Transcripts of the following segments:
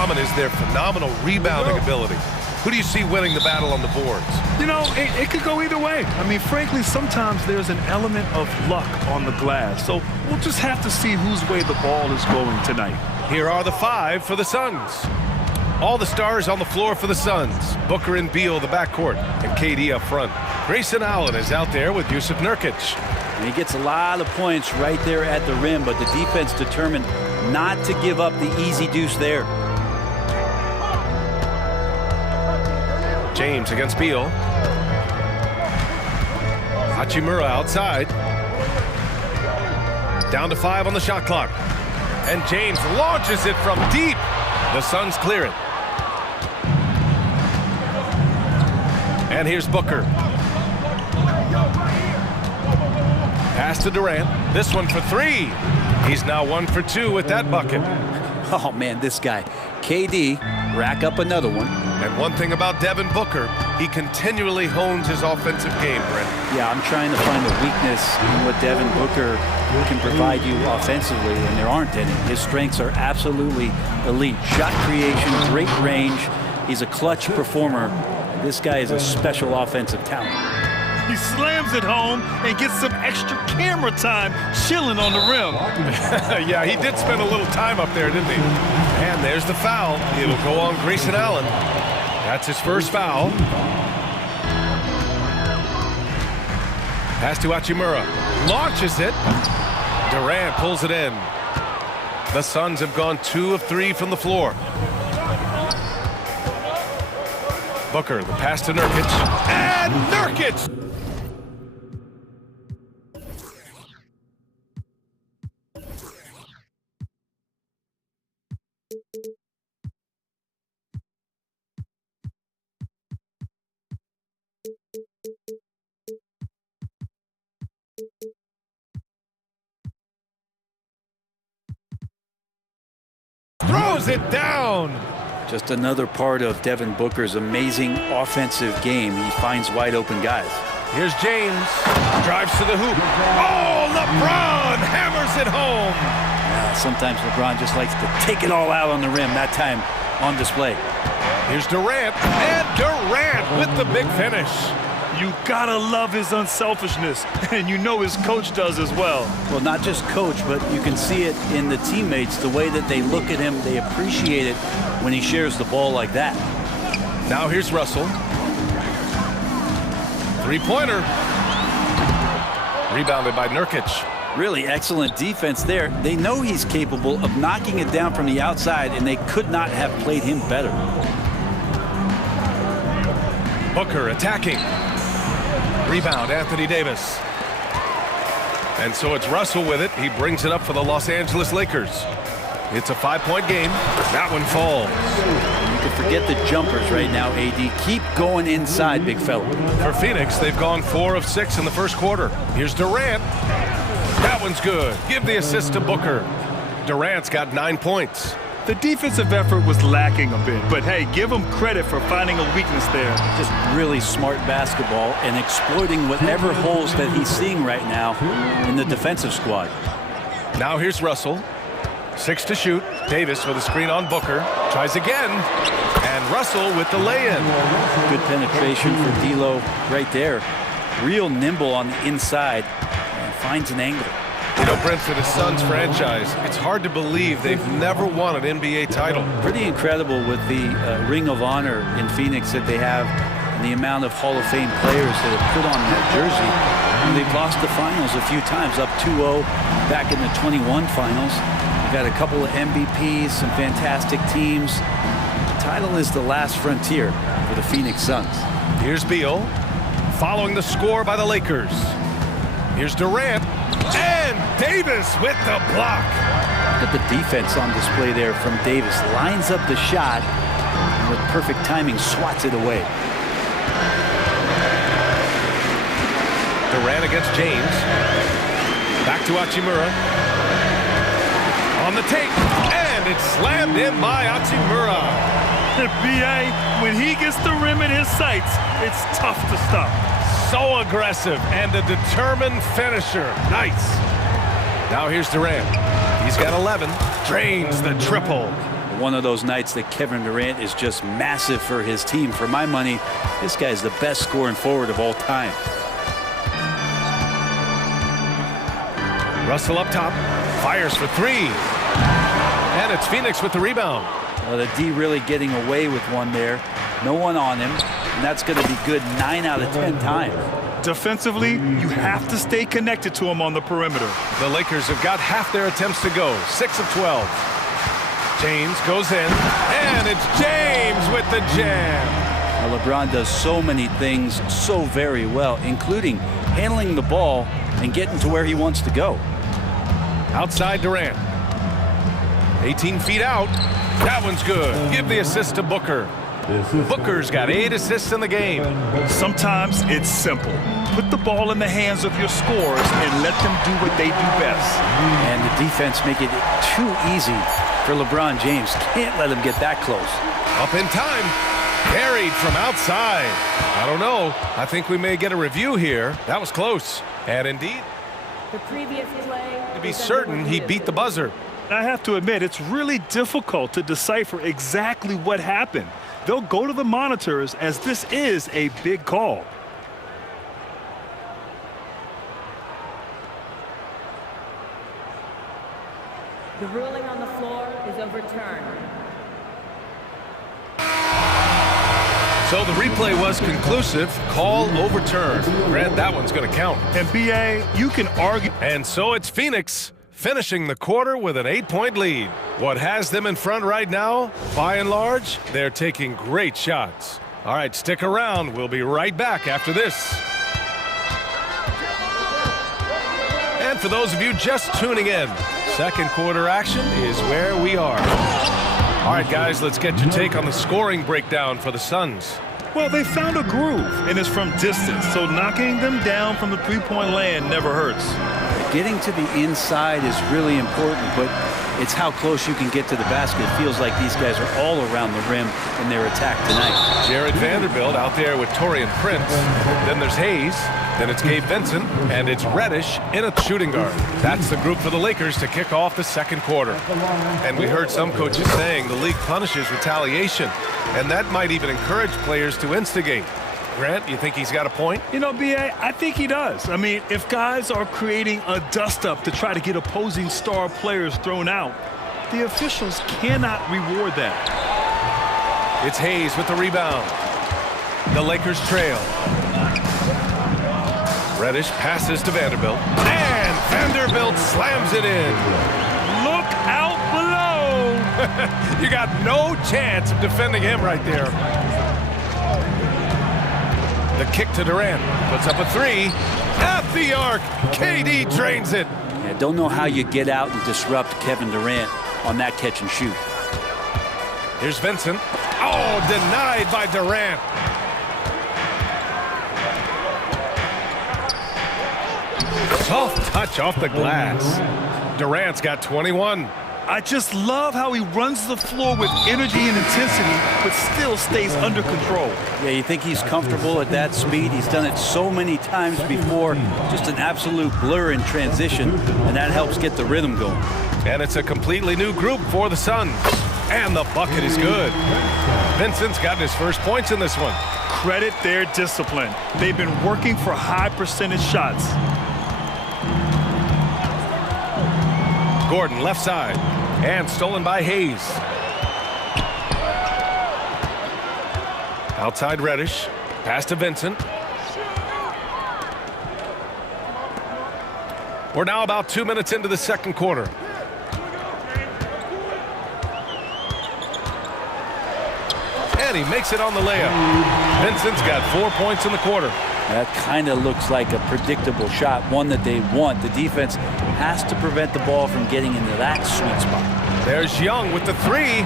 common is their phenomenal rebounding ability. Who do you see winning the battle on the boards? You know, it could go either way. I mean, frankly, sometimes there's an element of luck on the glass. So we'll just have to see whose way the ball is going tonight. Here are the 5 for the Suns. All the stars on the floor for the Suns. Booker and Beal, the backcourt, and KD up front. Grayson Allen is out there with Jusuf Nurkic. And he gets a lot of points right there at the rim, but the defense determined not to give up the easy deuce there. James against Beal. Hachimura outside. Down to 5 on the shot clock. And James launches it from deep. The Suns clear it. And here's Booker. Pass to Durant. This one for 3. He's now 1 for 2 with that bucket. Oh, man, this guy. KD, rack up another one. And one thing about Devin Booker, he continually hones his offensive game, Brent. Yeah, I'm trying to find a weakness in what Devin Booker can provide you offensively, and there aren't any. His strengths are absolutely elite. Shot creation, great range. He's a clutch performer. This guy is a special offensive talent. He slams it home and gets some extra camera time chilling on the rim. Yeah, he did spend a little time up there, didn't he? And there's the foul. It'll go on Grayson Allen. That's his first foul. Pass to Hachimura. Launches it. Durant pulls it in. The Suns have gone 2 of 3 from the floor. Booker, the pass to Nurkic. And Nurkic! Throws it down. Just another part of Devin Booker's amazing offensive game. He finds wide open guys. Here's James. Drives to the hoop. Oh, LeBron hammers it home. Sometimes LeBron just likes to take it all out on the rim. That time on display. Here's Durant. And Durant with the big finish. You gotta love his unselfishness, and you know his coach does as well. Well, not just coach, but you can see it in the teammates, the way that they look at him. They appreciate it when he shares the ball like that. Now here's Russell. Three-pointer. Rebounded by Nurkic. Really excellent defense there. They know he's capable of knocking it down from the outside, and they could not have played him better. Booker attacking. Rebound, Anthony Davis. And so it's Russell with it. He brings it up for the Los Angeles Lakers. It's a 5-point game. That one falls. You can forget the jumpers right now, AD. Keep going inside, big fella. For Phoenix, they've gone 4 of 6 in the first quarter. Here's Durant. That one's good. Give the assist to Booker. Durant's got 9 points. The defensive effort was lacking a bit, but hey, give him credit for finding a weakness there. Just really smart basketball and exploiting whatever holes that he's seeing right now in the defensive squad. Now here's Russell. 6 to shoot. Davis with a screen on Booker. Tries again. And Russell with the lay-in. Good penetration for D'Lo right there. Real nimble on the inside and finds an angle. You know, Brent, for the Suns franchise, it's hard to believe they've never won an NBA title. Pretty incredible with the Ring of Honor in Phoenix that they have and the amount of Hall of Fame players that have put on that jersey. And they've lost the finals a few times, up 2-0 back in the 21 finals. You've got a couple of MVPs, some fantastic teams. The title is the last frontier for the Phoenix Suns. Here's Beal, following the score by the Lakers. Here's Durant. And Davis with the block. Look at the defense on display there from Davis. Lines up the shot and with perfect timing swats it away. Durant against James. Back to Hachimura. On the take. And it's slammed in by Hachimura. BA, when he gets the rim in his sights, it's tough to stop. So aggressive and a determined finisher. Nice. Now here's Durant. He's got 11. Drains the triple. one of those nights that Kevin Durant is just massive for his team. For my money, this guy's the best scoring forward of all time. Russell up top, fires for three. And it's Phoenix with the rebound. Well, the D really getting away with one there. No one on him, and that's going to be good 9 out of 10 times. Defensively, you have to stay connected to him on the perimeter. The Lakers have got half their attempts to go, 6 of 12. James goes in, and it's James with the jam. Now, LeBron does so many things so very well, including handling the ball and getting to where he wants to go. Outside Durant. 18 feet out. That one's good. Give the assist to Booker. Booker's got 8 assists in the game. Sometimes it's simple. Put the ball in the hands of your scorers and let them do what they do best. And the defense make it too easy for LeBron James. Can't let him get that close. Up in time. Carried from outside. I don't know. I think we may get a review here. That was close. And indeed, The previous play, to be certain, he beat the buzzer. I have to admit, it's really difficult to decipher exactly what happened. They'll go to the monitors as this is a big call. the ruling on the floor is overturned. So the replay was conclusive. Call overturned. Grant, that one's going to count. And BA, you can argue. And so it's Phoenix finishing the quarter with an 8-point lead. What has them in front right now? By and large, they're taking great shots. All right, stick around. We'll be right back after this. And for those of you just tuning in, second quarter action is where we are. All right, guys, let's get your take on the scoring breakdown for the Suns. Well, they found a groove, and it's from distance, so knocking them down from the three-point land never hurts. Getting to the inside is really important, but it's how close you can get to the basket. It feels like these guys are all around the rim in their attack tonight. Jared Vanderbilt out there with Taurean Prince. Then there's Hayes. Then it's Gabe Vincent. And it's Reddish in a shooting guard. That's the group for the Lakers to kick off the second quarter. And we heard some coaches saying the league punishes retaliation. And that might even encourage players to instigate. Grant, you think he's got a point? You know, BA, I think he does. I mean, if guys are creating a dust-up to try to get opposing star players thrown out, the officials cannot reward that. It's Hayes with the rebound. The Lakers trail. Reddish passes to Vanderbilt. And Vanderbilt slams it in. Look out below! You got no chance of defending him right there. The kick to Durant. Puts up a three. At the arc. KD drains it. I don't know how you get out and disrupt Kevin Durant on that catch and shoot. Here's Vincent. Oh, denied by Durant. Soft touch off the glass. Durant's got 21. I just love how he runs the floor with energy and intensity, but still stays under control. Yeah, you think he's comfortable at that speed. He's done it so many times before. Just an absolute blur in transition, and that helps get the rhythm going. And it's a completely new group for the Suns. And the bucket is good. Vincent's gotten his first points in this one. Credit their discipline. They've been working for high percentage shots. Gordon left side. And stolen by Hayes. Outside Reddish. Pass to Vincent. We're now about 2 minutes into the second quarter. And he makes it on the layup. Vincent's got 4 points in the quarter. That kind of looks like a predictable shot, one that they want. The defense has to prevent the ball from getting into that sweet spot. There's Young with the three.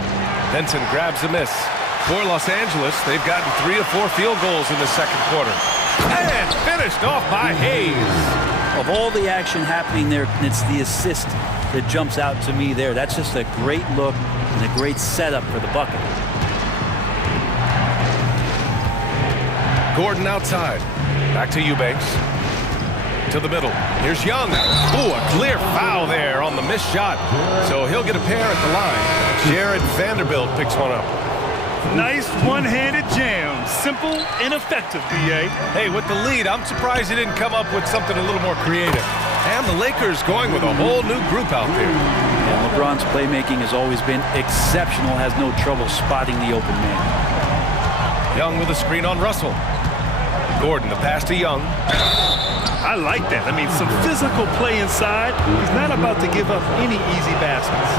Vincent grabs a miss. For Los Angeles, they've gotten 3 of 4 field goals in the second quarter. And finished off by Hayes. Of all the action happening there, it's the assist that jumps out to me there. That's just a great look and a great setup for the bucket. Gordon outside. Back to Eubanks. to the middle. Here's Young. Ooh, a clear foul there on the missed shot. So he'll get a pair at the line. Jared Vanderbilt picks one up. Nice one-handed jam. Simple and effective, B.A. Hey, with the lead, I'm surprised he didn't come up with something a little more creative. And the Lakers going with a whole new group out there. Yeah, LeBron's playmaking has always been exceptional, has no trouble spotting the open man. Young with a screen on Russell. Gordon, the pass to Young. I like that. I mean, some physical play inside. He's not about to give up any easy baskets.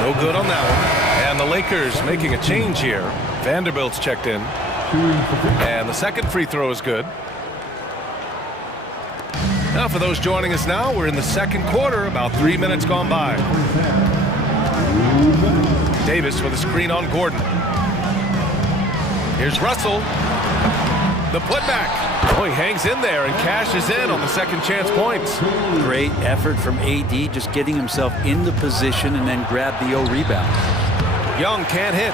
No good on that one. And the Lakers making a change here. Vanderbilt's checked in. And the second free throw is good. Now, for those joining us now, we're in the second quarter, about 3 minutes gone by. Davis with a screen on Gordon. Here's Russell. The putback. Oh, he hangs in there and cashes in on the second chance points. Great effort from AD, just getting himself into position and then grab the rebound. Young can't hit.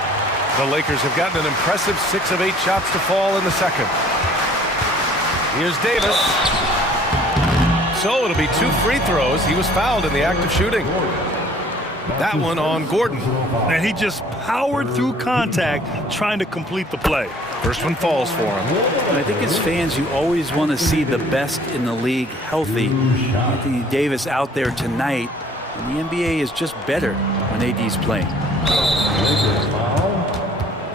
The Lakers have gotten an impressive 6 of 8 shots to fall in the second. Here's Davis. So it'll be 2 free throws. He was fouled in the act of shooting. That one on Gordon. And he just powered through contact trying to complete the play. First one falls for him. And I think as fans, you always want to see the best in the league healthy. Anthony Davis out there tonight, and the NBA is just better when AD's playing.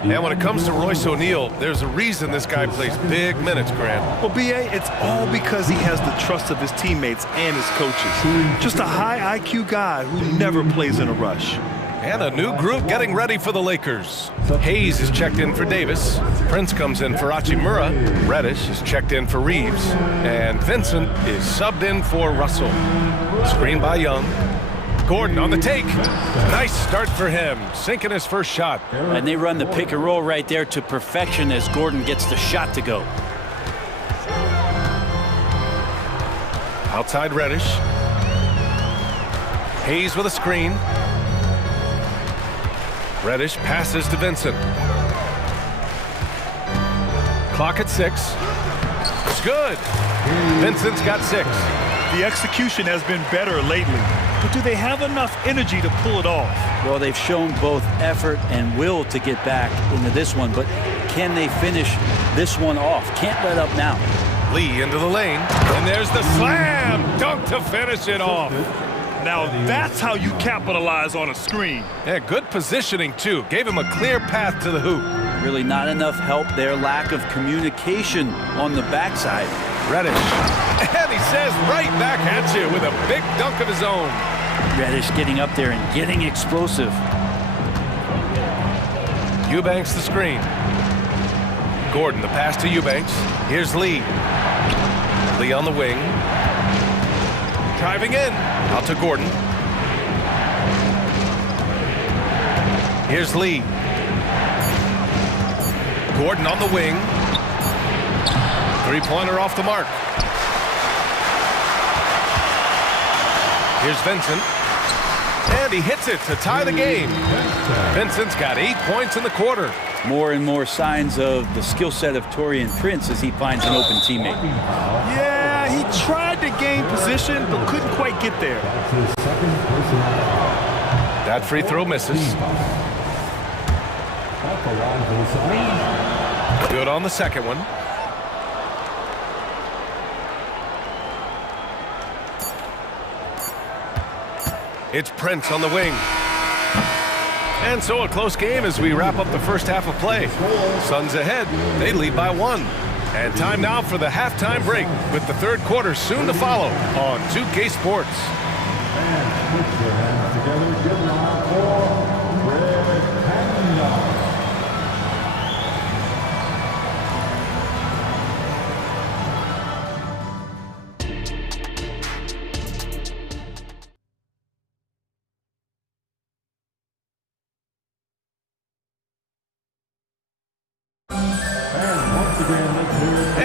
And when it comes to Royce O'Neal, there's a reason this guy plays big minutes, Grant. Well, B.A., it's all because he has the trust of his teammates and his coaches. Just a high IQ guy who never plays in a rush. And a new group getting ready for the Lakers. Hayes is checked in for Davis. Prince comes in for Hachimura. Reddish is checked in for Reeves. And Vincent is subbed in for Russell. Screen by Young. Gordon on the take. Nice start for him, sinking his first shot. And they run the pick and roll right there to perfection as Gordon gets the shot to go. Outside Reddish. Hayes with a screen. Reddish passes to Vincent. Clock at 6. It's good. Vincent's got 6. The execution has been better lately, but do they have enough energy to pull it off? Well, they've shown both effort and will to get back into this one, but can they finish this one off? Can't let up now. Lee into the lane, and there's the slam dunk to finish it off. Now that's how you capitalize on a screen. Yeah, good positioning too. Gave him a clear path to the hoop. Really not enough help there. Lack of communication on the backside. Reddish. And he says right back at you with a big dunk of his own. Reddish getting up there and getting explosive. Eubanks the screen. Gordon the pass to Eubanks. Here's Lee. Lee on the wing. Driving in. Out to Gordon. Here's Lee. Gordon on the wing. Three-pointer off the mark. Here's Vincent. And he hits it to tie the game. Vincent's got 8 points in the quarter. More and more signs of the skill set of Taurean Prince as he finds an open teammate. Yeah, he tried to gain position, but couldn't quite get there. That free throw misses. Good on the second one. It's Prince on the wing. And so a close game as we wrap up the first half of play. Suns ahead. They lead by 1. And time now for the halftime break with the third quarter soon to follow on 2K Sports. And put your hands together. Give round for Red Panda.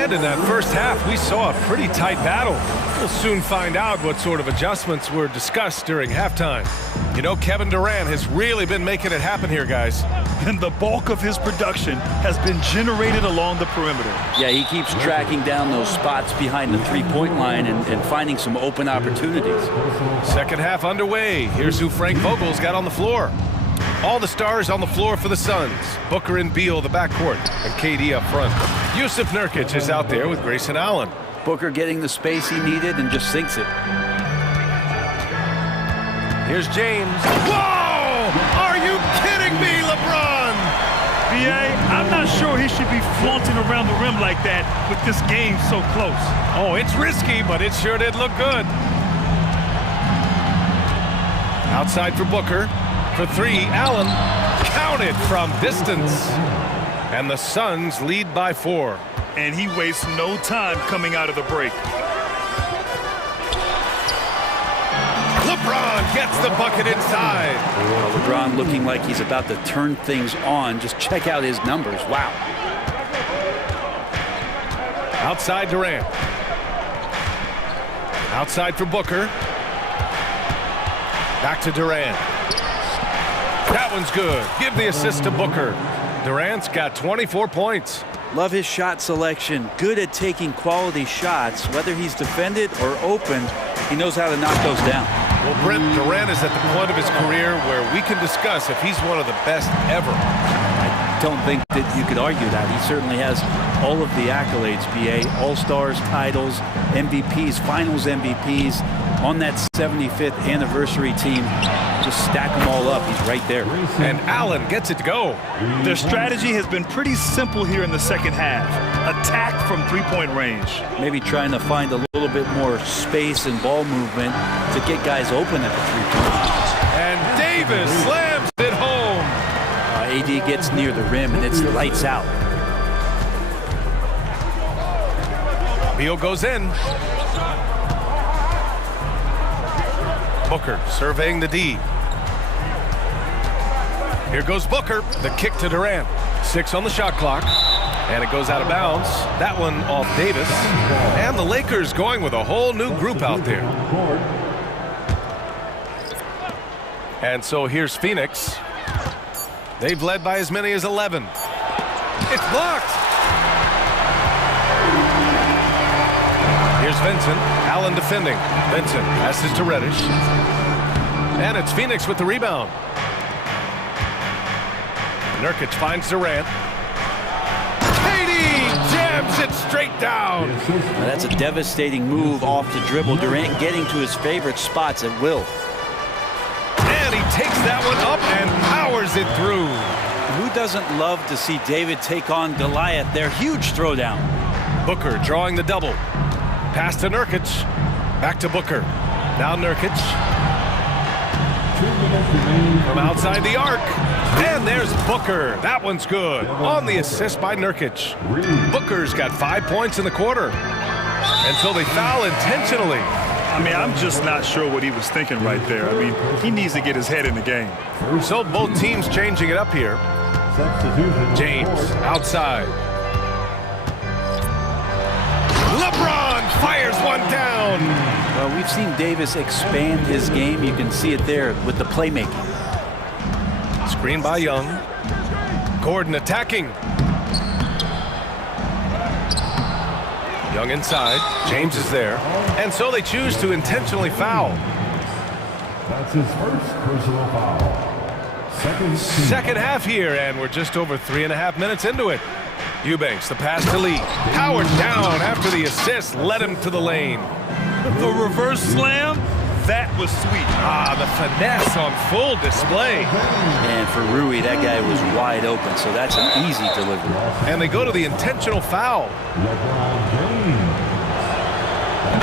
And in that first half, we saw a pretty tight battle. We'll soon find out what sort of adjustments were discussed during halftime. You know, Kevin Durant has really been making it happen here, guys. And the bulk of his production has been generated along the perimeter. Yeah, he keeps tracking down those spots behind the three-point line and finding some open opportunities. Second half underway. Here's who Frank Vogel's got on the floor. All the stars on the floor for the Suns. Booker and Beal, the backcourt, and KD up front. Yusuf Nurkic is out there with Grayson Allen. Booker getting the space he needed and just sinks it. Here's James. Whoa! Are you kidding me, LeBron? B.A., I'm not sure he should be flaunting around the rim like that with this game so close. Oh, it's risky, but it sure did look good. Outside for Booker. For three, Allen. Counted from distance. And the Suns lead by 4. And he wastes no time coming out of the break. LeBron gets the bucket inside. Well, LeBron looking like he's about to turn things on. Just check out his numbers. Wow. Outside Durant. Outside for Booker. Back to Durant. That one's good. Give the assist to Booker. Durant's got 24 points. Love his shot selection. Good at taking quality shots. Whether he's defended or open, he knows how to knock those down. Well, Brent, Durant is at the point of his career where we can discuss if he's one of the best ever. I don't think that you could argue that. He certainly has all of the accolades, BA. All-Stars, titles, MVPs, Finals MVPs. On that 75th anniversary team, just stack them all up. He's right there. And Allen gets it to go. Their strategy has been pretty simple here in the second half. Attack from three-point range. Maybe trying to find a little bit more space and ball movement to get guys open at the three-point line. And Davis slams it home. AD gets near the rim, and it's lights out. Beal goes in. Booker surveying the D. Here goes Booker. The kick to Durant. 6 on the shot clock. And it goes out of bounds. That one off Davis. And the Lakers going with a whole new group out there. And so here's Phoenix. They've led by as many as 11. It's blocked. Here's Vincent. Allen defending. Vincent passes to Reddish. And it's Phoenix with the rebound. Nurkic finds Durant. KD jams it straight down. Now that's a devastating move off the dribble. Durant getting to his favorite spots at will. And he takes that one up and powers it through. Who doesn't love to see David take on Goliath? Their huge throwdown. Booker drawing the double. Pass to Nurkic. Back to Booker. Now Nurkic. From outside the arc. And there's Booker. That one's good. On the assist by Nurkic. Booker's got 5 points in the quarter. And so they foul intentionally. I mean, I'm just not sure what he was thinking right there. I mean, he needs to get his head in the game. So both teams changing it up here. James outside. LeBron fires one down. Well, we've seen Davis expand his game. You can see it there with the playmaking. Screen by Young. Gordon attacking. Young inside. James is there. And so they choose to intentionally foul. That's his first personal foul. Second half here, and we're just over 3.5 minutes into it. Eubanks, the pass to Lee. Howard down after the assist, led him to the lane. The reverse slam, that was sweet. Ah, the finesse on full display. And for Rui, that guy was wide open, so that's an easy delivery. And they go to the intentional foul.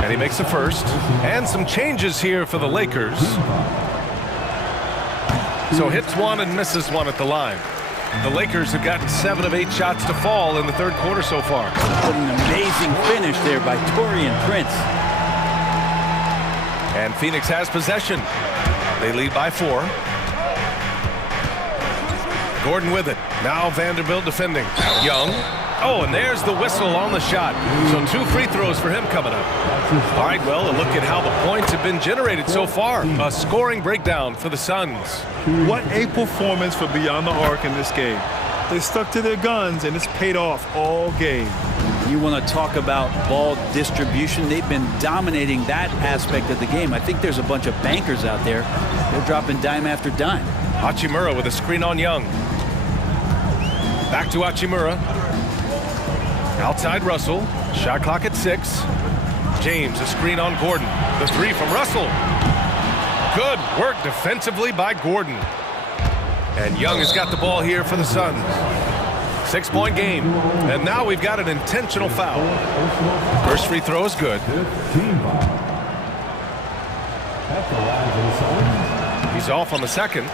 And he makes the first. And some changes here for the Lakers. So hits one and misses one at the line. The Lakers have gotten 7 of 8 shots to fall in the third quarter so far. What an amazing finish there by Taurean Prince. And Phoenix has possession. They lead by 4. Gordon with it. Now Vanderbilt defending. Young Oh, and there's the whistle on the shot. So 2 free throws for him coming up. All right, well, a look at how the points have been generated so far. A scoring breakdown for the Suns. What a performance for Beyond the Arc in this game. They stuck to their guns, and it's paid off all game. You want to talk about ball distribution. They've been dominating that aspect of the game. I think there's a bunch of bankers out there. They're dropping dime after dime. Hachimura with a screen on Young. Back to Hachimura. Outside Russell. Shot clock at 6. James, a screen on Gordon. The 3 from Russell. Good work defensively by Gordon. And Young has got the ball here for the Suns. 6-point game. And now we've got an intentional foul. First free throw is good. He's off on the second.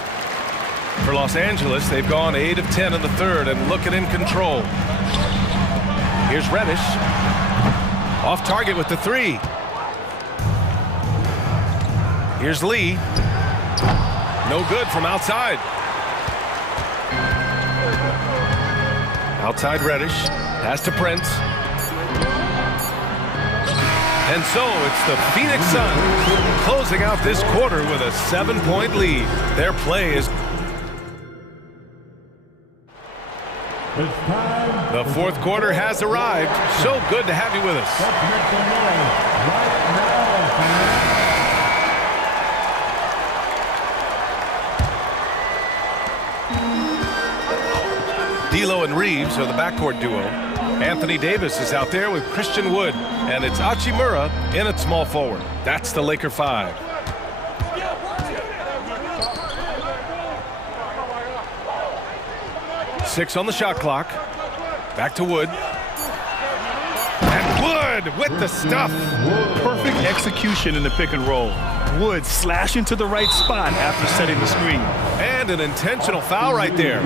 For Los Angeles, they've gone 8 of 10 in the third and looking in control. Here's Reddish. Off target with the 3. Here's Lee. No good from outside. Outside Reddish. Pass to Prince. And so it's the Phoenix Suns closing out this quarter with a 7-point lead. Their play is... The fourth quarter has arrived. So good to have you with us. D'Lo and Reeves are the backcourt duo. Anthony Davis is out there with Christian Wood, and it's Hachimura in at small forward. That's the Laker 5. Six on the shot clock. Back to Wood. And Wood with the stuff. Perfect execution in the pick and roll. Wood slashing to the right spot after setting the screen. And an intentional foul right there.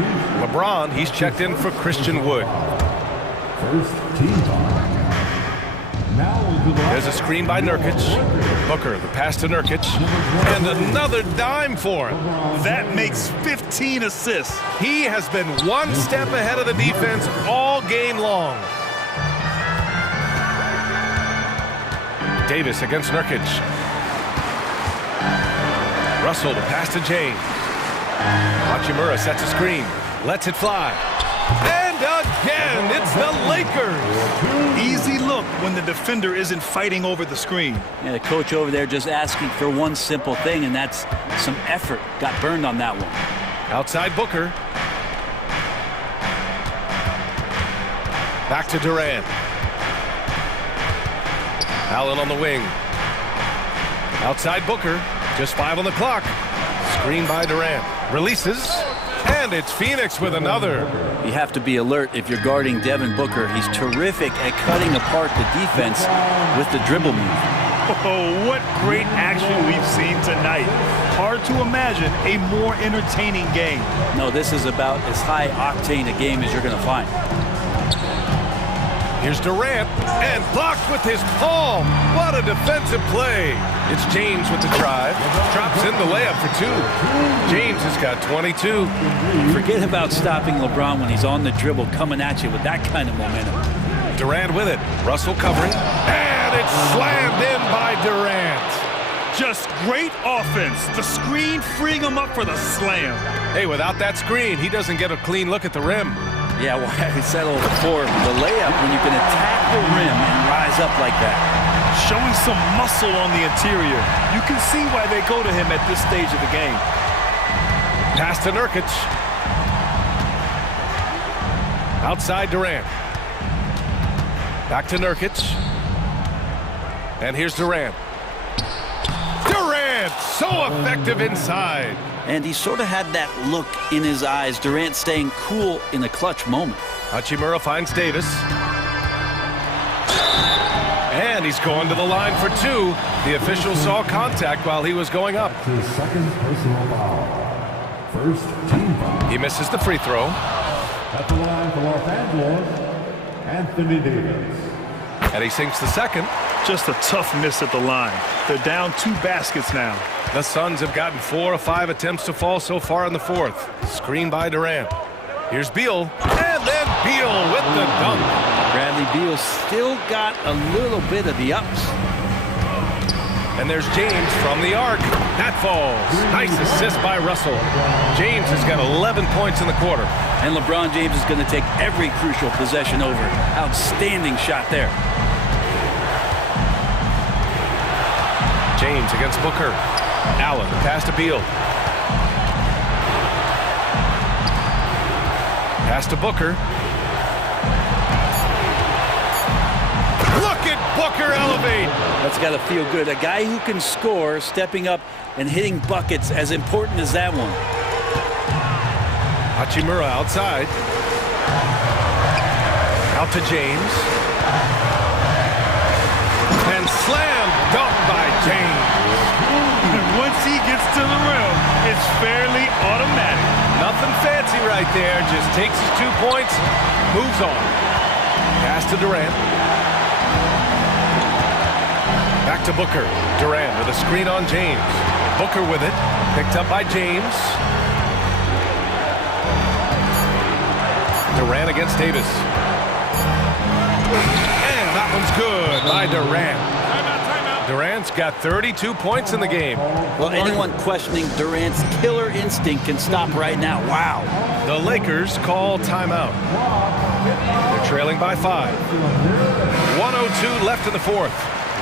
LeBron, he's checked in for Christian Wood. First team foul. There's a screen by Nurkic. Booker, the pass to Nurkic. And another dime for him. That makes 15 assists. He has been one step ahead of the defense all game long. Davis against Nurkic. Russell, the pass to James. Hachimura sets a screen. Lets it fly. And again, it's the Lakers. Easy look when the defender isn't fighting over the screen. Yeah, the coach over there just asking for one simple thing, and that's some effort. Got burned on that one. Outside Booker. Back to Durant. Allen on the wing. Outside Booker. Just 5 on the clock. Screen by Durant. Releases. And it's Phoenix with another. You have to be alert if you're guarding Devin Booker. He's terrific at cutting apart the defense with the dribble move. Oh, what great action we've seen tonight. Hard to imagine a more entertaining game. No, this is about as high octane a game as you're going to find. Here's Durant, and blocked with his palm. What a defensive play. It's James with the drive. Drops in the layup for 2. James has got 22. Forget about stopping LeBron when he's on the dribble coming at you with that kind of momentum. Durant with it. Russell covering. And it's slammed in by Durant. Just great offense. The screen freeing him up for the slam. Hey, without that screen, he doesn't get a clean look at the rim. Yeah, well, I settled for the layup when you can attack the rim and rise up like that. Showing some muscle on the interior. You can see why they go to him at this stage of the game. Pass to Nurkic. Outside Durant. Back to Nurkic. And here's Durant. Durant, so effective inside. And he sort of had that look in his eyes. Durant staying cool in a clutch moment. Hachimura finds Davis. And he's going to the line for 2. The official saw contact while he was going up. His second personal foul. First team foul. He misses the free throw. At the line for Los Angeles, Anthony Davis. And he sinks the second. Just a tough miss at the line. They're down 2 baskets now. The Suns have gotten 4 of 5 attempts to fall so far in the fourth. Screen by Durant. Here's Beal. And then Beal with the dunk. Bradley Beal still got a little bit of the ups. And there's James from the arc. That falls. Nice assist by Russell. James has got 11 points in the quarter. And LeBron James is going to take every crucial possession over. Outstanding shot there. James against Booker. Allen, pass to Beal. Pass to Booker. Look at Booker elevate. That's got to feel good. A guy who can score, stepping up and hitting buckets, as important as that one. Hachimura outside. Out to James. And slam dunk by James. Once he gets to the rim, it's fairly automatic. Nothing fancy right there. Just takes his 2 points, moves on. Pass to Durant. Back to Booker. Durant with a screen on James. Booker with it. Picked up by James. Durant against Davis. And that one's good by Durant. Durant's got 32 points in the game. Well, anyone questioning Durant's killer instinct can stop right now. Wow. The Lakers call timeout. They're trailing by 5. 1:02 left in the fourth.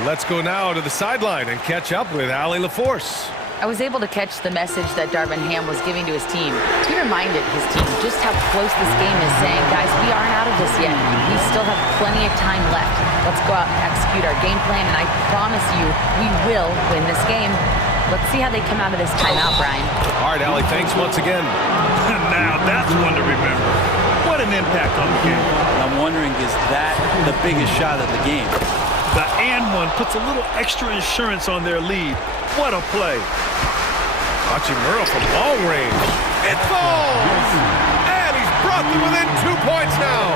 Let's go now to the sideline and catch up with Allie LaForce. I was able to catch the message that Darvin Ham was giving to his team. He reminded his team just how close this game is, saying, guys, we aren't out of this yet. We still have plenty of time left. Let's go out and execute our game plan, and I promise you, we will win this game. Let's see how they come out of this timeout, Brian. All right, Allie, thanks once again. Now that's one to remember. What an impact on the game. I'm wondering, is that the biggest shot of the game? The and one puts a little extra insurance on their lead. What a play. Hachimura from long range. It falls! And he's brought them within 2 points now.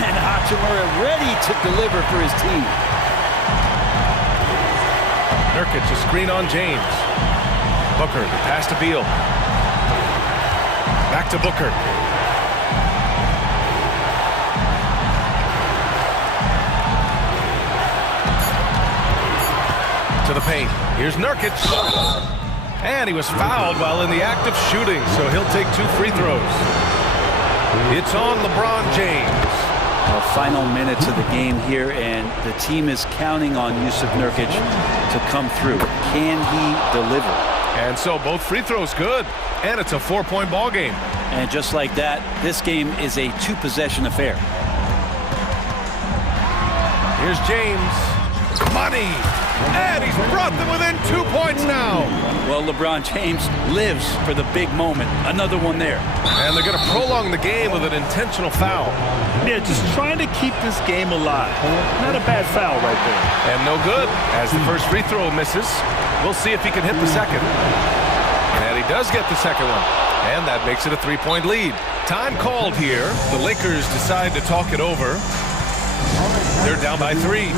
And Hachimura ready to deliver for his team. Nurkic, a screen on James. Booker, the pass to Beal. Back to Booker. To the paint. Here's Nurkic. And he was fouled while in the act of shooting, so he'll take 2 free throws. It's on LeBron James. Well, final minutes of the game here, and the team is counting on Yusuf Nurkic to come through. Can he deliver? And so both free throws good. And it's a 4-point ball game. And just like that, this game is a 2-possession affair. Here's James. Money. And he's brought them within 2 points now. Well, LeBron James lives for the big moment. Another one there. And they're going to prolong the game with an intentional foul. Yeah, just trying to keep this game alive. Not a bad foul right there. And no good, as the first free throw misses. We'll see if he can hit the second. And he does get the second one. And that makes it a 3-point lead. Time called here. The Lakers decide to talk it over. They're down by 3.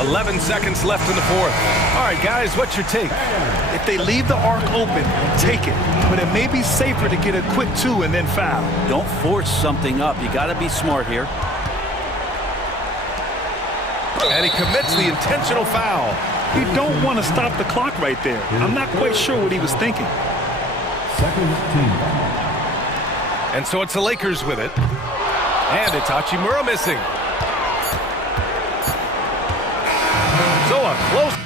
11 seconds left in the fourth. All right, guys, what's your take? If they leave the arc open, take it. But it may be safer to get a quick 2 and then foul. Don't force something up. You got to be smart here. And he commits the intentional foul. You don't want to stop the clock right there. I'm not quite sure what he was thinking. Second team. And so it's the Lakers with it. And it's Hachimura missing. So a close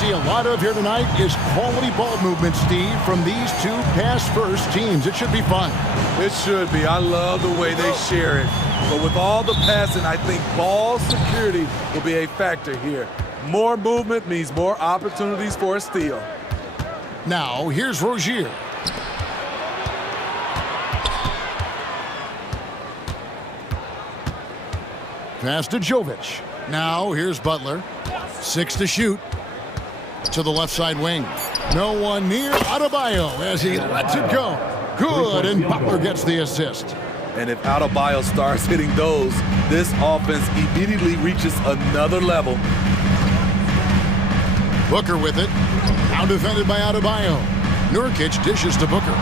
see a lot of here tonight is quality ball movement, Steve, from these two pass-first teams. It should be fun. It should be. I love the way they share it. But with all the passing, I think ball security will be a factor here. More movement means more opportunities for a steal. Now, here's Rozier. Pass to Jovic. Now, here's Butler. 6 to shoot. To the left side wing. No one near Adebayo as he lets it go. Good, and Butler gets the assist. And if Adebayo starts hitting those, this offense immediately reaches another level. Booker with it. Now defended by Adebayo. Nurkic dishes to Booker.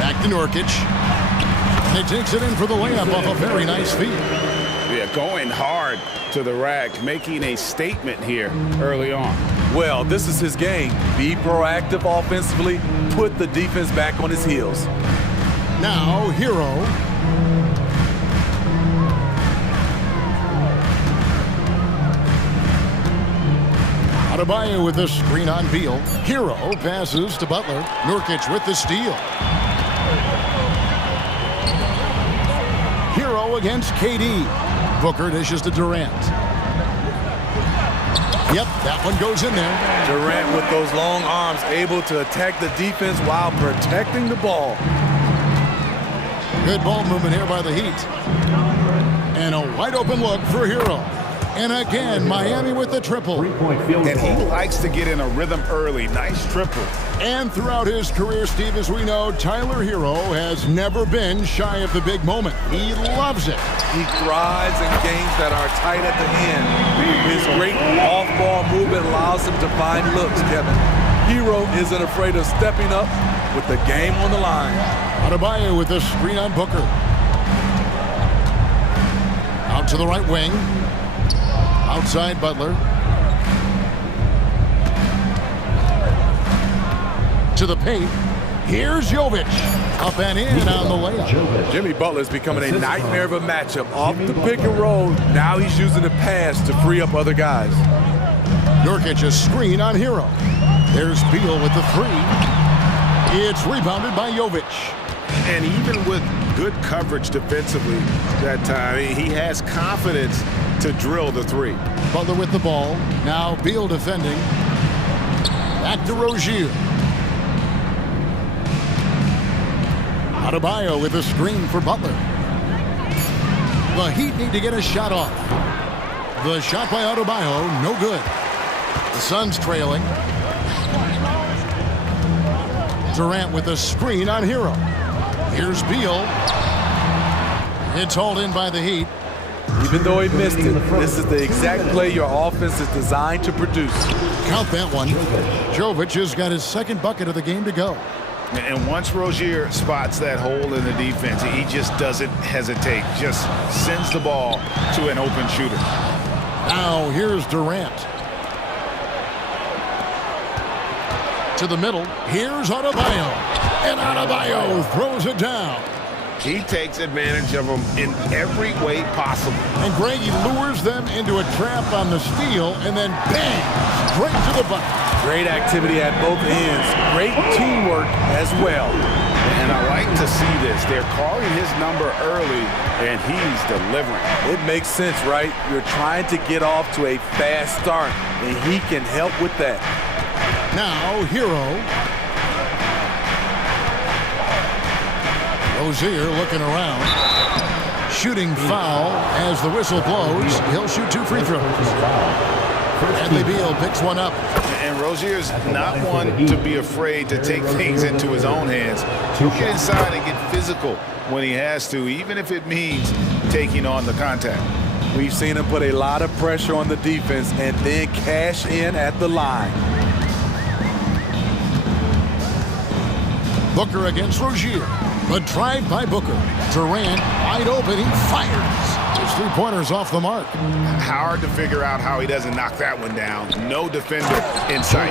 Back to Nurkic. And he takes it in for the layup off a very nice feed. Yeah, going hard to the rack, making a statement here early on. Well, this is his game. Be proactive offensively, put the defense back on his heels. Now, Hero. Adebayo with the screen on Beal. Hero passes to Butler. Nurkic with the steal. Hero against KD. Booker dishes to Durant. Yep, that one goes in there. Durant with those long arms able to attack the defense while protecting the ball. Good ball movement here by the Heat. And a wide open look for Hero. And again, Miami with the triple. And he likes to get in a rhythm early. Nice triple. And throughout his career, Steve, as we know, Tyler Hero has never been shy of the big moment. He loves it. He thrives in games that are tight at the end. His great off-ball movement allows him to find looks, Kevin. Hero isn't afraid of stepping up with the game on the line. Adebayo with the screen on Booker. Out to the right wing. Outside Butler. To the paint. Here's Jovic. Up and in on the layup. Jimmy Butler's becoming a nightmare of a matchup. Off the pick and roll, now he's using the pass to free up other guys. Nurkic a screen on Hero. There's Beal with the three. It's rebounded by Jovic. And even with good coverage defensively that time, he has confidence to drill the three. Butler with the ball. Now Beal defending. Back to Rozier. Adebayo with a screen for Butler. The Heat need to get a shot off. The shot by Adebayo, no good. The Suns trailing. Durant with a screen on Hero. Here's Beal. It's hauled in by the Heat. Even though he missed it, this is the exact play your offense is designed to produce. Count that one. Jovic has got his second bucket of the game to go. And once Rozier spots that hole in the defense, he just doesn't hesitate. Just sends the ball to an open shooter. Now here's Durant. To the middle. Here's Adebayo. And Adebayo throws it down. He takes advantage of them in every way possible. And Greg, he lures them into a trap on the steal, and then bang, straight to the bucket. Great activity at both ends. Great teamwork as well. And I like to see this. They're calling his number early, and he's delivering. It makes sense, right? You're trying to get off to a fast start, and he can help with that. Now, Hero. Rozier looking around. Shooting foul as the whistle blows. He'll shoot 2 free throws. Bradley Beal picks one up. And Rozier's not one to be afraid to take things into his own hands. He'll get inside and get physical when he has to, even if it means taking on the contact. We've seen him put a lot of pressure on the defense and then cash in at the line. Booker against Rozier. The drive by Booker. Durant wide open. He fires. His 3-pointers off the mark. Hard to figure out how he doesn't knock that one down. No defender in sight.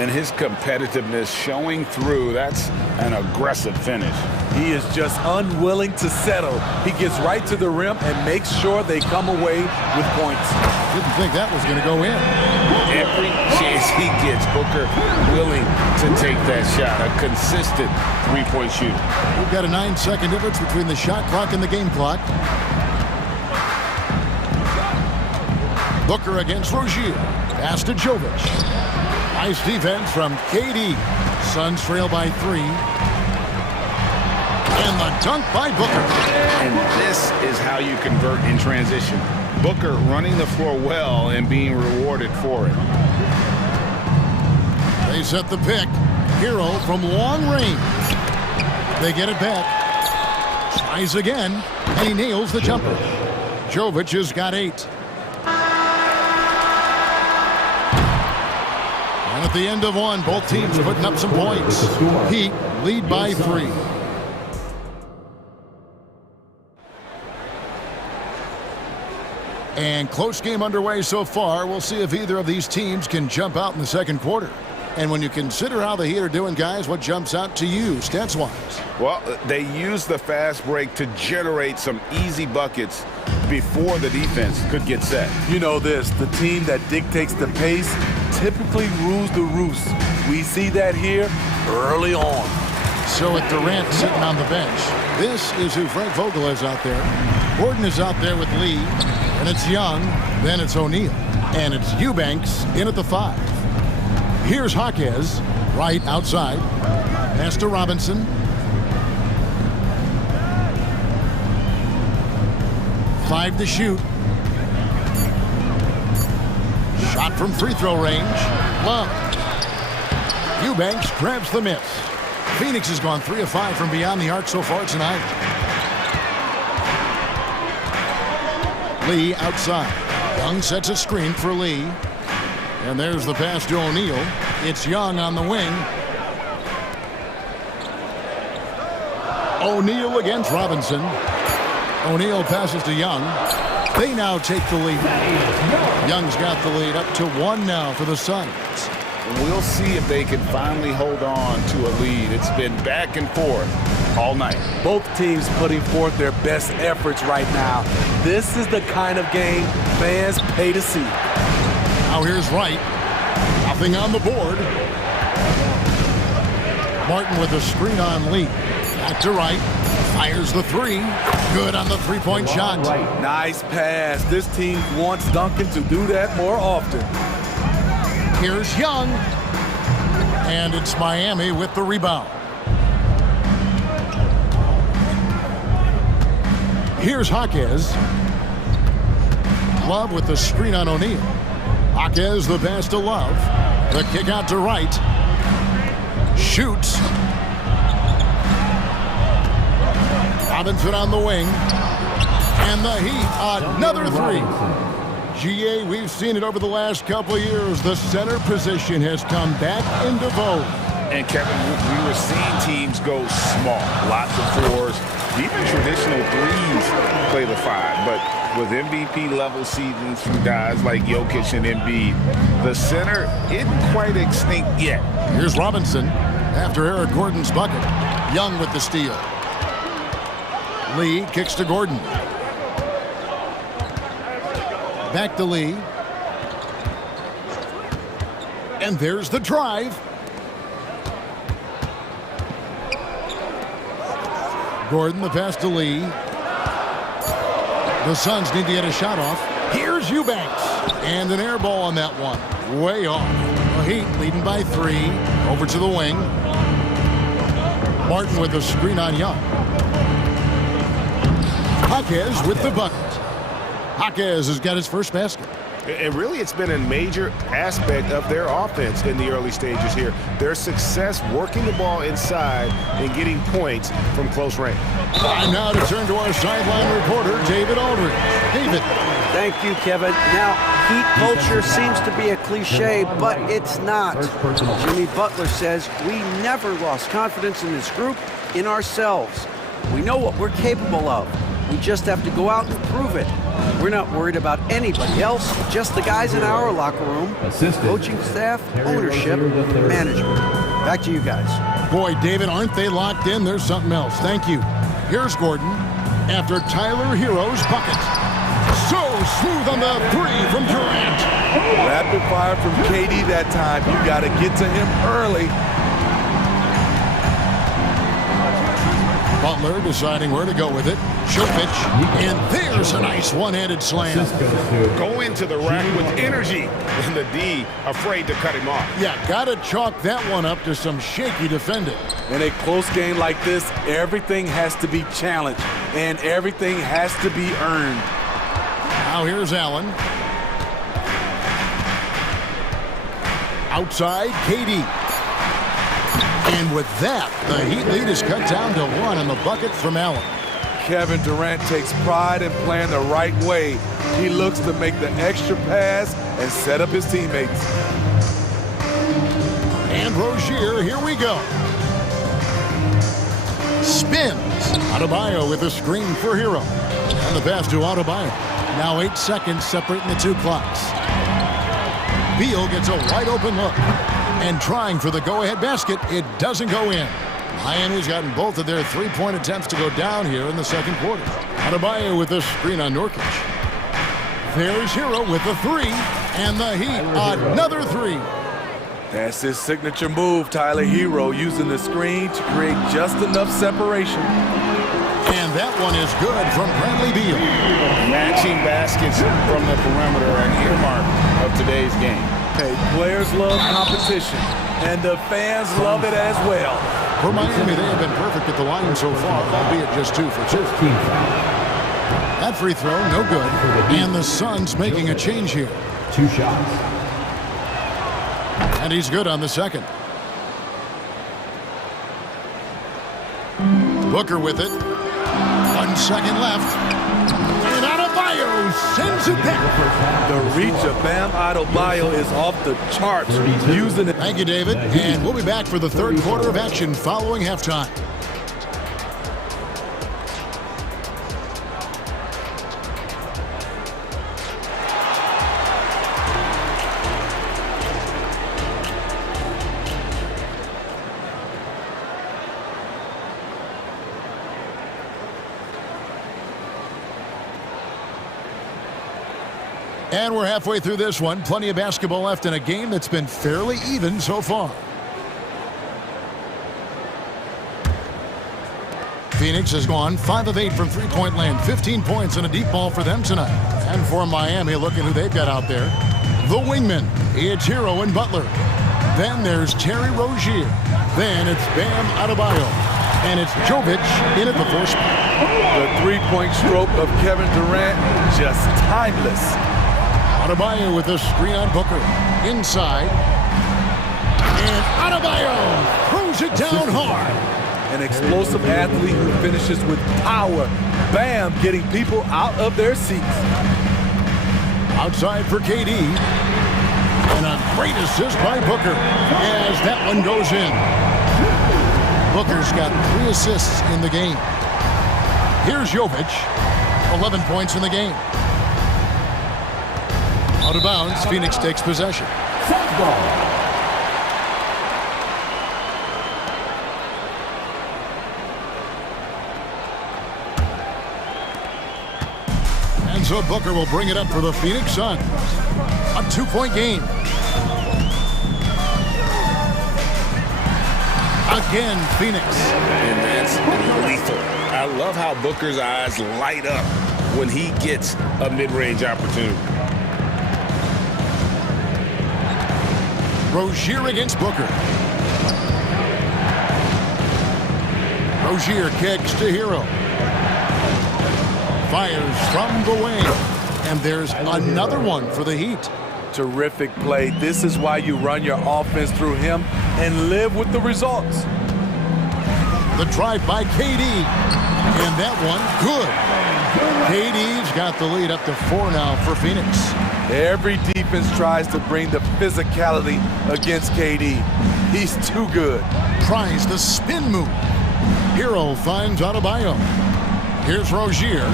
And his competitiveness showing through. That's an aggressive finish. He is just unwilling to settle. He gets right to the rim and makes sure they come away with points. Didn't think that was going to go in. Every chance Booker willing to take that shot, a consistent three-point shooter. We've got a 9-second difference between the shot clock and the game clock. Booker against Rozier. Pass to Jovic. Nice defense from KD. Suns trail by 3. And the dunk by Booker. And this is how you convert in transition. Booker running the floor well and being rewarded for it. They set the pick. Hero from long range. They get it back. Tries again, and he nails the jumper. Jovic has got 8. And at the end of 1, both teams putting up some points. Heat lead by 3. And close game underway so far. We'll see if either of these teams can jump out in the second quarter. And when you consider how the Heat are doing, guys, what jumps out to you, stats-wise? Well, they use the fast break to generate some easy buckets before the defense could get set. You know this, the team that dictates the pace typically rules the roost. We see that here early on. So with Durant sitting on the bench, this is who Frank Vogel is out there. Gordon is out there with Lee, and it's Young, then it's O'Neal, and it's Eubanks in at the 5. Here's Jaquez, right outside. Pass to Robinson. 5 to shoot. Shot from free throw range. Love. Eubanks grabs the miss. Phoenix has gone 3 of 5 from beyond the arc so far tonight. Lee outside. Young sets a screen for Lee. And there's the pass to O'Neal. It's Young on the wing. O'Neal against Robinson. O'Neal passes to Young. They now take the lead. Young's got the lead up to 1 now for the Suns. We'll see if they can finally hold on to a lead. It's been back and forth all night. Both teams putting forth their best efforts right now. This is the kind of game fans pay to see. Now here's Wright. Nothing on the board. Martin with a screen on Lee. Back to Wright. Fires the 3. Good on the three-point shot. Nice pass. This team wants Duncan to do that more often. Here's Young. And it's Miami with the rebound. Here's Jaquez. Love with the screen on O'Neal. Jaquez the pass to Love. The kick out to Wright. Shoots. Robinson on the wing. And the Heat, another 3. GA, we've seen it over the last couple of years. The center position has come back into vogue. And Kevin, we were seeing teams go small. Lots of 4s. Even traditional 3s play the 5. But with MVP-level seasons from guys like Jokic and Embiid, the center isn't quite extinct yet. Here's Robinson after Eric Gordon's bucket. Young with the steal. Lee kicks to Gordon. Back to Lee. And there's the drive. Gordon the pass to Lee. The Suns need to get a shot off. Here's Eubanks. And an air ball on that one. Way off. The Heat leading by 3. Over to the wing. Martin with a screen on Young. Jaquez with the bucket. Jaquez has got his first basket. And really, it's been a major aspect of their offense in the early stages here. Their success working the ball inside and getting points from close range. Time now to turn to our sideline reporter, David Aldridge. David. Thank you, Kevin. Now, Heat culture seems to be a cliche, but it's not. Jimmy Butler says we never lost confidence in this group, in ourselves. We know what we're capable of. We just have to go out and prove it. We're not worried about anybody else, just the guys in our locker room, coaching staff, ownership, management. Back to you guys. Boy, David, aren't they locked in? There's something else. Thank you. Here's Gordon after Tyler Hero's bucket. So smooth on the three from Durant. Rapid fire from KD that time. You got to get to him early. Butler deciding where to go with it. Jovic, and there's a nice one-handed slam. Go into the rack with energy, and the D afraid to cut him off. Yeah, gotta chalk that one up to some shaky defending. In a close game like this, everything has to be challenged, and everything has to be earned. Now here's Allen. Outside, KD. And with that, the Heat lead is cut down to 1 on the bucket from Allen. Kevin Durant takes pride in playing the right way. He looks to make the extra pass and set up his teammates. And Rozier, here we go. Spins. Adebayo with a screen for Hero. And the pass to Adebayo. Now 8 seconds separating the two clocks. Beal gets a wide open look. And trying for the go-ahead basket, it doesn't go in. Miami's gotten both of their three-point attempts to go down here in the second quarter. Adebayo with a screen on Nurkic. There's Hero with the three, and the Heat another three. That's his signature move, Tyler. Hero using the screen to create just enough separation. And that one is good from Bradley Beal. Matching baskets from the perimeter, an earmark of today's game. Hey, players love competition, and the fans love it as well. For Miami, they have been perfect at the line so far, albeit just 2 for 2. That free throw, no good. And the Suns making a change here. 2 shots. And he's good on the second. Booker with it. 1 second left. And Adebayo sends it back. The reach of Bam Adebayo is off the charts. Using it. Thank you, David. And we'll be back for the third quarter of action following halftime. And we're halfway through this one. Plenty of basketball left in a game that's been fairly even so far. Phoenix has gone 5 of 8 from three-point land. 15 points and a deep ball for them tonight. And for Miami, look at who they've got out there. The wingman. It's Hero and Butler. Then there's Terry Rozier. Then it's Bam Adebayo. And it's Jovic in at the 4 spot. The three-point stroke of Kevin Durant, just timeless. Adebayo with a screen on Booker. Inside. And Adebayo throws it down hard. An explosive athlete who finishes with power. Bam, getting people out of their seats. Outside for KD. And a great assist by Booker as that one goes in. Booker's got 3 assists in the game. Here's Jovic. 11 points in the game. Out of bounds, Phoenix takes possession. And so Booker will bring it up for the Phoenix Suns. A 2-point game. Again, Phoenix. And that's lethal. I love how Booker's eyes light up when he gets a mid-range opportunity. Rozier against Booker. Rozier kicks to Hero. Fires from the wing. And there's another one for the Heat. Terrific play. This is why you run your offense through him and live with the results. The drive by KD. And that one, good. KD's got the lead up to 4 now for Phoenix. Every defense tries to bring the physicality against KD. He's too good. Tries the spin move. Hero finds Adebayo. Here's Rozier.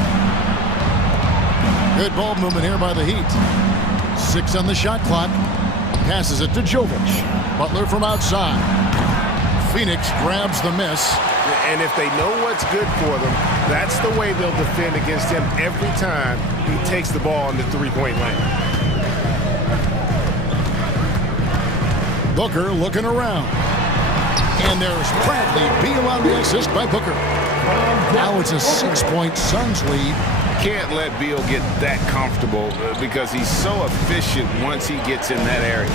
Good ball movement here by the Heat. 6 on the shot clock. Passes it to Jovic. Butler from outside. Phoenix grabs the miss. And if they know what's good for them, that's the way they'll defend against him every time he takes the ball in the three-point lane. Booker looking around. And there's Bradley Beal on the assist by Booker. Now it's a 6-point Suns lead. Can't let Beal get that comfortable because he's so efficient once he gets in that area.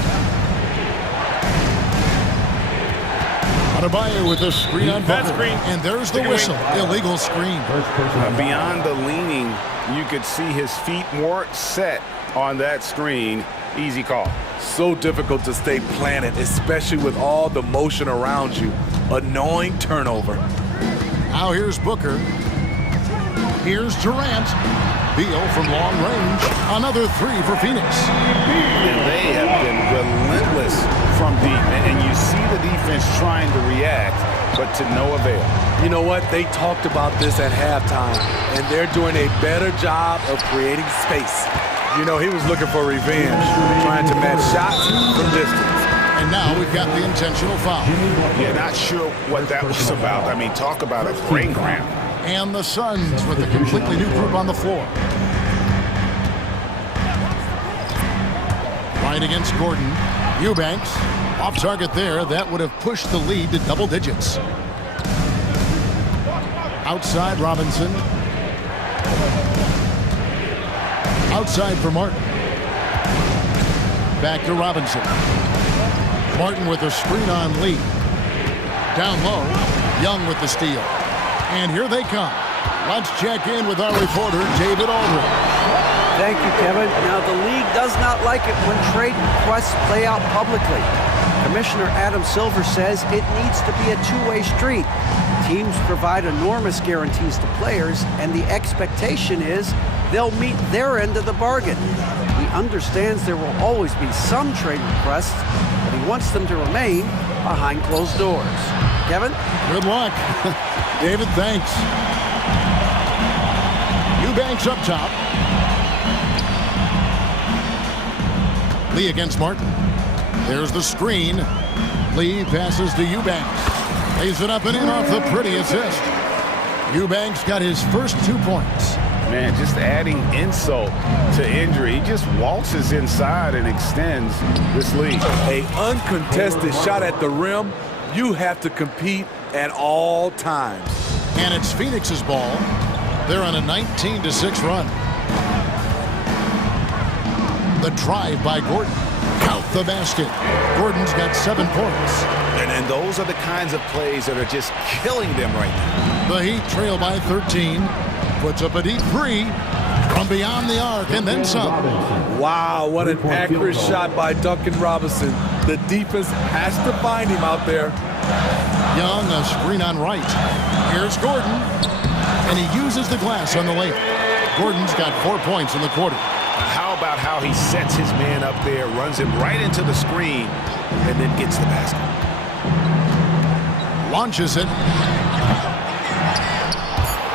Adebayo with a screen on Booker. And there's the whistle. Illegal screen. Beyond the leaning, you could see his feet weren't set on that screen. Easy call. So difficult to stay planted, especially with all the motion around you. Annoying turnover. Now here's Booker. Here's Durant. Beal from long range. Another three for Phoenix. And they have been relentless from deep. And you see the defense trying to react, but to no avail. You know what? They talked about this at halftime, and they're doing a better job of creating space. You know, he was looking for revenge, trying to match shots from distance. And now we've got the intentional foul. Yeah, not sure what that was about. I mean, talk about a brain cramp. And the Suns with a completely new group on the floor. Right against Gordon. Eubanks off target there. That would have pushed the lead to double digits. Outside Robinson. Outside for Martin. Back to Robinson. Martin with a screen on Lee. Down low. Young with the steal. And here they come. Let's check in with our reporter, David Aldridge. Thank you, Kevin. Now, the league does not like it when trade requests play out publicly. Commissioner Adam Silver says it needs to be a two-way street. Teams provide enormous guarantees to players, and the expectation is they'll meet their end of the bargain. He understands there will always be some trade requests, but he wants them to remain behind closed doors. Kevin? Good luck. David, thanks. Eubanks up top. Lee against Martin. There's the screen. Lee passes to Eubanks. Lays it up and in off the pretty assist. Eubanks got his first 2 points. Man, just adding insult to injury. He just waltzes inside and extends this lead. An uncontested shot at the rim. You have to compete at all times. And it's Phoenix's ball. They're on a 19-6 run. The drive by Gordon. Count the basket. Gordon's got 7 points. And those are the kinds of plays that are just killing them right now. The Heat trail by 13. Puts up a deep three from beyond the arc and then some. Wow, what an accurate shot by Duncan Robinson. The defense has to find him out there. Young, a screen on right. Here's Gordon. And he uses the glass on the layup. Gordon's got 4 points in the quarter. How about how he sets his man up there, runs him right into the screen, and then gets the basket. Launches it.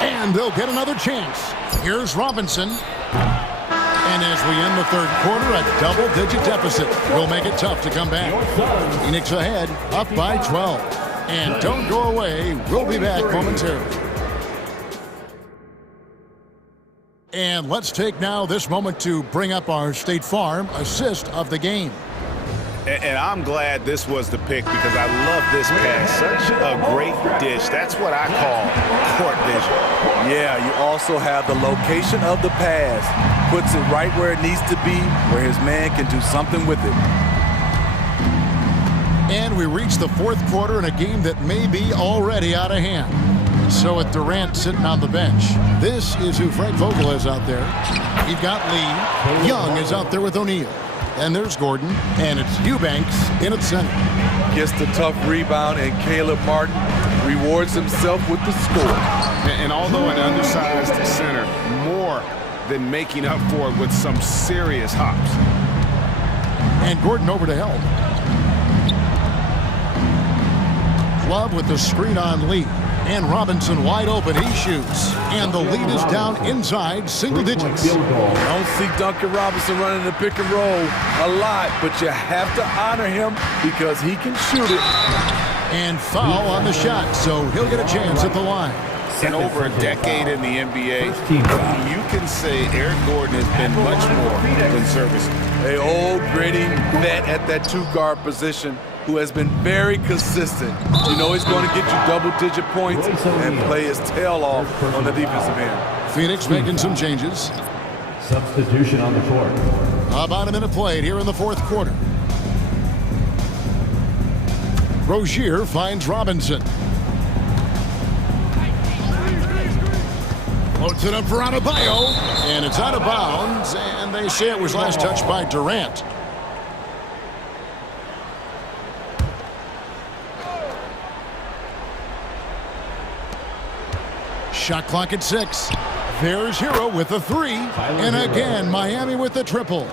And they'll get another chance. Here's Robinson. And as we end the third quarter, a double-digit deficit will make it tough to come back. Phoenix ahead, up by 12. And don't go away. We'll be back momentarily. And let's take now this moment to bring up our State Farm assist of the game. And I'm glad this was the pick because I love this pass. Such a great dish. That's what I call court vision. Yeah, you also have the location of the pass. Puts it right where it needs to be, where his man can do something with it. And we reach the fourth quarter in a game that may be already out of hand. So with Durant sitting on the bench, this is who Frank Vogel is out there. You've got Lee. Young is out there with O'Neal. And there's Gordon, and it's Eubanks in at center. Gets the tough rebound, and Caleb Martin rewards himself with the score. And although an undersized center, more than making up for it with some serious hops. And Gordon over to help. Love with the screen on Lee. And Robinson wide open. He shoots. And the lead is down inside single digits. Don't see Duncan Robinson running the pick and roll a lot, but you have to honor him because he can shoot it. And foul on the shot, so he'll get a chance at the line. In over a decade in the NBA, you can say Eric Gordon has been much more than serviceable. An old, gritty vet at that two-guard position who has been very consistent. You know he's going to get you double-digit points and play his tail off on the defensive end. Phoenix making some changes. Substitution on the court. About a minute played here in the fourth quarter. Rozier finds Robinson. Floats it up for Adebayo, and it's out of bounds, and they say it was last touched by Durant. Shot clock at 6. There's Hero with a 3, and again, Miami with the triple.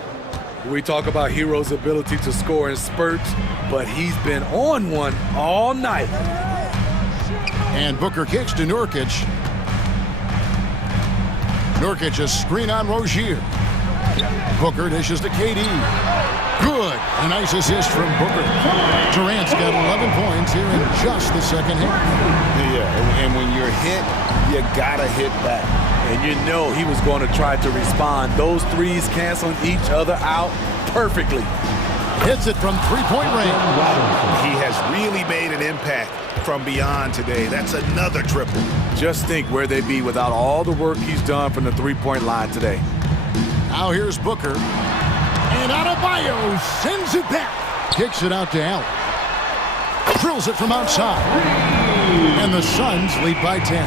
We talk about Hero's ability to score in spurts, but he's been on one all night. And Booker kicks to Nurkic. Nurkic a screen on Rozier. Booker dishes to KD. Good. A nice assist from Booker. Durant's got 11 points here in just the second half. Yeah, and when you're hit, you gotta hit back. And you know he was going to try to respond. Those threes canceling each other out perfectly. Hits it from three-point range. He has really made an impact from beyond today. That's another triple. Just think where they'd be without all the work he's done from the three-point line today. Now here's Booker. And Adebayo sends it back. Kicks it out to Allen. Drills it from outside. And the Suns lead by 10.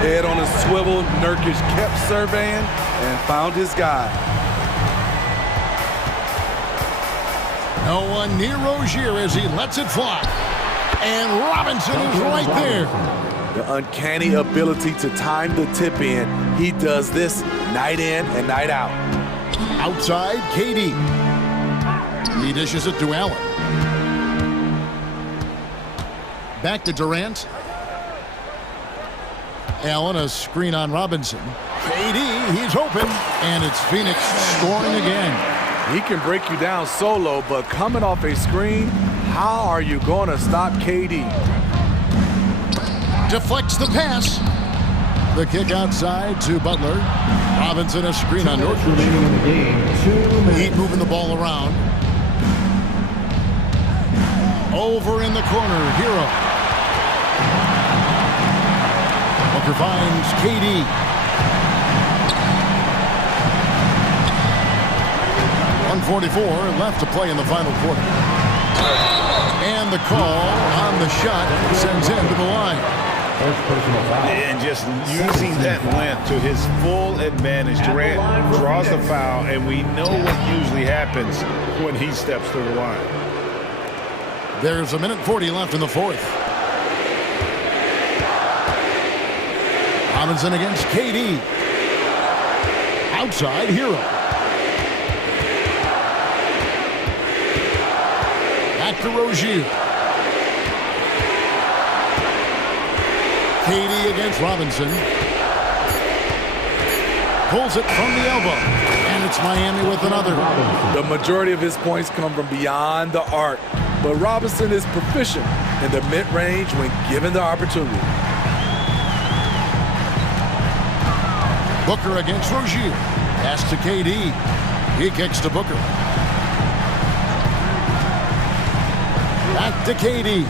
Head on a swivel, Nurkic kept surveying and found his guy. No one near Rozier as he lets it fly. And Robinson is right there. The uncanny ability to time the tip in. He does this night in and night out. Outside, KD. He dishes it to Allen. Back to Durant. Allen, a screen on Robinson. KD, he's open. And it's Phoenix scoring again. He can break you down solo, but coming off a screen, how are you going to stop KD? Deflects the pass. The kick outside to Butler. Robinson a screen on Nurkic. Heat moving the ball around. Over in the corner, Hero. Booker finds KD. 1:44 left to play in the final quarter. And the call on the shot sends him to the line. And just using that length to his full advantage. Durant draws the foul, and we know what usually happens when he steps to the line. There's 1:40 left in the fourth. Robinson against KD. Outside, Hero. Back to Rozier. KD against Robinson. Pulls it from the elbow. And it's Miami with another. The majority of his points come from beyond the arc. But Robinson is proficient in the mid-range when given the opportunity. Booker against Rozier. Pass to KD. He kicks to Booker. Back to KD.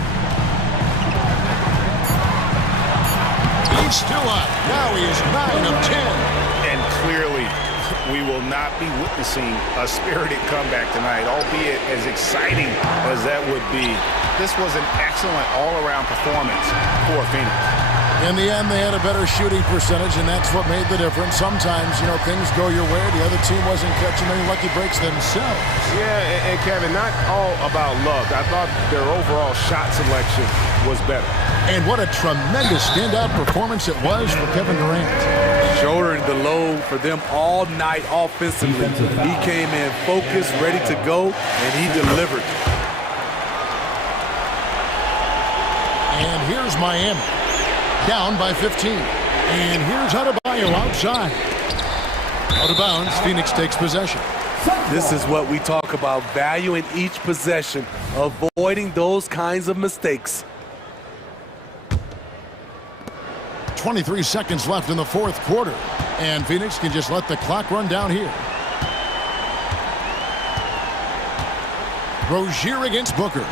He's still up. Now he is 9 of 10. And clearly, we will not be witnessing a spirited comeback tonight, albeit as exciting as that would be. This was an excellent all-around performance for Phoenix. In the end, they had a better shooting percentage, and that's what made the difference. Sometimes, things go your way. The other team wasn't catching any lucky breaks themselves. Yeah, and Kevin, not all about luck. I thought their overall shot selection was better. And what a tremendous standout performance it was for Kevin Durant. Shouldering the load for them all night offensively. He came in focused, ready to go, and he delivered. And here's Miami. Down by 15. And here's Adebayo outside. Out of bounds, Phoenix takes possession. This is what we talk about, valuing each possession, avoiding those kinds of mistakes. 23 seconds left in the fourth quarter. And Phoenix can just let the clock run down here. Rozier against Booker.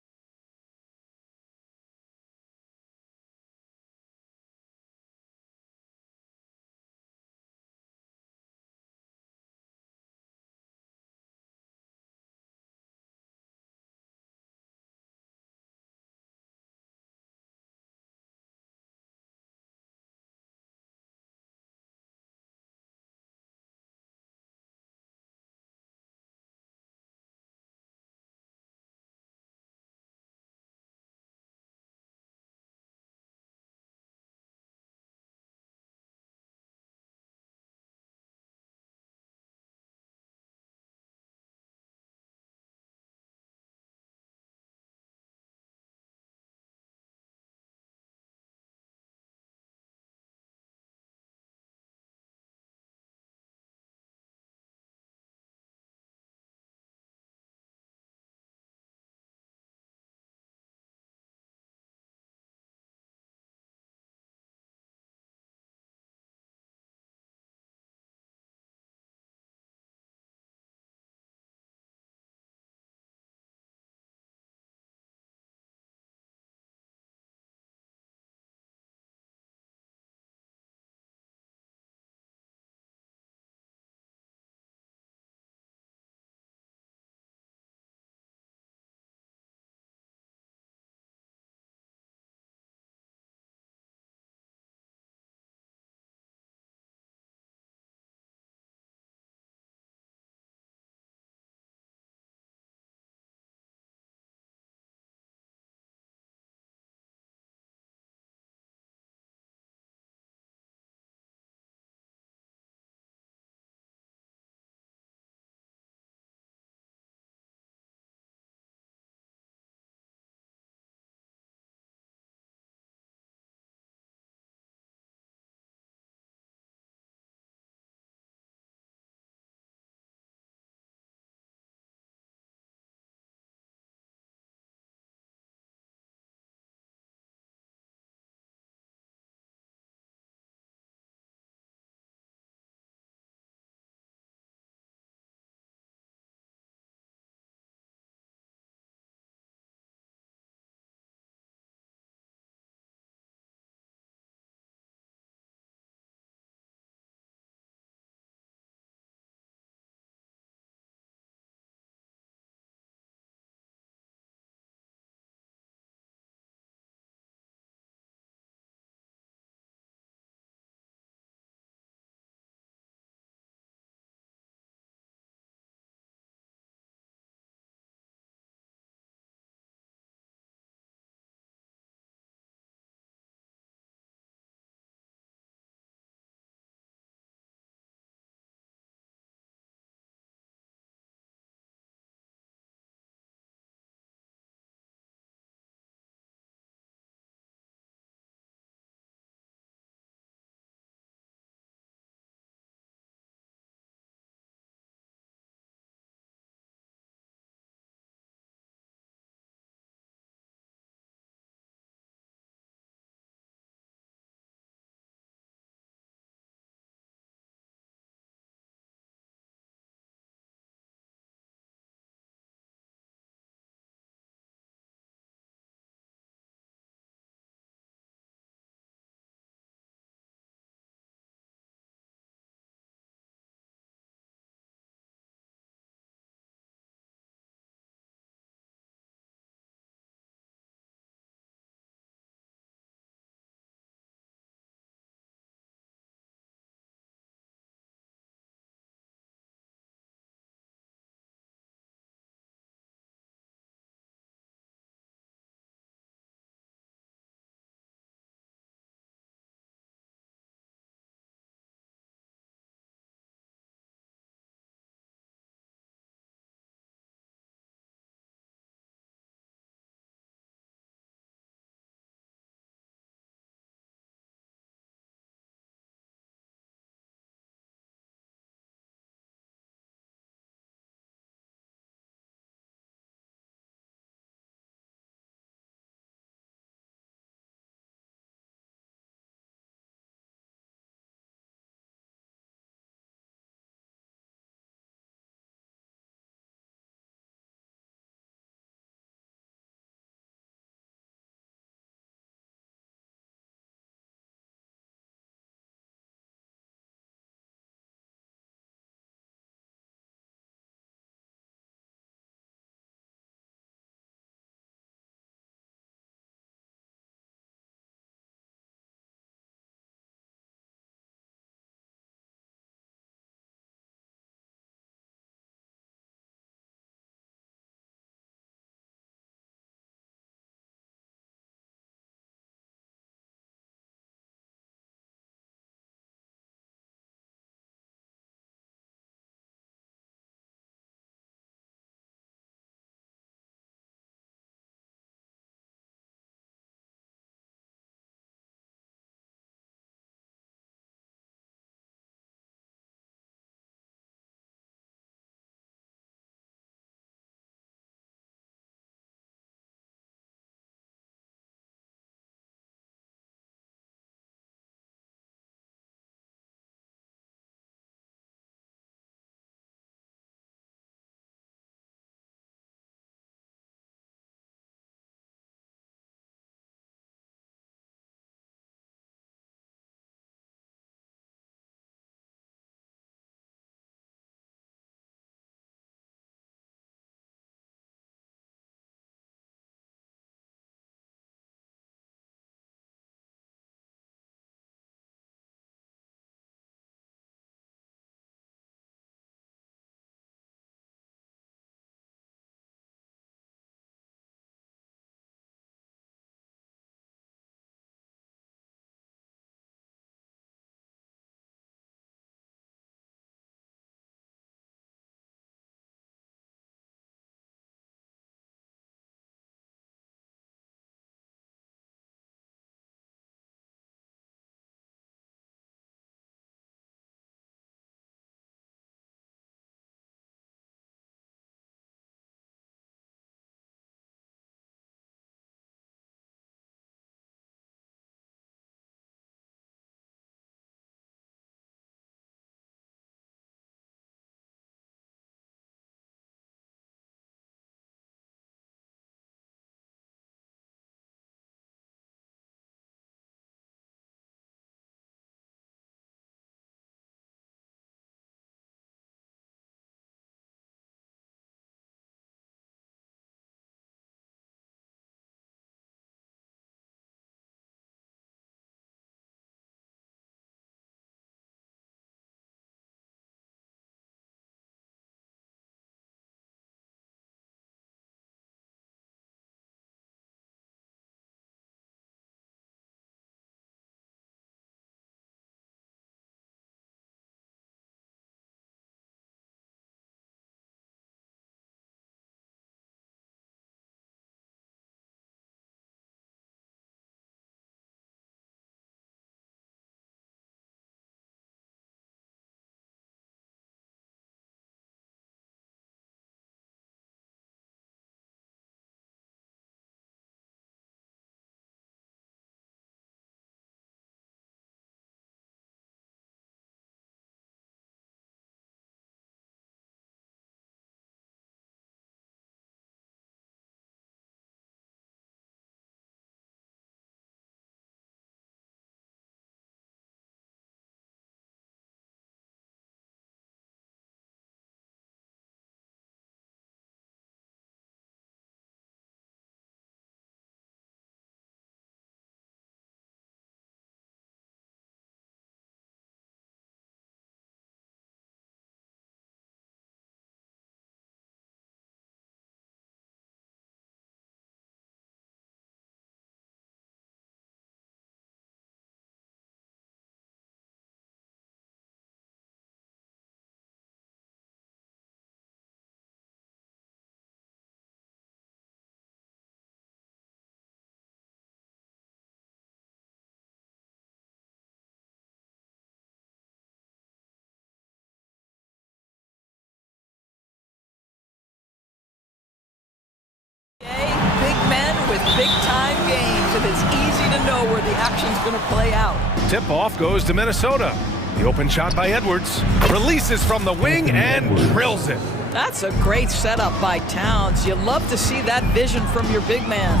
with big-time games, and it's easy to know where the action's going to play out. Tip-off goes to Minnesota. The open shot by Edwards. Releases from the wing and drills it. That's a great setup by Towns. You love to see that vision from your big man.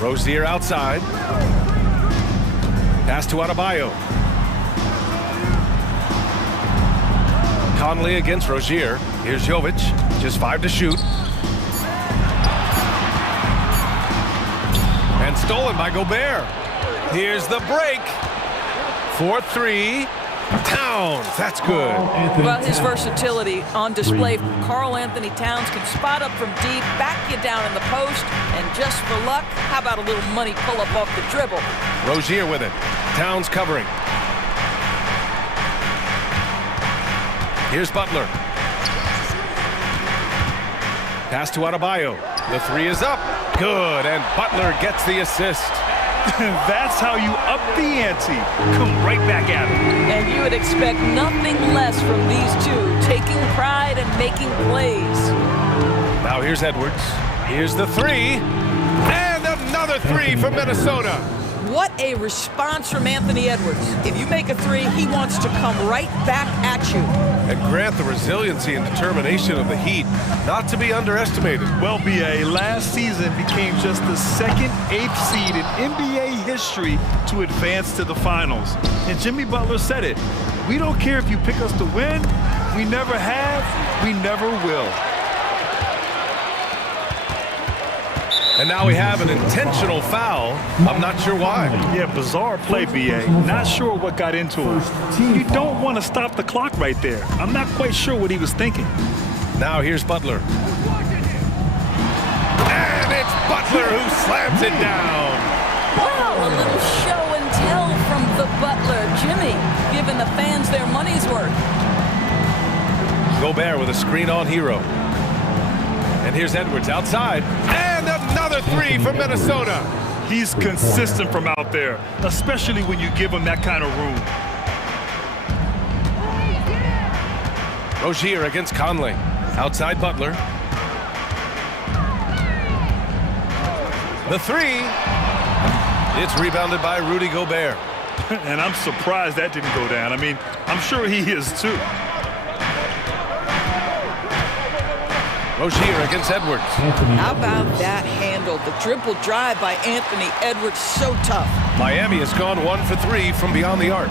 Rozier outside. Pass to Adebayo. Conley against Rozier. Here's Jovic. Just 5 to shoot. And stolen by Gobert. Here's the break. 4-3. Towns. That's good. Well, his versatility on display. Karl Anthony Towns can spot up from deep, back you down in the post, and just for luck, how about a little money pull-up off the dribble? Rozier with it. Towns covering. Here's Butler. Pass to Adebayo. The 3 is up. Good, and Butler gets the assist. That's how you up the ante. Come right back at him. And you would expect nothing less from these two, taking pride and making plays. Now here's Edwards. Here's the 3. And another 3 from Minnesota. What a response from Anthony Edwards. If you make a 3, he wants to come right back at you. And grant the resiliency and determination of the Heat, not to be underestimated. Well, BA, last season became just the second 8th seed in NBA history to advance to the finals. And Jimmy Butler said it. We don't care if you pick us to win. We never have. We never will. And now we have an intentional foul. I'm not sure why. Yeah, bizarre play, BA. Not sure what got into him. You don't want to stop the clock right there. I'm not quite sure what he was thinking. Now here's Butler. And it's Butler who slams it down. Wow, a little show and tell from the Butler. Jimmy giving the fans their money's worth. Gobert with a screen on Hero. And here's Edwards outside. And another 3 from Minnesota. He's consistent from out there, especially when you give him that kind of room. Rozier against Conley. Outside Butler. The 3. It's rebounded by Rudy Gobert. And I'm surprised that didn't go down. I mean, I'm sure he is too. Rozier against Edwards. How about that handle? The dribble drive by Anthony Edwards, so tough. Miami has gone 1 for 3 from beyond the arc.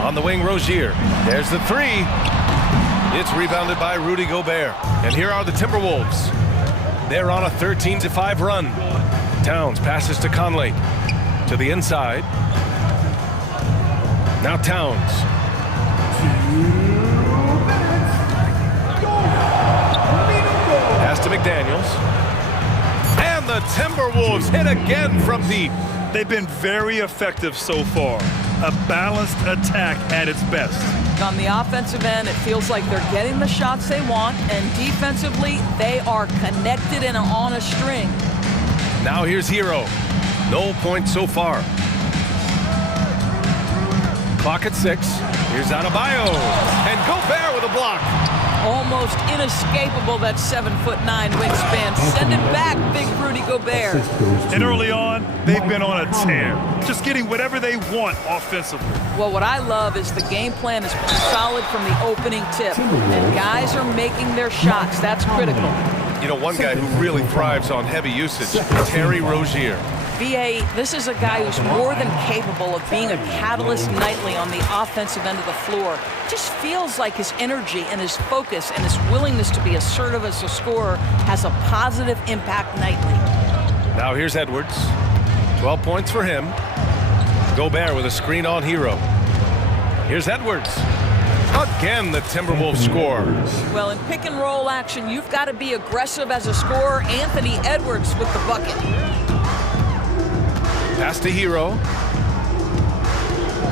On the wing, Rozier. There's the 3. It's rebounded by Rudy Gobert. And here are the Timberwolves. They're on a 13-5 run. Towns passes to Conley. To the inside. Now Towns. Pass to McDaniels. And the Timberwolves hit again from deep. They've been very effective so far. A balanced attack at its best. On the offensive end, it feels like they're getting the shots they want, and defensively, they are connected and on a string. Now here's Hero. No points so far. Clock at 6. Here's Adebayo. And Gobert with a block. Almost inescapable, that 7'9" wingspan. Send it back, big Rudy Gobert. And early on, they've been on a tear. Just getting whatever they want offensively. Well, what I love is the game plan is solid from the opening tip. And guys are making their shots. That's critical. You know, one guy who really thrives on heavy usage, Terry Rozier. VA, this is a guy who's more than capable of being a catalyst nightly on the offensive end of the floor. Just feels like his energy and his focus and his willingness to be assertive as a scorer has a positive impact nightly. Now here's Edwards. 12 points for him. Gobert with a screen on Hero. Here's Edwards. Again, the Timberwolves score. Well, in pick and roll action, you've got to be aggressive as a scorer. Anthony Edwards with the bucket. Pass to Hero.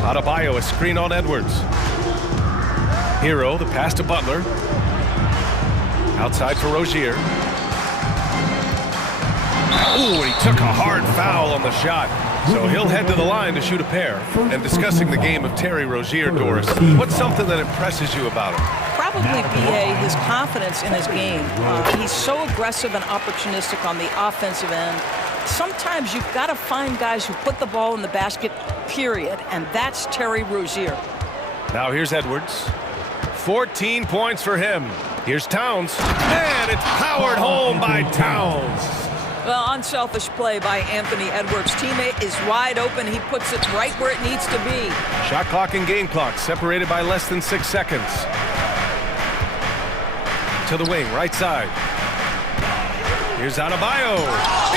Adebayo, a screen on Edwards. Hero, the pass to Butler. Outside for Rozier. Ooh, and he took a hard foul on the shot. So he'll head to the line to shoot a pair. And discussing the game of Terry Rozier, Doris, what's something that impresses you about him? probably, B.A., his confidence in his game. He's so aggressive and opportunistic on the offensive end. Sometimes you've got to find guys who put the ball in the basket, period, and that's Terry Rozier. Now here's Edwards. 14 points for him. Here's Towns, and it's powered home by Towns. Well, unselfish play by Anthony Edwards. Teammate is wide open. He puts it right where it needs to be. Shot clock and game clock separated by less than 6 seconds. To the wing, right side. Here's Adebayo.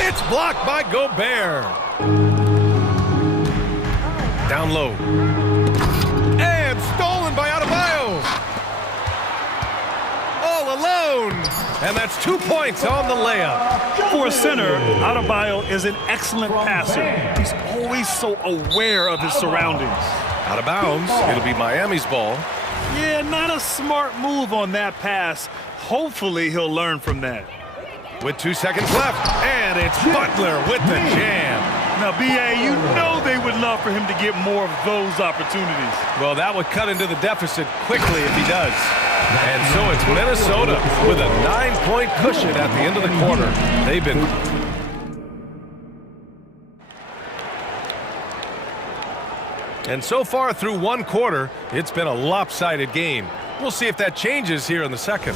It's blocked by Gobert. Down low. And stolen by Adebayo. All alone. And that's 2 points on the layup. For a center, Adebayo is an excellent passer. He's always so aware of his surroundings. Out of bounds. It'll be Miami's ball. Yeah, not a smart move on that pass. Hopefully he'll learn from that. With 2 seconds left, and it's Butler with the jam. Now, B.A., you know they would love for him to get more of those opportunities. Well, that would cut into the deficit quickly if he does. And so it's Minnesota with a 9-point cushion at the end of the quarter. They've been... And so far through one quarter, it's been a lopsided game. We'll see if that changes here in the second.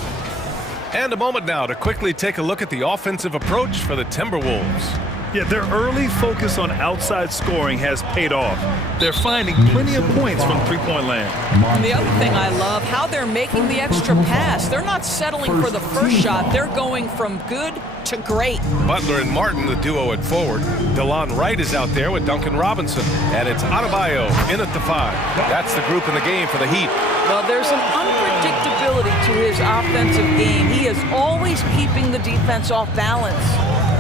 And a moment now to quickly take a look at the offensive approach for the Timberwolves. Yeah, their early focus on outside scoring has paid off. They're finding plenty of points from three-point land. And the other thing I love, how they're making the extra pass. They're not settling for the first shot. They're going from good to great. Butler and Martin, the duo at forward. DeLon Wright is out there with Duncan Robinson. And it's Adebayo in at the 5. That's the group in the game for the Heat. Well, there's an unpredictability to his offensive game. He is always keeping the defense off balance.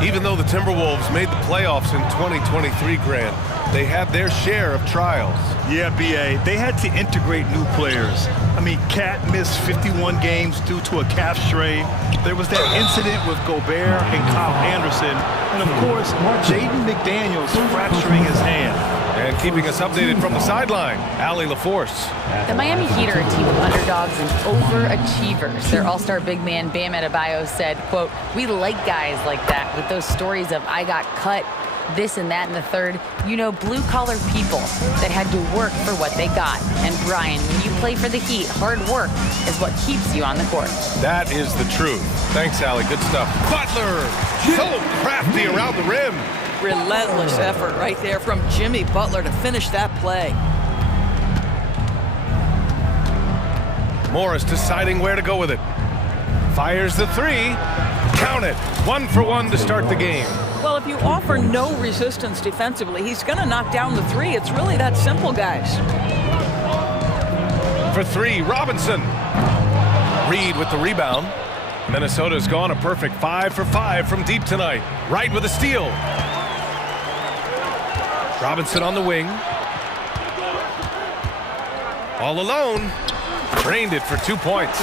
Even though the Timberwolves made the playoffs in 2023, Grant, they had their share of trials. Yeah, B.A., they had to integrate new players. I mean, Cat missed 51 games due to a calf strain. There was that incident with Gobert and Kyle Anderson. And, of course, Jaden McDaniels fracturing his hand. And keeping us updated from the sideline, Allie LaForce. The Miami Heat are a team of underdogs and overachievers. Their all-star big man, Bam Adebayo, said, quote, "We like guys like that with those stories of I got cut, this and that in the third. You know, blue-collar people that had to work for what they got. And Brian, when you play for the Heat, hard work is what keeps you on the court." That is the truth. Thanks, Allie. Good stuff. Butler, so crafty around the rim. Relentless effort right there from Jimmy Butler to finish that play. Morris deciding where to go with it. Fires the 3. Count it. 1 for 1 to start the game. Well, if you offer no resistance defensively, he's going to knock down the 3. It's really that simple, guys. For 3, Robinson. Reed with the rebound. Minnesota's gone a perfect 5 for 5 from deep tonight. Wright with a steal. Robinson on the wing. All alone. Drained it for 2 points.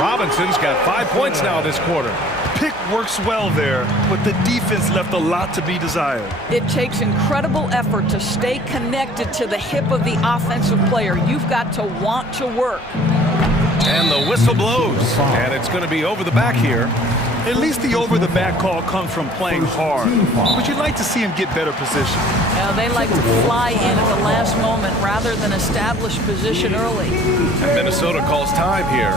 Robinson's got 5 points now this quarter. Pick works well there, but the defense left a lot to be desired. It takes incredible effort to stay connected to the hip of the offensive player. You've got to want to work. And the whistle blows. And it's going to be over the back here. At least the over-the-back call comes from playing hard, but you'd like to see him get better position. Now, they like to fly in at the last moment rather than establish position early. And Minnesota calls time here.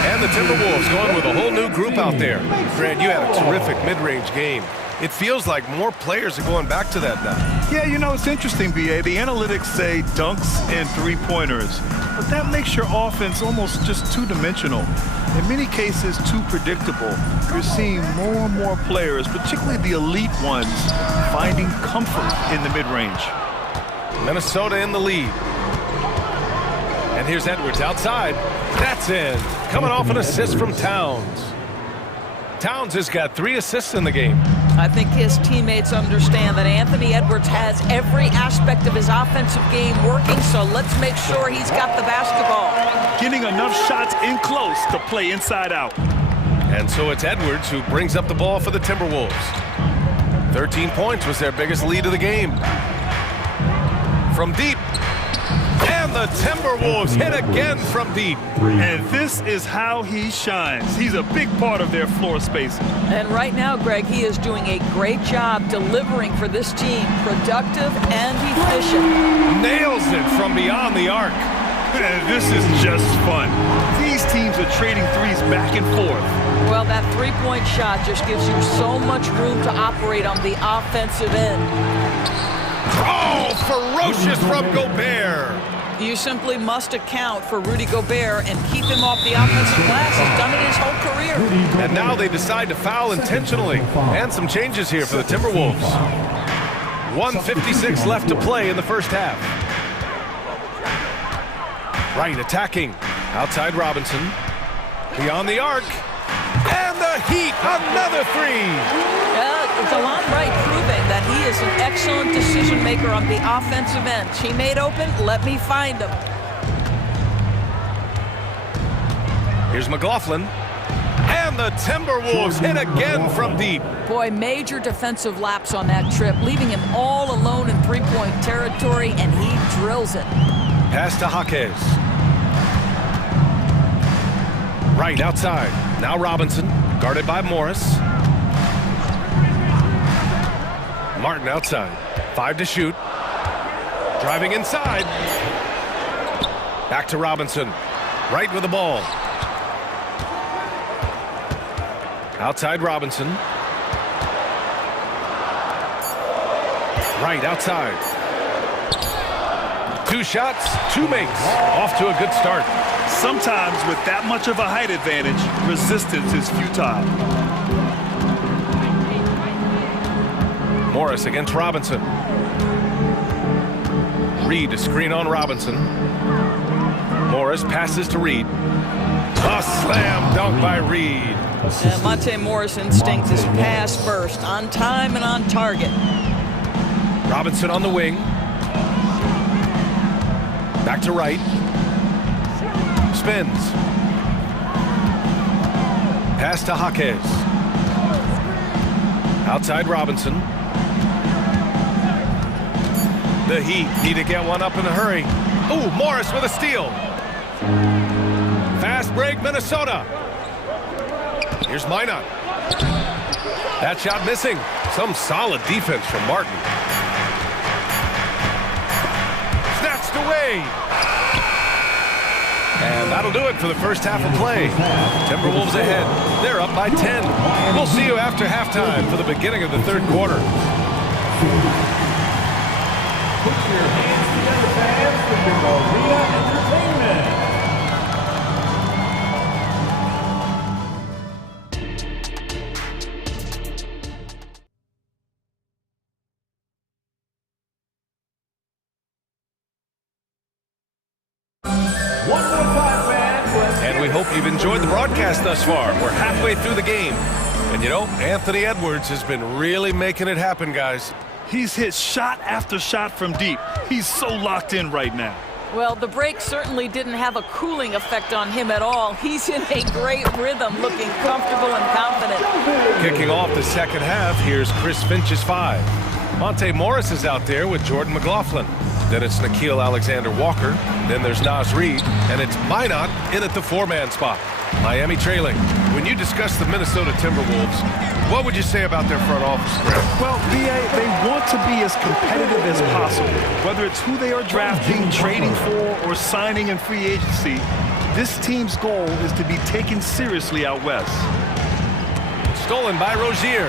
And the Timberwolves going with a whole new group out there. Grant, you had a terrific mid-range game. It feels like more players are going back to that now. Yeah, you know, it's interesting, B.A. The analytics say dunks and three-pointers, but that makes your offense almost just two-dimensional. In many cases, too predictable. You're seeing more and more players, particularly the elite ones, finding comfort in the mid-range. Minnesota in the lead. And here's Edwards outside. That's in. Coming off an assist from Towns. Towns has got 3 assists in the game. I think his teammates understand that Anthony Edwards has every aspect of his offensive game working, so let's make sure he's got the basketball. Getting enough shots in close to play inside out. And so it's Edwards who brings up the ball for the Timberwolves. 13 points was their biggest lead of the game. from deep. And the Timberwolves hit again from deep. And this is how he shines. He's a big part of their floor spacing. And right now, Greg, he is doing a great job delivering for this team, productive and efficient. Nails it from beyond the arc. And this is just fun. These teams are trading threes back and forth. Well, that three-point shot just gives you so much room to operate on the offensive end. Oh, ferocious from Gobert. You simply must account for Rudy Gobert and keep him off the offensive glass. He's done it his whole career. And now they decide to foul intentionally. And some changes here for the Timberwolves. 1:56 left to play in the first half. Right, attacking. Outside Robinson. Beyond the arc. And the Heat, another three. DeLon Wright proving that he is an excellent decision maker on the offensive end. Teammate open, let me find him. Here's McLaughlin. And the Timberwolves hit again from deep. Boy, major defensive lapse on that trip, leaving him all alone in three-point territory, and he drills it. Pass to Hawkes. Right, outside. Now Robinson, guarded by Morris. Martin outside. 5 to shoot. Driving inside. Back to Robinson. Right with the ball. Outside Robinson. Right outside. 2 shots, 2 makes. Off to a good start. Sometimes with that much of a height advantage, resistance is futile. Morris against Robinson. Reed to screen on Robinson. Morris passes to Reed. A slam dunk by Reed. Monte Morris' instinct is pass first, on time and on target. Robinson on the wing. Back to right. Spins. Pass to Hawkes. Outside Robinson. The Heat need to get one up in a hurry. Ooh, Morris with a steal. Fast break, Minnesota. Here's Minot. That shot missing. Some solid defense from Martin. Snatched away. And that'll do it for the first half of play. Timberwolves ahead. They're up by 10. We'll see you after halftime for the beginning of the third quarter. Put your hands together, fans, for your arena entertainment. One more time, fans. And we hope you've enjoyed the broadcast thus far. We're halfway through the game. And you know, Anthony Edwards has been really making it happen, guys. He's hit shot after shot from deep. He's so locked in right now. Well, the break certainly didn't have a cooling effect on him at all. He's in a great rhythm, looking comfortable and confident. Kicking off the second half, here's Chris Finch's 5. Monte Morris is out there with Jordan McLaughlin. Then it's Nickeil Alexander-Walker. Then there's Naz Reid. And it's Minot in at the 4-man spot. Miami trailing. When you discuss the Minnesota Timberwolves, what would you say about their front office, Greg? Well, BA, they want to be as competitive as possible. Whether it's who they are drafting, trading for, or signing in free agency, this team's goal is to be taken seriously out west. Stolen by Rozier.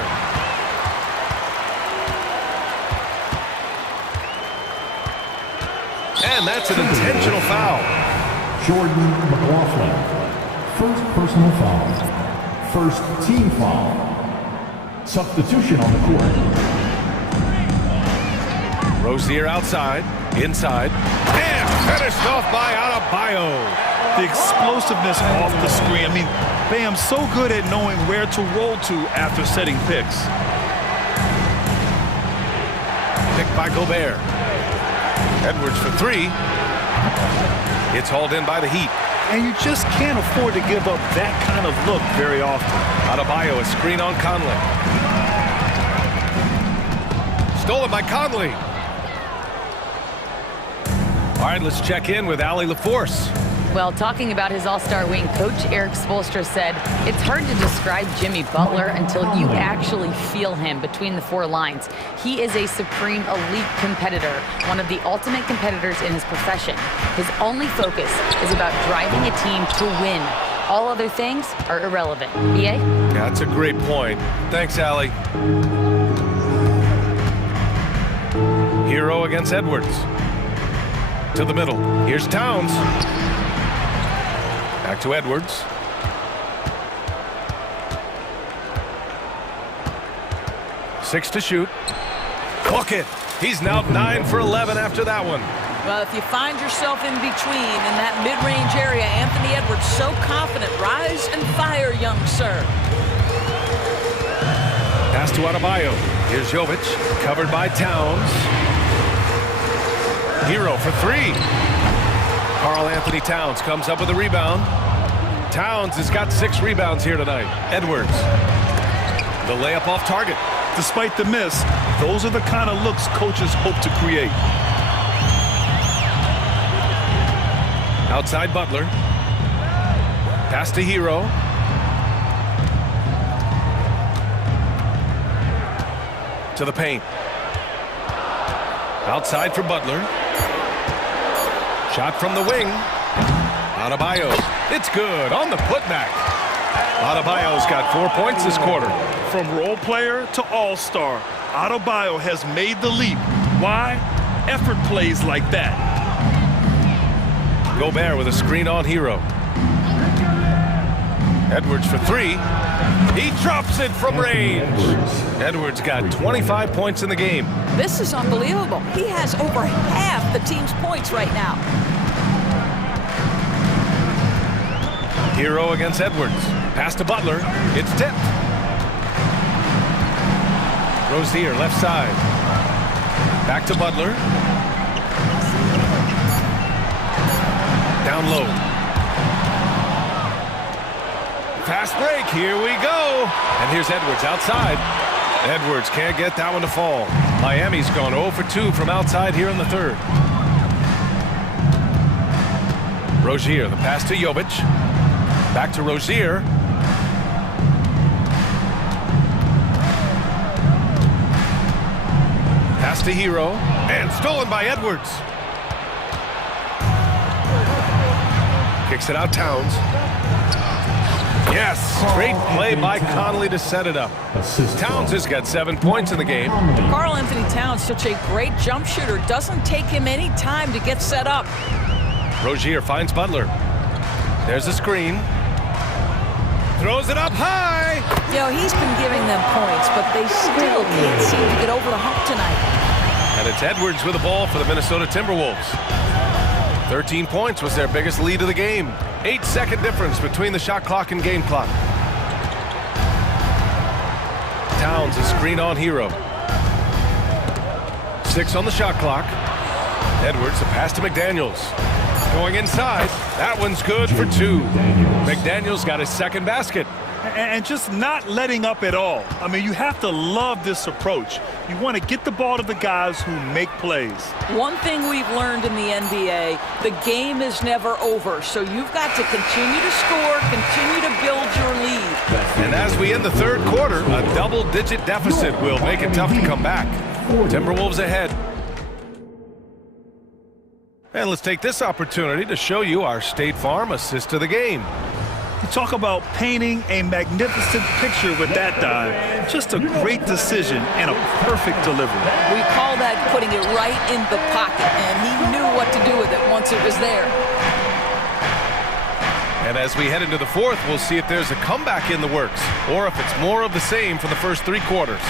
And that's an intentional foul. Jordan McLaughlin. First personal foul. First team foul. Substitution on the court. Rozier outside, inside, and finished off by Adebayo. The explosiveness off the screen. I mean, Bam's so good at knowing where to roll to after setting picks. Picked by Gobert. Edwards for 3. It's hauled in by the Heat. And you just can't afford to give up that kind of look very often. Adebayo, a screen on Conley. Stolen by Conley. All right, let's check in with Allie LaForce. Well, talking about his all-star wing, Coach Eric Spoelstra said, it's hard to describe Jimmy Butler until you actually feel him between the four lines. He is a supreme elite competitor, one of the ultimate competitors in his profession. His only focus is about driving a team to win. All other things are irrelevant. EA? Yeah, that's a great point. Thanks, Allie. Hero against Edwards. To the middle. Here's Towns. Back to Edwards. Six to shoot. Book it. He's now 9 for 11 after that one. Well, if you find yourself in between in that mid-range area, Anthony Edwards so confident. Rise and fire, young sir. Pass to Adebayo. Here's Jovic. Covered by Towns. Hero for three. Karl Anthony Towns comes up with a rebound. Towns has got 6 rebounds here tonight. Edwards. The layup off target. Despite the miss, those are the kind of looks coaches hope to create. Outside Butler. Pass to Hero. To the paint. Outside for Butler. Shot from the wing. Adebayo. It's good on the putback. Adebayo's got 4 points this quarter. From role player to all-star, Adebayo has made the leap. Why? Effort plays like that. Gobert with a screen on Hero. Edwards for three. He drops it from range. Edwards got 25 points in the game. This is unbelievable. He has over half the team's points right now. Hero against Edwards. Pass to Butler. It's tipped. Rozier left side. Back to Butler. Down low. Fast break. Here we go. And here's Edwards outside. Edwards can't get that one to fall. Miami's gone 0 for 2 from outside here in the third. Rozier, the pass to Jovic. Back to Rozier. Pass to Hero. And stolen by Edwards. Kicks it out Towns. Yes, great play by Conley to set it up. Towns has got 7 points in the game. Karl Anthony Towns, such a great jump shooter. Doesn't take him any time to get set up. Rozier finds Butler. There's a screen. Throws it up high. You know, he's been giving them points, but they still can't seem to get over the hump tonight. And it's Edwards with the ball for the Minnesota Timberwolves. 13 points was their biggest lead of the game. 8-second difference between the shot clock and game clock. Towns a screen on Hero. 6 on the shot clock. Edwards a pass to McDaniels. Going inside. That one's good for 2. McDaniels got his second basket. And just not letting up at all. I mean, you have to love this approach. You want to get the ball to the guys who make plays. One thing we've learned in the NBA, the game is never over. So you've got to continue to score, continue to build your lead. And as we end the third quarter, a double-digit deficit will make it tough to come back. Timberwolves ahead. And let's take this opportunity to show you our State Farm assist of the game. You talk about painting a magnificent picture with that dive. Just a great decision and a perfect delivery. We call that putting it right in the pocket, and he knew what to do with it once it was there. And as we head into the fourth, we'll see if there's a comeback in the works, or if it's more of the same for the first 3 quarters.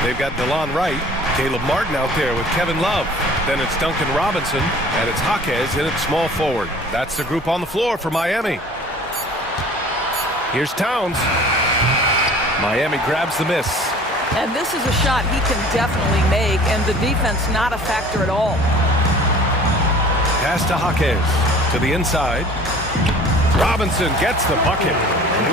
They've got DeLon Wright, Caleb Martin out there with Kevin Love. Then it's Duncan Robinson, and it's Jaquez in at small forward. That's the group on the floor for Miami. Here's Towns. Miami grabs the miss. And this is a shot he can definitely make, and the defense not a factor at all. Pass to Jaquez. To the inside. Robinson gets the bucket.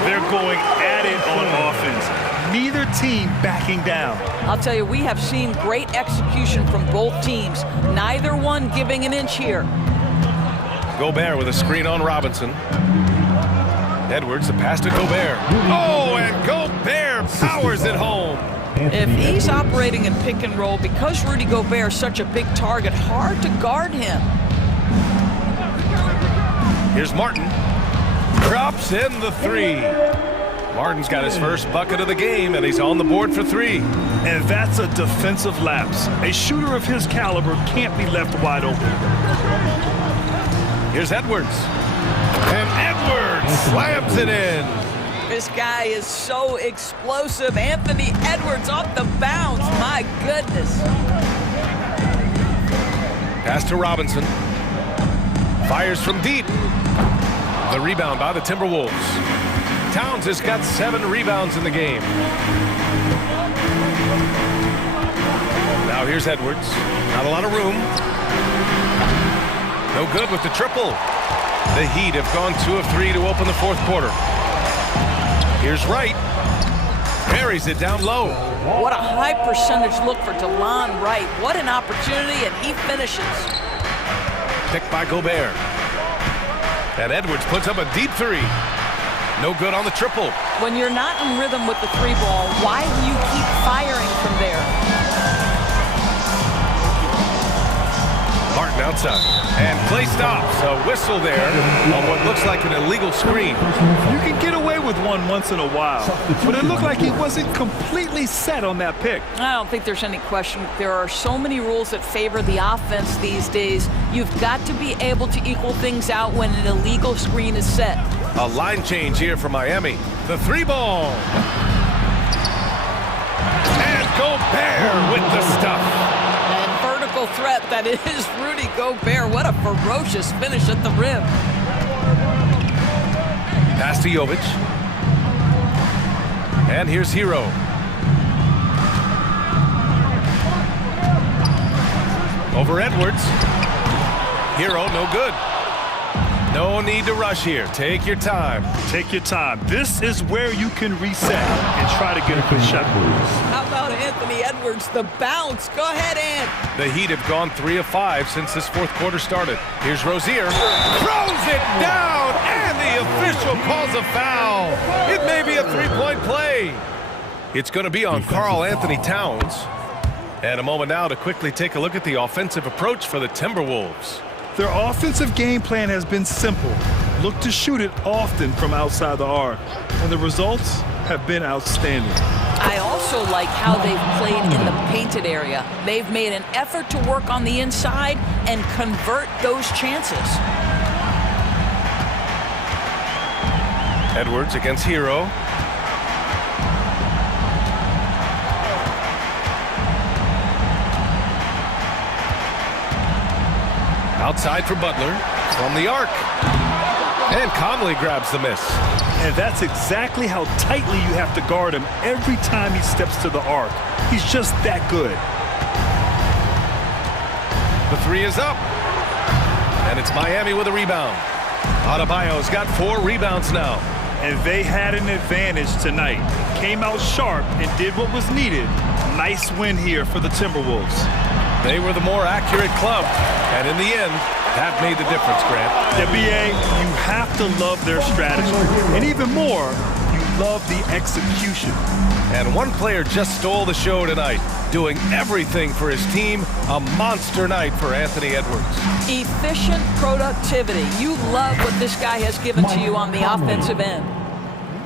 They're going at it on offense. Neither team backing down. I'll tell you, we have seen great execution from both teams. Neither one giving an inch here. Gobert with a screen on Robinson. Edwards, the pass to Gobert. Oh, and Gobert powers it home. If he's operating in pick and roll, because Rudy Gobert is such a big target, hard to guard him. Here's Martin. Drops in the three. Martin's got his first bucket of the game, and he's on the board for three. And that's a defensive lapse. A shooter of his caliber can't be left wide open. Here's Edwards. And Edwards slams it in. This guy is so explosive. Anthony Edwards off the bounce. My goodness. Pass to Robinson. Fires from deep. The rebound by the Timberwolves. Towns has got 7 rebounds in the game. Now here's Edwards. Not a lot of room. No good with the triple. The Heat have gone 2 of 3 to open the fourth quarter. Here's Wright. Buries it down low. What a high percentage look for DeLon Wright. What an opportunity, and he finishes. Picked by Gobert. And Edwards puts up a deep three. No good on the triple. When you're not in rhythm with the three ball, why do you keep firing from there? Martin outside. And play stops. A whistle there on what looks like an illegal screen. You can get away with one once in a while, but it looked like he wasn't completely set on that pick. I don't think there's any question. There are so many rules that favor the offense these days. You've got to be able to equal things out when an illegal screen is set. A line change here for Miami. The three ball. And Gobert with the stuff. And vertical threat that is Rudy Gobert. What a ferocious finish at the rim. Pass to Jovic. And here's Hero. Over Edwards. Hero, no good. No need to rush here. Take your time. Take your time. This is where you can reset and try to get a good shot. How about Anthony Edwards, the bounce? Go ahead, Ant. The Heat have gone 3 of 5 since this fourth quarter started. Here's Rozier. Throws it down, and the official calls a foul. It may be a three-point play. It's going to be on Karl Anthony Towns. And a moment now to quickly take a look at the offensive approach for the Timberwolves. Their offensive game plan has been simple. Look to shoot it often from outside the arc. And the results have been outstanding. I also like how they've played in the painted area. They've made an effort to work on the inside and convert those chances. Edwards against Hero. Outside for Butler, from the arc. And Conley grabs the miss. And that's exactly how tightly you have to guard him every time he steps to the arc. He's just that good. The three is up. And it's Miami with a rebound. Adebayo's got 4 rebounds now. And they had an advantage tonight. Came out sharp and did what was needed. Nice win here for the Timberwolves. They were the more accurate club. And in the end, that made the difference, Grant. NBA, you have to love their strategy. And even more, you love the execution. And one player just stole the show tonight, doing everything for his team. A monster night for Anthony Edwards. Efficient productivity. You love what this guy has given to you on the offensive end.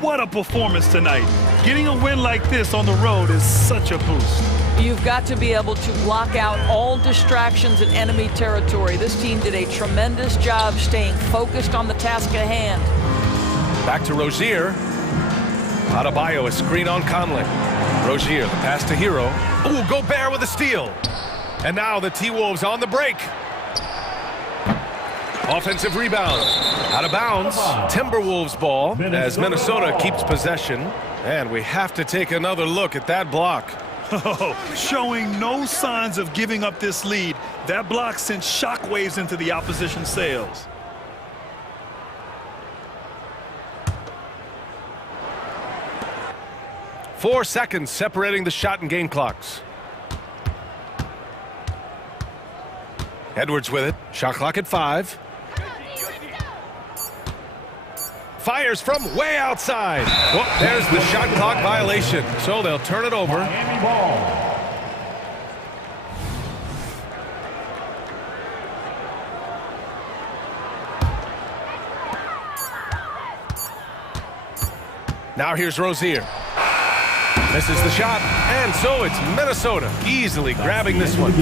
What a performance tonight. Getting a win like this on the road is such a boost. You've got to be able to block out all distractions in enemy territory. This team did a tremendous job staying focused on the task at hand. Back to Rozier. Adebayo, a screen on Conley. Rozier, the pass to Hero. Ooh, Gobert with a steal. And now the T-Wolves on the break. Offensive rebound. Out of bounds. Timberwolves ball as Minnesota keeps possession. And we have to take another look at that block. Oh, showing no signs of giving up this lead. That block sent shockwaves into the opposition sails. Four seconds separating the shot and game clocks. Edwards with it. Shot clock at 5. Fires from way outside. Well, there's the shot clock violation. So they'll turn it over. Miami ball. Now here's Rozier. Misses the shot, and so it's Minnesota easily grabbing this one.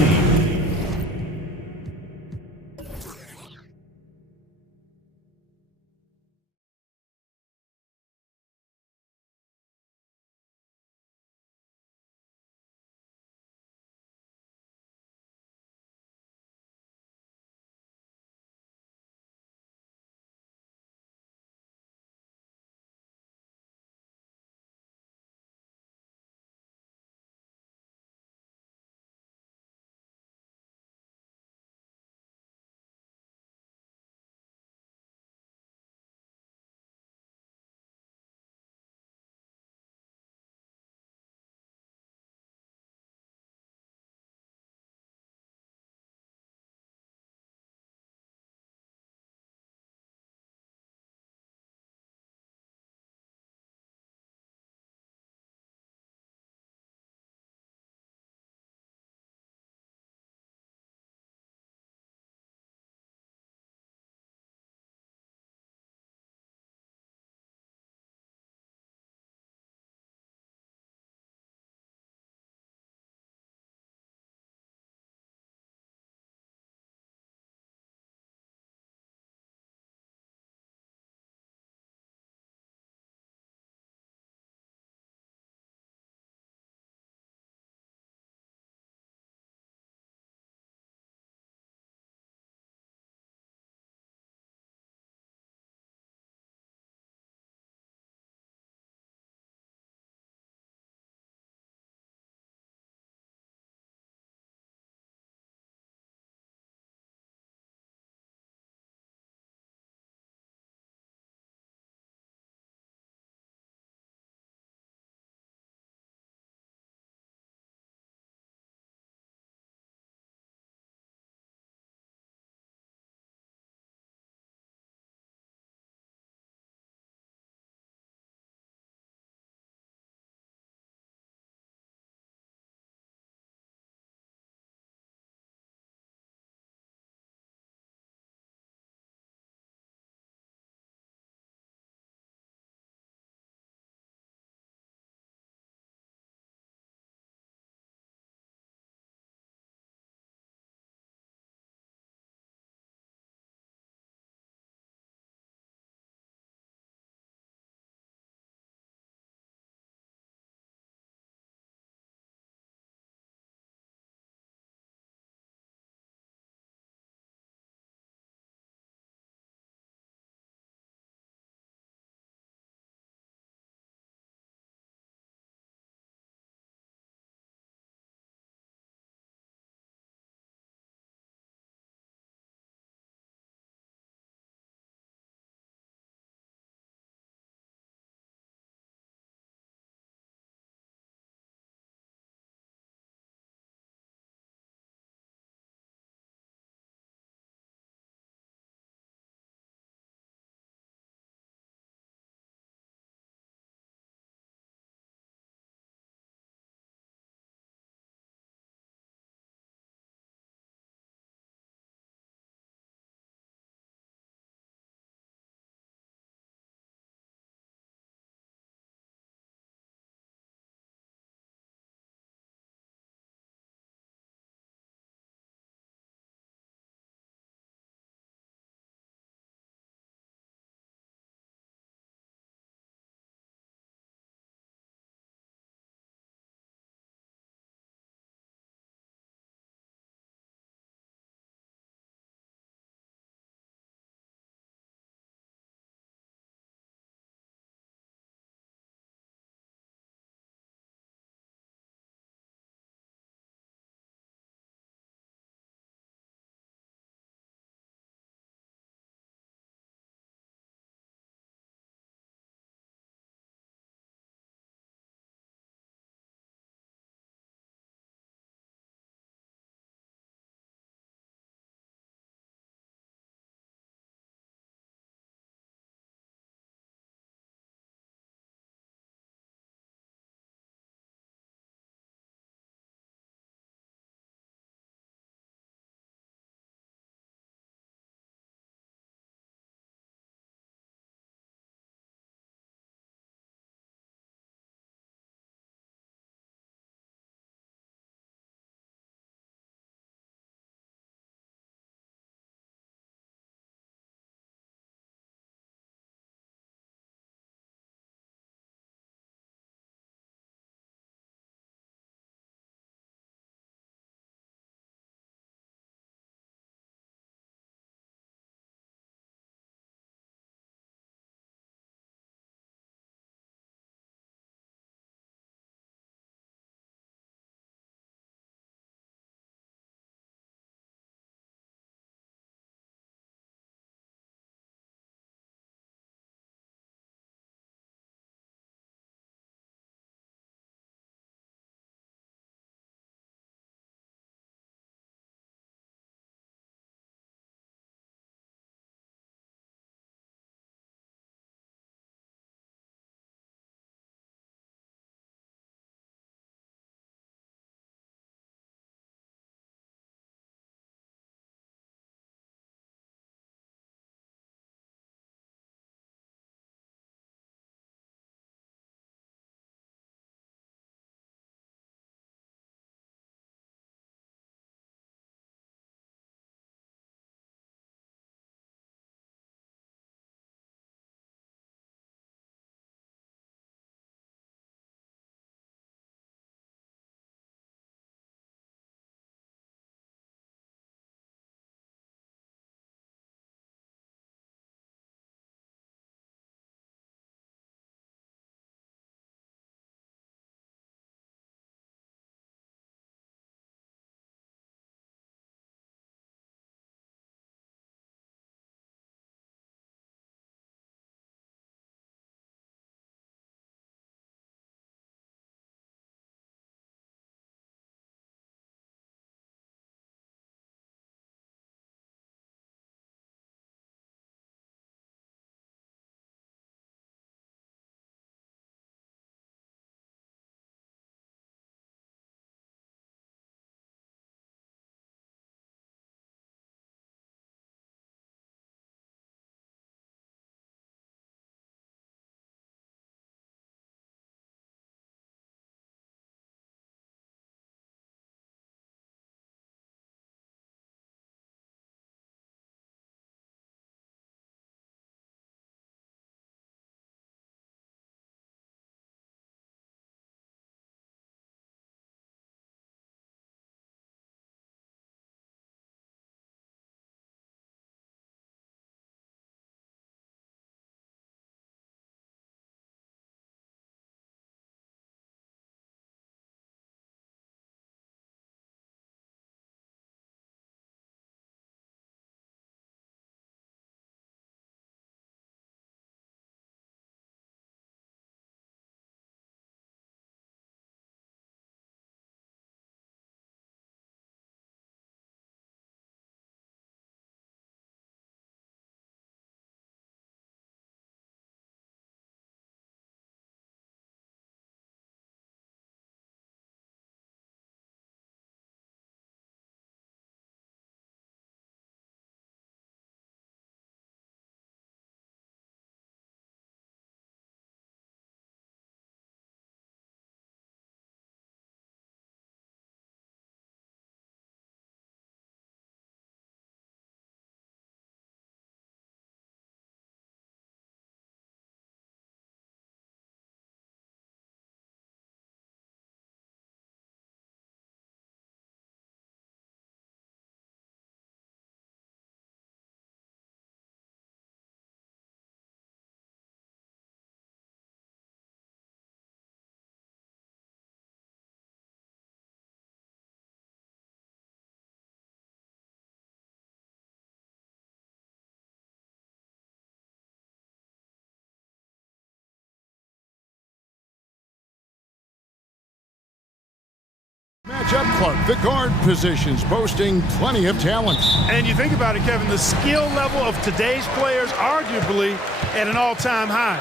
up Clark. The guard positions boasting plenty of talent. And you think about it, Kevin, the skill level of today's players arguably at an all-time high.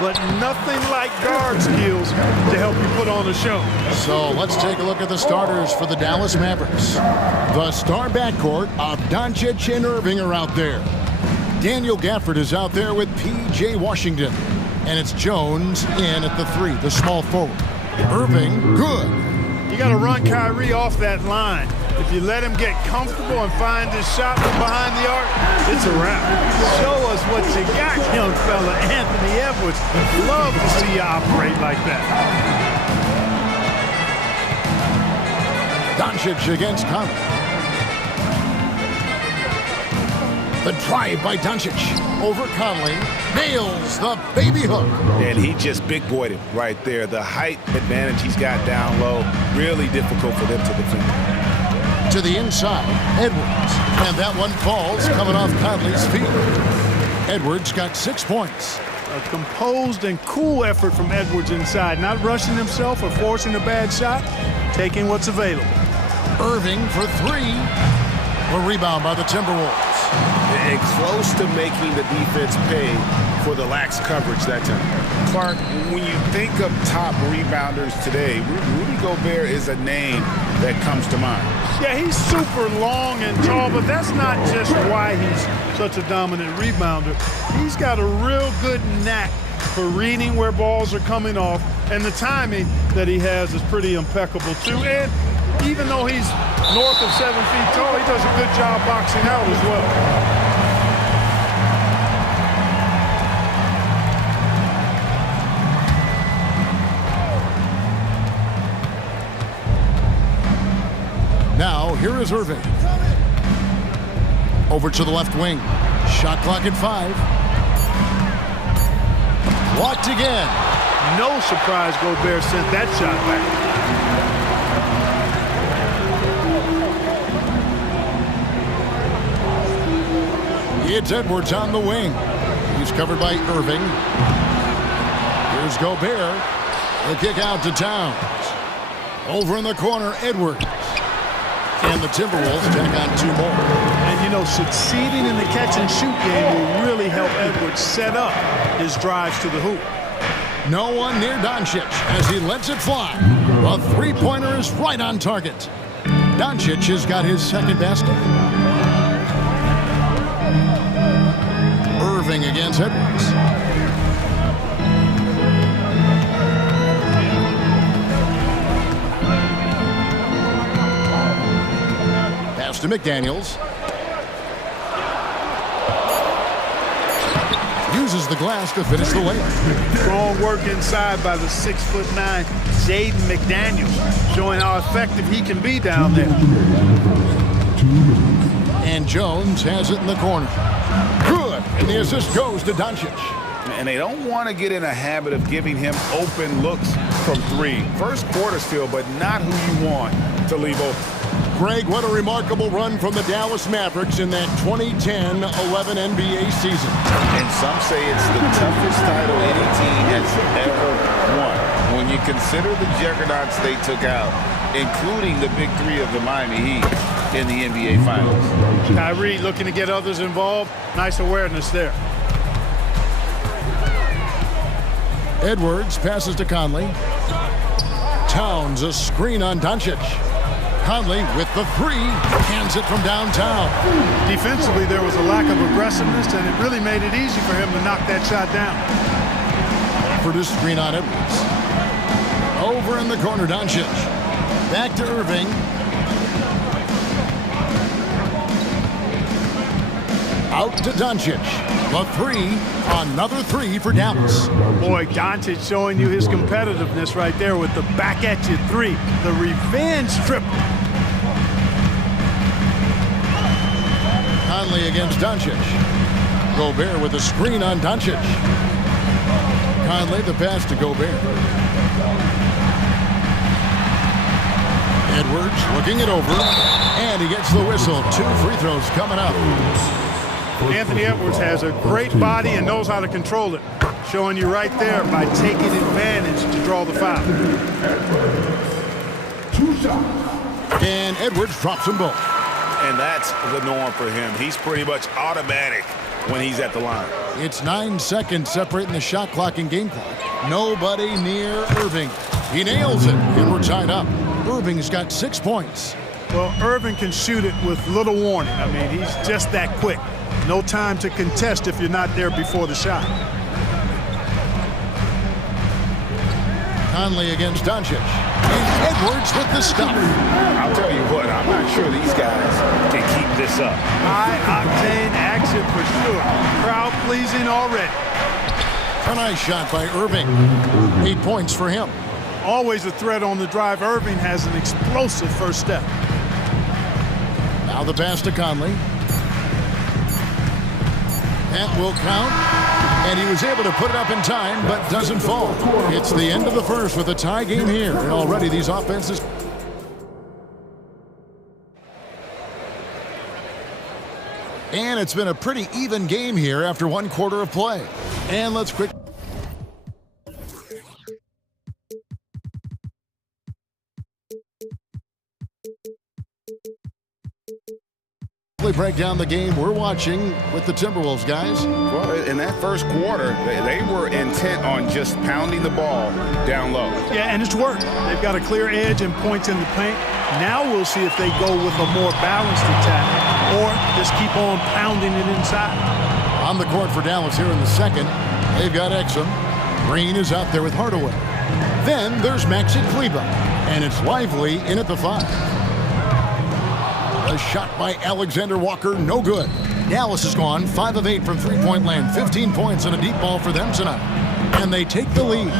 But nothing like guard skills to help you put on a show. So let's take a look at the starters for the Dallas Mavericks. The star backcourt of Doncic and Irving are out there. Daniel Gafford is out there with P.J. Washington. And it's Jones in at the 3, the small forward. Irving, good. You got to run Kyrie off that line. If you let him get comfortable and find his shot from behind the arc, it's a wrap. Show us what you got, young fella. Anthony Edwards, love to see you operate like that. Doncic against Conley. The drive by Doncic over Conley. Nails the baby hook. And he just big boyed him right there. The height advantage he's got down low, really difficult for them to defend. To the inside, Edwards. And that one falls coming off Conley's feet. Edwards got 6 points. A composed and cool effort from Edwards inside. Not rushing himself or forcing a bad shot. Taking what's available. Irving for 3. A rebound by the Timberwolves. And close to making the defense pay for the lax coverage that time. Clark, when you think of top rebounders today, Rudy Gobert is a name that comes to mind. Yeah, he's super long and tall, but that's not just why he's such a dominant rebounder. He's got a real good knack for reading where balls are coming off, and the timing that he has is pretty impeccable too. And even though he's north of 7 feet tall, he does a good job boxing out as well. Now, here is Irving. Over to the left wing. Shot clock at 5. Blocked again. No surprise Gobert sent that shot back. It's Edwards on the wing. He's covered by Irving. Here's Gobert. The kick out to Towns. Over in the corner, Edwards. And the Timberwolves take on 2 more. And, you know, succeeding in the catch-and-shoot game will really help Edwards set up his drives to the hoop. No one near Doncic as he lets it fly. A 3-pointer is right on target. Doncic has got his 2nd basket. Irving against Edwards. Pass to McDaniels. Uses the glass to finish the layup. Strong work inside by the 6'9" Jaden McDaniels, showing how effective he can be down there. And Jones has it in the corner. Good, and the assist goes to Doncic. And they don't want to get in a habit of giving him open looks from 3. First quarter still, but not who you want to leave open. Greg, what a remarkable run from the Dallas Mavericks in that 2010-11 NBA season. And some say it's the toughest title any team has ever won. When you consider the juggernauts they took out, including the big 3 of the Miami Heat in the NBA Finals. Kyrie looking to get others involved. Nice awareness there. Edwards passes to Conley. Towns a screen on Doncic. Conley with the 3, hands it from downtown. Defensively, there was a lack of aggressiveness, and it really made it easy for him to knock that shot down. Produced screen on Edwards. Over in the corner, Doncic. Back to Irving. Out to Doncic. The 3, another 3 for Dallas. Boy, Doncic showing you his competitiveness right there with the back at you 3. The revenge triple. Conley against Doncic. Gobert with a screen on Doncic. Conley the pass to Gobert. Edwards looking it over. And he gets the whistle. 2 free throws coming up. Anthony Edwards has a great body and knows how to control it. Showing you right there by taking advantage to draw the foul. 2 shots. And Edwards drops them both. And that's the norm for him. He's pretty much automatic when he's at the line. It's 9 seconds separating the shot clock and game clock. Nobody near Irving. He nails it, and we're tied up. Irving's got 6 points. Well, Irving can shoot it with little warning. I mean, he's just that quick. No time to contest if you're not there before the shot. Conley against Doncic. And Edwards with the stop. I'll tell you what, I'm not sure these guys can keep this up. High-octane action for sure. Crowd-pleasing already. A nice shot by Irving. 8 points for him. Always a threat on the drive. Irving has an explosive first step. Now the pass to Conley. That will count. And he was able to put it up in time, but doesn't fall. It's the end of the first with a tie game here. And already these offenses... And it's been a pretty even game here after 1 quarter of play. And let's quickly break down the game we're watching with the Timberwolves, guys. Well, in that first quarter, they were intent on just pounding the ball down low. Yeah, and it's worked. They've got a clear edge and points in the paint. Now we'll see if they go with a more balanced attack or just keep on pounding it inside. On the court for Dallas here in the second, they've got Exum. Green is out there with Hardaway. Then there's Maxi Kleber, and it's Lively in at the 5. A shot by Alexander Walker, no good. Dallas has gone 5 of 8 from three-point land, 15 points and a deep ball for them tonight. And they take the lead.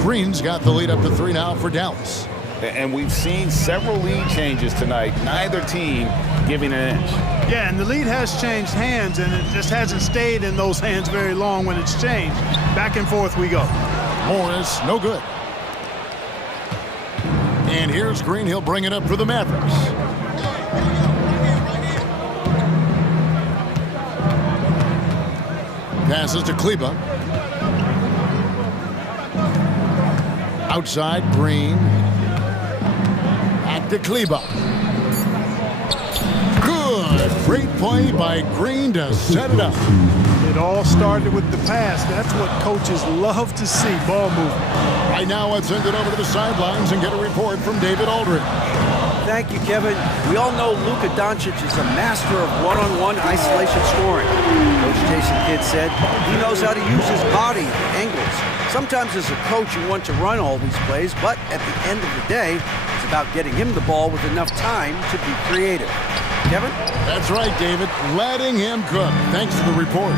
Green's got the lead up to 3 now for Dallas. And we've seen several lead changes tonight, neither team giving an inch. Yeah, and the lead has changed hands, and it just hasn't stayed in those hands very long when it's changed. Back and forth we go. Morris, no good. And here's Green. He'll bring it up for the Mavericks. Passes to Kleber. Outside, Green. Back to Kleber. Good. Great play by Green to set it up. It all started with the pass. That's what coaches love to see, ball movement. Right now, let's send it over to the sidelines and get a report from David Aldridge. Thank you, Kevin. We all know Luka Doncic is a master of one-on-one isolation scoring. Coach Jason Kidd said he knows how to use his body and angles. Sometimes as a coach, you want to run all these plays, but at the end of the day, it's about getting him the ball with enough time to be creative. Kevin? That's right, David. Letting him cook. Thanks to the report.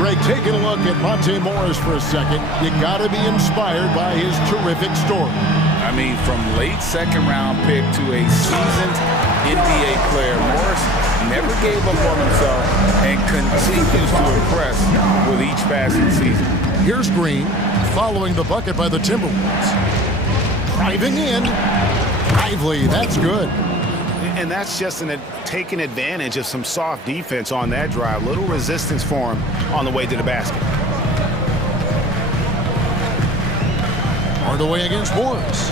Greg, taking a look at Monte Morris for a second. You got to be inspired by his terrific story. I mean, from late second-round pick to a seasoned NBA player, Morris never gave up on himself and continues to impress with each passing season. Here's Green following the bucket by the Timberwolves. Driving in. Lively, that's good. And that's just taking advantage of some soft defense on that drive. Little resistance for him on the way to the basket. Hardaway against Morris.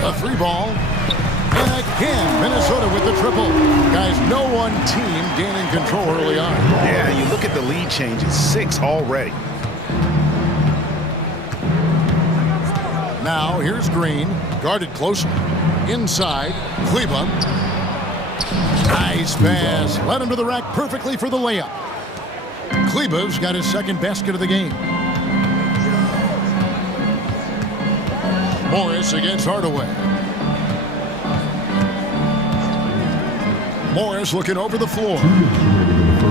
A 3-ball. And again, Minnesota with the triple. Guys, no one team gaining control early on. Yeah, you look at the lead changes, 6 already. Now, here's Green, guarded closely. Inside, Kleber. Nice pass. Led him to the rack perfectly for the layup. Kleber's got his second basket of the game. Morris against Hardaway. Morris looking over the floor.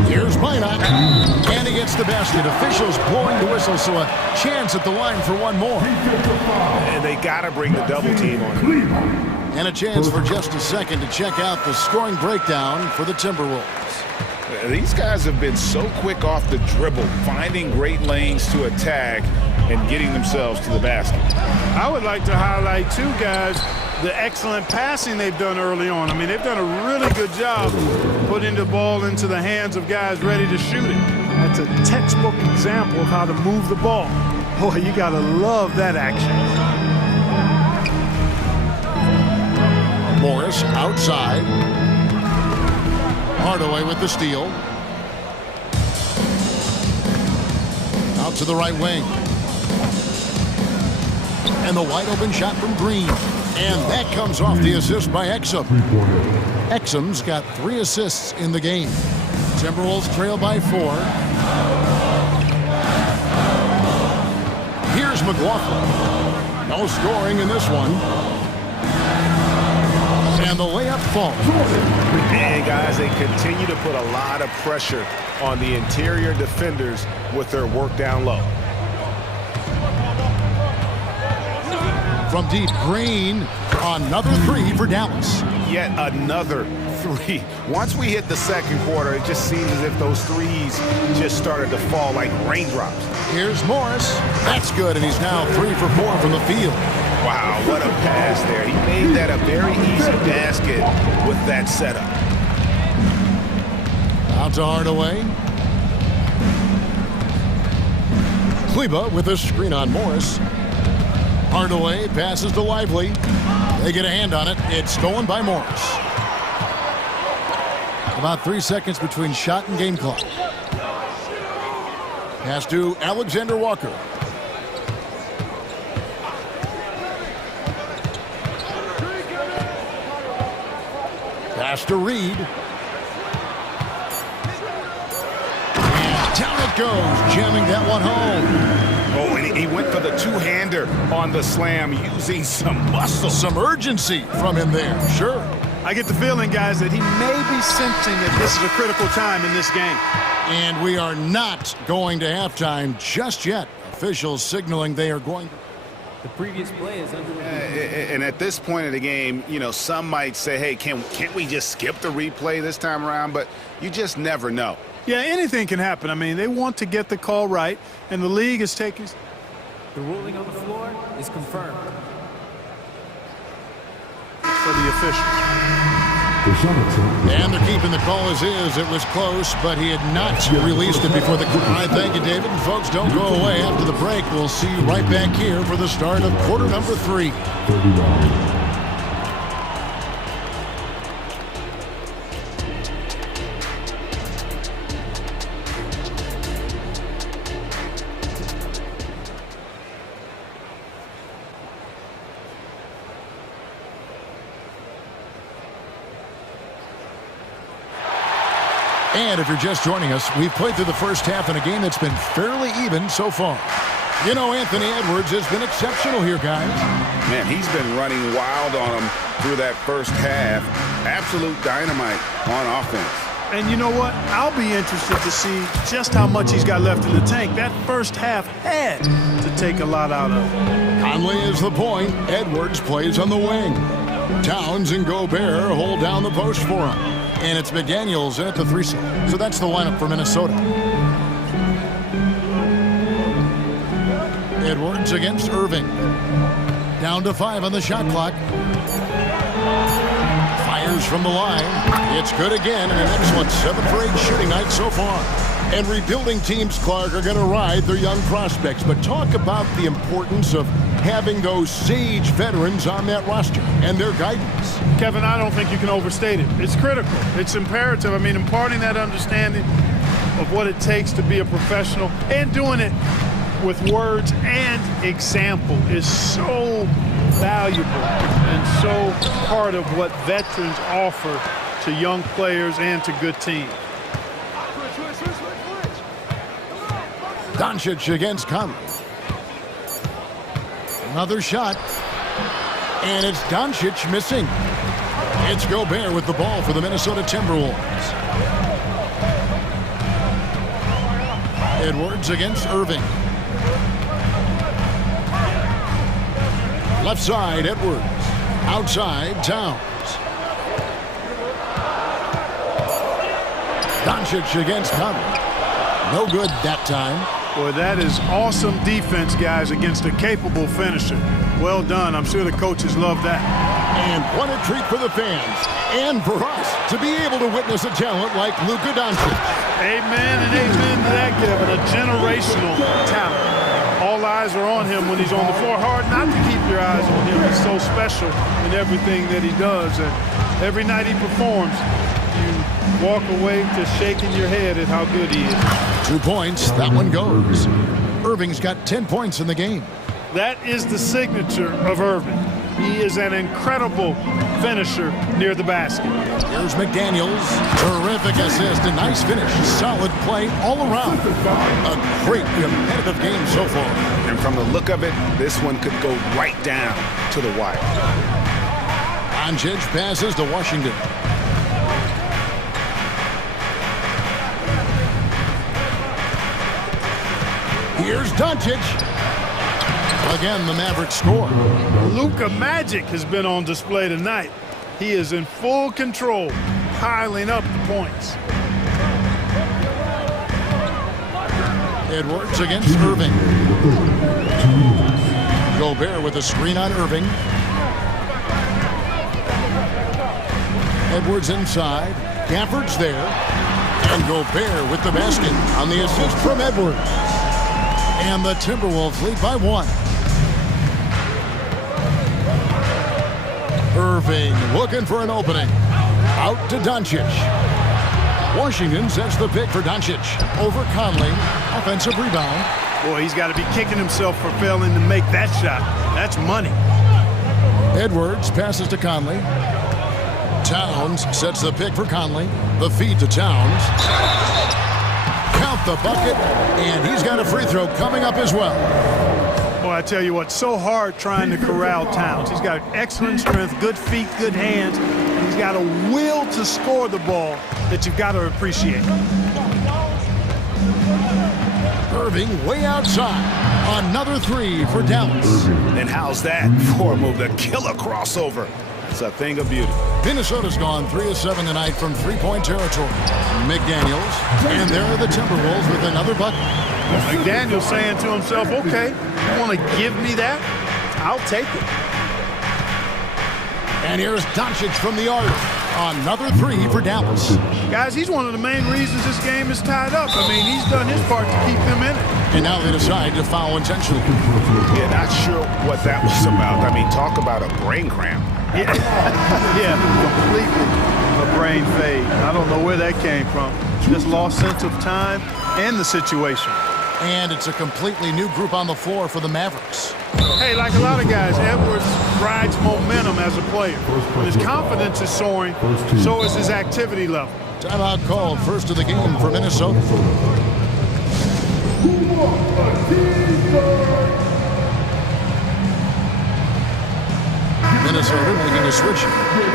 Here's Minot. And he gets the basket. Officials blowing the whistle, so a chance at the line for one more. And they got to bring the double team on him. And a chance for just a second to check out the scoring breakdown for the Timberwolves. These guys have been so quick off the dribble, finding great lanes to attack and getting themselves to the basket. I would like to highlight, too, guys, the excellent passing they've done early on. I mean, they've done a really good job putting the ball into the hands of guys ready to shoot it. That's a textbook example of how to move the ball. Boy, you got to love that action. Morris outside. Hardaway with the steal. Out to the right wing. And the wide open shot from Green. And that comes off the assist by Exum. Exum's got 3 assists in the game. Timberwolves trail by 4. Here's McLaughlin. No scoring in this one. And the layup falls. And guys, they continue to put a lot of pressure on the interior defenders with their work down low. From deep, Green, another 3 for Dallas. Yet another 3. Once we hit the second quarter, it just seems as if those threes just started to fall like raindrops. Here's Morris. That's good, and he's now 3 for 4 from the field. Wow, what a pass there. He made that a very easy basket with that setup. Out to Hardaway. Kleba with a screen on Morris. Hardaway passes to Lively. They get a hand on it. It's stolen by Morris. About 3 seconds between shot and game clock. Pass to Alexander Walker. Pass to Reed. And down it goes, jamming that one home. Oh, and he went for the two-hander on the slam using some muscle. Some urgency from him there, sure. I get the feeling, guys, that he may be sensing that this is a critical time in this game. And we are not going to halftime just yet. Officials signaling they are going to. The previous play is under review. And at this point of the game, you know, some might say, hey, can't we just skip the replay this time around? But you just never know. Yeah, anything can happen. I mean, they want to get the call right, and the league is taking... The ruling on the floor is confirmed. For the officials. And they're keeping the call as is. It was close, but he had not released it before the... All right, thank you, David. And folks, don't go away. After the break, we'll see you right back here for the start of quarter number 3. And if you're just joining us, we've played through the first half in a game that's been fairly even so far. You know, Anthony Edwards has been exceptional here, guys. Man, he's been running wild on them through that first half. Absolute dynamite on offense. And you know what? I'll be interested to see just how much he's got left in the tank. That first half had to take a lot out of him. Conley is the point. Edwards plays on the wing. Towns and Gobert hold down the post for him. And it's McDaniels in at the 3 slot. So that's the lineup for Minnesota. Edwards against Irving. Down to 5 on the shot clock. Fires from the line. It's good again, and an excellent 7 for 8 shooting night so far. And rebuilding teams, Clark, are going to ride their young prospects. But talk about the importance of having those sage veterans on that roster and their guidance. Kevin, I don't think you can overstate it. It's critical. It's imperative. I mean, imparting that understanding of what it takes to be a professional and doing it with words and example is so valuable and so part of what veterans offer to young players and to good teams. Doncic against Conley. Another shot. And it's Doncic missing. It's Gobert with the ball for the Minnesota Timberwolves. Edwards against Irving. Left side, Edwards. Outside, Towns. Doncic against Conley. No good that time. Boy, that is awesome defense, guys, against a capable finisher. Well done. I'm sure the coaches love that. And what a treat for the fans and for us to be able to witness a talent like Luka Doncic. Amen and amen to that, Kevin. A generational talent all eyes are on him when he's on the floor. Hard not to keep your eyes on him. He's so special in everything that he does. And every night he performs, you walk away just shaking your head at how good he is. 2 points. That one goes. Irving's got 10 points in the game. That is the signature of Irving. He is an incredible finisher near the basket. Here's McDaniels. Terrific assist. A nice finish. Solid play all around. A great competitive game so far. And from the look of it, this one could go right down to the wire. Doncic passes to Washington. Here's Doncic. Again, the Mavericks score. Luka Magic has been on display tonight. He is in full control, piling up the points. Edwards against Irving. Gobert with a screen on Irving. Edwards inside. Gafford's there. And Gobert with the basket on the assist from Edwards. And the Timberwolves lead by 1. Irving looking for an opening. Out to Doncic. Washington sets the pick for Doncic. Over Conley. Offensive rebound. Boy, he's got to be kicking himself for failing to make that shot. That's money. Edwards passes to Conley. Towns sets the pick for Conley. The feed to Towns. Count the bucket. And he's got a free throw coming up as well. Boy, I tell you what, so hard trying to corral Towns. He's got excellent strength, good feet, good hands, and he's got a will to score the ball that you've got to appreciate. Irving way outside. Another 3 for Dallas. And how's that for a move? The killer crossover. It's a thing of beauty. Minnesota's gone 3 of 7 tonight from three-point territory. McDaniels, and there are the Timberwolves with another bucket. McDaniels saying to himself, okay, you want to give me that? I'll take it. And here's Doncic from the arc. Another 3 for Dallas. Guys, he's one of the main reasons this game is tied up. I mean, he's done his part to keep them in it. And now they decide to foul intentionally. Yeah, not sure what that was about. I mean, talk about a brain cramp. Yeah, completely a brain fade. I don't know where that came from. Just lost sense of time and the situation. And it's a completely new group on the floor for the Mavericks. Hey, like a lot of guys, Edwards rides momentum as a player. When his confidence is soaring, so is his activity level. Timeout called, first of the game for Minnesota. Minnesota making a switch.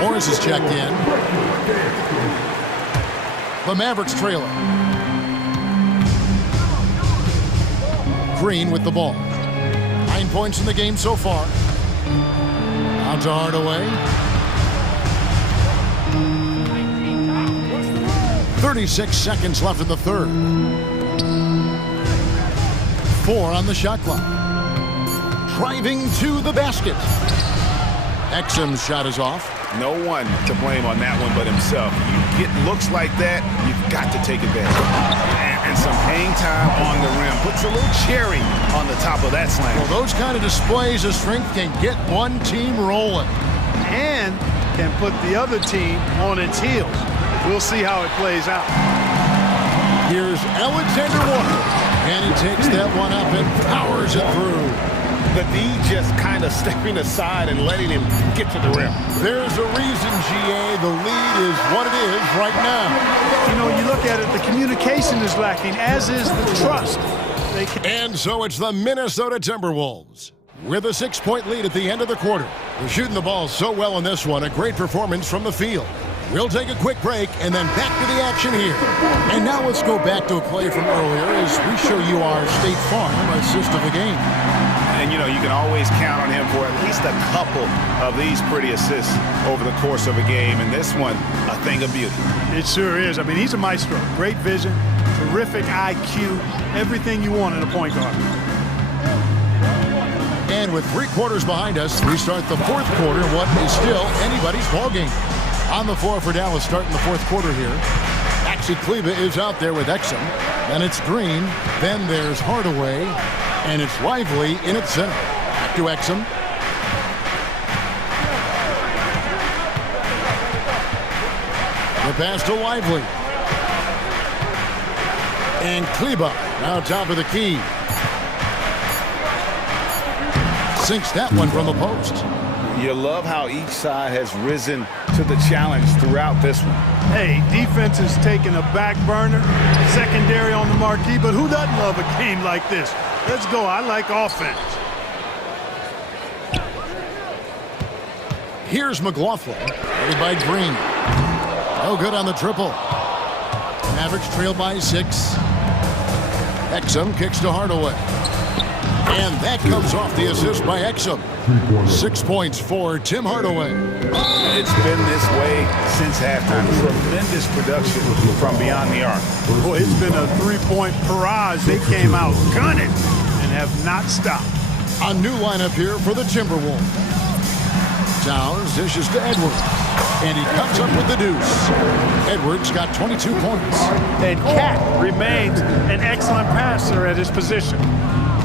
Morris is checked in. The Mavericks trailer. Green with the ball. 9 points in the game so far. Out to Hardaway. 36 seconds left in the third. 4 on the shot clock. Driving to the basket. Exum's shot is off. No one to blame on that one but himself. You get looks like that, you've got to take advantage. And some hang time on the rim. Puts a little cherry on the top of that slam. Well, those kind of displays of strength can get one team rolling. And can put the other team on its heels. We'll see how it plays out. Here's Alexander Walker. And he takes that one up and powers it through. The D just kind of stepping aside and letting him get to the rim. There's a reason, GA, the lead is what it is right now. You know, you look at it, the communication is lacking, as is the trust. And so it's the Minnesota Timberwolves with a 6-point lead at the end of the quarter. They're shooting the ball so well in this one, a great performance from the field. We'll take a quick break and then back to the action here. And now let's go back to a play from earlier as we show you our State Farm assist of the game. And, you know, you can always count on him for at least a couple of these pretty assists over the course of a game. And this one, a thing of beauty. It sure is. I mean, he's a maestro. Great vision, terrific IQ, everything you want in a point guard. And with 3 quarters behind us, we start the fourth quarter, what is still anybody's ballgame. On the floor for Dallas starting the fourth quarter here. Maxi Kleba is out there with Exum. Then it's Green. Then there's Hardaway. And it's Lively in its center. Back to Exum. The pass to Lively. And Kleba now top of the key. Sinks that one from the post. You love how each side has risen to the challenge throughout this one. Hey, defense is taking a back burner, secondary on the marquee, but who doesn't love a game like this? Let's go. I like offense. Here's McLaughlin, headed by Green. No good on the triple. Mavericks trail by 6. Exum kicks to Hardaway. And that comes off the assist by Exum. 6 points for Tim Hardaway. It's been this way since halftime. Tremendous production from beyond the arc. Boy, it's been a three-point barrage. They came out gunning and have not stopped. A new lineup here for the Timberwolves. Towns dishes to Edwards. And he comes up with the deuce. Edwards got 22 points. And Cat remains an excellent passer at his position.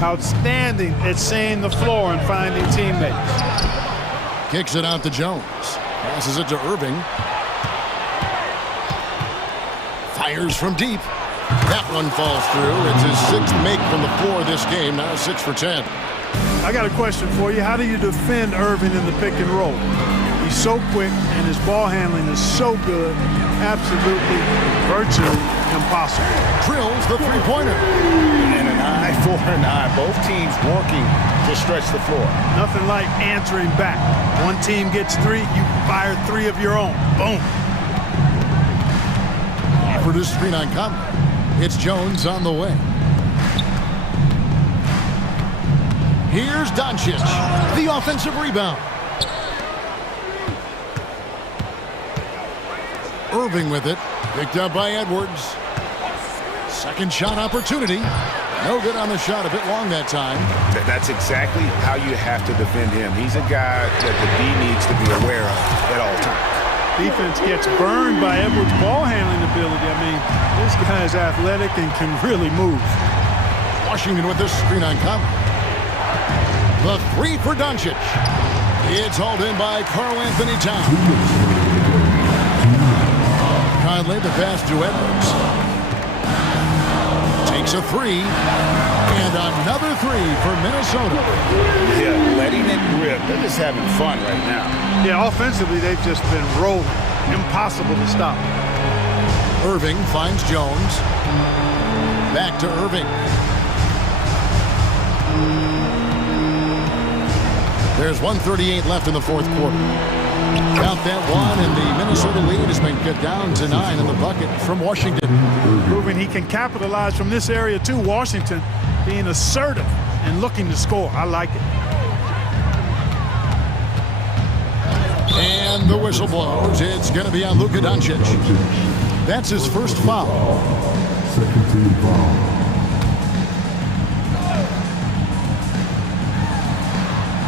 Outstanding at seeing the floor and finding teammates. Kicks it out to Jones. Passes it to Irving. Fires from deep. That one falls through. It's his 6th make from the floor this game. Now 6 for 10. I got a question for you. How do you defend Irving in the pick and roll? He's so quick and his ball handling is so good. Absolutely, virtually impossible. Drills the three-pointer. And an eye for an eye. Both teams working to stretch the floor. Nothing like answering back. One team gets 3, you fire 3 of your own. Boom. For this screen on Conley. It's Jones on the way. Here's Doncic. The offensive rebound. Irving with it. Picked up by Edwards. Second shot opportunity. No good on the shot. A bit long that time. That's exactly how you have to defend him. He's a guy that the D needs to be aware of at all times. Defense gets burned by Edwards' ball handling ability. I mean, this guy's athletic and can really move. Washington with this screen on Conley. The 3 for Doncic. It's hauled in by Karl Anthony Towns. Conley the pass to Edwards. Takes a 3. And another 3 for Minnesota. Yeah, letting it rip. They're just having fun right now. Yeah, offensively, they've just been rolling. Impossible to stop. Irving finds Jones. Back to Irving. There's 1:38 left in the fourth quarter. Count that one, and the Minnesota lead has been cut down to 9 in the bucket from Washington. Proving he can capitalize from this area too. Washington being assertive and looking to score. I like it. And the whistle blows. It's going to be on Luka Doncic. That's his first foul. Second team foul.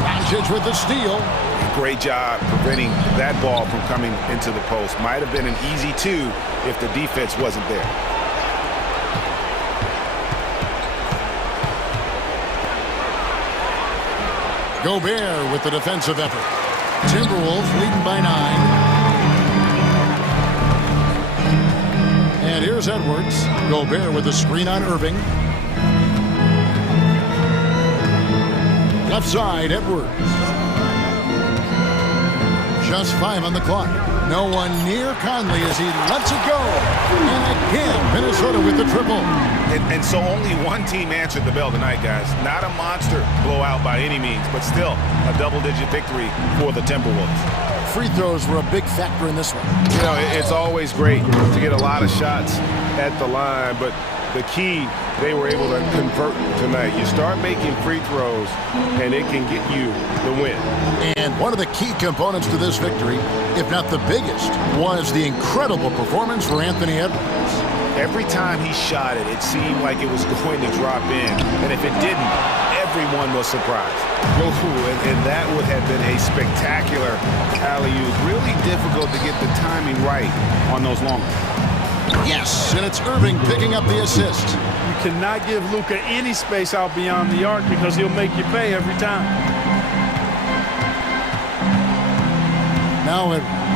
Doncic with the steal. Great job preventing that ball from coming into the post. Might have been an easy 2 if the defense wasn't there. Gobert with the defensive effort. Timberwolves leading by 9. And here's Edwards. Gobert with the screen on Irving. Left side, Edwards. Just 5 on the clock. No one near Conley as he lets it go. And again, Minnesota with the triple. And so only one team answered the bell tonight, guys. Not a monster blowout by any means, but still a double-digit victory for the Timberwolves. Free throws were a big factor in this one. You know, it's always great to get a lot of shots at the line, but the key, they were able to convert tonight. You start making free throws, and it can get you the win. And one of the key components to this victory, if not the biggest, was the incredible performance for Anthony Edwards. Every time he shot it, it seemed like it was going to drop in. And if it didn't, everyone was surprised. And that would have been a spectacular alley-oop. Really difficult to get the timing right on those long ones. Yes, and it's Irving picking up the assist. You cannot give Luka any space out beyond the arc because he'll make you pay every time. Now Edwards.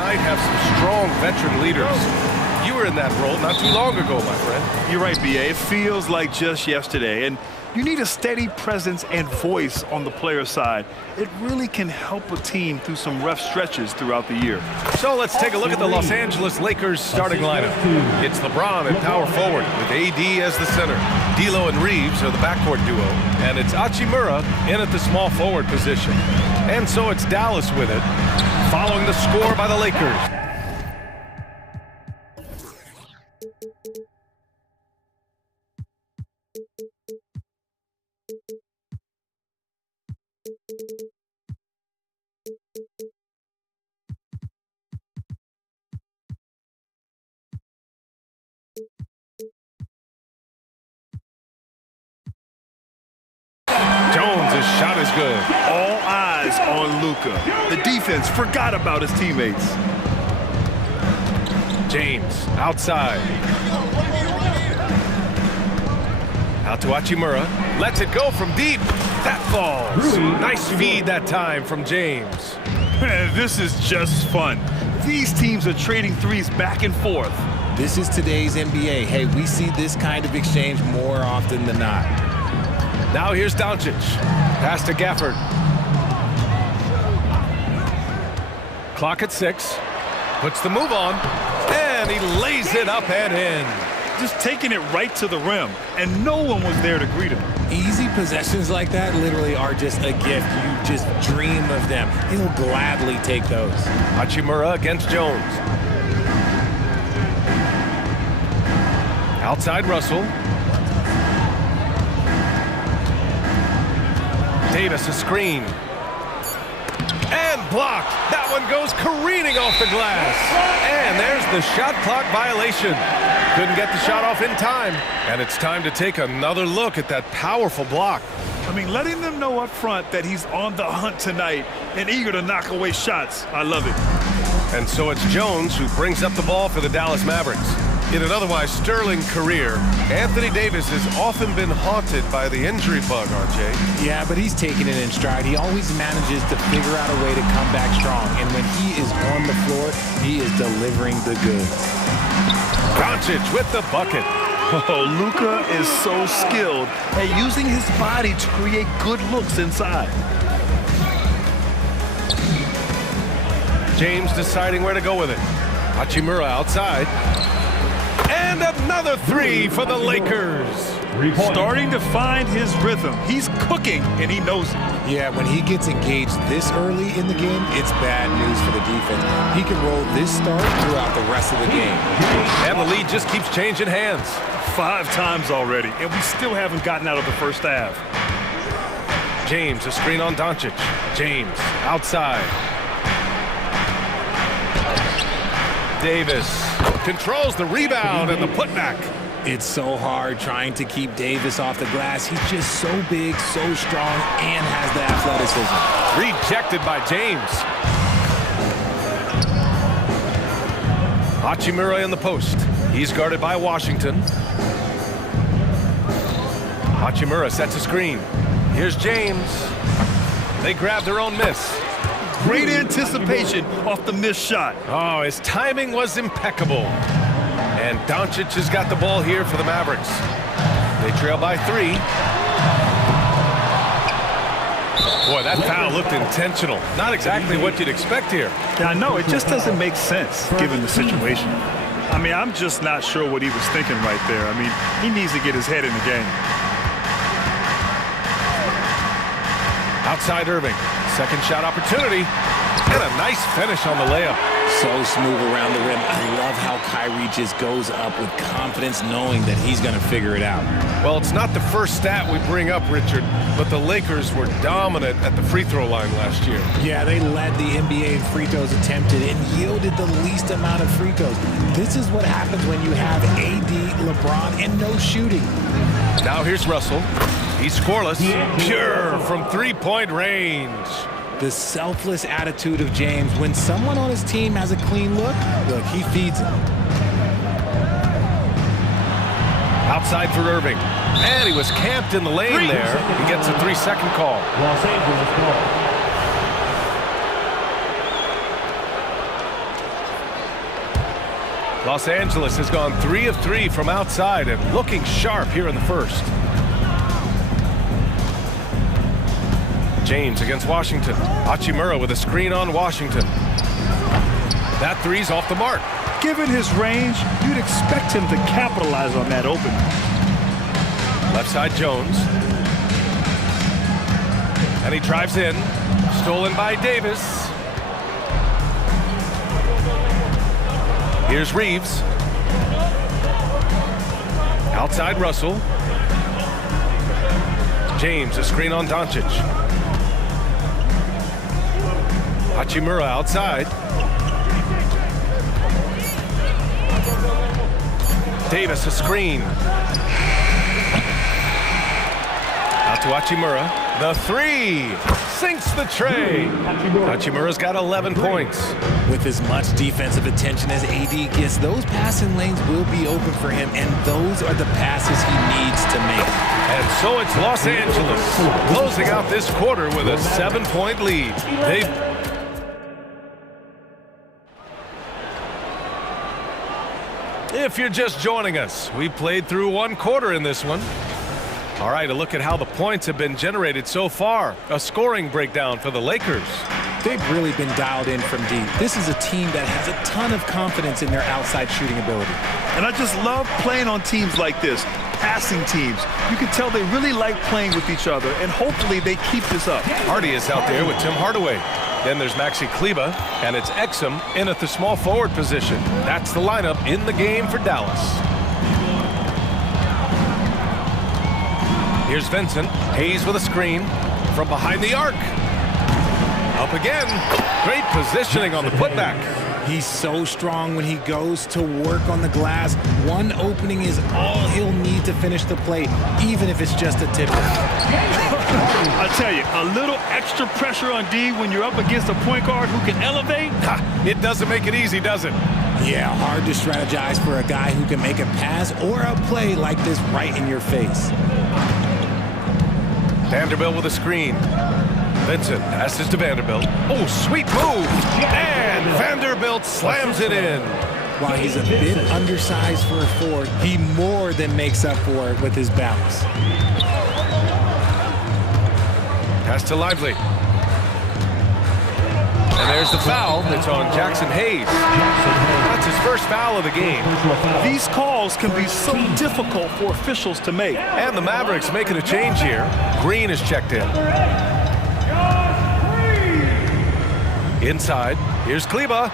tonight have some strong veteran leaders. You were in that role not too long ago, my friend. You're right, B.A. It feels like just yesterday. And you need a steady presence and voice on the player side. It really can help a team through some rough stretches throughout the year. So let's take a look at the Los Angeles Lakers starting lineup. It's LeBron at power forward with AD as the center. D'Lo and Reeves are the backcourt duo. And it's Hachimura in at the small forward position. And so it's Dallas with it, following the score by the Lakers. Jones' shot is good. All eyes on Luka. The defense forgot about his teammates. James outside. Out to Hachimura. Lets it go from deep. That falls. Nice feed that time from James. This is just fun. These teams are trading threes back and forth. This is today's NBA. Hey, we see this kind of exchange more often than not. Now here's Doncic. Pass to Gafford. Clock at 6. Puts the move on. And he lays it up and in. Just taking it right to the rim. And no one was there to greet him. Easy possessions like that literally are just a gift. You just dream of them. He'll gladly take those. Hachimura against Jones. Outside Russell. Davis a screen. And blocked. That one goes careening off the glass. And there's the shot clock violation. Couldn't get the shot off in time. And it's time to take another look at that powerful block. I mean, letting them know up front that he's on the hunt tonight and eager to knock away shots. I love it. And so it's Jones who brings up the ball for the Dallas Mavericks. In an otherwise sterling career, Anthony Davis has often been haunted by the injury bug, RJ. Yeah, but he's taking it in stride. He always manages to figure out a way to come back strong. And when he is on the floor, he is delivering the goods. Doncic with the bucket. Oh, Luka is so skilled at using his body to create good looks inside. James deciding where to go with it. Hachimura outside. And another three for the Lakers. Starting to find his rhythm. He's cooking, and he knows it. Yeah, when he gets engaged this early in the game, it's bad news for the defense. He can roll this start throughout the rest of the game. And the lead just keeps changing hands. 5 times already, and we still haven't gotten out of the first half. James, a screen on Doncic. James, outside. Davis controls the rebound and the putback. It's so hard trying to keep Davis off the glass. He's just so big, so strong, and has the athleticism. Rejected by James. Hachimura in the post. He's guarded by Washington. Hachimura sets a screen. Here's James. They grab their own miss. Great anticipation off the missed shot. Oh, his timing was impeccable. And Doncic has got the ball here for the Mavericks. They trail by 3. Boy, that foul looked intentional. Not exactly what you'd expect here. Yeah, I know. It just doesn't make sense given the situation. I mean, I'm just not sure what he was thinking right there. I mean, he needs to get his head in the game. Outside Irving. Second shot opportunity. And a nice finish on the layup. So smooth around the rim. I love how Kyrie just goes up with confidence knowing that he's going to figure it out. Well, it's not the first stat we bring up, Richard, but the Lakers were dominant at the free throw line last year. Yeah, they led the NBA in free throws attempted and yielded the least amount of free throws. This is what happens when you have AD, LeBron, and no shooting. Now here's Russell. He's scoreless. Pure from three-point range. The selfless attitude of James. When someone on his team has a clean look, he feeds him. Outside for Irving. And he was camped in the lane there. He gets a 3-second call. Los Angeles ball. Los Angeles has gone 3 of 3 from outside and looking sharp here in the first. James against Washington. Hachimura with a screen on Washington. That three's off the mark. Given his range, you'd expect him to capitalize on that open. Left side Jones. And he drives in. Stolen by Davis. Here's Reeves. Outside Russell. James, a screen on Doncic. Hachimura outside. Davis, a screen. Out to Hachimura. The three sinks the tray. Hachimura's got 11 points. With as much defensive attention as AD gets, those passing lanes will be open for him, and those are the passes he needs to make. And so it's Los Angeles closing out this quarter with a 7-point lead. If you're just joining us, we played through 1 quarter in this one. All right, a look at how the points have been generated so far. A scoring breakdown for the Lakers. They've really been dialed in from deep. This is a team that has a ton of confidence in their outside shooting ability. And I just love playing on teams like this, passing teams. You can tell they really like playing with each other, and hopefully they keep this up. Hardy is out there with Tim Hardaway. Then there's Maxi Kleber, and it's Exum in at the small forward position. That's the lineup in the game for Dallas. Here's Vincent. Hayes with a screen from behind the arc. Up again. Great positioning on the putback. He's so strong when he goes to work on the glass. One opening is all he'll need to finish the play, even if it's just a tip. I tell you, a little extra pressure on D when you're up against a point guard who can elevate. It doesn't make it easy, does it? Yeah, hard to strategize for a guy who can make a pass or a play like this right in your face. Vanderbilt with a screen. Vincent passes to Vanderbilt. Oh, sweet move. And Vanderbilt slams it in. While he's a bit undersized for a forward, he more than makes up for it with his bounce. Pass to Lively. And there's the foul. It's on Jackson Hayes. That's his first foul of the game. These calls can be so difficult for officials to make. And the Mavericks making a change here. Green is checked in. Inside, here's Kleber.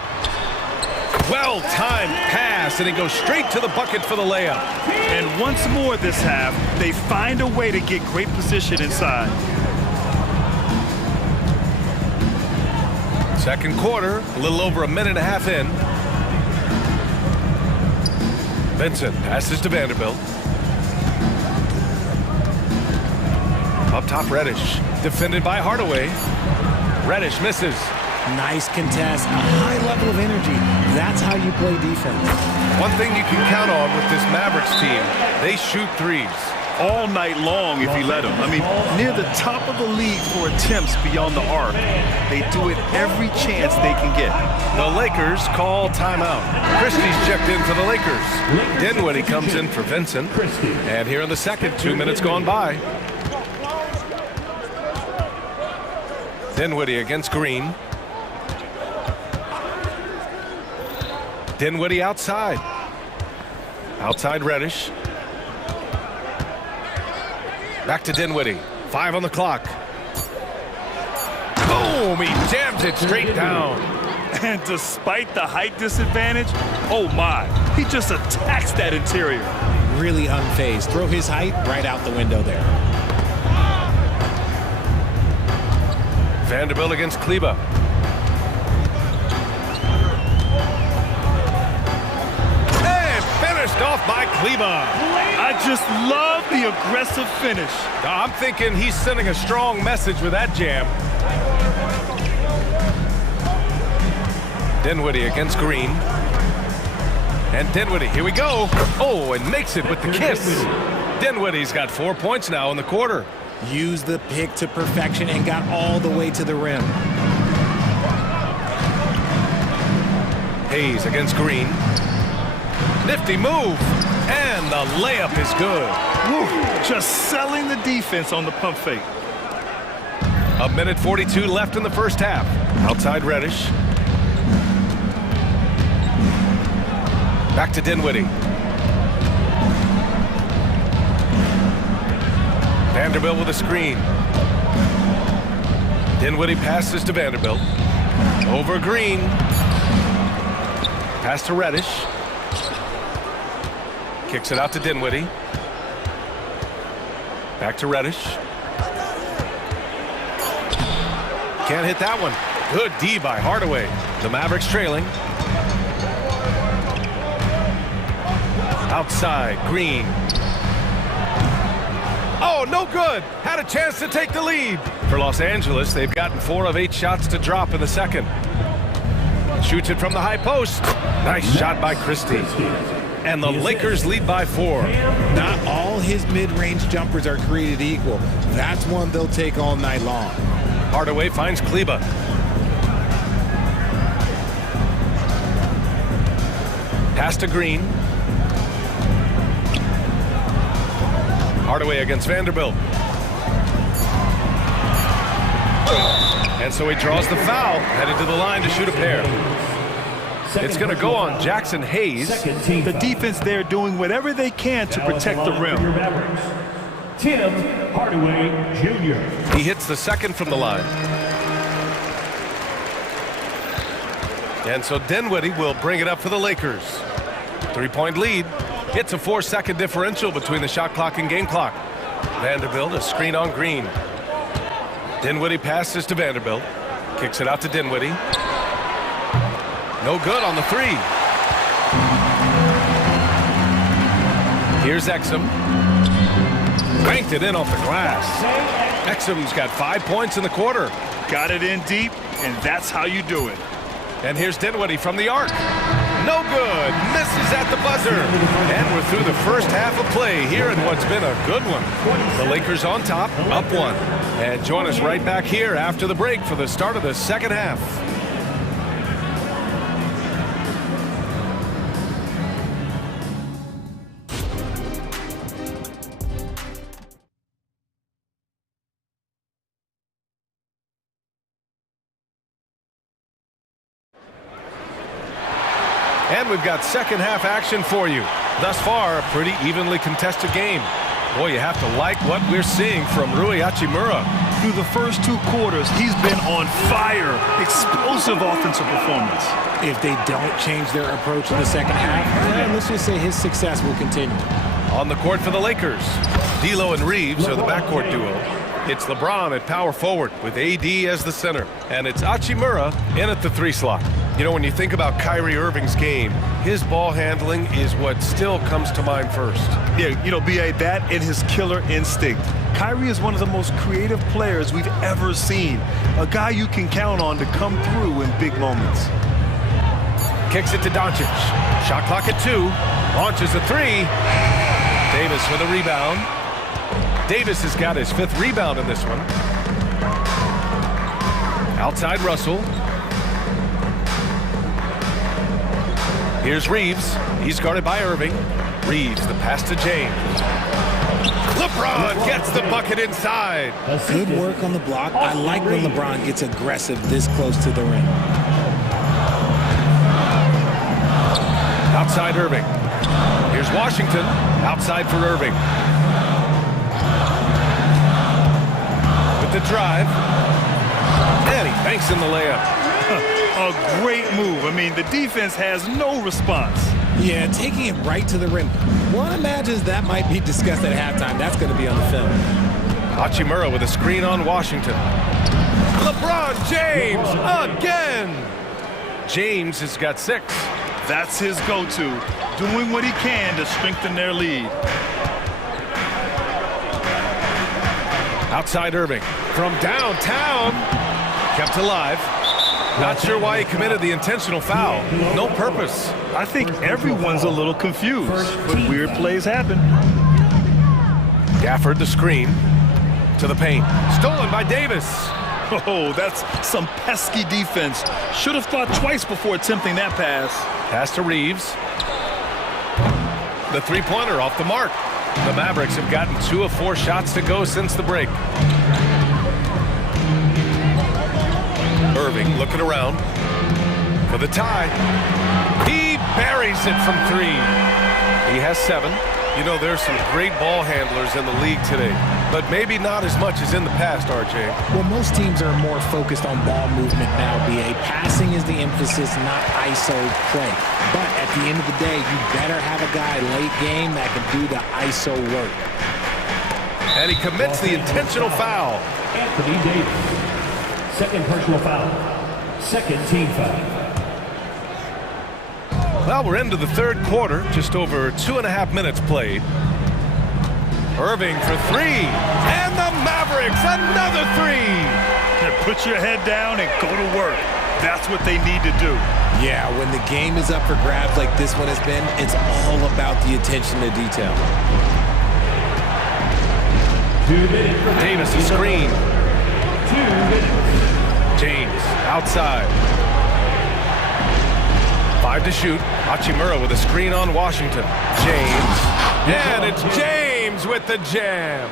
Well-timed pass, and he goes straight to the bucket for the layup. And once more this half, they find a way to get great position inside. Second quarter, a little over a minute and a half in. Vincent passes to Vanderbilt. Up top, Reddish. Defended by Hardaway. Reddish misses. Nice contest, a high level of energy. That's how you play defense. One thing you can count on with this Mavericks team, they shoot threes. All night long if he let them. I mean, near the top of the league for attempts beyond the arc. They do it every chance they can get. The Lakers call timeout. Christie's checked in for the Lakers. Dinwiddie comes in for Vincent. And here in the second, 2 minutes gone by. Dinwiddie against Green. Dinwiddie outside. Outside Reddish. Back to Dinwiddie. 5 on the clock. Boom! He jams it straight down. And despite the height disadvantage, oh my, he just attacks that interior. Really unfazed. Throw his height right out the window there. Vanderbilt against Kleber. Off by Kleber. I just love the aggressive finish. I'm thinking he's sending a strong message with that jam. Dinwiddie against Green. And Dinwiddie, here we go. Oh, and makes it with the kiss. Dinwiddie's got 4 points now in the quarter. Used the pick to perfection and got all the way to the rim. Hayes against Green. Nifty move. And the layup is good. Woo. Just selling the defense on the pump fake. 1:42 left in the first half. Outside Reddish. Back to Dinwiddie. Vanderbilt with a screen. Dinwiddie passes to Vanderbilt. Over Green. Pass to Reddish. Kicks it out to Dinwiddie. Back to Reddish. Can't hit that one. Good D by Hardaway. The Mavericks trailing. Outside, Green. Oh, no good. Had a chance to take the lead. For Los Angeles, they've gotten 4 of 8 shots to drop in the second. Shoots it from the high post. Nice shot by Christie. And the Lakers lead by 4. Not all his mid-range jumpers are created equal. That's one they'll take all night long. Hardaway finds Kleba. Pass to Green. Hardaway against Vanderbilt. And so he draws the foul, headed to the line to shoot a pair. It's going to go on Jackson Hayes. The defense there doing whatever they can to protect the rim. Tim Hardaway Jr. He hits the second from the line. And so Dinwiddie will bring it up for the Lakers. 3-point lead. It's a 4-second differential between the shot clock and game clock. Vanderbilt, a screen on Green. Dinwiddie passes to Vanderbilt. Kicks it out to Dinwiddie. No good on the 3. Here's Exum. Banked it in off the glass. Exum's got 5 points in the quarter. Got it in deep, and that's how you do it. And here's Dinwiddie from the arc. No good. Misses at the buzzer. And we're through the first half of play here in what's been a good one. The Lakers on top, up 1. And join us right back here after the break for the start of the second half. And we've got second half action for you. Thus far, a pretty evenly contested game. Boy, you have to like what we're seeing from Rui Hachimura. Through the first 2 quarters, he's been on fire. Explosive offensive performance. If they don't change their approach in the second half, let's just say his success will continue. On the court for the Lakers, D'Lo and Reeves are the backcourt duo. It's LeBron at power forward with AD as the center. And it's Hachimura in at the 3 slot. You know, when you think about Kyrie Irving's game, his ball handling is what still comes to mind first. Yeah, you know, B.A., that and his killer instinct. Kyrie is one of the most creative players we've ever seen. A guy you can count on to come through in big moments. Kicks it to Doncic. Shot clock at 2. Launches a 3. Davis with a rebound. Davis has got his 5th rebound in this one. Outside Russell. Here's Reeves. He's guarded by Irving. Reeves, the pass to James. LeBron gets the bucket inside. Good work on the block. I like when LeBron gets aggressive this close to the rim. Outside Irving. Here's Washington. Outside for Irving. With the drive. And he banks in the layup. A great move. I mean, the defense has no response. Yeah, taking it right to the rim. One imagines that might be discussed at halftime. That's going to be on the film. Hachimura with a screen on Washington. LeBron James again. James has got 6. That's his go-to, doing what he can to strengthen their lead. Outside Irving. From downtown. Kept alive. Not sure why he committed the intentional foul. No purpose. I think everyone's a little confused, but weird plays happen. Gafford the screen to the paint. Stolen by Davis. Oh, that's some pesky defense. Should have thought twice before attempting that pass. Pass to Reeves. The three-pointer off the mark. The Mavericks have gotten 2 of 4 shots to go since the break. Irving looking around for the tie. He buries it from 3. He has 7. You know, there's some great ball handlers in the league today, but maybe not as much as in the past, RJ. Well, most teams are more focused on ball movement now, BA. Passing is the emphasis, not ISO play. But at the end of the day, you better have a guy late game that can do the ISO work. And he commits the intentional foul. Anthony Davis. Second personal foul. Second team foul. Well, we're into the third quarter, just over 2.5 minutes played. Irving for 3, and the Mavericks, another 3. And put your head down and go to work. That's what they need to do. Yeah, when the game is up for grabs like this one has been, it's all about the attention to detail. Davis a screen. 2 minutes. James outside. 5 to shoot. Hachimura with a screen on Washington. James. And it's James with the jam.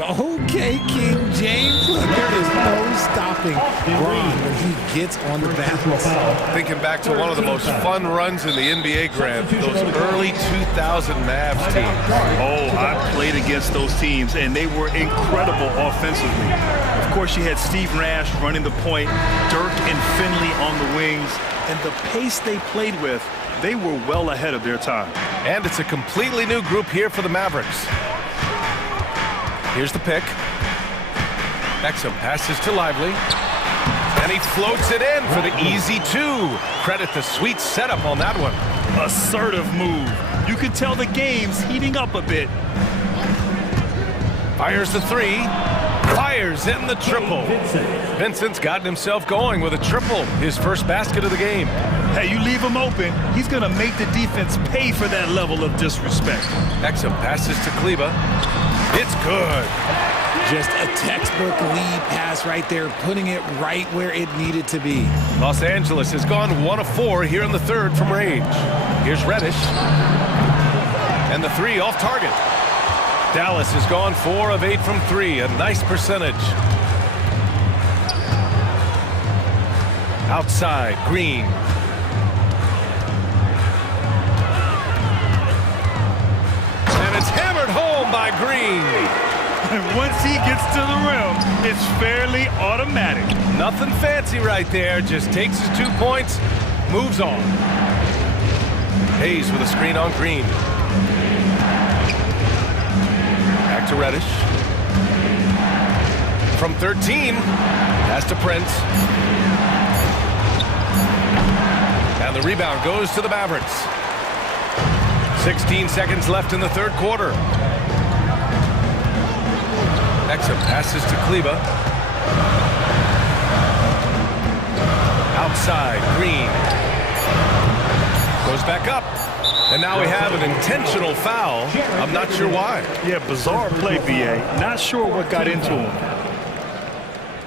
Okay, King James. Look, there is no stopping Ron when he gets on the bounce. Thinking back to one of the most fun runs in the NBA, Grant, those early 2000 Mavs teams. Oh, I played against those teams, and they were incredible offensively. Of course, you had Steve Nash running the point, Dirk and Finley on the wings, and the pace they played with, they were well ahead of their time. And it's a completely new group here for the Mavericks. Here's the pick. Exum passes to Lively. And he floats it in for the easy 2. Credit the sweet setup on that one. Assertive move. You can tell the game's heating up a bit. Fires the 3. Fires in the triple. Vincent's gotten himself going with a triple. His first basket of the game. Hey, you leave him open, he's going to make the defense pay for that level of disrespect. Exum passes to Kleba. It's good. Just a textbook lead pass right there, putting it right where it needed to be. Los Angeles has gone 1 of 4 here in the third from range. Here's Reddish. And the 3 off target. Dallas has gone 4 of 8 from 3, a nice percentage. Outside, Green. And it's hammered home by Green. And once he gets to the rim, it's fairly automatic. Nothing fancy right there, just takes his 2 points, moves on. Hayes with a screen on Green. Back to Reddish. From 13, pass to Prince. And the rebound goes to the Mavericks. 16 seconds left in the third quarter. Exum passes to Kleba. Outside, Green. Goes back up. And now we have an intentional foul. I'm not sure why. Yeah, bizarre play, BA. Not sure what got into him.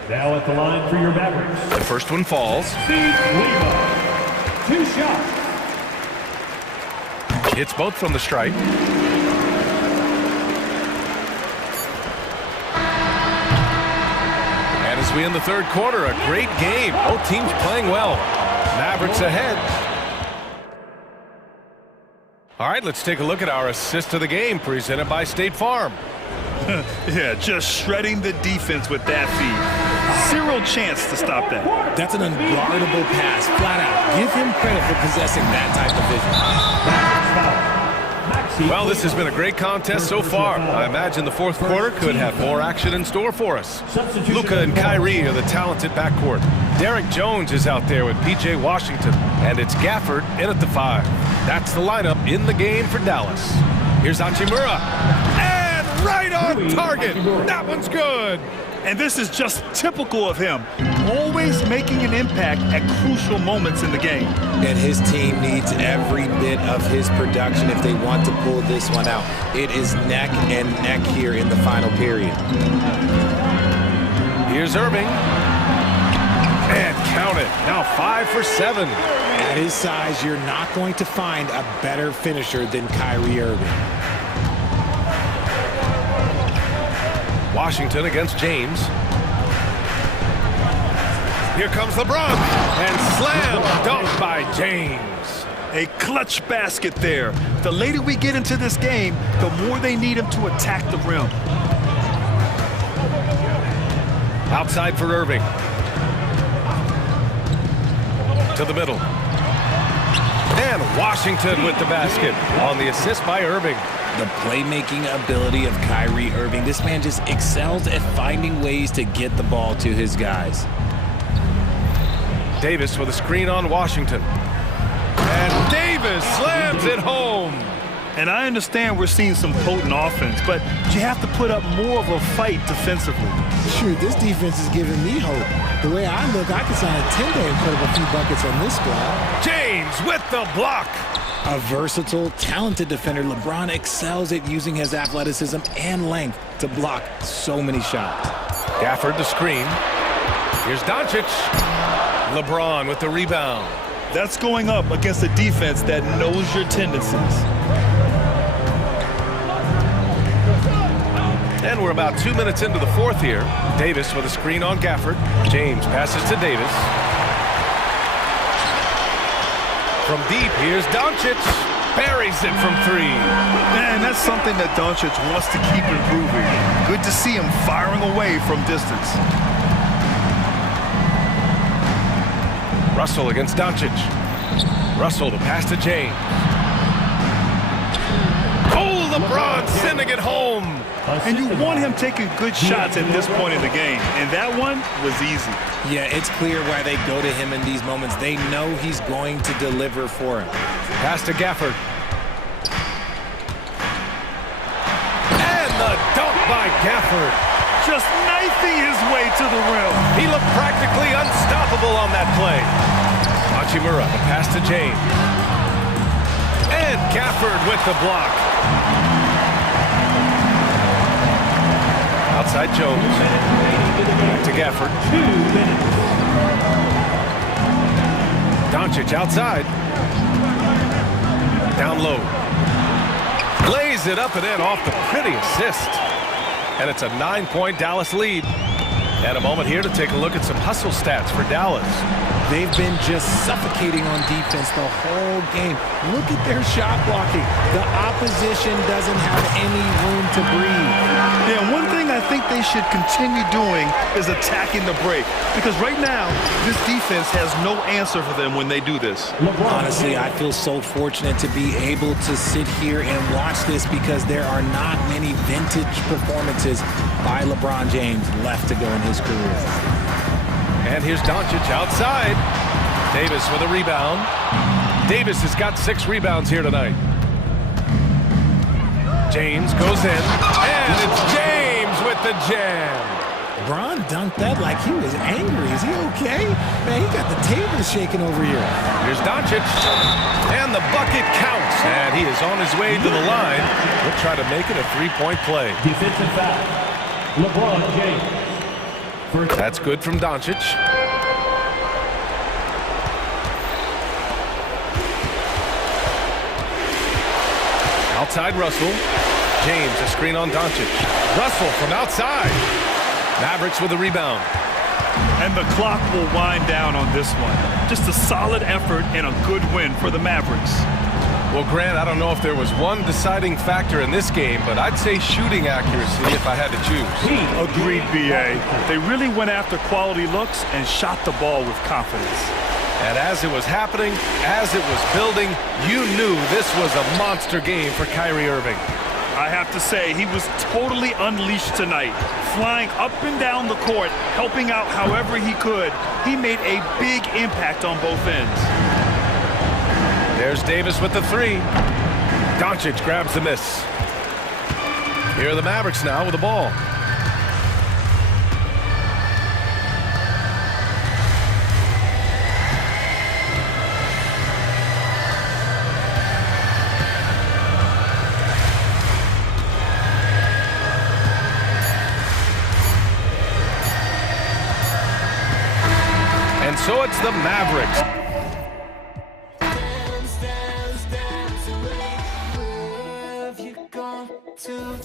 Now at the line for your Mavericks. The first one falls. Steve Kleba. 2 shots. It's both from the stripe. And as we end the third quarter, a great game. Both teams playing well. Mavericks ahead. All right, let's take a look at our assist of the game presented by State Farm. Yeah, just shredding the defense with that feed. Zero chance to stop that. That's an unguardable pass, flat out. Give him credit for possessing that type of vision. Well, this has been a great contest so far. I imagine the fourth quarter could have more action in store for us. Luka and Kyrie are the talented backcourt. Derek Jones is out there with P.J. Washington, and it's Gafford in at the 5. That's the lineup in the game for Dallas. Here's Hachimura. And right on target. That one's good. And this is just typical of him, always making an impact at crucial moments in the game. And his team needs every bit of his production if they want to pull this one out. It is neck and neck here in the final period. Here's Irving. And count it. Now 5 for 7. At his size, you're not going to find a better finisher than Kyrie Irving. Washington against James. Here comes LeBron, and slam dunk by James. A clutch basket there. The later we get into this game, the more they need him to attack the rim. Outside for Irving. To the middle. And Washington with the basket on the assist by Irving. The playmaking ability of Kyrie Irving. This man just excels at finding ways to get the ball to his guys. Davis with a screen on Washington. And Davis slams it home. And I understand we're seeing some potent offense, but you have to put up more of a fight defensively. Shoot, this defense is giving me hope. The way I look, I could sign a 10-day and put up a few buckets on this squad. James with the block. A versatile, talented defender, LeBron excels at using his athleticism and length to block so many shots. Gafford the screen. Here's Doncic. LeBron with the rebound. That's going up against a defense that knows your tendencies. And we're about 2 minutes into the fourth here. Davis with a screen on Gafford. James passes to Davis. From deep, here's Doncic. Buries it from three. Man, that's something that Doncic wants to keep improving. Good to see him firing away from distance. Russell against Doncic. Russell to pass to James. Oh, LeBron sending it home. And you want him taking good shots at this point in the game. And that one was easy. Yeah, it's clear why they go to him in these moments. They know he's going to deliver for him. Pass to Gafford. And the dunk by Gafford. Just knifing his way to the rim. He looked practically unstoppable on that play. Hachimura, the pass to James. And Gafford with the block. Outside Jones. Back to Gafford. Doncic outside. Down low. Lays it up and in off the pretty assist. And it's a 9-point Dallas lead. And a moment here to take a look at some hustle stats for Dallas. They've been just suffocating on defense the whole game. Look at their shot blocking. The opposition doesn't have any room to breathe. Yeah, one thing I think they should continue doing is attacking the break. Because right now, this defense has no answer for them when they do this. Honestly, I feel so fortunate to be able to sit here and watch this because there are not many vintage performances by LeBron James left to go in his career. And here's Doncic outside. Davis with a rebound. Davis has got 6 rebounds here tonight. James goes in. And it's James with the jam. LeBron dunked that like he was angry. Is he okay? Man, he got the table shaking over here. Here's Doncic. And the bucket counts. And he is on his way to the line. He'll try to make it a 3-point play. Defensive foul. LeBron James. That's good from Doncic. Outside Russell. James, a screen on Doncic. Russell from outside. Mavericks with the rebound. And the clock will wind down on this one. Just a solid effort and a good win for the Mavericks. Well, Grant, I don't know if there was one deciding factor in this game, but I'd say shooting accuracy if I had to choose. Agreed, B.A. They really went after quality looks and shot the ball with confidence. And as it was happening, as it was building, you knew this was a monster game for Kyrie Irving. I have to say, he was totally unleashed tonight. Flying up and down the court, helping out however he could. He made a big impact on both ends. There's Davis with the 3. Doncic grabs the miss. Here are the Mavericks now with the ball. And so it's the Mavericks. to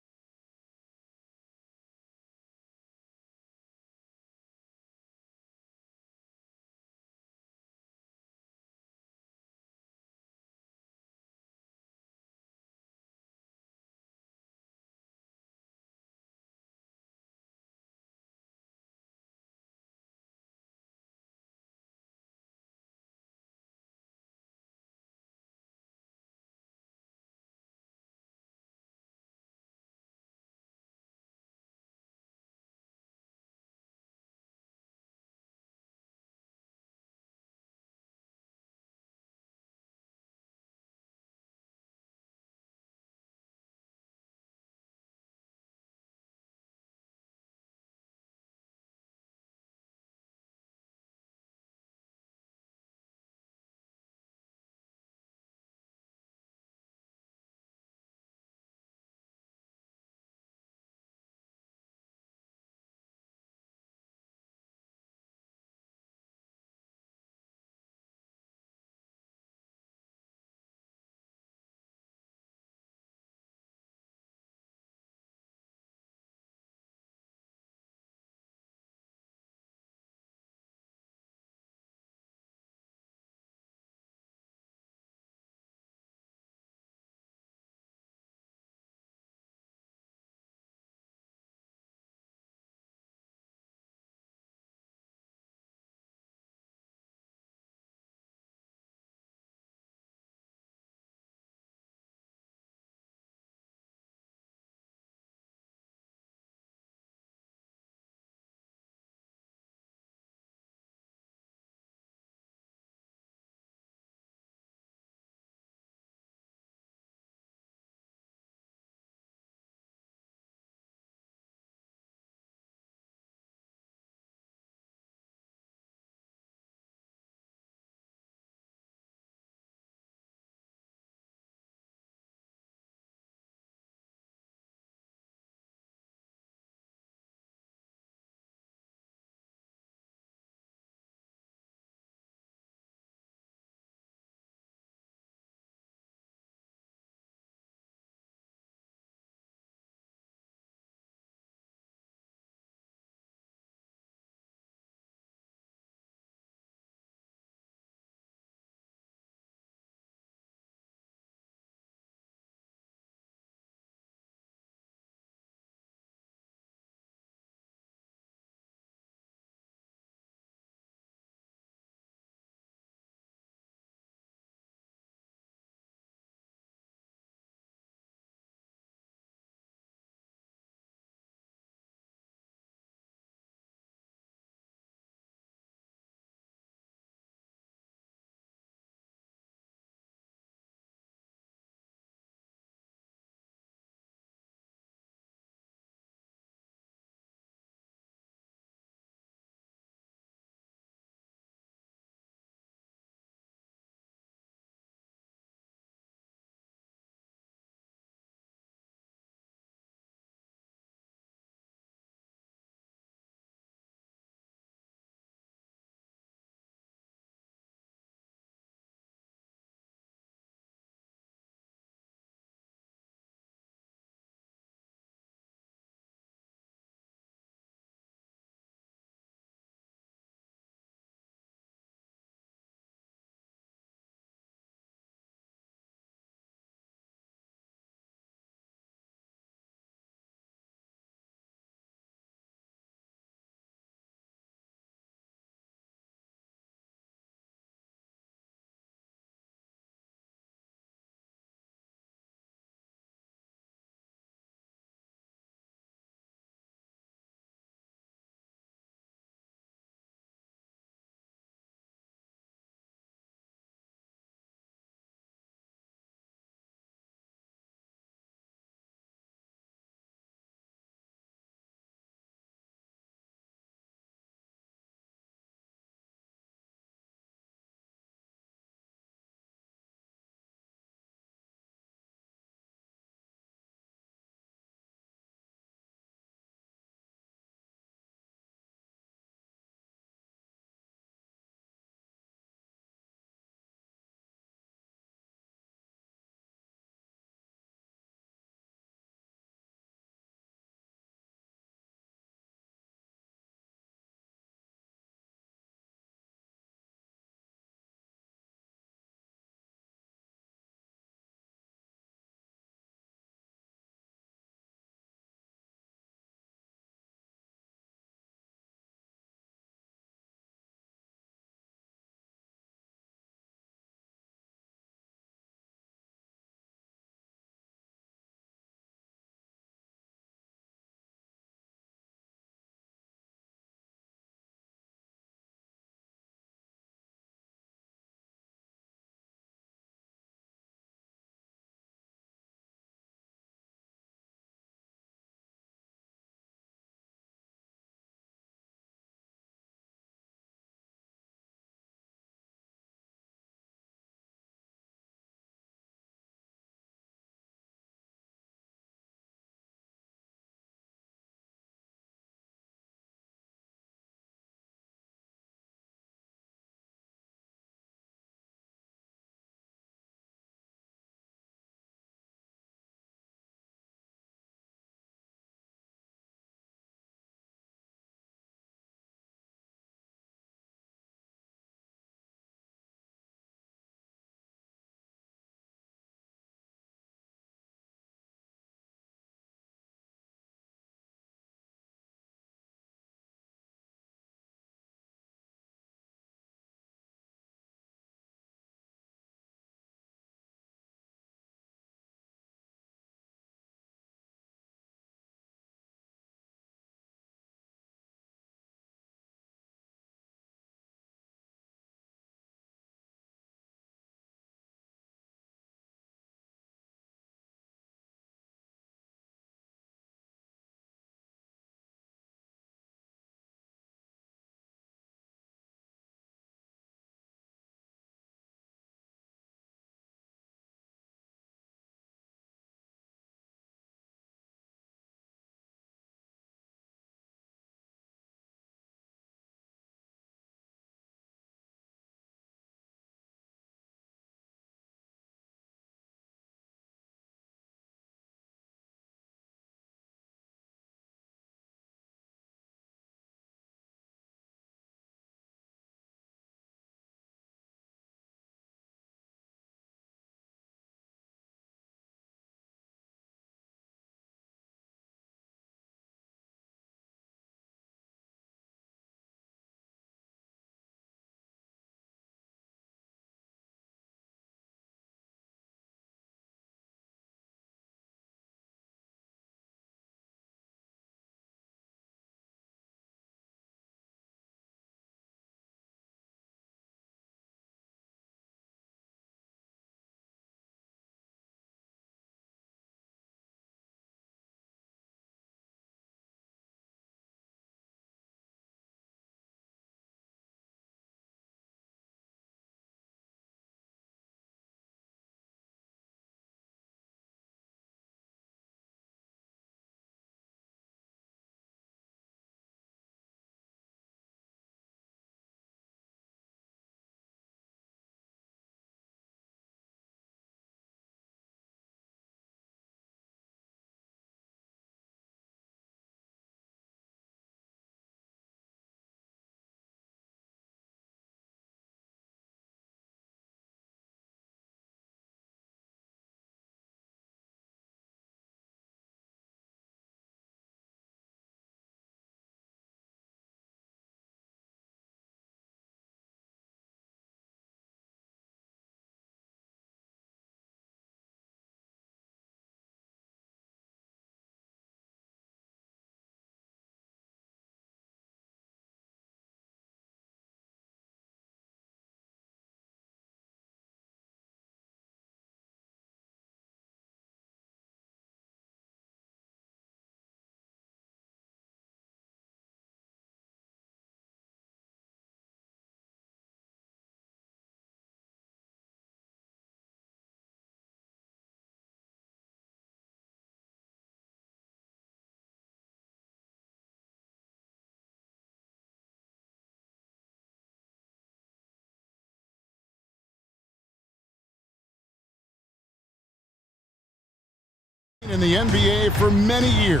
in the NBA for many years.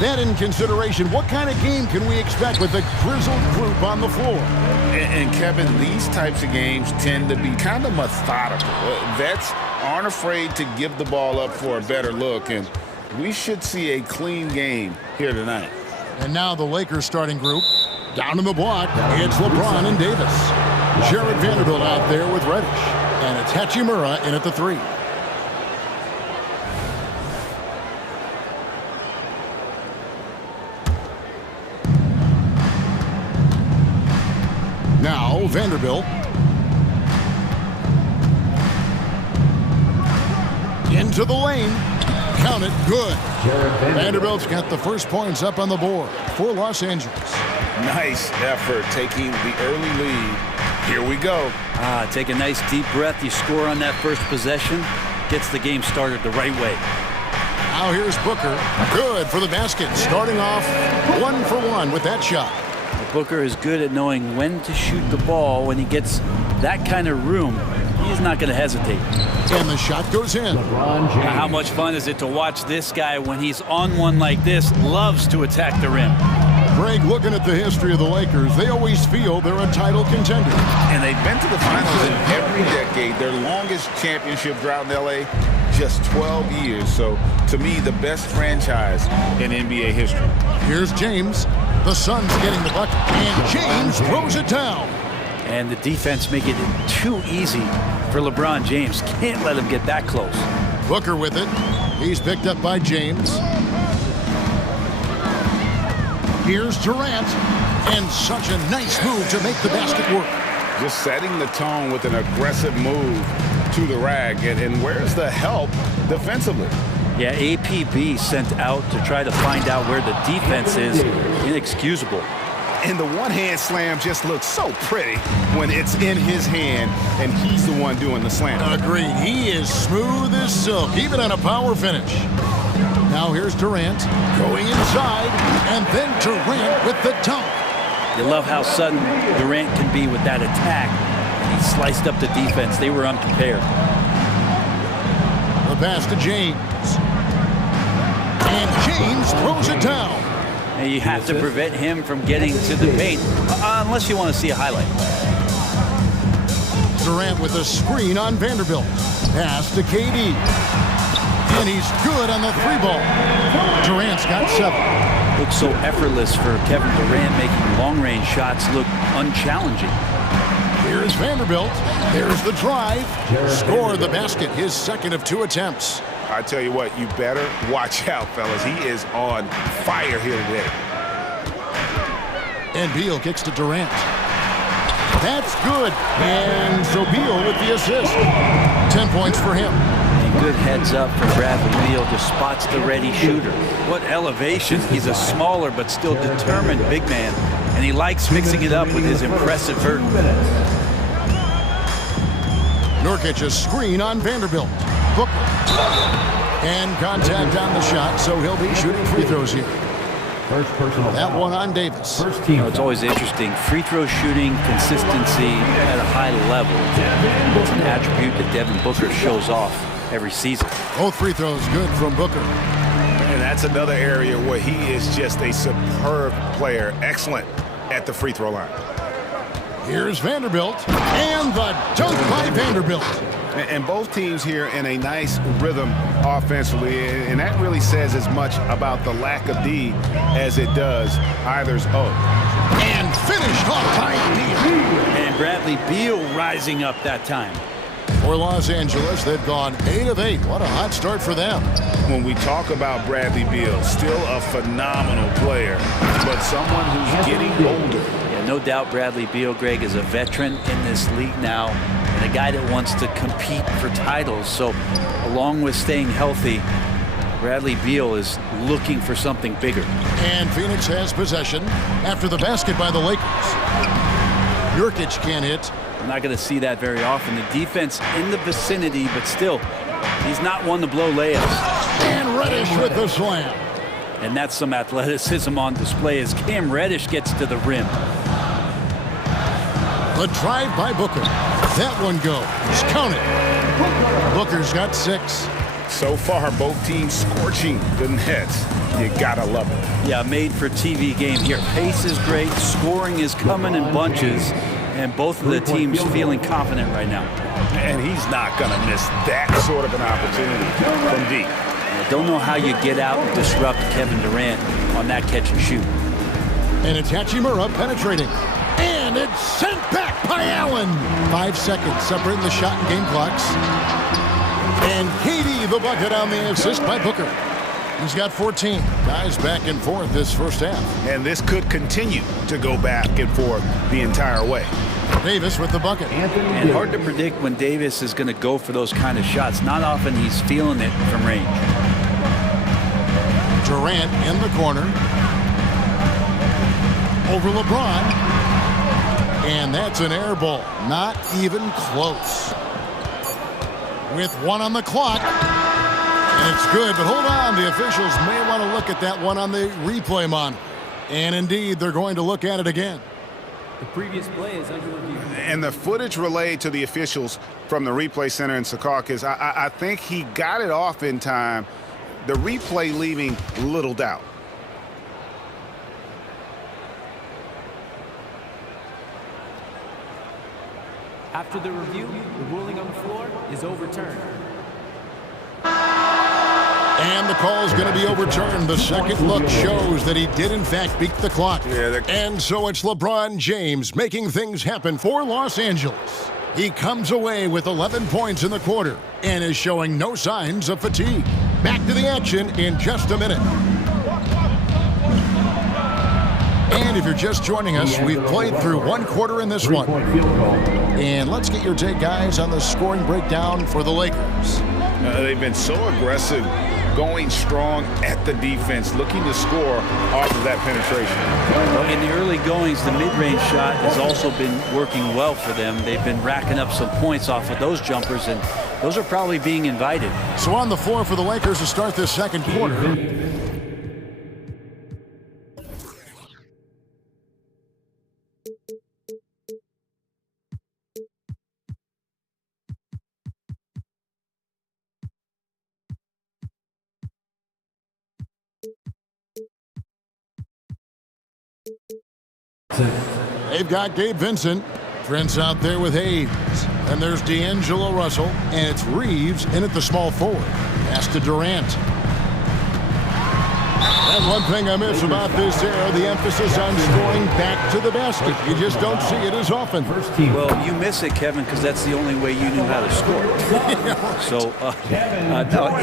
That in consideration, what kind of game can we expect with a grizzled group on the floor? And Kevin, these types of games tend to be kind of methodical. Vets aren't afraid to give the ball up for a better look, and we should see a clean game here tonight. And now the Lakers starting group. Down in the block, it's LeBron and Davis. Jared Vanderbilt out there with Reddish. And it's Hachimura in at the 3. Now Vanderbilt. Into the lane. Count it. Good. Vanderbilt's got the first points up on the board for Los Angeles. Nice effort taking the early lead. Here we go. Take a nice deep breath. You score on that first possession. Gets the game started the right way. Now here's Booker. Good for the basket. Starting off 1 for 1 with that shot. Booker is good at knowing when to shoot the ball. When he gets that kind of room, he's not going to hesitate. And the shot goes in. How much fun is it to watch this guy when he's on one like this? Loves to attack the rim. Greg, looking at the history of the Lakers, they always feel they're a title contender. And they've been to the finals in every decade. Their longest championship drought in LA, just 12 years. So, to me, the best franchise in NBA history. Here's James. The Suns getting the bucket. And James throws it down. And the defense make it too easy for LeBron James. Can't let him get that close. Booker with it. He's picked up by James. Here's Durant. And such a nice move to make the basket work. Just setting the tone with an aggressive move to the rack. And where's the help defensively? Yeah, APB sent out to try to find out where the defense is. Inexcusable. And the one-hand slam just looks so pretty when it's in his hand and he's the one doing the slam. Agreed. He is smooth as silk, even on a power finish. Now here's Durant going inside, and then Durant with the dunk. You love how sudden Durant can be with that attack. He sliced up the defense. They were unprepared. The pass to James. And James throws it down. And you have to prevent him from getting to the paint, unless you want to see a highlight. Durant with a screen on Vanderbilt. Pass to KD. And he's good on the 3-ball. Durant's got 7. Looks so effortless for Kevin Durant, making long-range shots look unchallenging. Here's Vanderbilt. There's the drive. Scored the basket, his second of 2 attempts. I tell you what, you better watch out, fellas. He is on fire here today. And Beal kicks to Durant. That's good. And so Beal with the assist. 10 points for him. And good heads up for Bradley Beal. Just spots the ready shooter. What elevation. He's a smaller but still determined big man. And he likes mixing it up with his impressive vert. Nurkic a screen on Vanderbilt. Booker. And contact on the shot, so he'll be shooting free throws here. First personal. That one on Davis. First team. It's always interesting. Free throw shooting, consistency at a high level. It's an attribute that Devin Booker shows off every season. Both free throws good from Booker. And that's another area where he is just a superb player. Excellent at the free throw line. Here's Vanderbilt. And the dunk by Vanderbilt. And both teams here in a nice rhythm offensively, and that really says as much about the lack of D as it does either's O. And finished off by Beal. And Bradley Beal rising up that time. For Los Angeles, they've gone 8 of 8. What a hot start for them. When we talk about Bradley Beal, still a phenomenal player, but someone who's getting older. Yeah, no doubt Bradley Beal, Greg, is a veteran in this league now, and a guy that wants to compete for titles. So along with staying healthy, Bradley Beal is looking for something bigger. And Phoenix has possession after the basket by the Lakers. Nurkic can't hit. I'm not going to see that very often. The defense in the vicinity, but still, he's not one to blow layups. And Reddish with the slam. And that's some athleticism on display as Cam Reddish gets to the rim. The drive by Booker. That one goes. Count it. Booker's got 6. So far, both teams scorching the nets. You gotta love it. Yeah, made for TV game here. Pace is great, scoring is coming in bunches, and both of the teams feeling confident right now. And he's not gonna miss that sort of an opportunity from deep. I don't know how you get out and disrupt Kevin Durant on that catch and shoot. And it's Hachimura penetrating. And it's sent back by Allen. 5 seconds separating the shot and game clocks. And KD the bucket on the assist by Booker. He's got 14. Guys back and forth this first half. And this could continue to go back and forth the entire way. Davis with the bucket. And hard to predict when Davis is going to go for those kind of shots. Not often he's feeling it from range. Durant in the corner. Over LeBron. And that's an air ball. Not even close. With 1 on the clock. And it's good, but hold on. The officials may want to look at that one on the replay monitor. And indeed, they're going to look at it again. The previous play is under review. And the footage relayed to the officials from the replay center in Secaucus, I think he got it off in time. The replay leaving little doubt. After the review, the ruling on the floor is overturned. And the call is going to be overturned. The second look shows that he did, in fact, beat the clock. And so it's LeBron James making things happen for Los Angeles. He comes away with 11 points in the quarter and is showing no signs of fatigue. Back to the action in just a minute. And if you're just joining us, we've played through 1 quarter in this one. And let's get your take, guys, on the scoring breakdown for the Lakers. They've been so aggressive, going strong at the defense, looking to score off of that penetration. Well, in the early goings, the mid-range shot has also been working well for them. They've been racking up some points off of those jumpers, and those are probably being invited. So on the floor for the Lakers to start this second quarter. They've got Gabe Vincent. Prince out there with Hayes. And there's D'Angelo Russell. And it's Reeves in at the small forward. Pass to Durant. And one thing I miss about this era, the emphasis on scoring back to the basket. You just don't see it as often. Well, you miss it, Kevin, because that's the only way you knew how to score. So, no,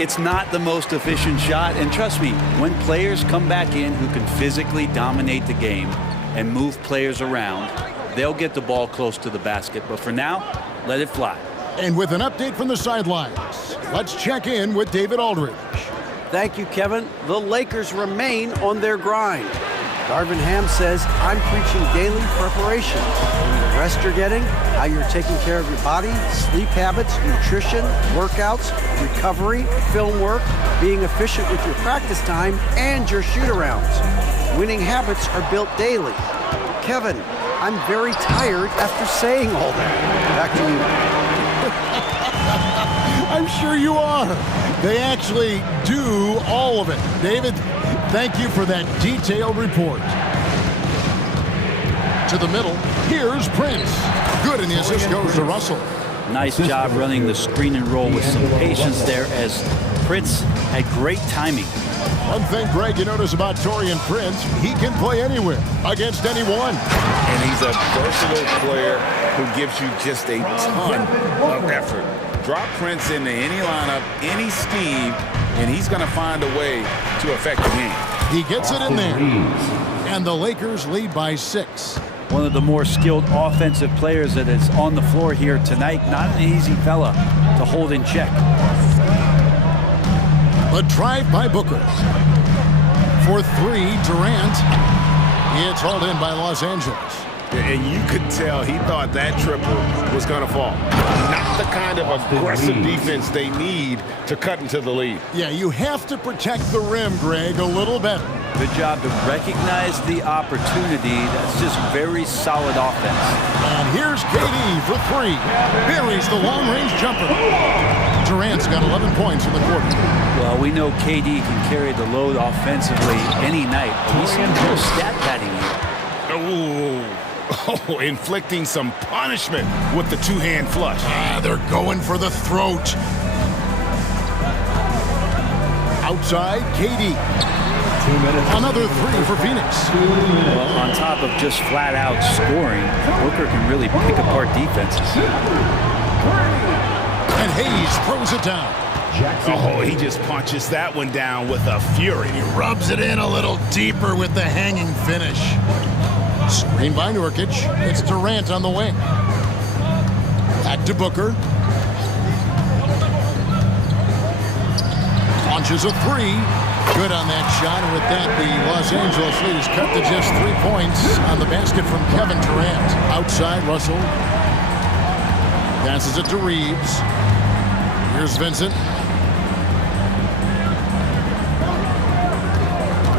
it's not the most efficient shot. And trust me, when players come back in who can physically dominate the game and move players around, they'll get the ball close to the basket. But for now, let it fly. And with an update from the sidelines, let's check in with David Aldridge. Thank you, Kevin. The Lakers remain on their grind. Darvin Ham says, I'm preaching daily preparation. The rest you're getting, how you're taking care of your body, sleep habits, nutrition, workouts, recovery, film work, being efficient with your practice time, and your shoot-arounds. Winning habits are built daily. Kevin, I'm very tired after saying all that. Back to you. I'm sure you are. They actually do all of it. David, thank you for that detailed report. To the middle, here's Prince. Good, and the assist goes to Russell. Nice job running the screen and roll with some patience there as Prince had great timing. One thing, Greg, you notice about Taurean Prince, he can play anywhere, against anyone. And he's a versatile player who gives you just a ton of effort. Drop Prince into any lineup, any scheme, and he's going to find a way to affect the game. He gets it in there. And the Lakers lead by 6. One of the more skilled offensive players that is on the floor here tonight. Not an easy fella to hold in check. A drive by Booker. For 3, Durant. It's hauled in by Los Angeles. And you could tell he thought that triple was going to fall. Not the kind of aggressive defense they need to cut into the lead. Yeah, you have to protect the rim, Greg, a little better. Good job to recognize the opportunity. That's just very solid offense. And here's KD for 3. Buries the long-range jumper. Durant's got 11 points in the quarter. Well, we know KD can carry the load offensively any night. We see a little stat padding here. Oh, inflicting some punishment with the two-hand flush. They're going for the throat. Outside, KD. 2 minutes. Another three for Phoenix. Well, on top of just flat-out scoring, Booker can really pick apart defenses. And Hayes throws it down. Oh, he just punches that one down with a fury. He rubs it in a little deeper with the hanging finish. Screen by Nurkic. It's Durant on the wing. Back to Booker. Launches a three. Good on that shot. And with that, the Los Angeles lead is cut to just 3 points on the basket from Kevin Durant. Outside, Russell. Passes it to Reeves. Here's Vincent.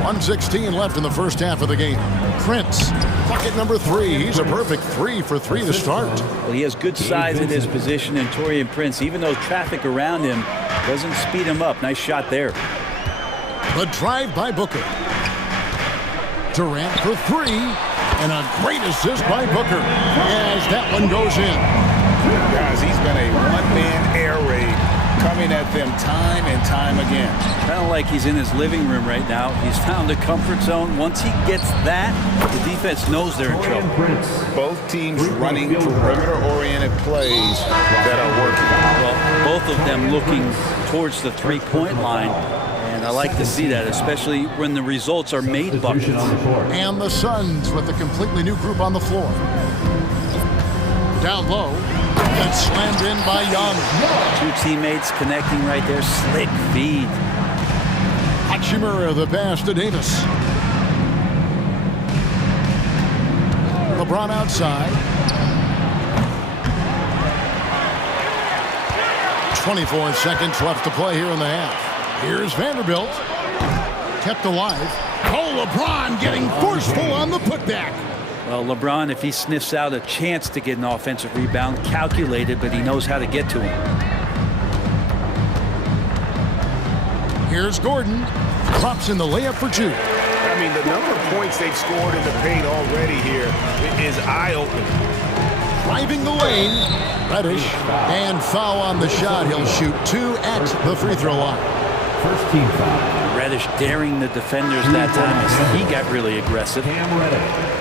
1:16 left in the first half of the game. Prince, bucket number 3. He's a perfect 3 for 3 to start. Well, he has good size in his position, and Taurean Prince, even though traffic around him doesn't speed him up. Nice shot there. The drive by Booker. Durant for 3, and a great assist by Booker as that one goes in. Guys, he's been a one-man air raid coming at them time and time again. Kind of like he's in his living room right now. He's found a comfort zone. Once he gets that, the defense knows they're in trouble. Both teams running perimeter-oriented plays that are working. Well, both of them looking towards the three-point line. And I like to see that, especially when the results are made buckets. And the Suns with a completely new group on the floor. Down low. And slammed in by Young. Two teammates connecting right there. Slick feed. Hachimura, the pass to Davis. LeBron outside. 24 seconds left to play here in the half. Here's Vanderbilt. Kept alive. Oh, LeBron getting forceful on the putback. Well, LeBron, if he sniffs out a chance to get an offensive rebound, calculated, but he knows how to get to him. Here's Gordon. Drops in the layup for 2. I mean, the number of points they've scored in the paint already here is eye-opening. Driving the lane. Reddish. And foul on the shot. He'll shoot 2 at the free throw line. First team foul. Reddish daring the defenders that time as he got really aggressive. Cam Reddish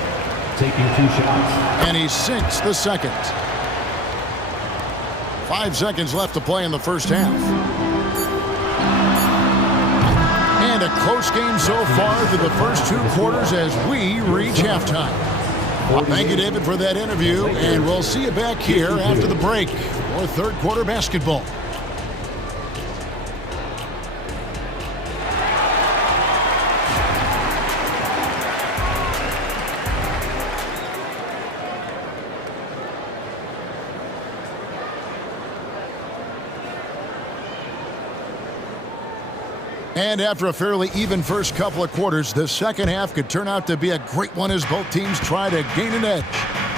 taking 2 shots. And he sinks the second. 5 seconds left to play in the first half. And a close game so far through the first 2 quarters as we reach halftime. Thank you, David, for that interview, and we'll see you back here after the break for third quarter basketball. And after a fairly even first couple of quarters, the second half could turn out to be a great one as both teams try to gain an edge.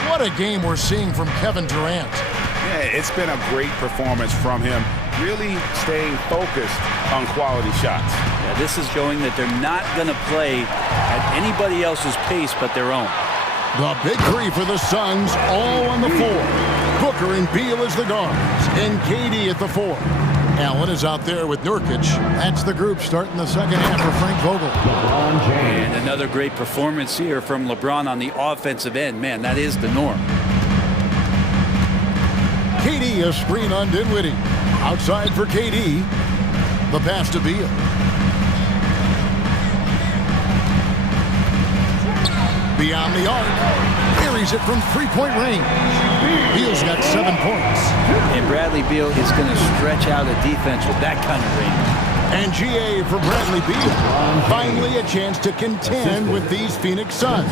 What a game we're seeing from Kevin Durant. Yeah, it's been a great performance from him, really staying focused on quality shots. Yeah, this is showing that they're not going to play at anybody else's pace but their own. The big 3 for the Suns, all on the floor. Booker and Beal as the guards, and KD at the 4. Allen is out there with Nurkic. That's the group starting the second half for Frank Vogel. And another great performance here from LeBron on the offensive end. Man, that is the norm. KD, a screen on Dinwiddie. Outside for KD. The pass to Beal. Beyond the arc. Buries it from three-point range. Beal's got 7 points. And Bradley Beal is going to stretch out a defense with that kind of range. And GA for Bradley Beal. Finally a chance to contend with these Phoenix Suns.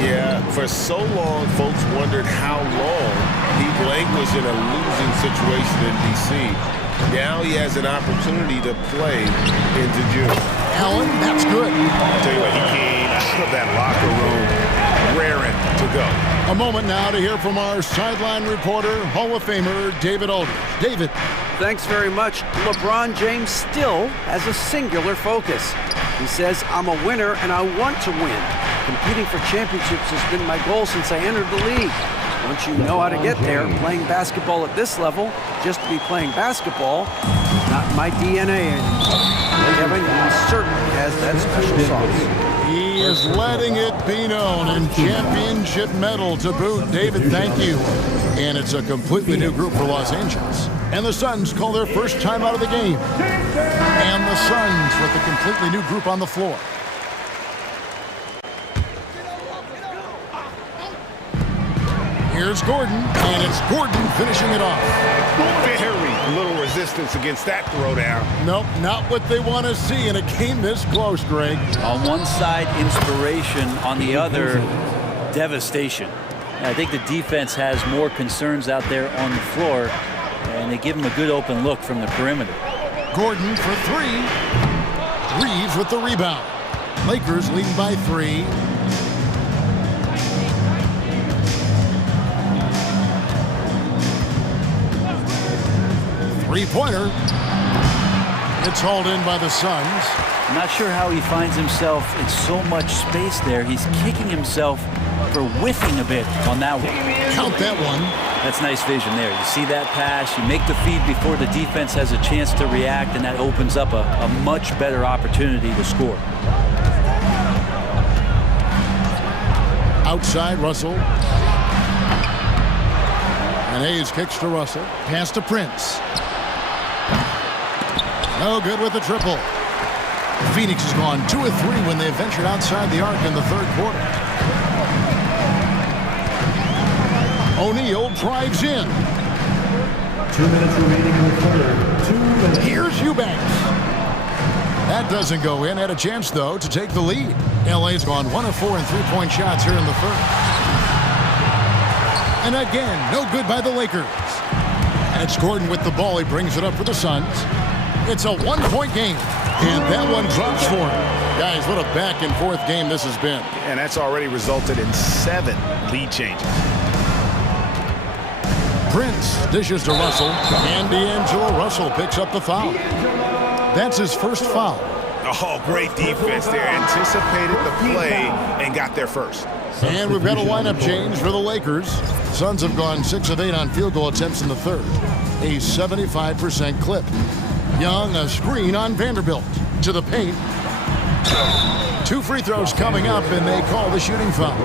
Yeah, for so long, folks wondered how long he languished in a losing situation in D.C. Now he has an opportunity to play into June. Allen, that's good. I'll tell you what, he came out of that locker room raring to go. A moment now to hear from our sideline reporter, Hall of Famer David Aldridge. David. Thanks very much. LeBron James still has a singular focus. He says, I'm a winner and I want to win. Competing for championships has been my goal since I entered the league. Once you know how to get there, playing basketball at this level, just to be playing basketball, not my DNA anymore. Kevin, he certainly has that special sauce. He is letting it be known, and championship medal to boot. David, thank you. And it's a completely new group for Los Angeles. And the Suns call their first time out of the game. And the Suns with a completely new group on the floor. Here's Gordon, and it's Gordon finishing it off. Very little resistance against that throwdown. Nope, not what they want to see in a game this close, Greg. On one side, inspiration. On the other, devastation. I think the defense has more concerns out there on the floor, and they give him a good open look from the perimeter. Gordon for three. Reeves with the rebound. Lakers leading by 3. Three-pointer. It's hauled in by the Suns. I'm not sure how he finds himself in so much space there. He's kicking himself for whiffing a bit on that one. Count that one. That's nice vision there. You see that pass, you make the feed before the defense has a chance to react, and that opens up a much better opportunity to score. Outside, Russell. And Hayes kicks to Russell. Pass to Prince. No good with the triple. Phoenix has gone 2 of 3 when they ventured outside the arc in the third quarter. O'Neal drives in. 2 minutes remaining in the third. 2 minutes. Here's Eubanks. That doesn't go in. Had a chance, though, to take the lead. LA's gone 1 of 4 in three-point shots here in the third. And again, no good by the Lakers. And it's Gordon with the ball. He brings it up for the Suns. It's a one-point game. And that one drops for him. Guys, what a back-and-forth game this has been. And that's already resulted in 7 lead changes. Prince dishes to Russell. And D'Angelo Russell picks up the foul. That's his first foul. Oh, great defense there. Anticipated the play and got there first. And we've got a lineup change for the Lakers. Suns have gone 6 of 8 on field goal attempts in the third. A 75% clip. Young, a screen on Vanderbilt. To the paint. 2 free throws coming up, and they call the shooting foul.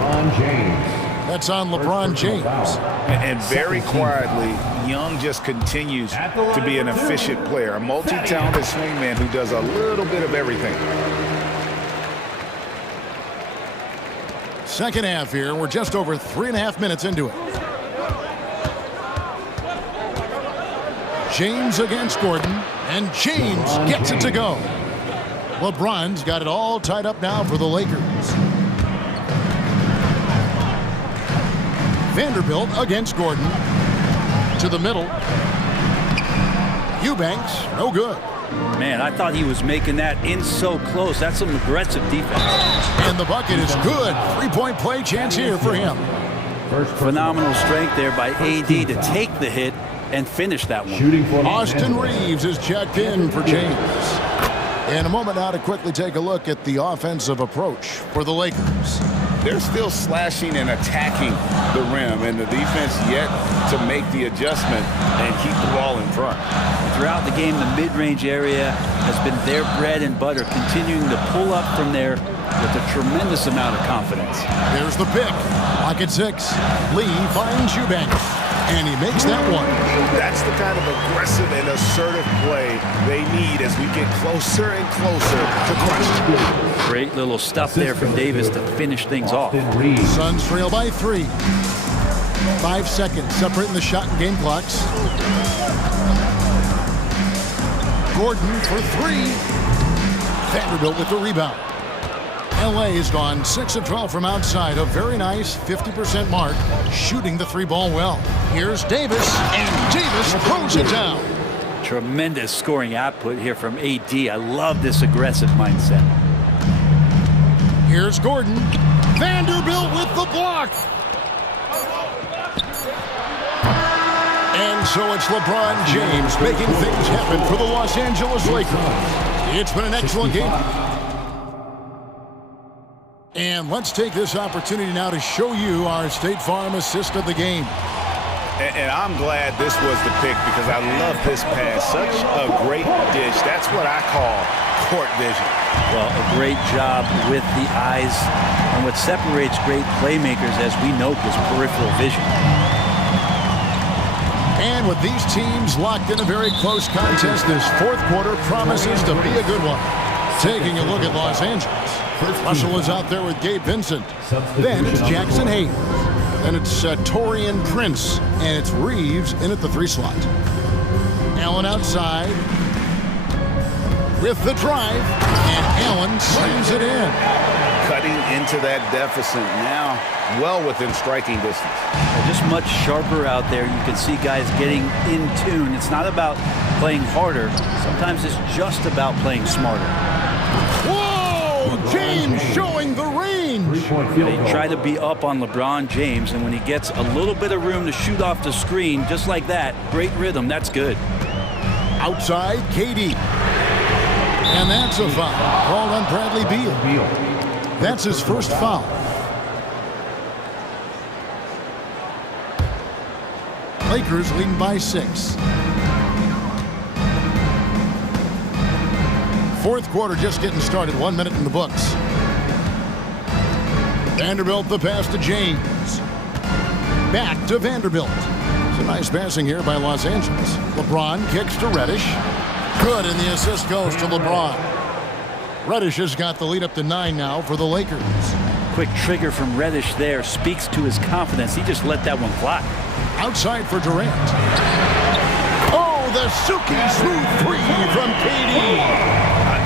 That's on LeBron James. And very quietly, Young just continues to be an efficient player. A multi-talented swingman who does a little bit of everything. Second half here. We're just over 3.5 minutes into it. James against Gordon, and James gets it to go. LeBron's got it all tied up now for the Lakers. Vanderbilt against Gordon. To the middle. Eubanks, no good. Man, I thought he was making that in so close. That's some aggressive defense. And the bucket is good. 3-point play chance here for him. Phenomenal strength there by AD to take the hit and finish that one. Austin Reeves is checked in for James. In a moment now to quickly take a look at the offensive approach for the Lakers. They're still slashing and attacking the rim, and the defense yet to make the adjustment and keep the ball in front. Throughout the game, the mid-range area has been their bread and butter, continuing to pull up from there with a tremendous amount of confidence. There's the pick. Lock at 6. Lee finds Eubanks, and he makes that one. That's the kind of aggressive and assertive play they need as we get closer and closer to crunch. Great little stuff there from Davis to finish things off. Suns trail by 3. 5 seconds separating the shot and game clocks. Gordon for 3. Vanderbilt with the rebound. LA has gone 6 of 12 from outside, a very nice 50% mark, shooting the 3-ball well. Here's Davis, and Davis throws it down. Tremendous scoring output here from AD. I love this aggressive mindset. Here's Gordon. Vanderbilt with the block. And so it's LeBron James making things happen for the Los Angeles Lakers. It's been an excellent game. And let's take this opportunity now to show you our State Farm assist of the game. And I'm glad this was the pick because I love this pass. Such a great dish. That's what I call court vision. Well, a great job with the eyes. And what separates great playmakers, as we know, is peripheral vision. And with these teams locked in a very close contest, this fourth quarter promises to be a good one. Taking a look at Los Angeles. Russell is out there with Gabe Vincent. Then it's Jackson Hayes. Then it's Torian Prince. And it's Reeves in at the 3 slot. Allen outside with the drive. And Allen slams it in. Cutting into that deficit now, well within striking distance. Just much sharper out there. You can see guys getting in tune. It's not about playing harder. Sometimes it's just about playing smarter. Whoa! James showing the range. They try to be up on LeBron James, and when he gets a little bit of room to shoot off the screen, just like that, great rhythm, that's good. Outside, KD. And that's a foul called on Bradley Beal. That's his first foul. Lakers leading by 6. Fourth quarter just getting started. 1 minute in the books. Vanderbilt the pass to James. Back to Vanderbilt. It's a nice passing here by Los Angeles. LeBron kicks to Reddish. Good, and the assist goes to LeBron. Reddish has got the lead up to 9 now for the Lakers. Quick trigger from Reddish there speaks to his confidence. He just let that one fly. Outside for Durant. Oh, the silky smooth 3 from KD.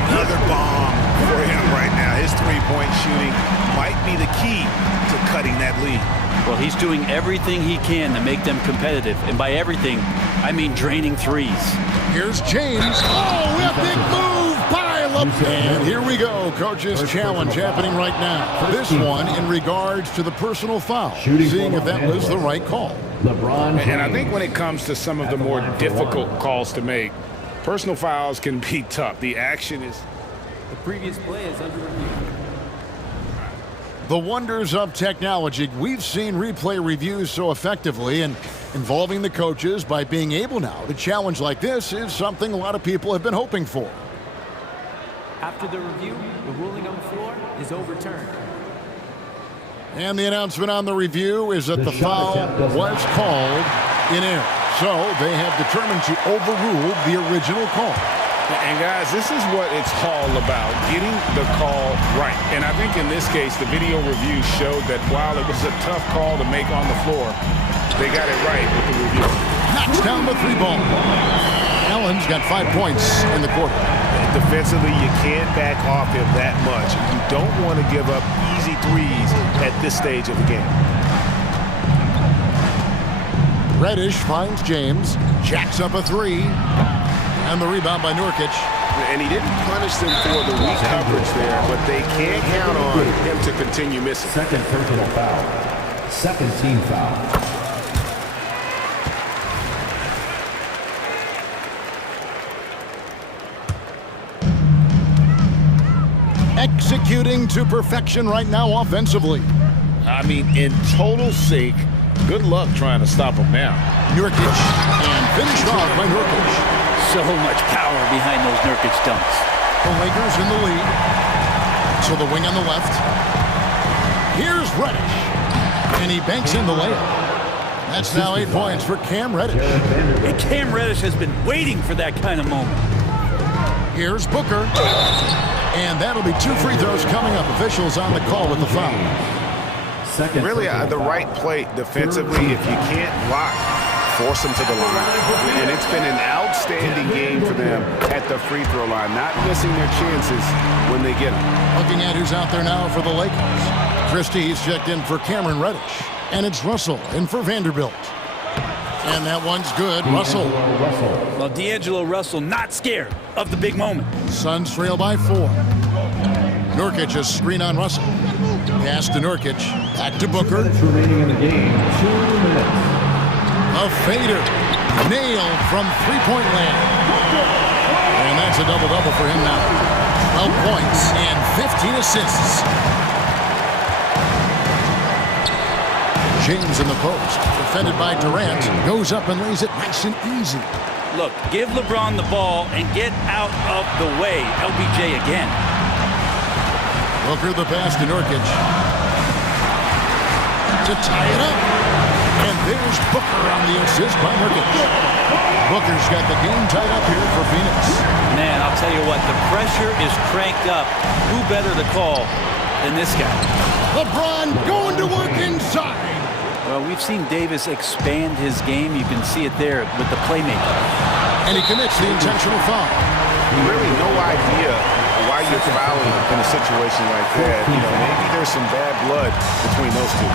Another bomb for him right now. His three-point shooting might be the key to cutting that lead. Well, he's doing everything he can to make them competitive. And by everything, I mean draining threes. Here's James. Oh, epic move by LeBron. And here we go. Coach's challenge happening right now. This one in regards to the personal foul. Seeing if that was the right call. And I think when it comes to some of the more difficult calls to make, personal fouls can be tough. The action is... The previous play is under review. The wonders of technology. We've seen replay reviews so effectively, and involving the coaches by being able now to challenge like this is something a lot of people have been hoping for. After the review, the ruling on the floor is overturned. And the announcement on the review is that the foul was called in error. So they have determined to overrule the original call. And guys, this is what it's all about, getting the call right. And I think in this case, the video review showed that while it was a tough call to make on the floor, they got it right with the review. Knocks down the 3 ball. Allen's got 5 points in the quarter. Defensively, you can't back off him that much. You don't want to give up easy threes at this stage of the game. Reddish finds James, jacks up a 3. And the rebound by Nurkic. And he didn't punish them for the weak coverage there, but they can't count on him to continue missing. Second personal foul. Second team foul. Executing to perfection right now offensively. I mean, in total sync. Good luck trying to stop him now. Nurkic, and finished off by Nurkic. So much power behind those Nurkic dunks. The Lakers in the lead. So the wing on the left. Here's Reddish. And he banks in the layup. That's now 8 points for Cam Reddish. And Cam Reddish has been waiting for that kind of moment. Here's Booker. And that'll be 2 free throws coming up. Officials on the call with the foul. Really, the right play defensively. If you can't block, force them to the line. And it's been an outstanding game for them at the free throw line, not missing their chances when they get them. Looking at who's out there now for the Lakers. Christie's checked in for Cameron Reddish. And it's Russell in for Vanderbilt. And that one's good. Russell. Well, D'Angelo Russell not scared of the big moment. Suns trail by 4. Nurkic a screen on Russell. Pass to Nurkic. Back to Booker. Remaining in the game, 2 minutes. A fader. Nailed from three-point land. And that's a double-double for him now. 12 points and 15 assists. James in the post, defended by Durant, goes up and lays it nice and easy. Look, give LeBron the ball and get out of the way. LBJ again. Booker the pass to Nurkic. To tie it up. And there's Booker on the assist by Nurkic. Booker's got the game tied up here for Phoenix. Man, I'll tell you what, the pressure is cranked up. Who better to call than this guy? LeBron going to work inside. Well, we've seen Davis expand his game. You can see it there with the playmaking. And he commits the intentional foul. Really no idea why you're fouling in a situation like that. You know, maybe there's some bad blood between those two.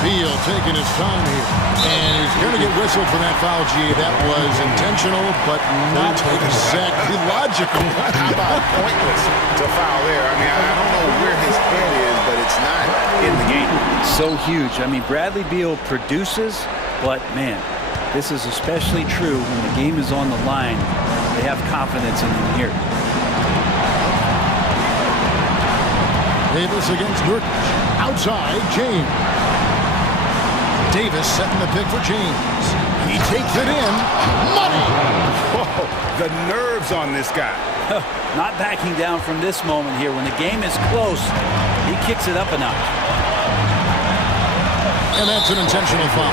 Beal taking his time here. And he's going to get whistled for that foul, G. That was intentional, but not exactly logical. How about pointless to foul there? I mean, I don't know where his head is, but it's not in the game. So huge. I mean, Bradley Beal produces, but, man, this is especially true when the game is on the line. They have confidence in him here. Davis against Nurkic. Outside, James. Davis setting the pick for James. He takes it in. Money! Whoa, the nerves on this guy. Not backing down from this moment here. When the game is close, he kicks it up a notch. And that's an intentional foul.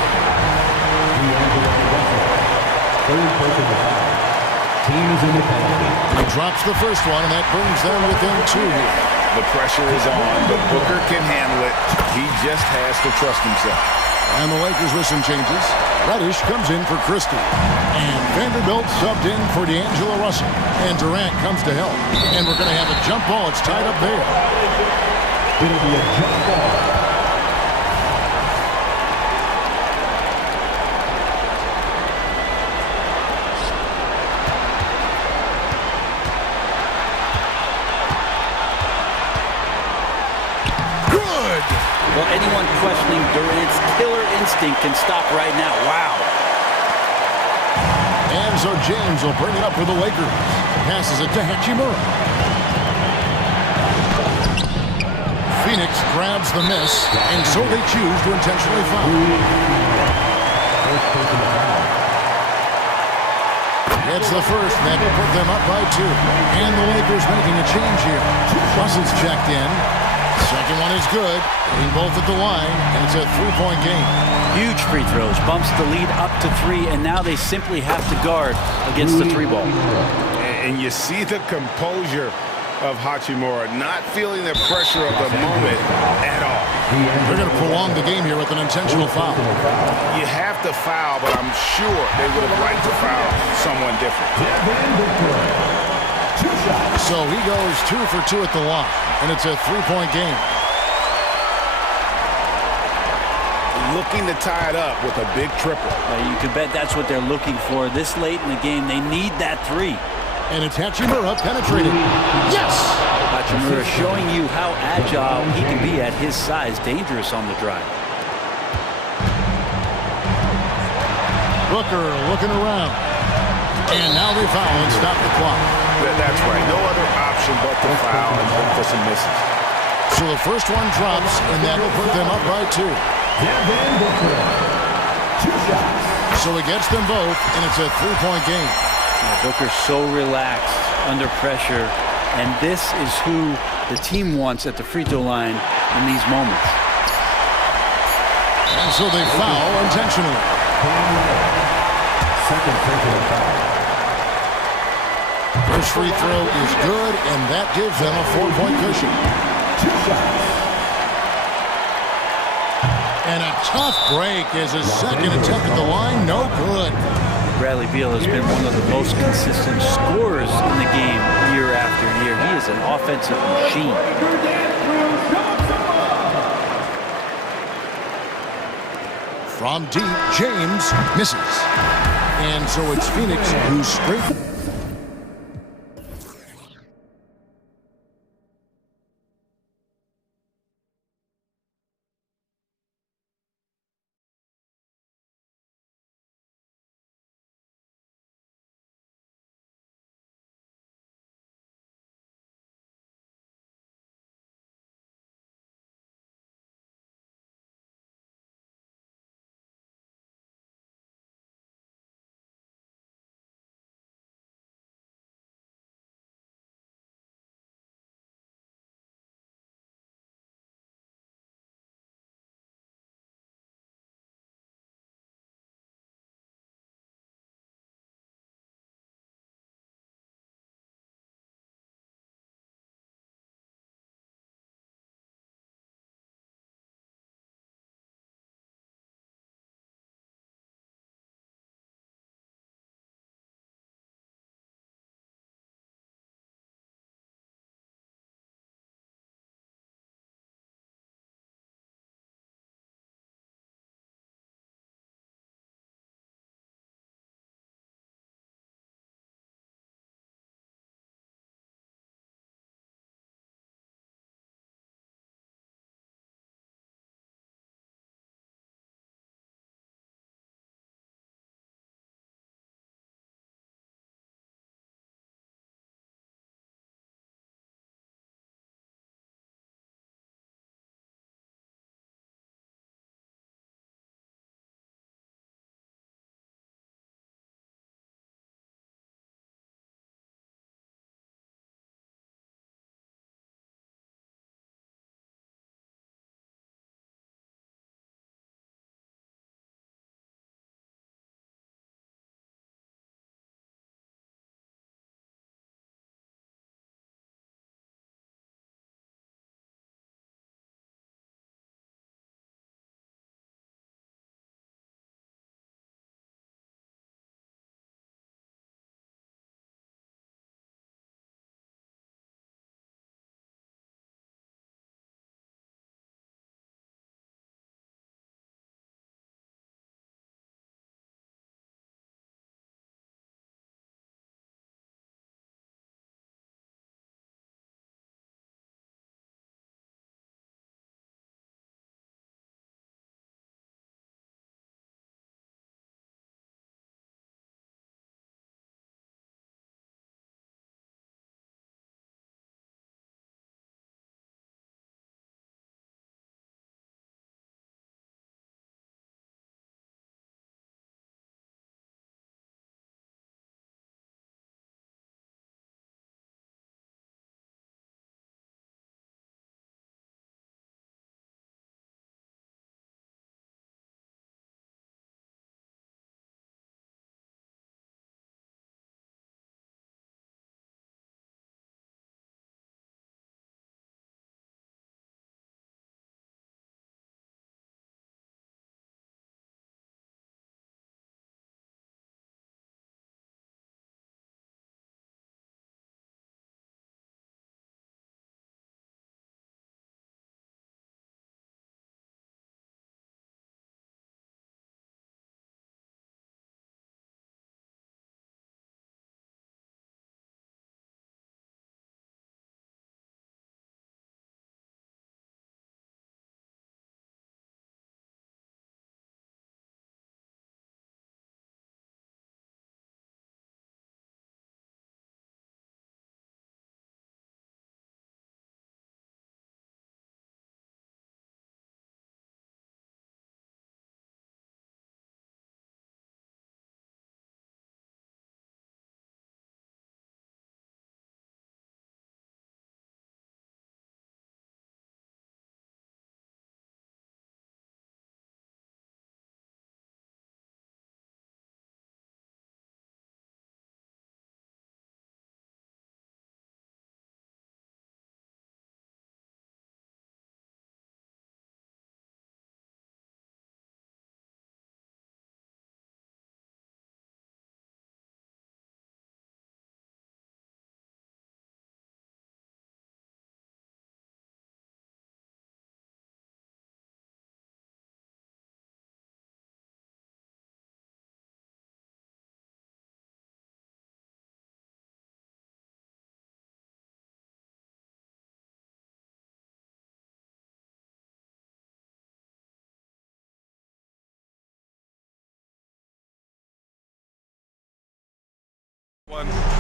He drops the first one, and that brings them within two here. The pressure is on, but Booker can handle it. He just has to trust himself. And the Lakers with some changes. Reddish comes in for Christie. And Vanderbilt subbed in for D'Angelo Russell. And Durant comes to help. And we're going to have a jump ball. It's tied up there. It'll be a jump ball. Well, anyone questioning Durant's killer instinct can stop right now. Wow. And so James will bring it up for the Lakers. Passes it to Hachimura. Phoenix grabs the miss, and so they choose to intentionally foul. Gets the first, and that will put them up by 2. And the Lakers making a change here. Russell's checked in. Second one is good. Hitting both at the line, and it's a three-point game. Huge free throws. Bumps the lead up to 3, and now they simply have to guard against the 3-ball. And you see the composure of Hachimura, not feeling the pressure of the moment at all. They're going to prolong the game here with an intentional foul. You have to foul, but I'm sure they would have liked to foul someone different. So he goes 2 for 2 at the line, and it's a three-point game. Looking to tie it up with a big triple. You can bet that's what they're looking for. This late in the game, they need that 3. And it's Hachimura penetrating. Yes! Hachimura showing you how agile he can be at his size. Dangerous on the drive. Booker looking around. And now they foul and stop the clock. That's right. No other option but to foul and hope for some misses. So the first one drops, and that will put them up by 2. So it gets them both, and it's a three-point game. Booker's so relaxed under pressure, and this is who the team wants at the free throw line in these moments. And so they foul intentionally. Second foul. First free throw is good, and that gives them a 4-point cushion. 2 shots. And a tough break as a second attempt at the line, no good. Bradley Beal has been one of the most consistent scorers in the game year after year. He is an offensive machine. From deep, James misses. And so it's Phoenix who's straight.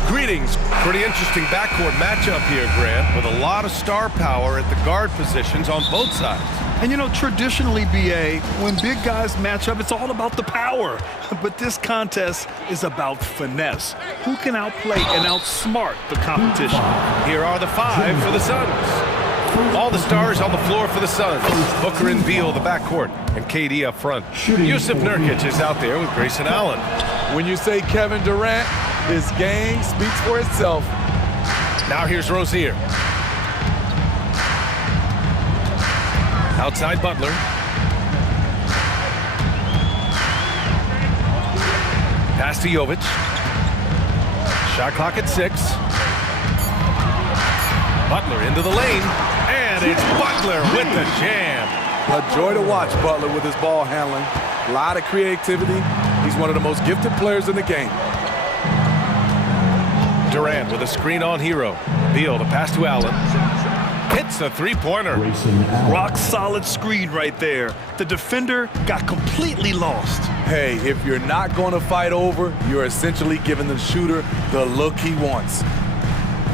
Greetings. Pretty interesting backcourt matchup here, Grant, with a lot of star power at the guard positions on both sides. And you know, traditionally, BA, when big guys match up, it's all about the power. But this contest is about finesse. Who can outplay and outsmart the competition? Here are the five for the Suns. All the stars on the floor for the Suns. Booker and Beal, the backcourt, and KD up front. Yusuf Nurkic is out there with Grayson Allen. When you say Kevin Durant, his game speaks for itself. Now here's Rozier. Outside Butler. Pass to Jovic. Shot clock at 6. Butler into the lane. And it's Butler with the jam. A joy to watch Butler with his ball handling. A lot of creativity. He's one of the most gifted players in the game. Durant with a screen on Hero. Beal, the pass to Allen. Hits a three-pointer. Rock solid screen right there. The defender got completely lost. Hey, if you're not going to fight over, you're essentially giving the shooter the look he wants.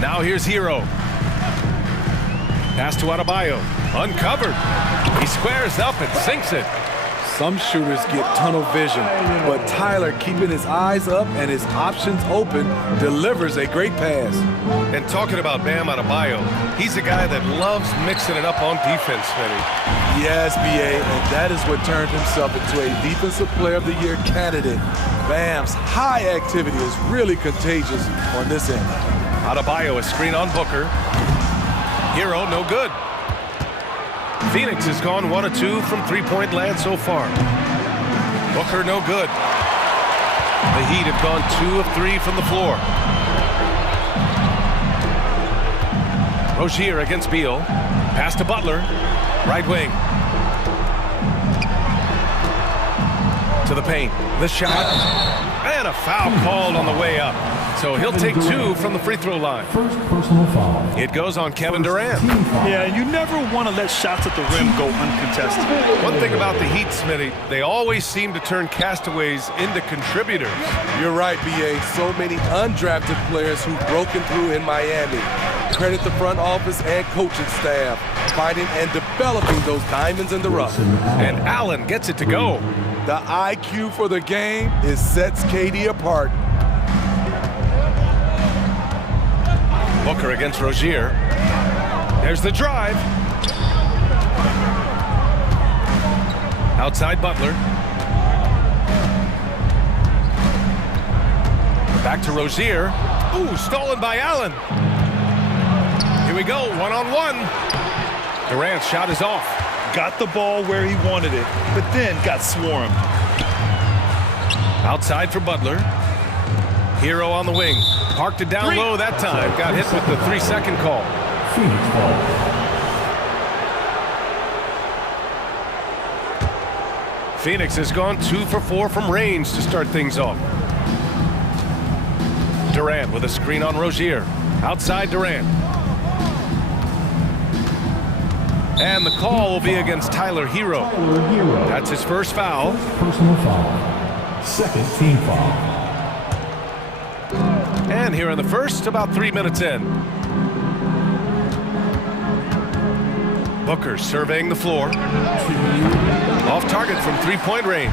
Now here's Hero. Pass to Adebayo. Uncovered. He squares up and sinks it. Some shooters get tunnel vision, but Tyler, keeping his eyes up and his options open, delivers a great pass. And talking about Bam Adebayo, he's a guy that loves mixing it up on defense, Smitty. Yes, BA, and that is what turned himself into a Defensive Player of the Year candidate. Bam's high activity is really contagious on this end. Adebayo, a screen on Booker. Hero, no good. Phoenix has gone 1 of 2 from three-point land so far. Booker, no good. The Heat have gone 2 of 3 from the floor. Rozier against Beal. Pass to Butler. Right wing. To the paint. The shot. And a foul called on the way up. So he'll take 2 from the free throw line. First personal foul. It goes on Kevin Durant. Yeah, you never want to let shots at the rim go uncontested. One thing about the Heat, Smitty, they always seem to turn castaways into contributors. You're right, BA. So many undrafted players who've broken through in Miami. Credit the front office and coaching staff, finding and developing those diamonds in the rough. And Allen gets it to go. The IQ for the game sets KD apart. Booker against Rozier. There's the drive. Outside Butler. Back to Rozier. Ooh, stolen by Allen. Here we go, one-on-one. Durant's shot is off. Got the ball where he wanted it, but then got swarmed. Outside for Butler. Hero on the wing. Parked it down low that time. Got hit with the 3-second call. Phoenix ball. Phoenix has gone 2 for 4 from range to start things off. Durant with a screen on Rozier. Outside Durant. And the call will be against Tyler Hero. That's his first foul. Personal foul. Second team foul. And here in the first, about 3 minutes in. Booker surveying the floor. Off target from three-point range.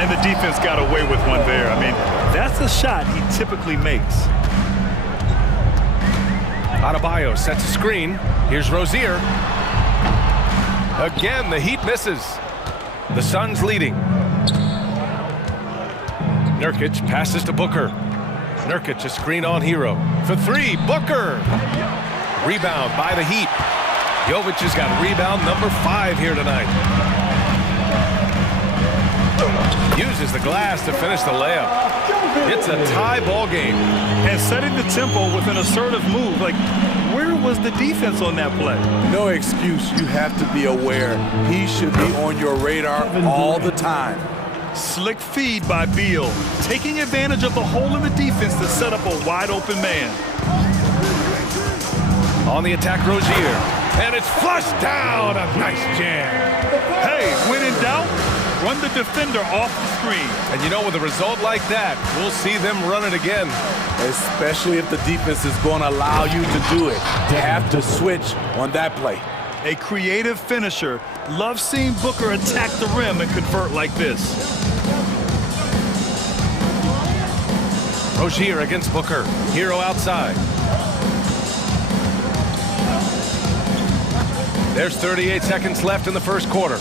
And the defense got away with one there. I mean, that's a shot he typically makes. Adebayo sets a screen. Here's Rozier. Again, the Heat misses. The Suns leading. Nurkic passes to Booker. Nurkic a screen on Hero. For 3, Booker. Rebound by the Heat. Jovic has got rebound number 5 here tonight. Uses the glass to finish the layup. It's a tie ball game. And setting the tempo with an assertive move. Like, where was the defense on that play? No excuse. You have to be aware. He should be on your radar all the time. Slick feed by Beal, taking advantage of the hole in the defense to set up a wide-open man. On the attack, Rozier. And it's flushed down. A nice jam. Hey, when in doubt, run the defender off the screen. And you know, with a result like that, we'll see them run it again. Especially if the defense is going to allow you to do it. They have to switch on that play. A creative finisher. Love seeing Booker attack the rim and convert like this. Rozier against Booker. Hero outside. There's 38 seconds left in the first quarter.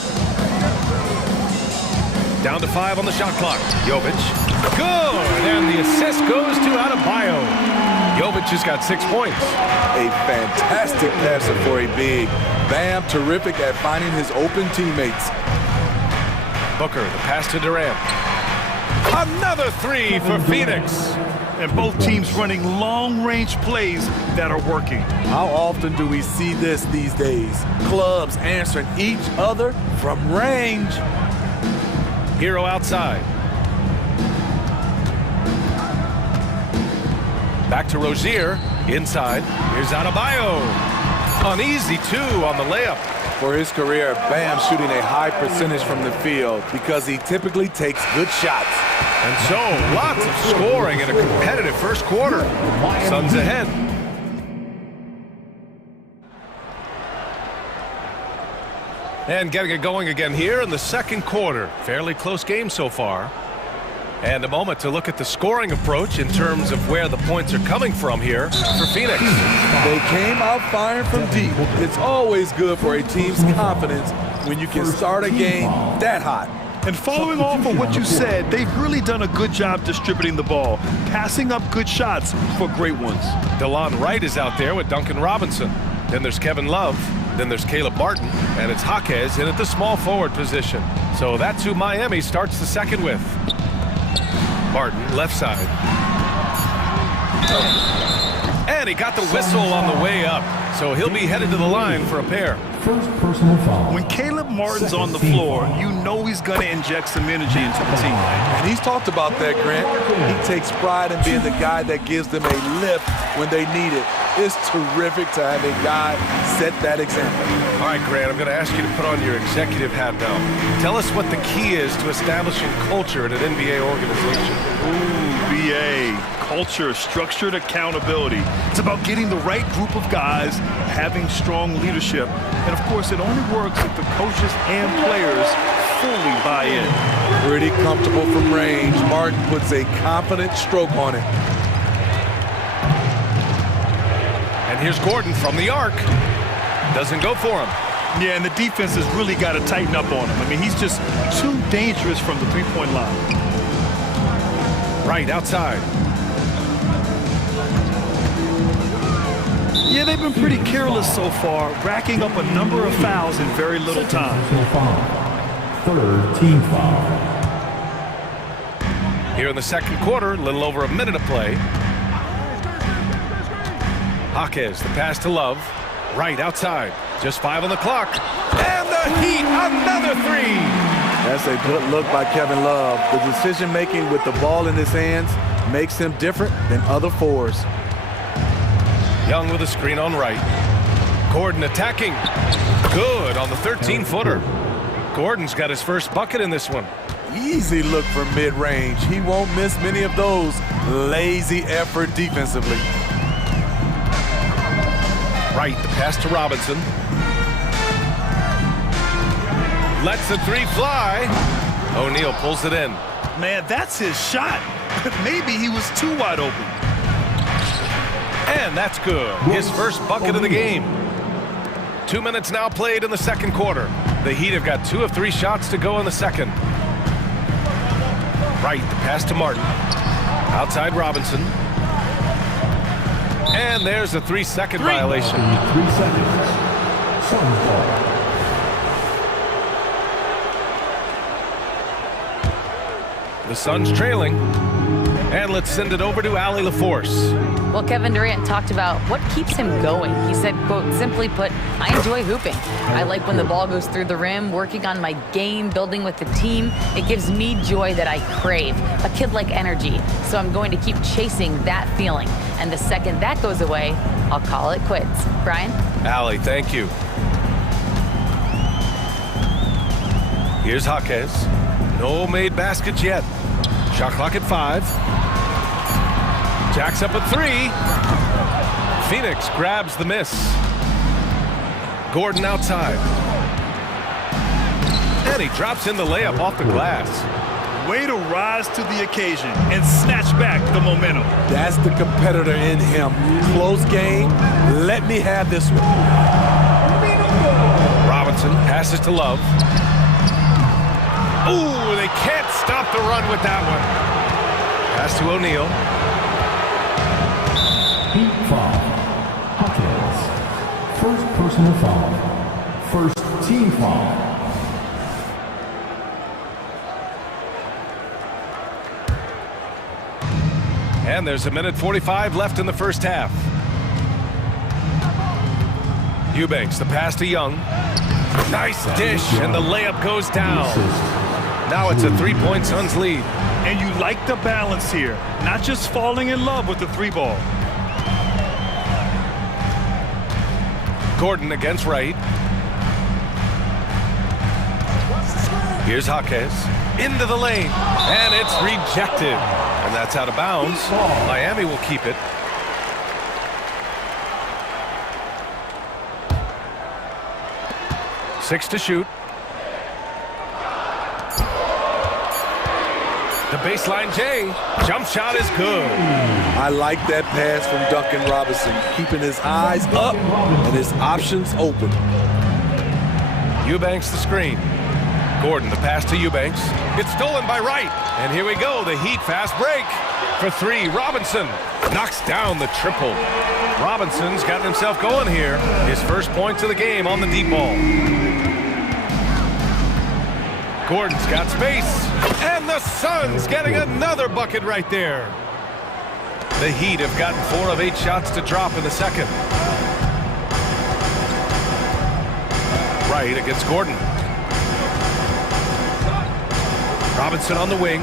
Down to 5 on the shot clock. Jovic. Good! And the assist goes to Adebayo. Jovic has got 6 points. A fantastic passer for a big. Bam, terrific at finding his open teammates. Booker, the pass to Durant. Another 3 for Phoenix. And both teams running long-range plays that are working. How often do we see this these days? Clubs answering each other from range. Hero outside. Back to Rozier. Inside. Here's Adebayo. An easy 2 on the layup. For his career, Bam shooting a high percentage from the field because he typically takes good shots. And so, lots of scoring in a competitive first quarter. Suns ahead. And getting it going again here in the second quarter. Fairly close game so far. And a moment to look at the scoring approach in terms of where the points are coming from here for Phoenix. They came out firing from deep. It's always good for a team's confidence when you can start a game that hot. And following off of what you said, they've really done a good job distributing the ball, passing up good shots for great ones. DeLon Wright is out there with Duncan Robinson. Then there's Kevin Love. Then there's Caleb Martin. And it's Jaquez in at the small forward position. So that's who Miami starts the second with. Martin, left side. And he got the whistle on the way up. So he'll be headed to the line for a pair. First personal foul. When Caleb Martin's on the floor, you know he's going to inject some energy into the team. And he's talked about that, Grant. He takes pride in being the guy that gives them a lift when they need it. It's terrific to have a guy set that example. All right, Grant, I'm going to ask you to put on your executive hat now. Tell us what the key is to establishing culture at an NBA organization. Ooh, BA. Culture, structured accountability. It's about getting the right group of guys, having strong leadership. And of course, it only works if the coaches and players fully buy in. Pretty comfortable from range. Martin puts a confident stroke on it. And here's Gordon from the arc. Doesn't go for him. Yeah, and the defense has really got to tighten up on him. I mean, he's just too dangerous from the three-point line. Right outside. Yeah, they've been pretty careless so far, racking up a number of fouls in very little time. Third team foul. Here in the second quarter, a little over a minute of play. Jaquez, the pass to Love. Right outside. Just 5 on the clock. And the Heat, another 3. That's a good look by Kevin Love. The decision-making with the ball in his hands makes him different than other fours. Young with a screen on right. Gordon attacking. Good on the 13-footer. Gordon's got his first bucket in this one. Easy look from mid-range. He won't miss many of those. Lazy effort defensively. Right, the pass to Robinson. Lets the 3 fly. O'Neal pulls it in. Man, that's his shot. Maybe he was too wide open. And that's good. His first bucket of the game. 2 minutes now played in the second quarter. The Heat have got 2 of 3 shots to go in the second. Right, the pass to Martin. Outside Robinson. And there's a 3-second violation. 3 seconds. Suns ball. The Suns trailing. And let's send it over to Allie LaForce. Well, Kevin Durant talked about what keeps him going. He said, quote, simply put, I enjoy hooping. I like when the ball goes through the rim, working on my game, building with the team. It gives me joy that I crave, a kid-like energy. So I'm going to keep chasing that feeling. And the second that goes away, I'll call it quits. Brian? Allie, thank you. Here's Jaquez. No made baskets yet. Shot clock at 5. Jacks up at 3. Phoenix grabs the miss. Gordon outside. And he drops in the layup off the glass. Way to rise to the occasion and snatch back the momentum. That's the competitor in him. Close game. Let me have this one. Robinson passes to Love. Ooh, they can't stop the run with that one. Pass to O'Neal. Heat foul. Hawkins. First personal foul. First team foul. And there's a minute 45 left in the first half. Eubanks, the pass to Young. Nice dish, and the layup goes down. Now it's a 3-point Suns lead. And you like the balance here, not just falling in love with the 3-ball. Gordon against Wright. Here's Jaquez. Into the lane, and it's rejected. And that's out of bounds. Miami will keep it. Six to shoot. The baseline J. Jump shot is good. I like that pass from Duncan Robinson, keeping his eyes up and his options open. Eubanks the screen. Gordon, the pass to Eubanks. It's stolen by Wright. And here we go, the Heat fast break. For 3, Robinson knocks down the triple. Robinson's got himself going here. His first points of the game on the deep ball. Gordon's got space. And the Suns getting another bucket right there. The Heat have gotten 4 of 8 shots to drop in the second. Wright against Gordon. Robinson on the wing.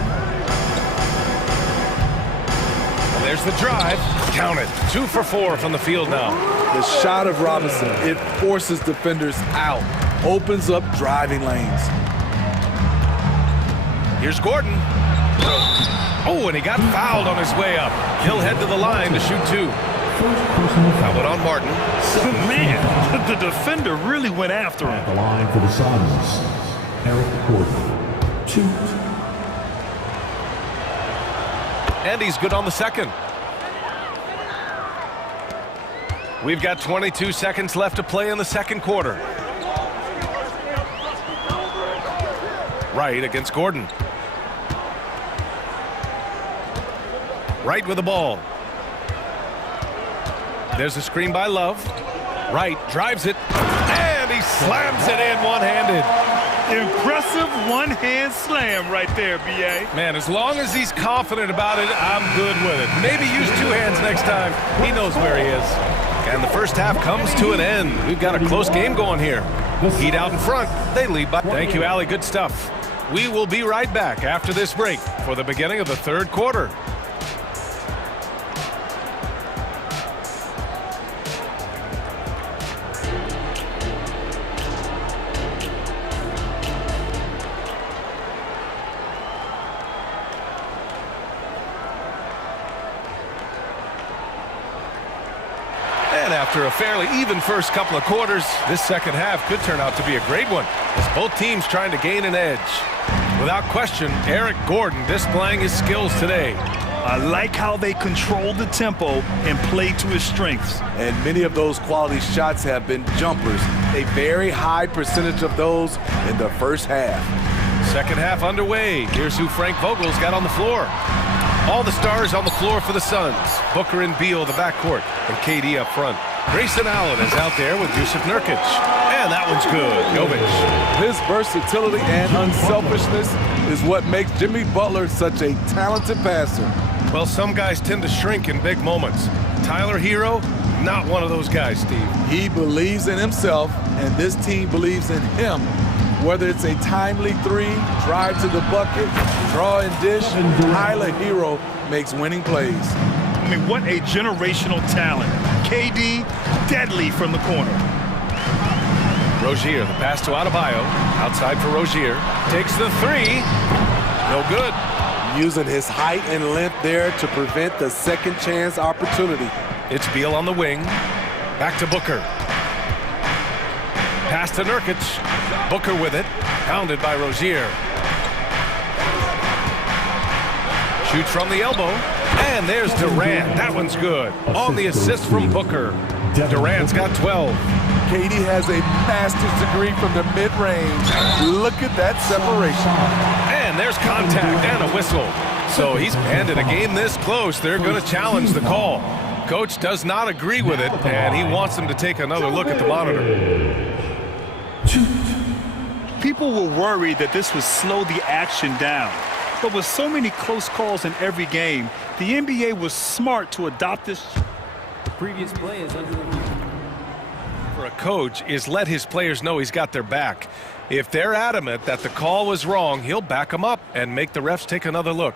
And there's the drive. Count it. 2 for 4 from the field now. The shot of Robinson, it forces defenders out. Opens up driving lanes. Here's Gordon. Oh, and he got fouled on his way up. He'll head to the line to shoot 2. Foul on Martin. Man, the defender really went after him. At the line for the Suns, Eric Gordon. Shoot. And he's good on the second. We've got 22 seconds left to play in the second quarter. Wright against Gordon. Wright with the ball. There's a screen by Love. Wright drives it, and he slams it in one-handed. Impressive one-hand slam right there, B.A. Man, as long as he's confident about it, I'm good with it. Maybe use 2 hands next time. He knows where he is. And the first half comes to an end. We've got a close game going here. Heat out in front. They lead by. Thank you, Allie. Good stuff. We will be right back after this break for the beginning of the third quarter. After a fairly even first couple of quarters, this second half could turn out to be a great one as both teams trying to gain an edge. Without question, Eric Gordon displaying his skills today. I like how they control the tempo and play to his strengths. And many of those quality shots have been jumpers. A very high percentage of those in the first half. Second half underway. Here's who Frank Vogel's got on the floor. All the stars on the floor for the Suns. Booker and Beal, the backcourt, and KD up front. Grayson Allen is out there with Yusuf Nurkic. And that one's good. Jovic. His versatility and unselfishness is what makes Jimmy Butler such a talented passer. Well, some guys tend to shrink in big moments. Tyler Hero, not one of those guys, Steve. He believes in himself, and this team believes in him. Whether it's a timely 3, drive to the bucket, draw and dish, Tyler Hero makes winning plays. I mean, what a generational talent. KD, deadly from the corner. Rozier, the pass to Adebayo. Outside for Rozier. Takes the 3. No good. Using his height and length there to prevent the second chance opportunity. It's Beal on the wing. Back to Booker. Pass to Nurkic. Booker with it. Pounded by Rozier. Shoots from the elbow. And there's Durant. That one's good. On the assist from Booker. Durant's got 12. KD has a master's degree from the mid-range. Look at that separation. And there's contact and a whistle. So he's handed a game this close. They're going to challenge the call. Coach does not agree with it, and he wants them to take another look at the monitor. People were worried that this would slow the action down. But with so many close calls in every game, the NBA was smart to adopt this. The previous play is under review. For a coach is let his players know he's got their back. If they're adamant that the call was wrong, he'll back them up and make the refs take another look.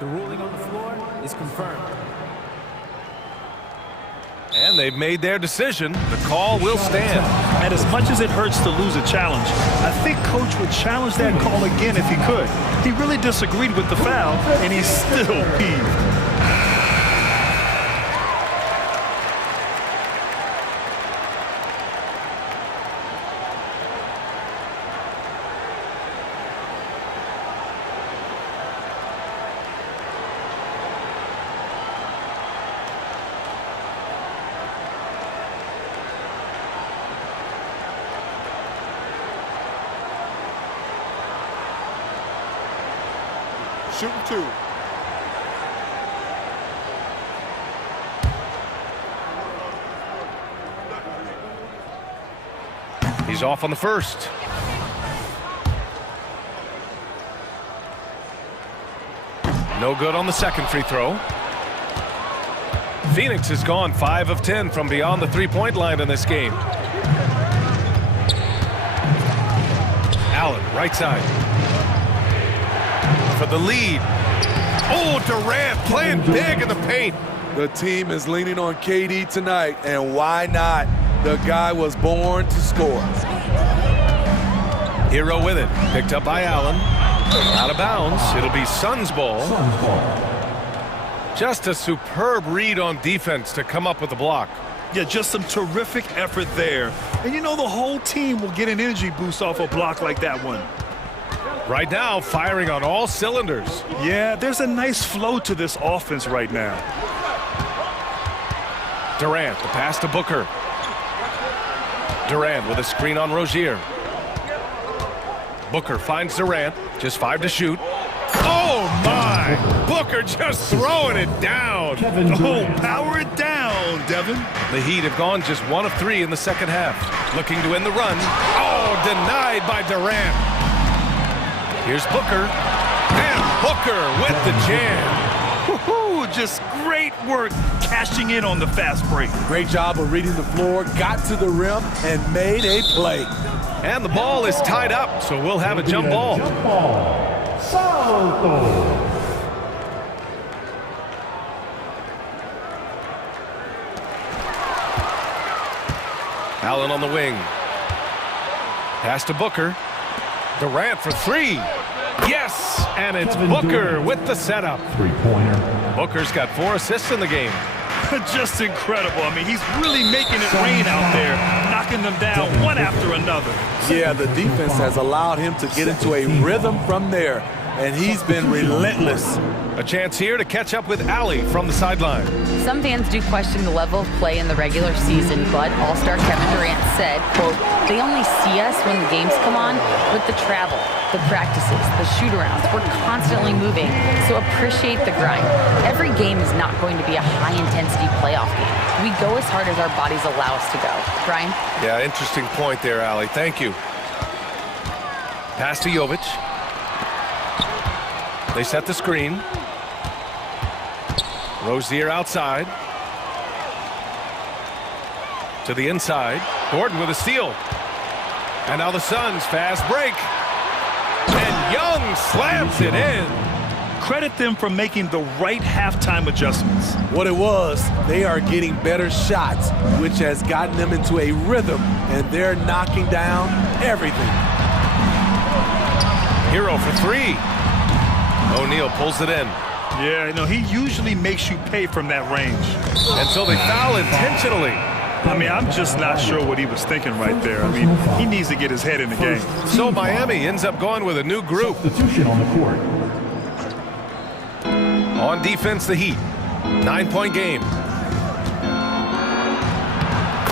The ruling on the floor is confirmed. And they've made their decision. The call will stand. And as much as it hurts to lose a challenge, I think Coach would challenge that call again if he could. He really disagreed with the foul, and he's still peeved. Shooting two. He's off on the first. No good on the second free throw. Phoenix has gone 5 of 10 from beyond the three-point line in this game. Allen, right side. For the lead. Oh, Durant playing big in the paint. The team is leaning on KD tonight, and why not? The guy was born to score. Hero with it. Picked up by Allen. Out of bounds. It'll be Suns ball. Just a superb read on defense to come up with the block. Yeah, just some terrific effort there. And you know the whole team will get an energy boost off a block like that one. Right now, firing on all cylinders. Yeah, there's a nice flow to this offense right now. Durant, the pass to Booker. Durant with a screen on Rozier. Booker finds Durant, just 5 to shoot. Oh my! Booker just throwing it down. Oh, power it down, Devin. The Heat have gone just 1 of 3 in the second half. Looking to end the run. Oh, denied by Durant. Here's Booker. And Booker with the jam. Woohoo! Just great work cashing in on the fast break. Great job of reading the floor, got to the rim, and made a play. And the ball is tied up, so we'll have a jump ball. Allen on the wing. Pass to Booker. Durant for 3. Yes! And it's Booker with the setup. Three-pointer. Booker's got 4 assists in the game. Just incredible. I mean, he's really making it rain out there, knocking them down one after another. Yeah, the defense has allowed him to get into a rhythm from there, and he's been relentless. A chance here to catch up with Allie from the sideline. Some fans do question the level of play in the regular season, but All-Star Kevin Durant said, quote, "They only see us when the games come on with the travel, the practices, the shoot-arounds. We're constantly moving, so appreciate the grind. Every game is not going to be a high-intensity playoff game. We go as hard as our bodies allow us to go." Brian? Yeah, interesting point there, Allie. Thank you. Pass to Jovic. They set the screen. Rozier outside. To the inside. Gordon with a steal. And now the Suns fast break. And Young slams it in. Credit them for making the right halftime adjustments. What it was, they are getting better shots, which has gotten them into a rhythm, and they're knocking down everything. Hero for three. O'Neal pulls it in. Yeah, you know, he usually makes you pay from that range. And so they foul intentionally. I mean, I'm just not sure what he was thinking right there. I mean, he needs to get his head in the game. So Miami ends up going with a new group. Substitution on the court. On defense, the Heat. 9-point game.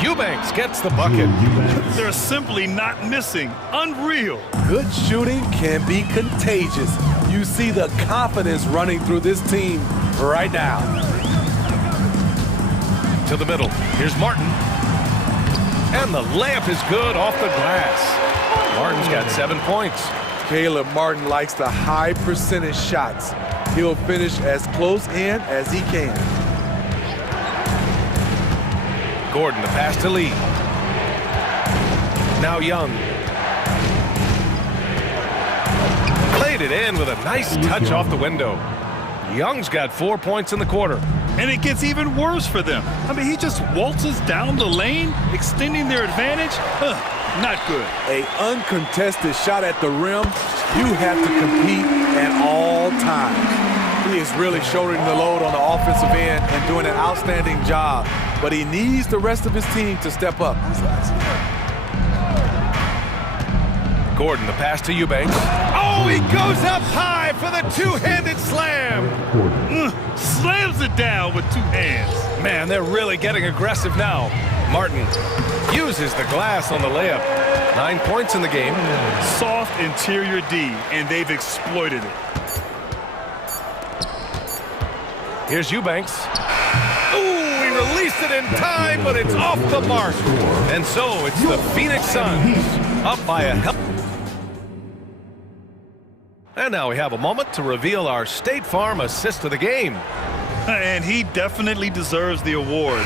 Eubanks gets the bucket. They're simply not missing. Unreal. Good shooting can be contagious. You see the confidence running through this team right now. To the middle. Here's Martin. And the layup is good off the glass. Martin's got 7 points. Caleb Martin likes the high percentage shots. He'll finish as close in as he can. Gordon, the pass to Lee. Now Young. Played it in with a nice touch off the window. Young's got 4 points in the quarter. And it gets even worse for them. I mean, he just waltzes down the lane, extending their advantage. Not good. An uncontested shot at the rim. You have to compete at all times. He is really shouldering the load on the offensive end and doing an outstanding job. But he needs the rest of his team to step up. Gordon, the pass to Eubanks. Oh, he goes up high for the two-handed slam. Slams it down with two hands. Man, they're really getting aggressive now. Martin uses the glass on the layup. 9 points in the game. Soft interior D, and they've exploited it. Here's Eubanks. Ooh, he released it in time, but it's off the mark. And so it's the Phoenix Suns up by a help. And now we have a moment to reveal our State Farm assist of the game. And he definitely deserves the award.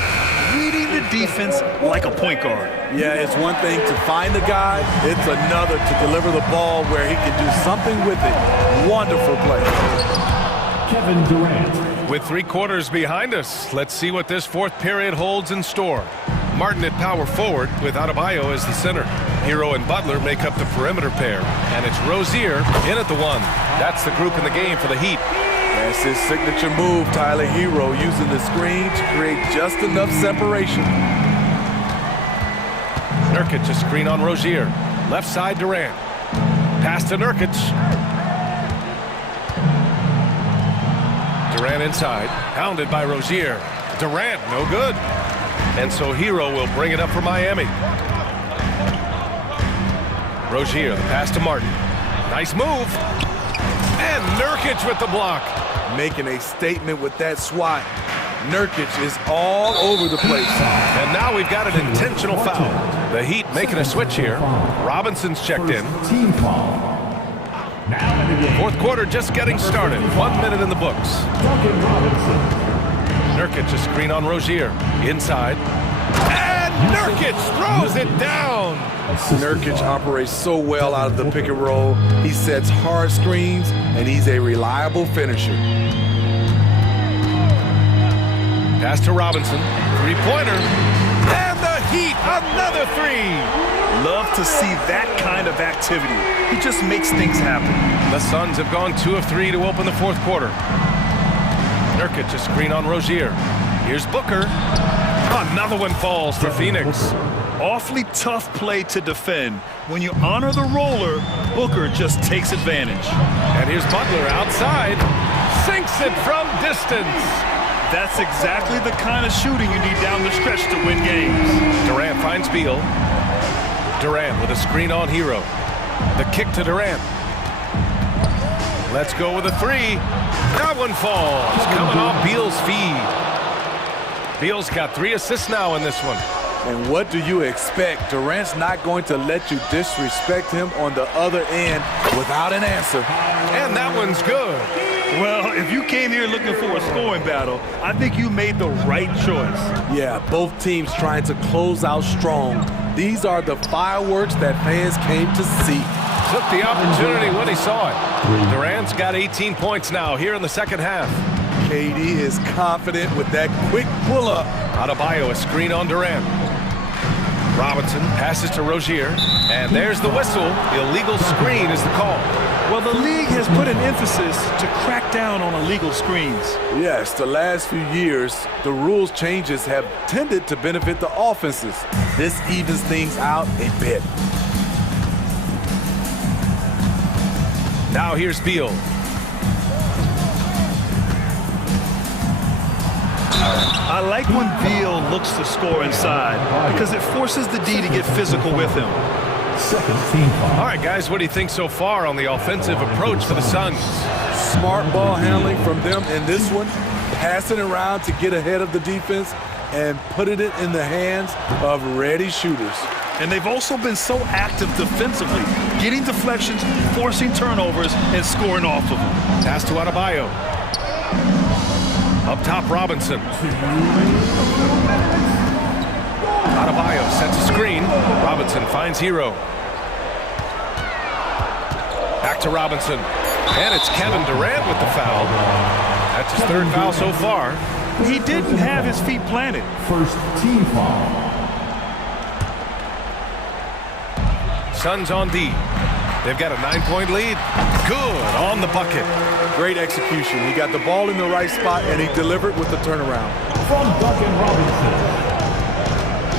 Reading the defense like a point guard. Yeah, it's one thing to find the guy. It's another to deliver the ball where he can do something with it. Wonderful play. Kevin Durant. With 3 quarters behind us, let's see what this fourth period holds in store. Martin at power forward with Adebayo as the center. Hero and Butler make up the perimeter pair. And it's Rozier in at the 1. That's the group in the game for the Heat. That's his signature move, Tyler. Hero using the screen to create just enough separation. Nurkic a screen on Rozier. Left side Durant. Pass to Nurkic. Durant inside. Pounded by Rozier. Durant no good. And so Hero will bring it up for Miami. Rozier, the pass to Martin. Nice move. And Nurkic with the block. Making a statement with that swat. Nurkic is all over the place. And now we've got an intentional foul. The Heat making a switch here. Robinson's checked in. Team foul. Now in the game. Fourth quarter just getting started. 1 minute in the books. Duncan Robinson. Nurkic a screen on Rozier. Inside. And Nurkic throws it down. Nurkic operates so well out of the pick and roll. He sets hard screens, and he's a reliable finisher. Pass to Robinson. Three-pointer. And the Heat, another 3. Love to see that kind of activity. He just makes things happen. The Suns have gone 2 of 3 to open the fourth quarter. Nurkic a screen on Rozier. Here's Booker. Another one falls for Phoenix. Awfully tough play to defend. When you honor the roller, Booker just takes advantage. And here's Butler outside. Sinks it from distance. That's exactly the kind of shooting you need down the stretch to win games. Durant finds Beal. Durant with a screen on Hero. The kick to Durant. Let's go with a 3. That one falls. Coming off Beal's feed. Beal's got 3 assists now in this one. And what do you expect? Durant's not going to let you disrespect him on the other end without an answer. And that one's good. Well, if you came here looking for a scoring battle, I think you made the right choice. Yeah, both teams trying to close out strong. These are the fireworks that fans came to see. Took the opportunity when he saw it. Durant's got 18 points now here in the second half. KD is confident with that quick pull-up. Adebayo a screen on Durant. Robinson passes to Rozier. And there's the whistle. Illegal screen is the call. Well, the league has put an emphasis to crack down on illegal screens. Yes, the last few years, the rules changes have tended to benefit the offenses. This evens things out a bit. Now here's Beal. I like when Beal looks to score inside because it forces the D to get physical with him. Second team foul. All right, guys, what do you think so far on the offensive approach for the Suns? Smart ball handling from them in this one, passing around to get ahead of the defense and putting it in the hands of ready shooters. And they've also been so active defensively, getting deflections, forcing turnovers, and scoring off of them. Pass to Adebayo. Up top, Robinson. Adebayo sets a screen. Robinson finds Hero. Back to Robinson. And it's Kevin Durant with the foul. That's his third foul so far. He didn't have his feet planted. First team foul. Suns on D. They've got a 9-point lead. Good on the bucket. Great execution. He got the ball in the right spot and he delivered with the turnaround. From Duncan Robinson.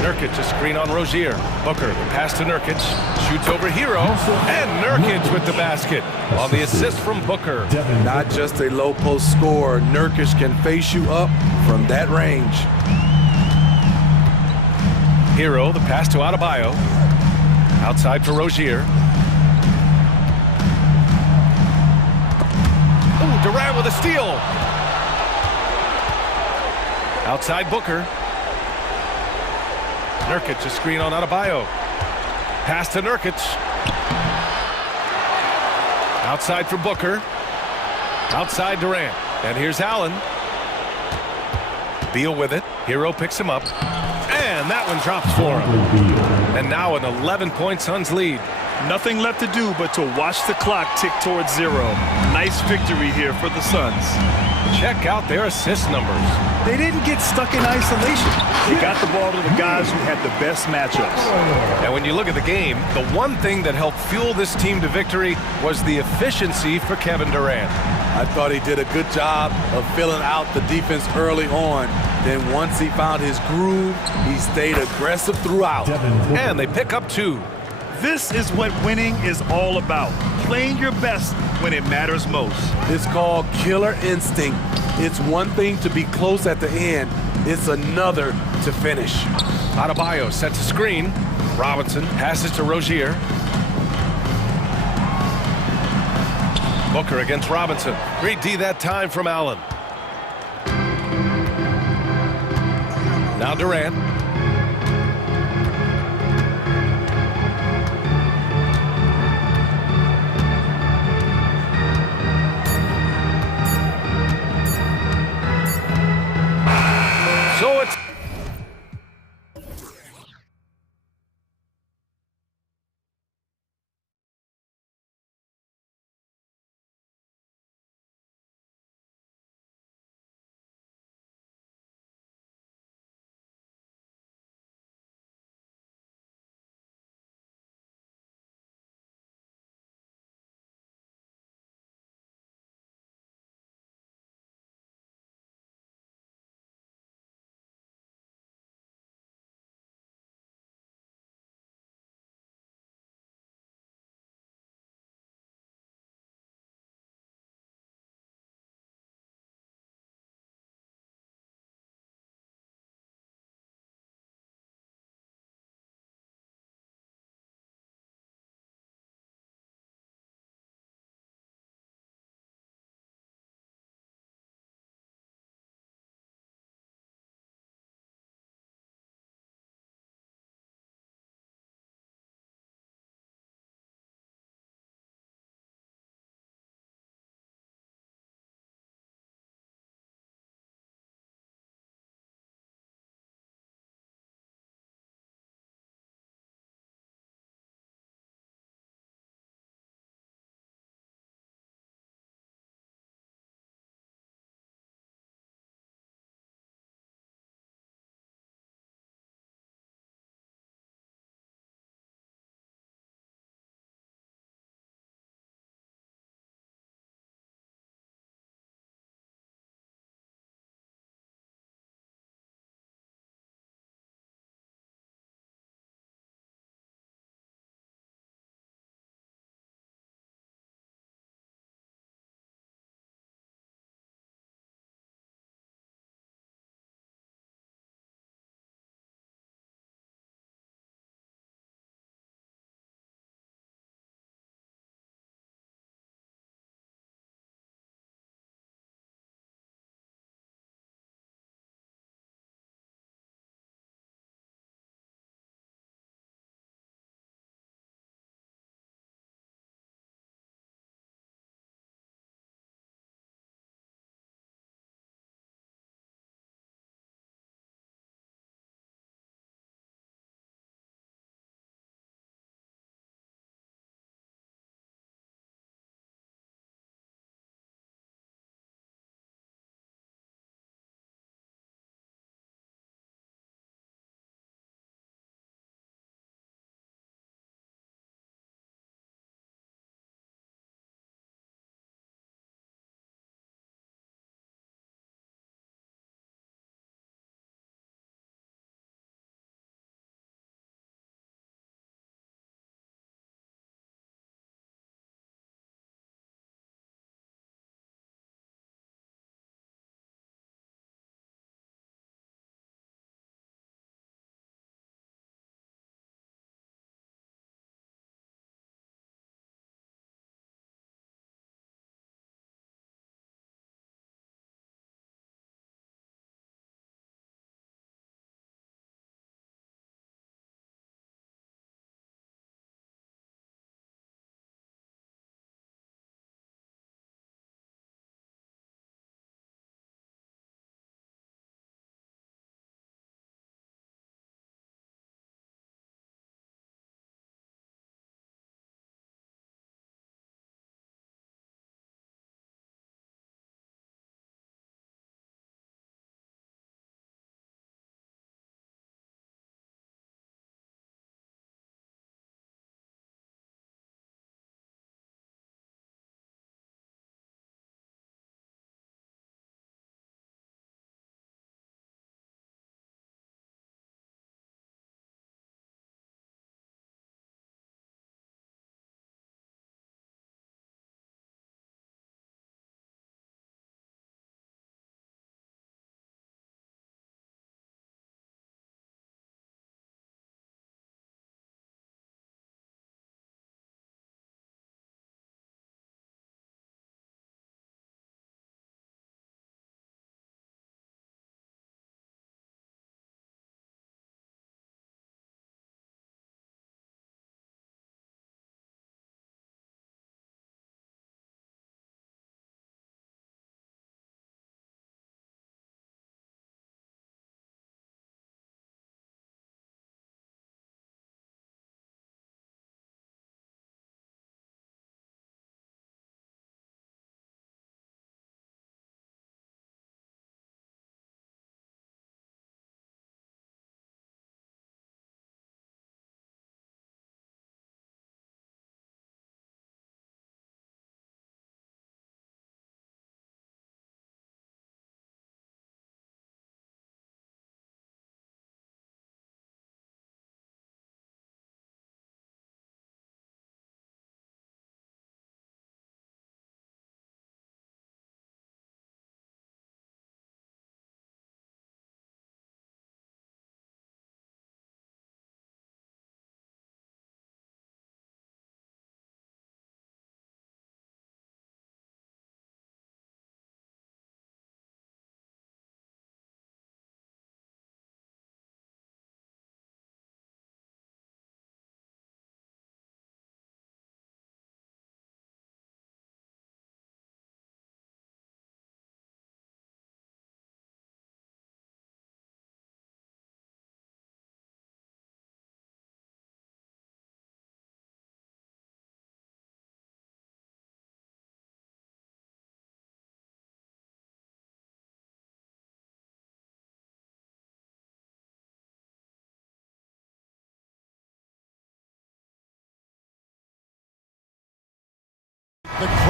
Nurkic, a screen on Rozier. Booker, the pass to Nurkic. Shoots over Hero. And Nurkic with the basket on the assist from Booker. Not just a low post scorer. Nurkic can face you up from that range. Hero, the pass to Adebayo. Outside for Rozier. Ooh, Durant with a steal. Outside Booker. Nurkic, a screen on Adebayo. Pass to Nurkic. Outside for Booker. Outside Durant. And here's Allen. Beal with it. Hero picks him up. And that one drops for him. And now an 11-point Suns lead. Nothing left to do but to watch the clock tick towards zero. Nice victory here for the Suns. Check out their assist numbers. They didn't get stuck in isolation. They got the ball to the guys who had the best matchups. And when you look at the game, the one thing that helped fuel this team to victory was the efficiency for Kevin Durant. I thought he did a good job of filling out the defense early on. Then once he found his groove, he stayed aggressive throughout. And they pick up 2. This is what winning is all about. Playing your best when it matters most. It's called killer instinct. It's one thing to be close at the end. It's another to finish. Adebayo sets a screen. Robinson passes to Rozier. Booker against Robinson. Great D that time from Allen. Now Durant. So it's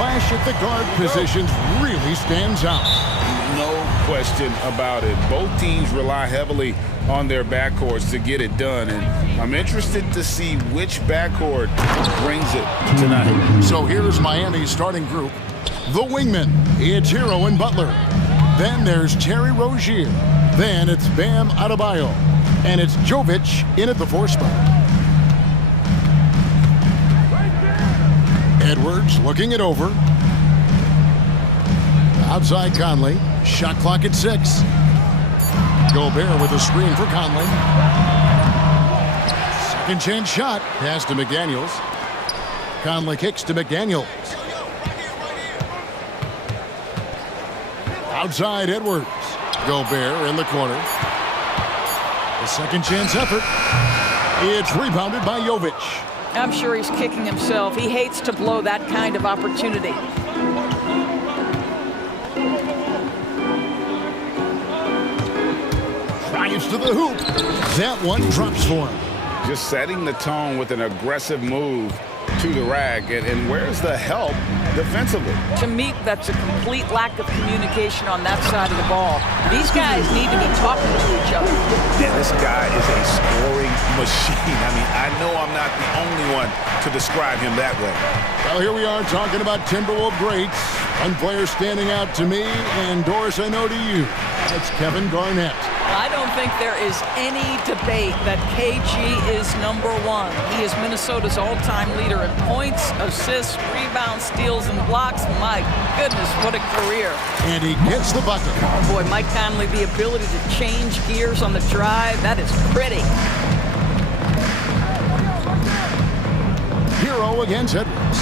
flash at the guard positions really stands out. No question about it. Both teams rely heavily on their backcourts to get it done, and I'm interested to see which backcourt brings it tonight. So here's Miami's starting group. The wingmen, it's Hero and Butler. Then there's Terry Rozier. Then it's Bam Adebayo. And it's Jovic in at the 4 spot. Edwards looking it over. Outside Conley. Shot clock at 6. Gobert with a screen for Conley. Second chance shot. Pass to McDaniels. Conley kicks to McDaniels. Outside Edwards. Gobert in the corner. The second chance effort. It's rebounded by Jovic. I'm sure he's kicking himself. He hates to blow that kind of opportunity. Drives to the hoop. That one drops for him. Just setting the tone with an aggressive move to the rack. And where's the help defensively? To me, that's a complete lack of communication on that side of the ball. These guys need to be talking to each other. Yeah, this guy is a scoring machine. I mean, I know I'm not the only one to describe him that way. Well, here we are talking about Timberwolves greats. One player standing out to me, and Doris, I know to you. That's Kevin Garnett. I don't think there is any debate that KG is number 1. He is Minnesota's all-time leader in points, assists, rebounds, steals, and blocks. My goodness, what a career. And he gets the bucket. Oh boy, Mike Conley, the ability to change gears on the drive, that is pretty. Hero against Edwards.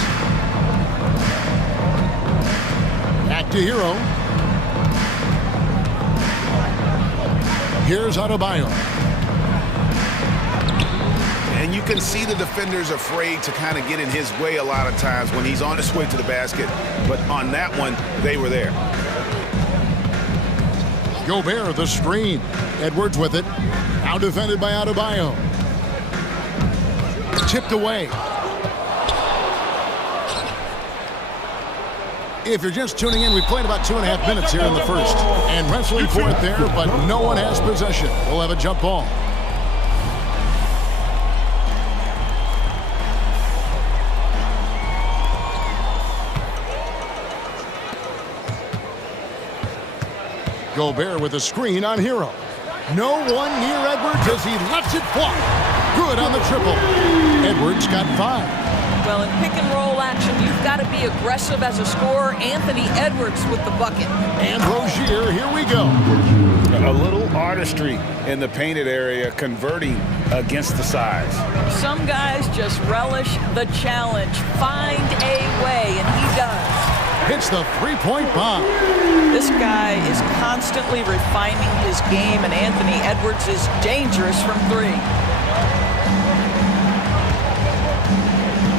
Back to Hero. Here's Adebayo. And you can see the defenders afraid to kind of get in his way a lot of times when he's on his way to the basket. But on that one, they were there. Gobert, the screen. Edwards with it. Now defended by Adebayo. Tipped away. If you're just tuning in, we played about 2.5 minutes here in the first. And wrestling for it there, but no one has possession. We'll have a jump ball. Gobert with a screen on Hero. No one near Edwards as he lets it fly. Good on the triple. Edwards got 5. Well, in pick and roll action, you've got to be aggressive as a scorer. Anthony Edwards with the bucket. And Rozier, here we go. A little artistry in the painted area, converting against the size. Some guys just relish the challenge. Find a way, and he does. Hits the three-point bomb. This guy is constantly refining his game, and Anthony Edwards is dangerous from 3.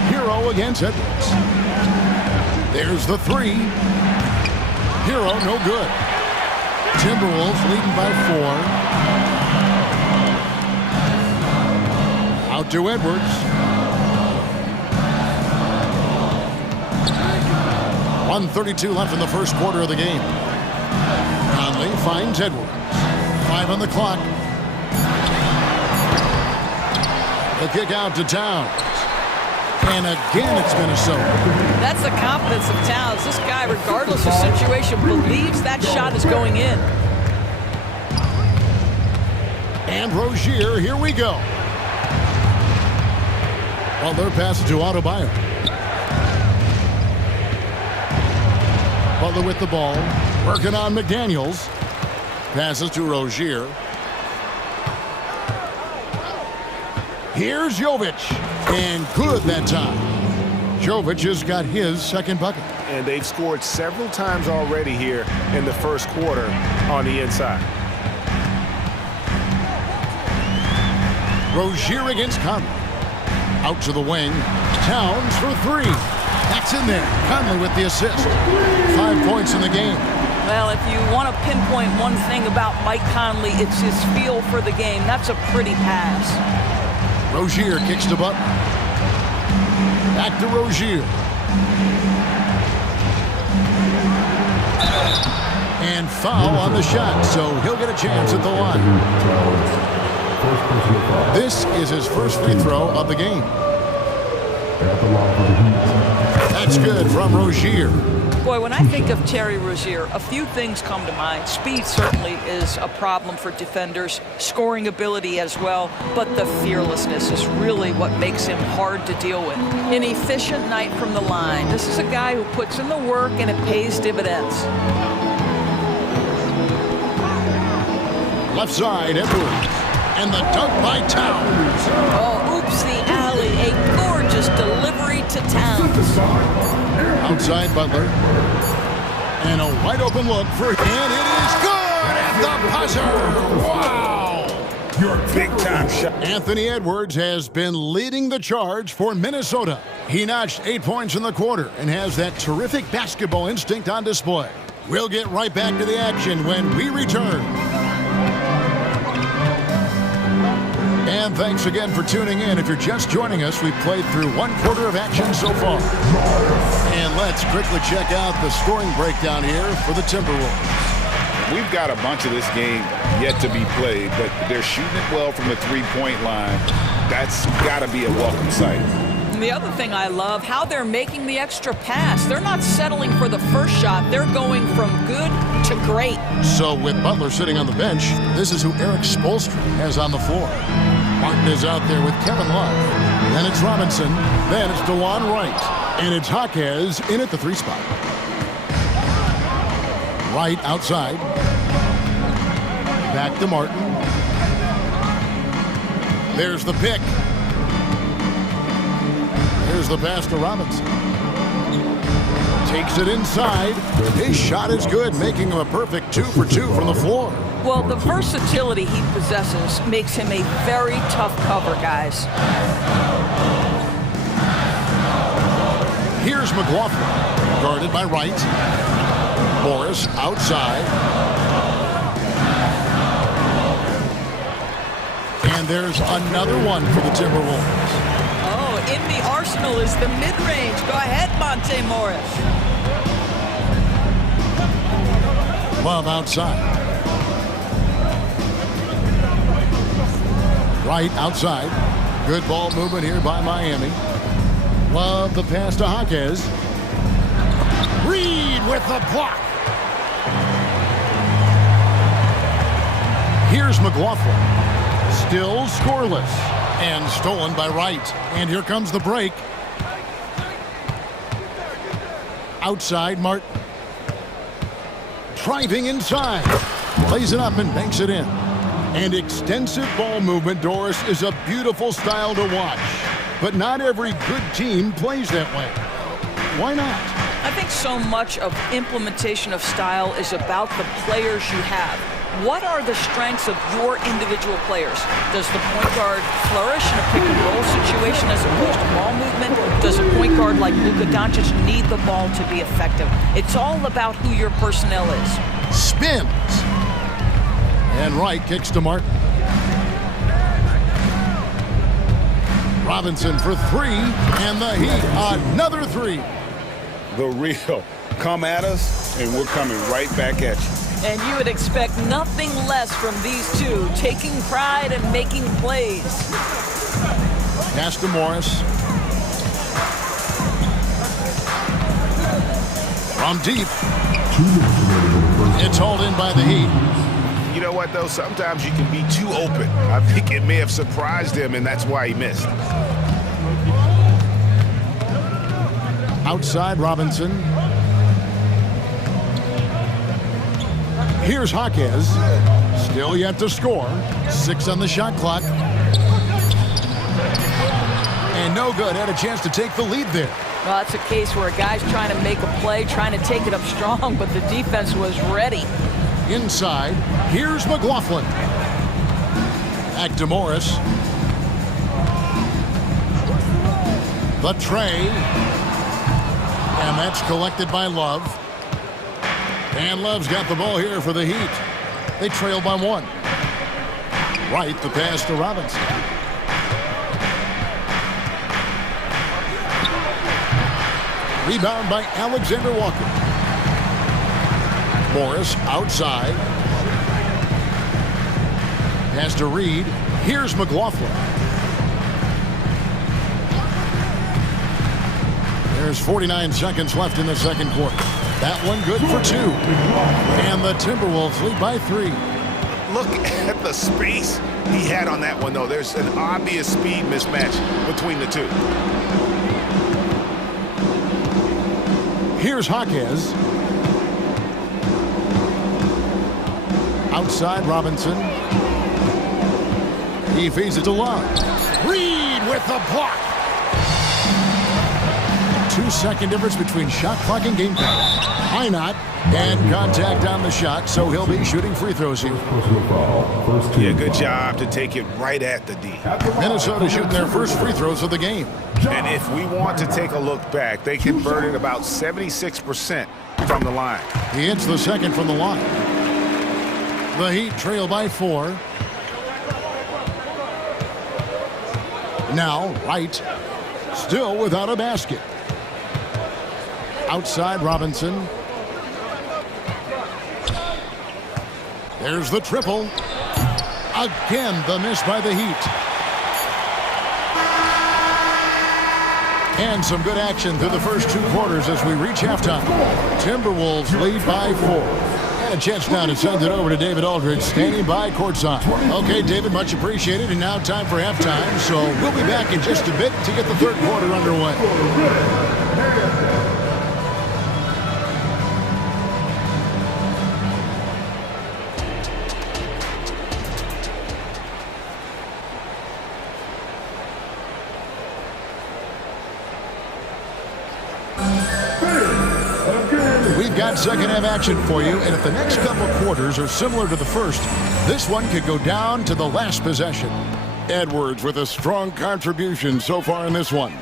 Hero against Edwards. There's the 3. Hero, no good. Timberwolves leading by 4. Out to Edwards. 1:32 left in the first quarter of the game. Conley finds Edwards. 5 on the clock. The kick out to Towns. And again, it's Minnesota. That's the confidence of Towns. This guy, regardless of situation, believes that shot is going in. And Rozier, here we go. Butler passes to Adebayo. Butler with the ball. Working on McDaniels. Passes to Rozier. Here's Jovic. And good that time. Jovic has got his second bucket. And they've scored several times already here in the first quarter on the inside. Rozier against Conley. Out to the wing. Towns for 3. That's in there. Conley with the assist. 5 points in the game. Well, if you want to pinpoint one thing about Mike Conley, it's his feel for the game. That's a pretty pass. Rozier kicks to Butler. Back to Rozier. And foul on the shot, so he'll get a chance at the line. This is his first free throw of the game. That's good from Rozier. Boy, when I think of Terry Rozier, a few things come to mind. Speed certainly is a problem for defenders, scoring ability as well, but the fearlessness is really what makes him hard to deal with. An efficient night from the line. This is a guy who puts in the work and it pays dividends. Left side, Edwards. And the dunk by Towns. Oh, oops, the alley. A gorgeous delivery to Towns. Outside Butler. And a wide open look for him. And it is good at the buzzer. Wow. Your big time shot. Anthony Edwards has been leading the charge for Minnesota. He notched 8 points in the quarter and has that terrific basketball instinct on display. We'll get right back to the action when we return. And thanks again for tuning in. If you're just joining us, we've played through one quarter of action so far. And let's quickly check out the scoring breakdown here for the Timberwolves. We've got a bunch of this game yet to be played, but they're shooting it well from the three-point line. That's got to be a welcome sight. And the other thing I love, how they're making the extra pass. They're not settling for the first shot. They're going from good to great. So with Butler sitting on the bench, this is who Eric Spoelstra has on the floor. Martin is out there with Kevin Love. Then it's Robinson. Then it's DeJuan Wright. And it's Jaquez in at the 3 spot. Wright outside. Back to Martin. There's the pick. There's the pass to Robinson. Takes it inside. His shot is good, making him a perfect 2 for 2 from the floor. Well, the versatility he possesses makes him a very tough cover, guys. Here's McLaughlin, guarded by Wright. Morris outside. And there's another one for the Timberwolves. Oh, in the arsenal is the mid-range. Go ahead, Monte Morris. Love outside. Wright outside. Good ball movement here by Miami. Love the pass to Jaquez. Reed with the block. Here's McLaughlin. Still scoreless. And stolen by Wright. And here comes the break. Outside Martin. Driving inside. Plays it up and banks it in. And extensive ball movement, Doris, is a beautiful style to watch. But not every good team plays that way. Why not? I think so much of implementation of style is about the players you have. What are the strengths of your individual players? Does the point guard flourish in a pick-and-roll situation as opposed to ball movement? Does a point guard like Luka Doncic need the ball to be effective? It's all about who your personnel is. Spins. And Wright kicks to Martin. Robinson for 3, and the Heat, another 3. The real. Come at us, and we're coming right back at you. And you would expect nothing less from these two, taking pride and making plays. Pass to Morris. From deep. It's hauled in by the Heat. You know what, though? Sometimes you can be too open. I think it may have surprised him, and that's why he missed. Outside Robinson. Here's Jaquez. Still yet to score. 6 on the shot clock. And no good. Had a chance to take the lead there. Well, that's a case where a guy's trying to make a play, trying to take it up strong, but the defense was ready. Inside, here's McLaughlin. Back to Morris. The tray. And that's collected by Love. And Love's got the ball here for the Heat. They trail by 1. Right, the pass to Robinson. Rebound by Alexander Walker. Morris outside. Pass to Reed. Here's McLaughlin. There's 49 seconds left in the second quarter. That one good for 2. And the Timberwolves lead by 3. Look at the space he had on that one, though. There's an obvious speed mismatch between the two. Here's Jaquez. Outside Robinson. He feeds it to Love. Reed with the block. 2-second difference between shot clock and game time. High knot and contact on the shot, so he'll be shooting free throws here. Yeah, good job to take it right at the D. Minnesota shooting their first free throws of the game. And if we want to take a look back, they converted about 76% from the line. He hits the second from the line. The Heat trail by 4. Now, Wright, still without a basket. Outside Robinson. There's the triple. Again, the miss by the Heat. And some good action through the first 2 quarters as we reach halftime. Timberwolves lead by 4. And a chance now to send it over to David Aldridge, standing by courtside. Okay, David, much appreciated. And now time for halftime. So we'll be back in just a bit to get the third quarter underway. Got second half action for you, and if the next couple quarters are similar to the first, this one could go down to the last possession. Edwards with a strong contribution so far in this one.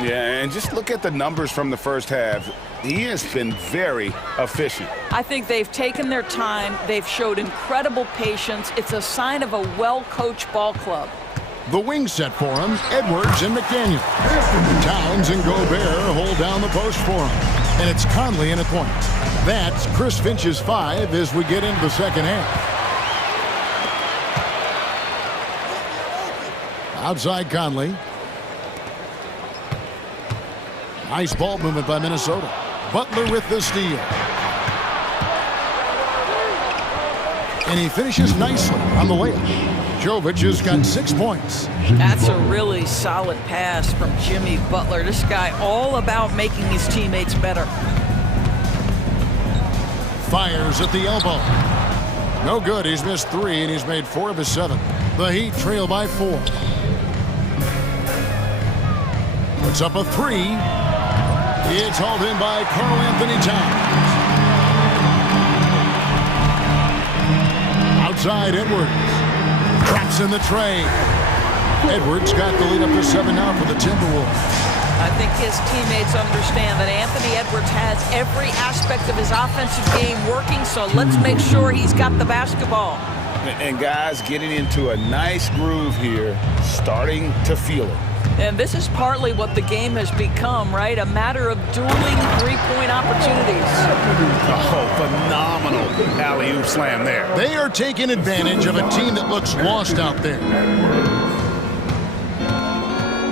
Yeah, and just look at the numbers from the first half. He has been very efficient. I think they've taken their time. They've showed incredible patience. It's a sign of a well-coached ball club. The wing set for him, Edwards and McDaniel. Towns and Gobert hold down the post for him. And it's Conley in at point. That's Chris Finch's 5 as we get into the second half. Outside Conley. Nice ball movement by Minnesota. Butler with the steal. And he finishes nicely on the layup. Jovic has got 6 points. That's a really solid pass from Jimmy Butler. This guy all about making his teammates better. Fires at the elbow. No good. He's missed 3, and he's made 4 of his 7. The Heat trail by 4. Puts up a 3. It's hauled in by Karl Anthony Towns. Outside Edwards. Traps in the tray. Edwards got the lead up to 7 now for the Timberwolves. I think his teammates understand that Anthony Edwards has every aspect of his offensive game working, so let's make sure he's got the basketball. And guys getting into a nice groove here, starting to feel it. And this is partly what the game has become, right? A matter of dueling three-point opportunities. Oh, phenomenal alley-oop slam there. They are taking advantage of a team that looks lost out there.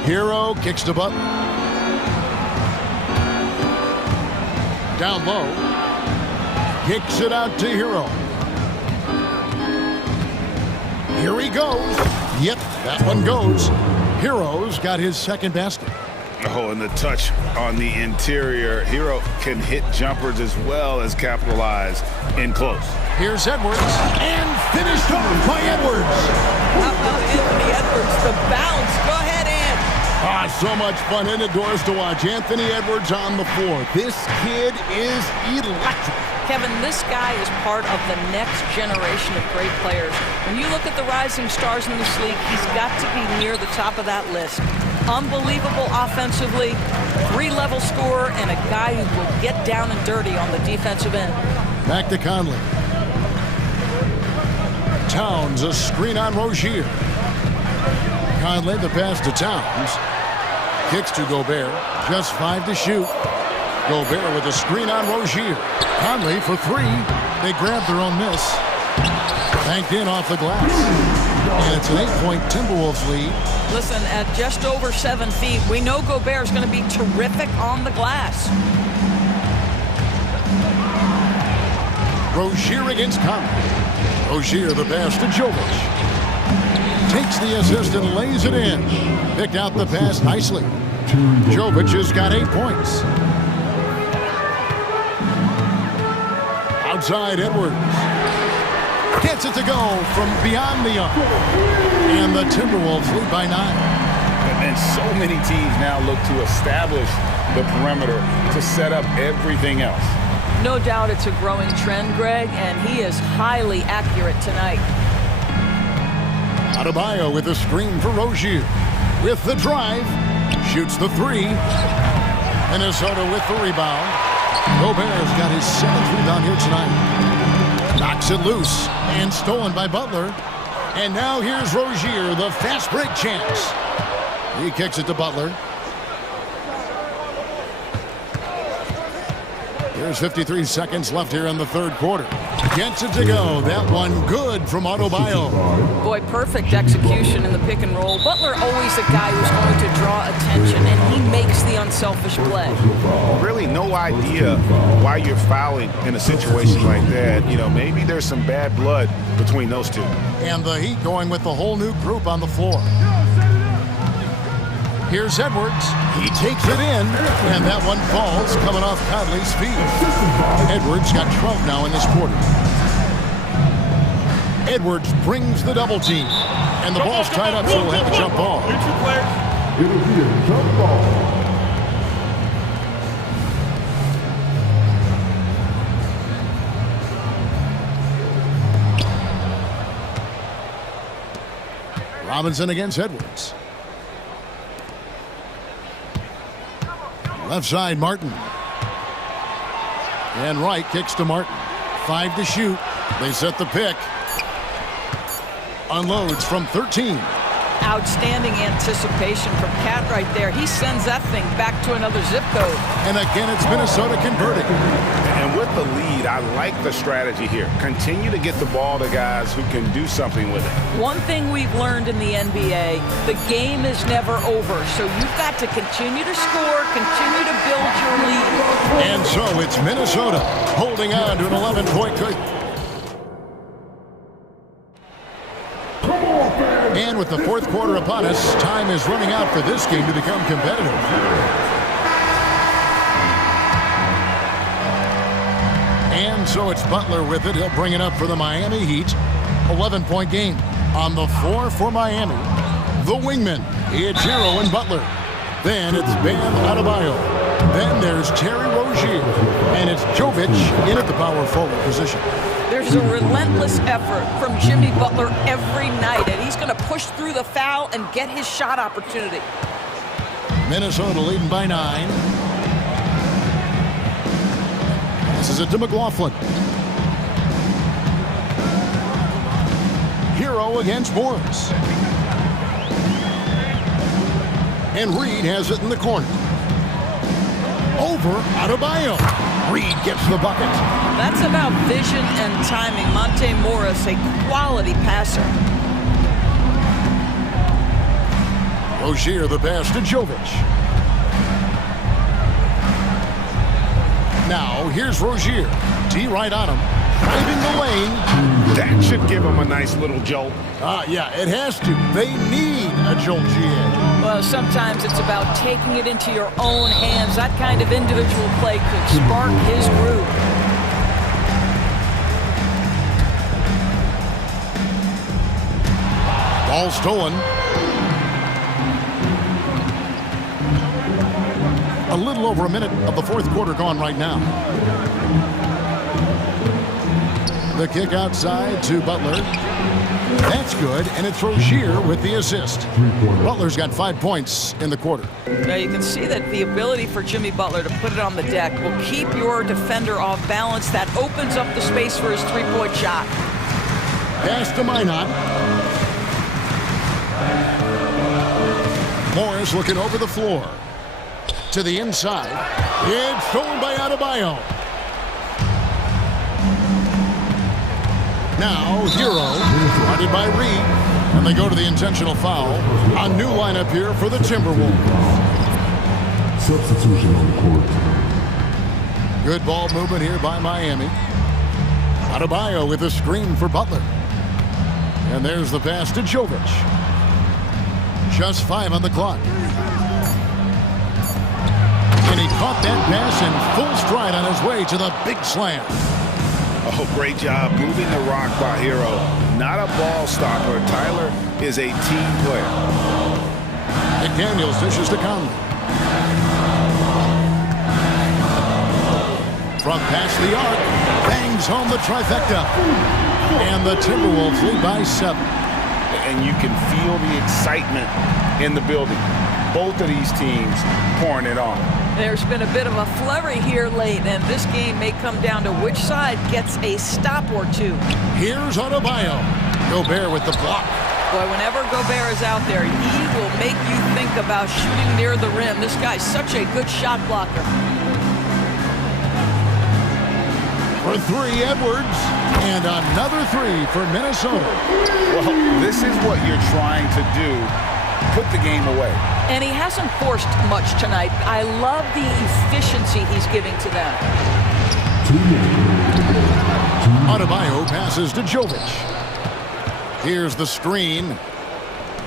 Hero kicks to Butler. Down low. Kicks it out to Hero. Here he goes. Yep, that one goes. Hero's got his second basket. Oh, and the touch on the interior. Hero can hit jumpers as well as capitalize in close. Here's Edwards, and finished off by Edwards. How about Anthony Edwards? The bounce. Go ahead, Ant. So much fun indoors to watch. Anthony Edwards on the floor. This kid is electric. Kevin, this guy is part of the next generation of great players. When you look at the rising stars in this league, he's got to be near the top of that list. Unbelievable offensively, 3-level scorer, and a guy who will get down and dirty on the defensive end. Back to Conley. Towns, a screen on Rozier. Conley, the pass to Towns. Kicks to Gobert. Just 5 to shoot. Gobert with a screen on Rozier. Conley for 3. They grabbed their own miss. Banked in off the glass. And it's an 8-point Timberwolves lead. Listen, at just over 7 feet, we know Gobert's going to be terrific on the glass. Rozier against Conley. Rozier the pass to Jovic. Takes the assist and lays it in. Picked out the pass nicely. Jovic has got 8 points. Outside Edwards. Gets it to go from beyond the arc. And the Timberwolves lead by 9. And so many teams now look to establish the perimeter to set up everything else. No doubt it's a growing trend, Greg, and he is highly accurate tonight. Adebayo with a screen for Rozier. With the drive. Shoots the 3. Minnesota with the rebound. Gobert's got his 7th rebound here tonight. Knocks it loose and stolen by Butler. And now here's Rozier, the fast break chance. He kicks it to Butler. There's 53 seconds left here in the third quarter. Gets it to go. That one good from Adebayo. Boy, perfect execution in the pick and roll. Butler always a guy who's going to draw attention, and he makes the unselfish play. Really no idea why you're fouling in a situation like that. You know, maybe there's some bad blood between those two. And the Heat going with the whole new group on the floor. Here's Edwards. He takes it in, and that one falls coming off Conley's feet. Edwards got 12 now in this quarter. Edwards brings the double team, and the ball's tied up, so we'll have a jump ball. It'll be a jump ball. Robinson against Edwards. Left side, Martin. And Wright kicks to Martin. 5 to shoot. They set the pick. Unloads from 13. Outstanding anticipation from Cat right there. He sends that thing back to another zip code. And again, it's Minnesota converting. And with the lead, I like the strategy here. Continue to get the ball to guys who can do something with it. One thing we've learned in the NBA, the game is never over. So you've got to continue to score, continue to build your lead. And so it's Minnesota holding on to an 11-point lead. And with the fourth quarter upon us, time is running out for this game to become competitive. And so it's Butler with it. He'll bring it up for the Miami Heat. 11-point game. On the floor for Miami, the wingman, Ejiro and Butler. Then it's Bam Adebayo. Then there's Terry Rozier. And it's Jovic in at the power forward position. There's a relentless effort from Jimmy Butler every night, and he's going to push through the foul and get his shot opportunity. Minnesota leading by 9. This is it to McLaughlin. Hero against Morris. And Reed has it in the corner. Over Adebayo. Reed gets the bucket. That's about vision and timing. Monte Morris, a quality passer. Rozier the pass to Jovic. Now here's Rozier. D right on him. Driving the lane. That should give him a nice little jolt. Yeah, it has to. They need a jolt, GA. Well, sometimes it's about taking it into your own hands. That kind of individual play could spark his groove. Ball stolen. A little over a minute of the fourth quarter gone right now. The kick outside to Butler. That's good, and it's Rozier with the assist. Butler's got 5 points in the quarter. Now you can see that the ability for Jimmy Butler to put it on the deck will keep your defender off balance. That opens up the space for his three-point shot. Pass to Minot. Morris looking over the floor. To the inside. It's stolen by Adebayo. Now, Hero, guarded by Reed. And they go to the intentional foul. A new lineup here for the Timberwolves. Substitution on the court. Good ball movement here by Miami. Adebayo with a screen for Butler. And there's the pass to Jovic. Just 5 on the clock. And he caught that pass in full stride on his way to the big slam. Oh, great job moving the rock by Hero. Not a ball stopper. Tyler is a team player. McDaniels dishes to Conley. From past the arc, bangs home the trifecta. And the Timberwolves lead by 7. And you can feel the excitement in the building. Both of these teams pouring it on. There's been a bit of a flurry here late, and this game may come down to which side gets a stop or two. Here's Adebayo. Gobert with the block. Boy, whenever Gobert is out there, he will make you think about shooting near the rim. This guy's such a good shot blocker. For 3, Edwards. And another 3 for Minnesota. Well, this is what you're trying to do. Put the game away. And he hasn't forced much tonight. I love the efficiency he's giving to them. Adebayo passes to Jovic. Here's the screen.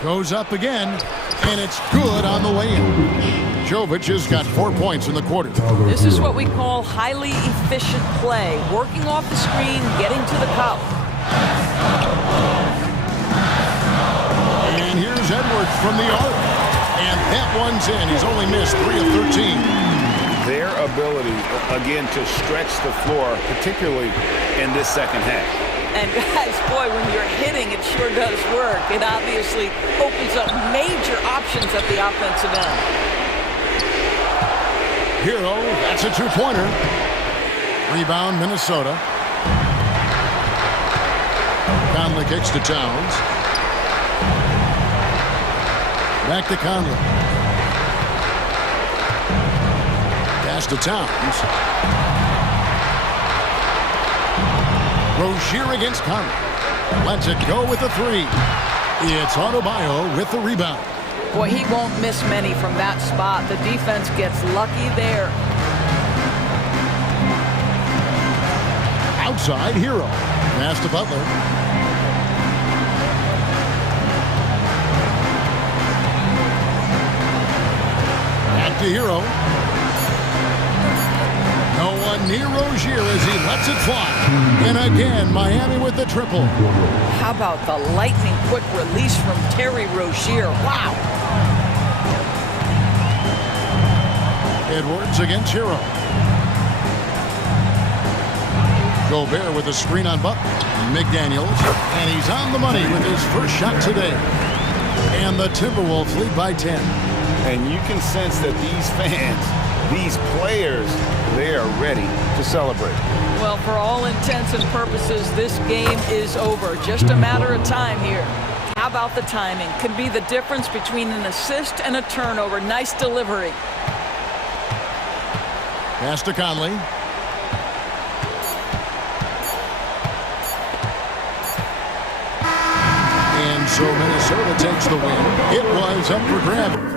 Goes up again. And it's good on the way in. Jovic has got 4 points in the quarter. This is what we call highly efficient play. Working off the screen, getting to the cup. And here's Edwards from the arc. And that one's in. He's only missed 3 of 13. Their ability, again, to stretch the floor, particularly in this second half. And guys, boy, when you're hitting, it sure does work. It obviously opens up major options at the offensive end. Hero, that's a 2-pointer. Rebound, Minnesota. Conley kicks to Towns. Back to Conley. Pass to Towns. Rozier against Conley. Lets it go with the 3. It's Adebayo with the rebound. Boy, he won't miss many from that spot. The defense gets lucky there. Outside, Hero. Pass to Butler. Back to Hero. No one near Rozier as he lets it fly. And again, Miami with the triple. How about the lightning quick release from Terry Rozier? Wow. Edwards against Hero. Gobert with a screen on Butler. McDaniels. And he's on the money with his first shot today. And the Timberwolves lead by 10. And you can sense that these fans, these players, they are ready to celebrate. Well, for all intents and purposes, this game is over. Just a matter of time here. How about the timing? Could be the difference between an assist and a turnover. Nice delivery. Pass to Conley. And so Minnesota takes the win. It was up for grabs.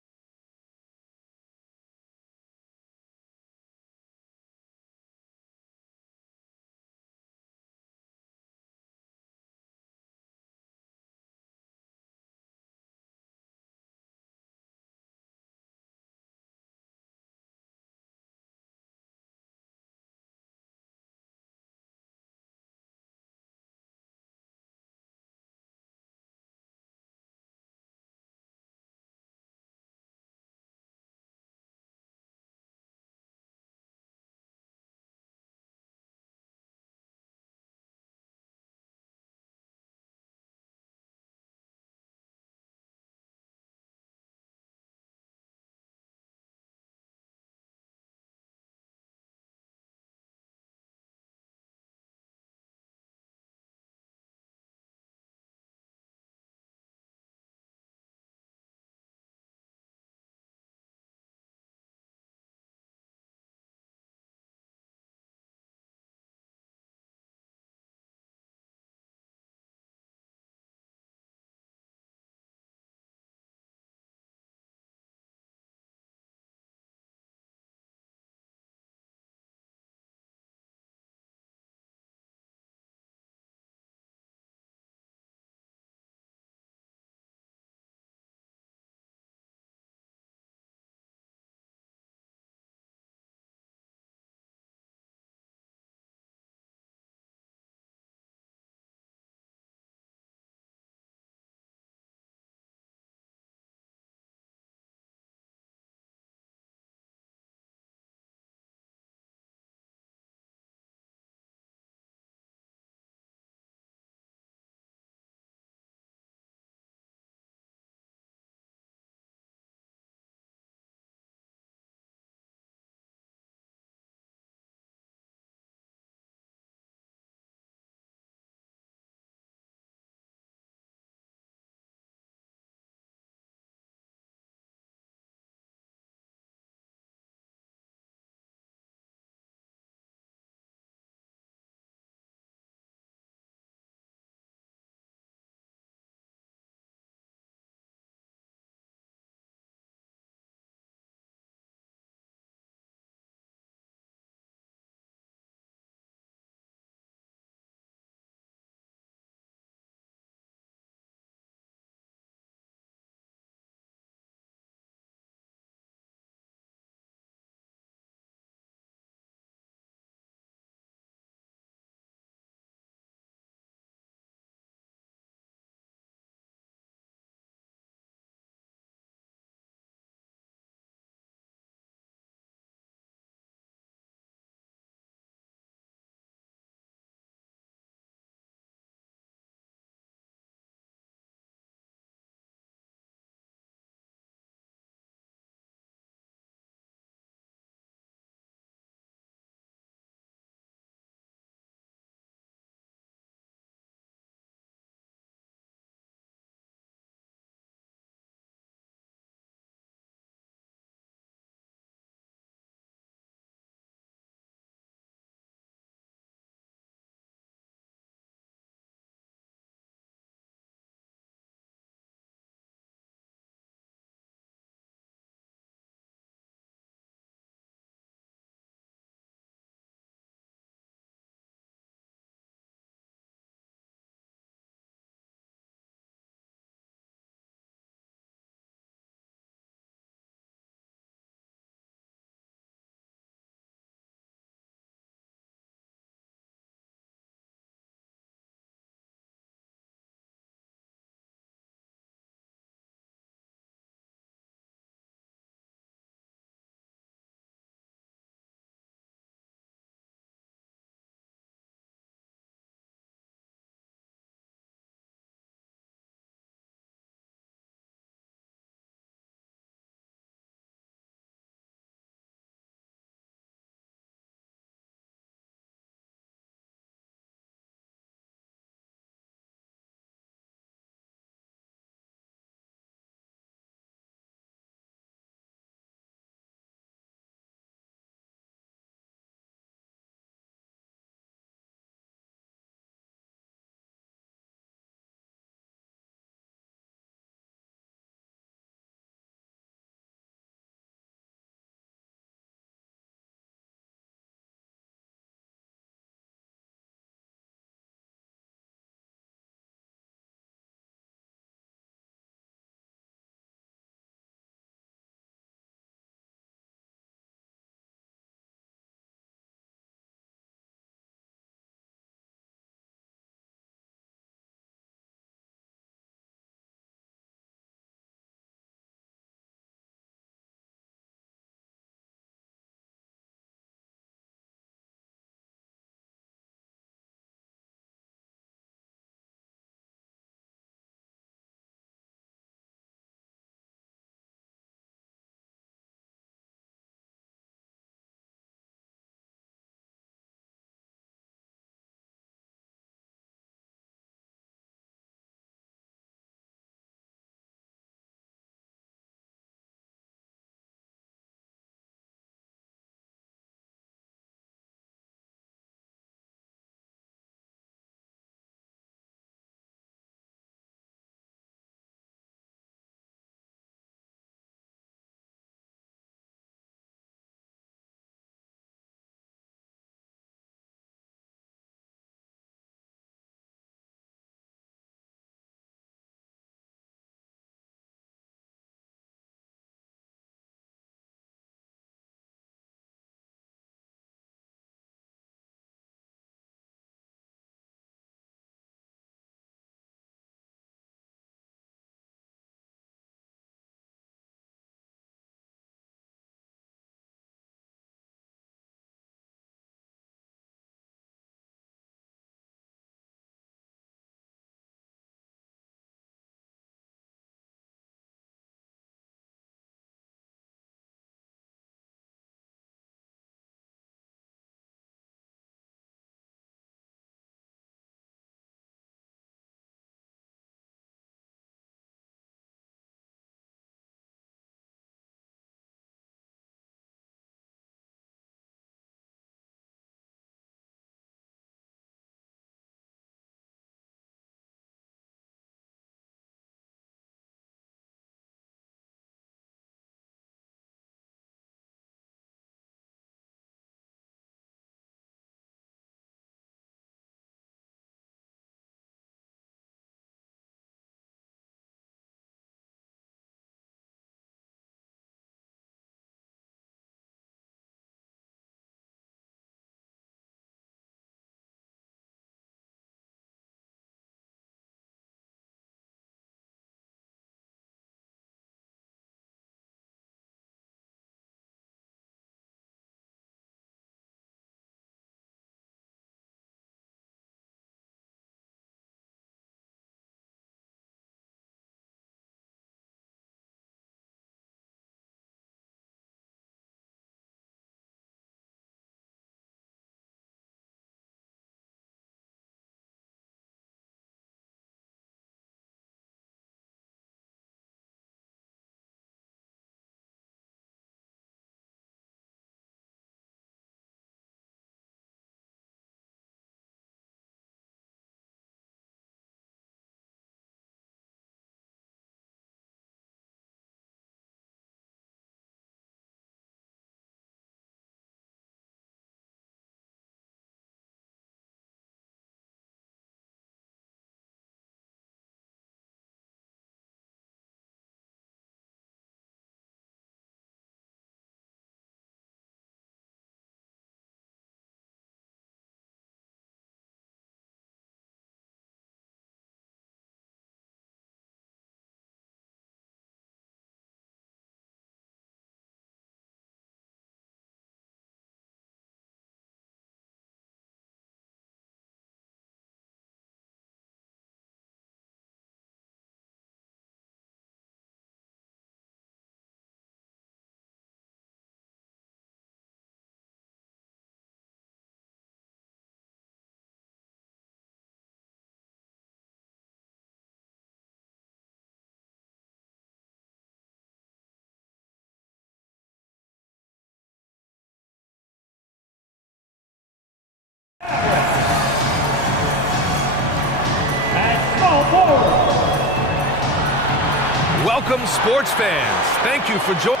Welcome, sports fans. Thank you for joining.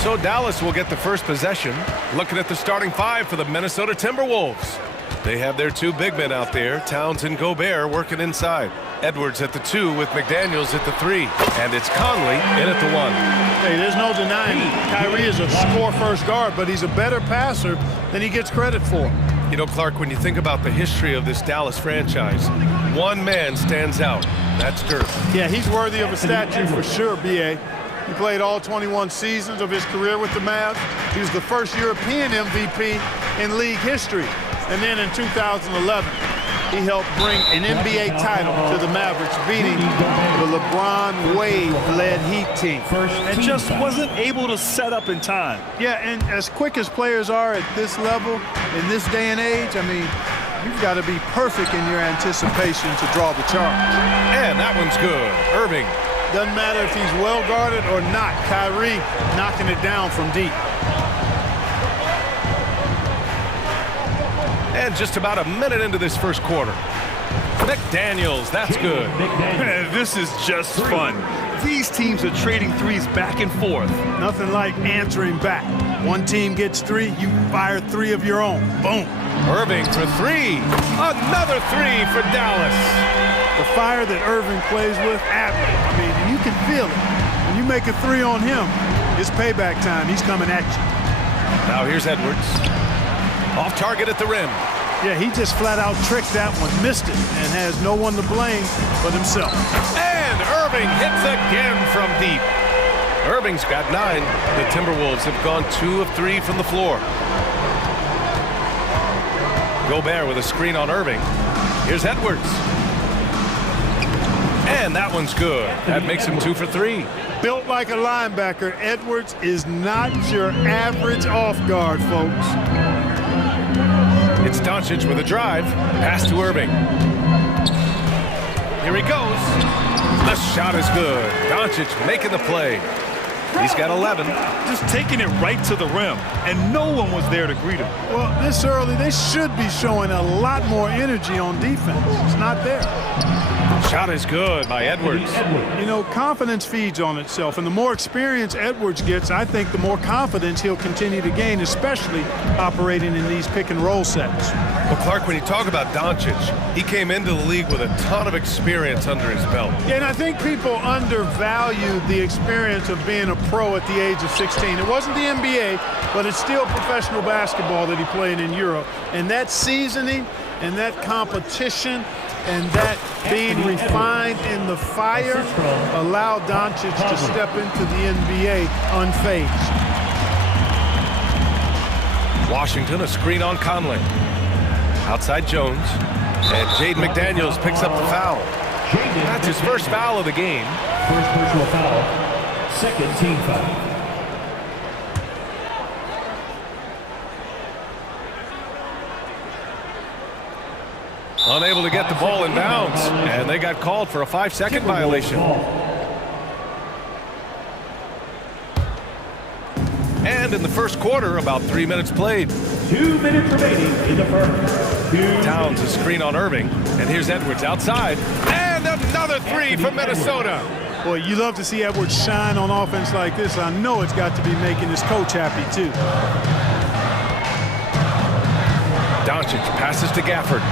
So Dallas will get the first possession. Looking at the starting five for the Minnesota Timberwolves. They have their two big men out there, Towns and Gobert, working inside. Edwards at the 2 with McDaniels at the 3. And it's Conley in at the 1. Hey, there's no denying it. Kyrie is a score-first guard, but he's a better passer than he gets credit for. You know, Clark, when you think about the history of this Dallas franchise, one man stands out. That's Dirk. Yeah, he's worthy of a statue for sure, B.A. He played all 21 seasons of his career with the Mavs. He was the first European MVP in league history. And then in 2011, he helped bring an NBA title to the Mavericks, beating the LeBron Wade-led Heat team. And just wasn't able to set up in time. Yeah, and as quick as players are at this level, in this day and age, I mean, you've got to be perfect in your anticipation to draw the charge. And that one's good. Irving. Doesn't matter if he's well guarded or not. Kyrie knocking it down from deep. And just about a minute into this first quarter. McDaniels, that's good. This is just fun. These teams are trading threes back and forth. Nothing like answering back. One team gets 3, you fire 3 of your own. Boom. Irving for 3. Another 3 for Dallas. The fire that Irving plays with, I mean, you can feel it. When you make a 3 on him, it's payback time. He's coming at you. Now here's Edwards. Off target at the rim. Yeah, he just flat out tricked that one, missed it, and has no one to blame but himself. And Irving hits again from deep. Irving's got 9. The Timberwolves have gone 2 of 3 from the floor. Gobert with a screen on Irving. Here's Edwards. And that one's good. That makes him 2 for 3. Built like a linebacker, Edwards is not your average off guard, folks. It's Doncic with a drive. Pass to Irving. Here he goes. The shot is good. Doncic making the play. He's got 11. Just taking it right to the rim, and no one was there to greet him. Well, this early, they should be showing a lot more energy on defense. It's not there. Shot is good by Edwards. You know, confidence feeds on itself, and the more experience Edwards gets, I think the more confidence he'll continue to gain, especially operating in these pick-and-roll sets. Well, Clark, when you talk about Doncic, he came into the league with a ton of experience under his belt. Yeah, and I think people undervalue the experience of being a pro at the age of 16. It wasn't the NBA, but it's still professional basketball that he played in Europe. And that seasoning and that competition and that being refined in the fire allowed Doncic to step into the NBA unfazed. Washington, a screen on Conley. Outside Jones. And Jaden McDaniels picks up the foul. That's his first foul of the game. First personal foul, second team foul. Unable to get the ball in bounds, and they got called for a 5-second violation. And in the first quarter, about 3 minutes played. 2 minutes remaining in the first. Towns a screen on Irving, and here's Edwards outside, and another 3 from Minnesota. Boy, you love to see Edwards shine on offense like this. I know it's got to be making his coach happy too. Doncic passes to Gafford.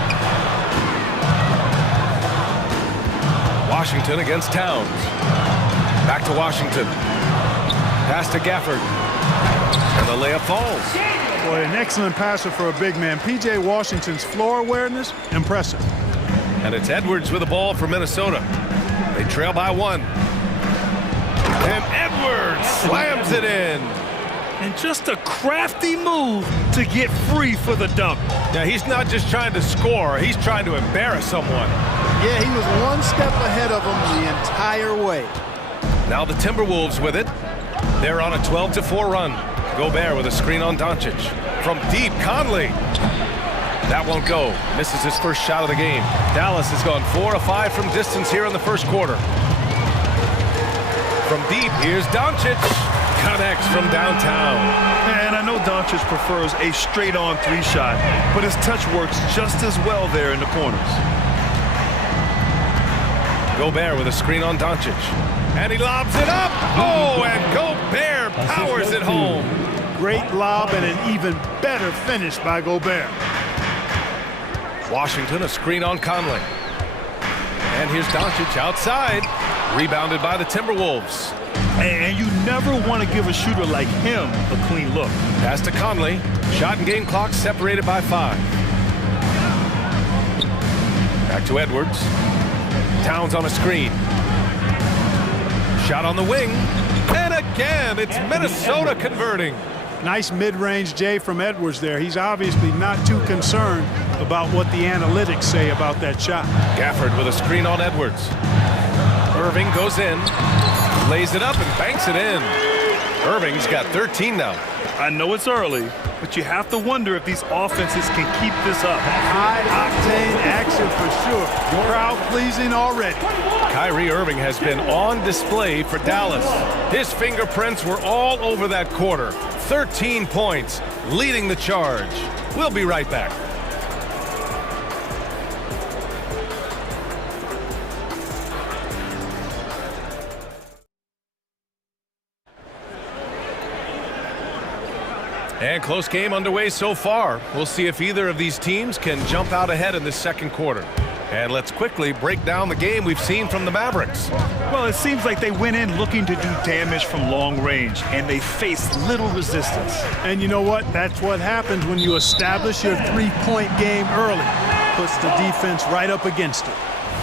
Washington against Towns. Back to Washington. Pass to Gafford. And the layup falls. Boy, an excellent passer for a big man. P.J. Washington's floor awareness, impressive. And it's Edwards with the ball for Minnesota. They trail by 1. And Edwards slams it in. And just a crafty move to get free for the dunk. Yeah, he's not just trying to score. He's trying to embarrass someone. Yeah, he was one step ahead of him the entire way. Now the Timberwolves with it. They're on a 12-4 run. Gobert with a screen on Doncic. From deep, Conley. That won't go. Misses his first shot of the game. Dallas has gone 4 of 5 from distance here in the first quarter. From deep, here's Doncic. Connects from downtown. And I know Doncic prefers a straight-on three shot, but his touch works just as well there in the corners. Gobert with a screen on Doncic. And he lobs it up. Oh, and Gobert powers it home. Great lob and an even better finish by Gobert. Washington, a screen on Conley. And here's Doncic outside. Rebounded by the Timberwolves. And you never want to give a shooter like him a clean look. Pass to Conley. Shot and game clock separated by 5. Back to Edwards. Towns on a screen. Shot on the wing. And again, it's Minnesota converting. Nice mid-range J from Edwards there. He's obviously not too concerned about what the analytics say about that shot. Gafford with a screen on Edwards. Irving goes in, lays it up and banks it in. Irving's got 13 now. I know it's early, but you have to wonder if these offenses can keep this up. High-octane action for sure. Crowd-pleasing already. Kyrie Irving has been on display for Dallas. His fingerprints were all over that quarter. 13 points, leading the charge. We'll be right back. And close game underway so far. We'll see if either of these teams can jump out ahead in this second quarter. And let's quickly break down the game we've seen from the Mavericks. Well, it seems like they went in looking to do damage from long range, and they faced little resistance. And you know what? That's what happens when you establish your three-point game early. Puts the defense right up against it.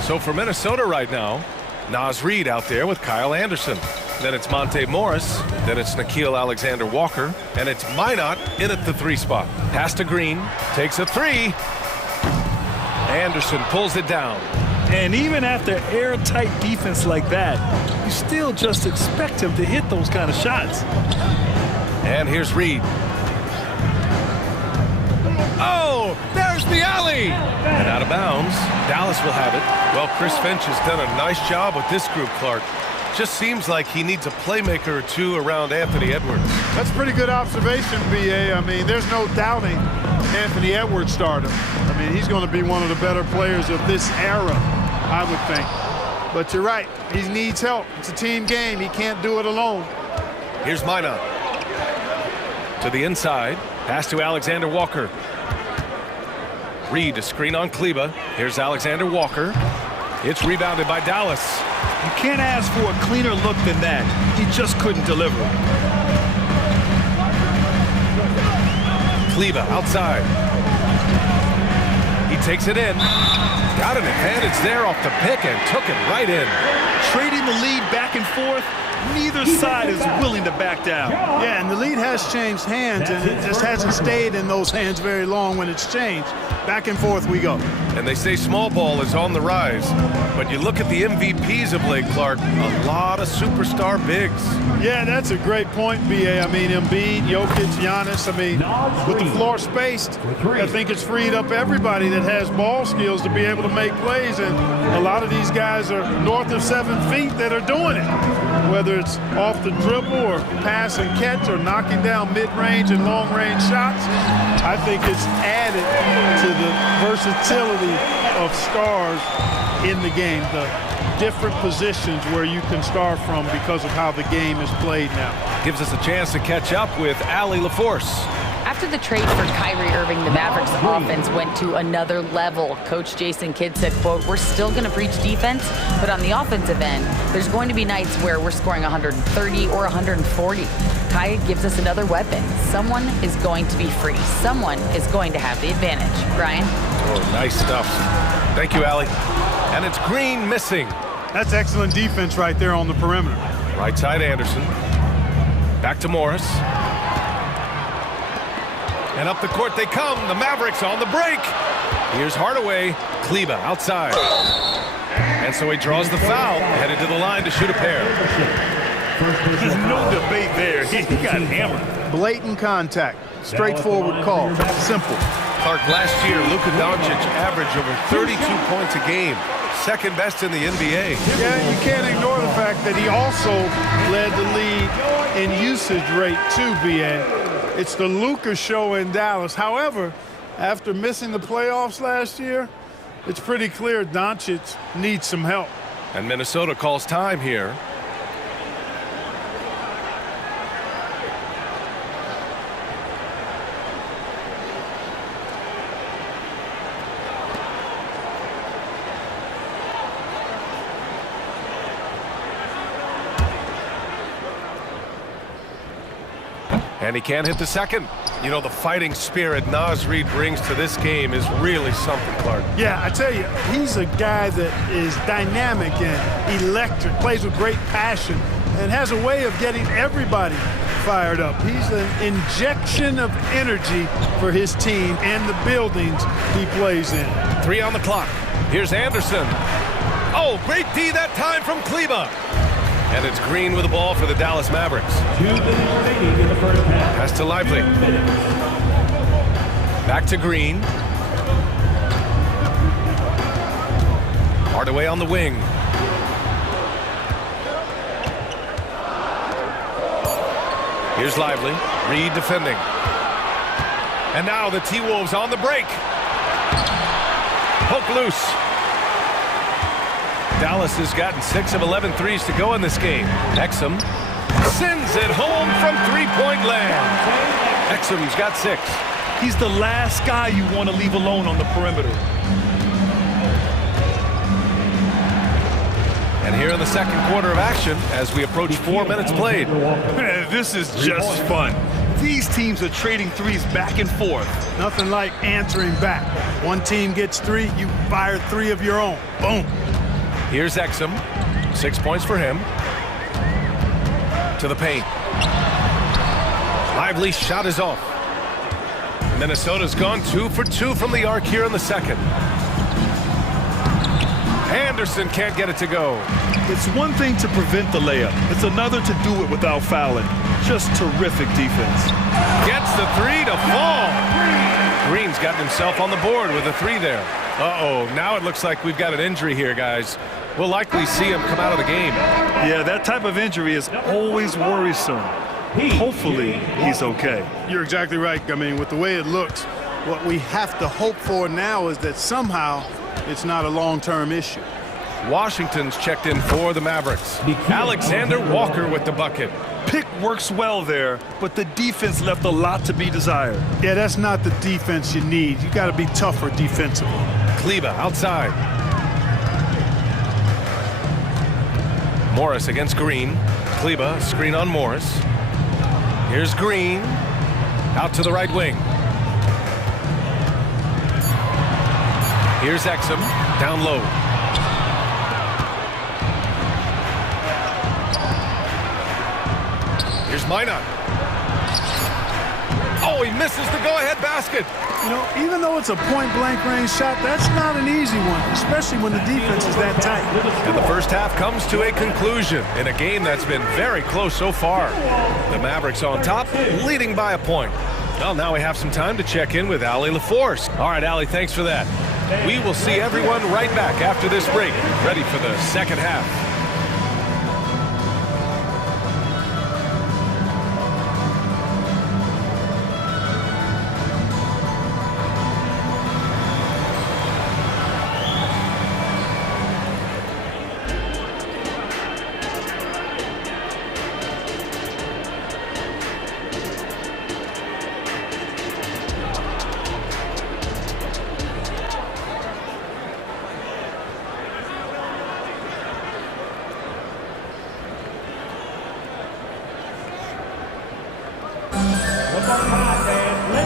So for Minnesota right now, Naz Reid out there with Kyle Anderson. Then it's Monte Morris. Then it's Nickeil Alexander-Walker. And it's Minot in at the 3 spot. Pass to Green. Takes a 3. Anderson pulls it down. And even after airtight defense like that, you still just expect him to hit those kind of shots. And here's Reid. Oh, there's the alley. And out of bounds. Dallas will have it. Well, Chris Finch has done a nice job with this group, Clark. Just seems like he needs a playmaker or two around Anthony Edwards. That's a pretty good observation, B.A. I mean, there's no doubting Anthony Edwards started. I mean, he's going to be one of the better players of this era, I would think. But you're right. He needs help. It's a team game. He can't do it alone. Here's Minot. To the inside. Pass to Alexander-Walker. Reid, a screen on Kleba. Here's Alexander-Walker. It's rebounded by Dallas. You can't ask for a cleaner look than that. He just couldn't deliver. Kleba outside. He takes it in. Got an advantage there off the pick and took it right in. Trading the lead back and forth, neither side is willing to back down. Yeah, and the lead has changed hands, and it just hasn't stayed in those hands very long when it's changed. Back and forth we go. And they say small ball is on the rise. But you look at the MVPs of late, Clark, a lot of superstar bigs. Yeah, that's a great point, B.A. I mean, Embiid, Jokic, Giannis. I mean, with the floor spaced, I think it's freed up everybody that has ball skills to be able to make plays. And a lot of these guys are north of 7 feet that are doing it. Whether it's off the dribble or pass and catch or knocking down mid-range and long-range shots, I think it's added to the versatility of stars in the game, the different positions where you can start from because of how the game is played now. Gives us a chance to catch up with Allie LaForce. After the trade for Kyrie Irving, the Mavericks offense went to another level. Coach Jason Kidd said, quote, "We're still going to breach defense, but on the offensive end, there's going to be nights where we're scoring 130 or 140. Kai gives us another weapon. Someone is going to be free. Someone is going to have the advantage." Brian? Oh, nice stuff. Thank you, Allie. And it's Green missing. That's excellent defense right there on the perimeter. Right side Anderson. Back to Morris. And up the court they come. The Mavericks on the break. Here's Hardaway. Kleba outside. And so he draws the foul. Headed to the line to shoot a pair. No debate there. He got hammered. Blatant contact. Straightforward call. Simple. Clark, last year, Luka Doncic averaged over 32 points a game. Second best in the NBA. Yeah, you can't ignore the fact that he also led the league in usage rate too, B.A. It's the Luka show in Dallas. However, after missing the playoffs last year, it's pretty clear Doncic needs some help. And Minnesota calls time here. And he can't hit the second. You know, the fighting spirit Naz Reid brings to this game is really something, Clark. Yeah, I tell you, he's a guy that is dynamic and electric, plays with great passion, and has a way of getting everybody fired up. He's an injection of energy for his team and the buildings he plays in. 3 on the clock. Here's Anderson. Oh, great D that time from Kleba. And it's Green with the ball for the Dallas Mavericks. Pass to Lively. Back to Green. Hardaway on the wing. Here's Lively. Reed defending. And now the T-Wolves on the break. Poke loose. Dallas has gotten 6 of 11 threes to go in this game. Exum sends it home from three-point land. Exum's got 6. He's the last guy you want to leave alone on the perimeter. And here in the second quarter of action, as we approach 4 minutes played. This is just fun. These teams are trading threes back and forth. Nothing like answering back. One team gets 3, you fire 3 of your own. Boom. Here's Exum. 6 points for him. To the paint. Lively shot is off. Minnesota's gone 2 for 2 from the arc here in the second. Anderson can't get it to go. It's one thing to prevent the layup. It's another to do it without fouling. Just terrific defense. Gets the 3 to fall. Green's gotten himself on the board with a 3 there. Uh-oh, now it looks like we've got an injury here, guys. We'll likely see him come out of the game. Yeah, that type of injury is always worrisome. Hopefully, he's okay. You're exactly right. I mean, with the way it looks, what we have to hope for now is that somehow it's not a long-term issue. Washington's checked in for the Mavericks. Alexander Walker with the bucket. Pick works well there, but the defense left a lot to be desired. Yeah, that's not the defense you need. You got to be tougher defensively. Kleba outside. Morris against Green. Kleba, screen on Morris. Here's Green. Out to the right wing. Here's Exum. Down low. Here's Minot. Oh, he misses the go-ahead basket. You know, even though it's a point-blank range shot, that's not an easy one, especially when the defense is that tight. And the first half comes to a conclusion in a game that's been very close so far. The Mavericks on top, leading by a point. Well, now we have some time to check in with Allie LaForce. All right, Allie, thanks for that. We will see everyone right back after this break, ready for the second half.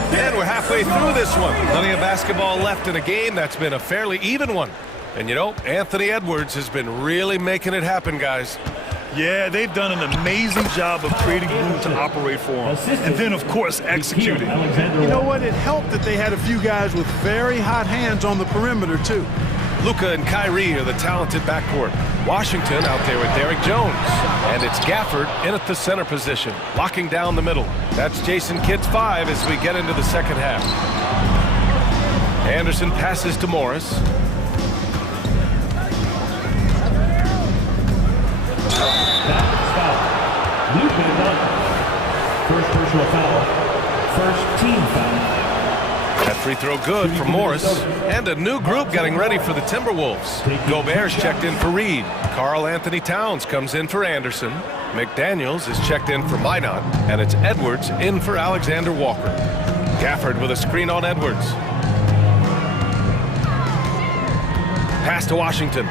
And we're halfway through this one. Plenty of basketball left in a game that's been a fairly even one. And you know, Anthony Edwards has been really making it happen, guys. Yeah, they've done an amazing job of creating room to operate for him. And then, of course, executing. You know what? It helped that they had a few guys with very hot hands on the perimeter, too. Luka and Kyrie are the talented backcourt. Washington out there with Derrick Jones. And it's Gafford in at the center position, locking down the middle. That's Jason Kidd's 5 as we get into the second half. Anderson passes to Morris. First personal foul. First team foul. That free throw good for Morris. And a new group getting ready for the Timberwolves. Gobert's checked in for Reed. Karl Anthony Towns comes in for Anderson. McDaniels is checked in for Minot. And it's Edwards in for Alexander Walker. Gafford with a screen on Edwards. Pass to Washington.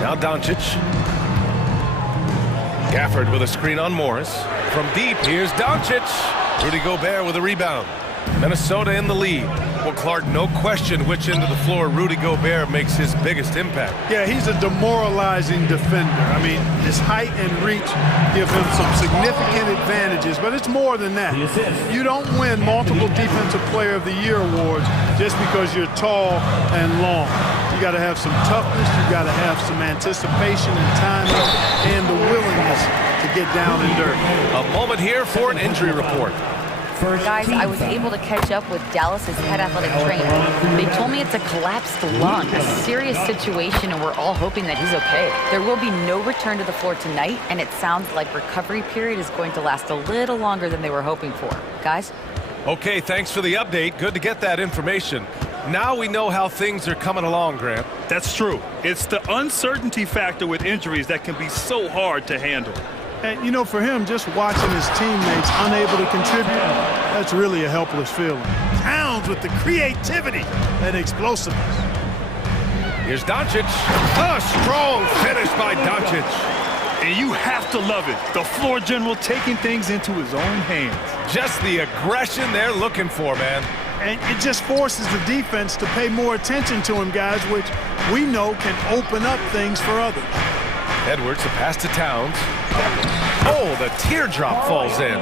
Now Doncic. Gafford with a screen on Morris. From deep, here's Doncic. Rudy Gobert with a rebound. Minnesota in the lead. Well, Clark, no question which end of the floor Rudy Gobert makes his biggest impact. Yeah, he's a demoralizing defender. I mean, his height and reach give him some significant advantages, but it's more than that. You don't win multiple Defensive Player of the Year awards just because you're tall and long. You got to have some toughness, you got to have some anticipation and timing, and the willingness to get down and dirty. A moment here for an injury report. Guys, I was able to catch up with Dallas's head athletic trainer. They told me it's a collapsed lung, a serious situation, and we're all hoping that he's okay. There will be no return to the floor tonight, and it sounds like recovery period is going to last a little longer than they were hoping for. Guys? Okay, thanks for the update. Good to get that information. Now we know how things are coming along, Grant. That's true. It's the uncertainty factor with injuries that can be so hard to handle. And, you know, for him, just watching his teammates unable to contribute, that's really a helpless feeling. Towns with the creativity and explosiveness. Here's Doncic. A strong finish by Doncic. And you have to love it. The floor general taking things into his own hands. Just the aggression they're looking for, man. And it just forces the defense to pay more attention to him, guys, which we know can open up things for others. Edwards, a pass to Towns. Oh, the teardrop falls in.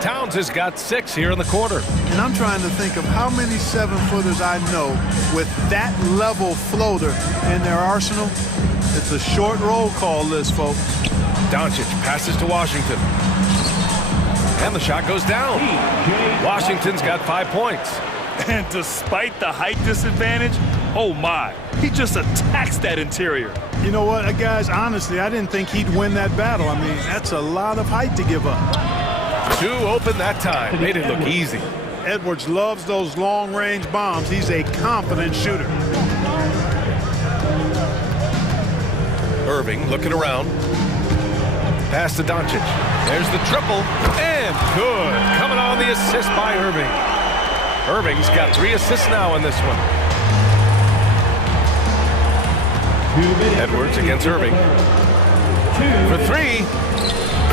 Towns has got 6 here in the quarter. And I'm trying to think of how many 7-footers I know with that level floater in their arsenal. It's a short roll call list, folks. Doncic passes to Washington. And the shot goes down. Washington's got 5 points. And despite the height disadvantage, oh my, he just attacks that interior. You know what, guys, honestly, I didn't think he'd win that battle. I mean, that's a lot of height to give up. 2 open that time. Made it look easy. Edwards loves those long-range bombs. He's a confident shooter. Irving looking around. Pass to Doncic. There's the triple. And good. Coming on the assist by Irving. Irving's got 3 assists now in this one. Edwards against Irving. For 3.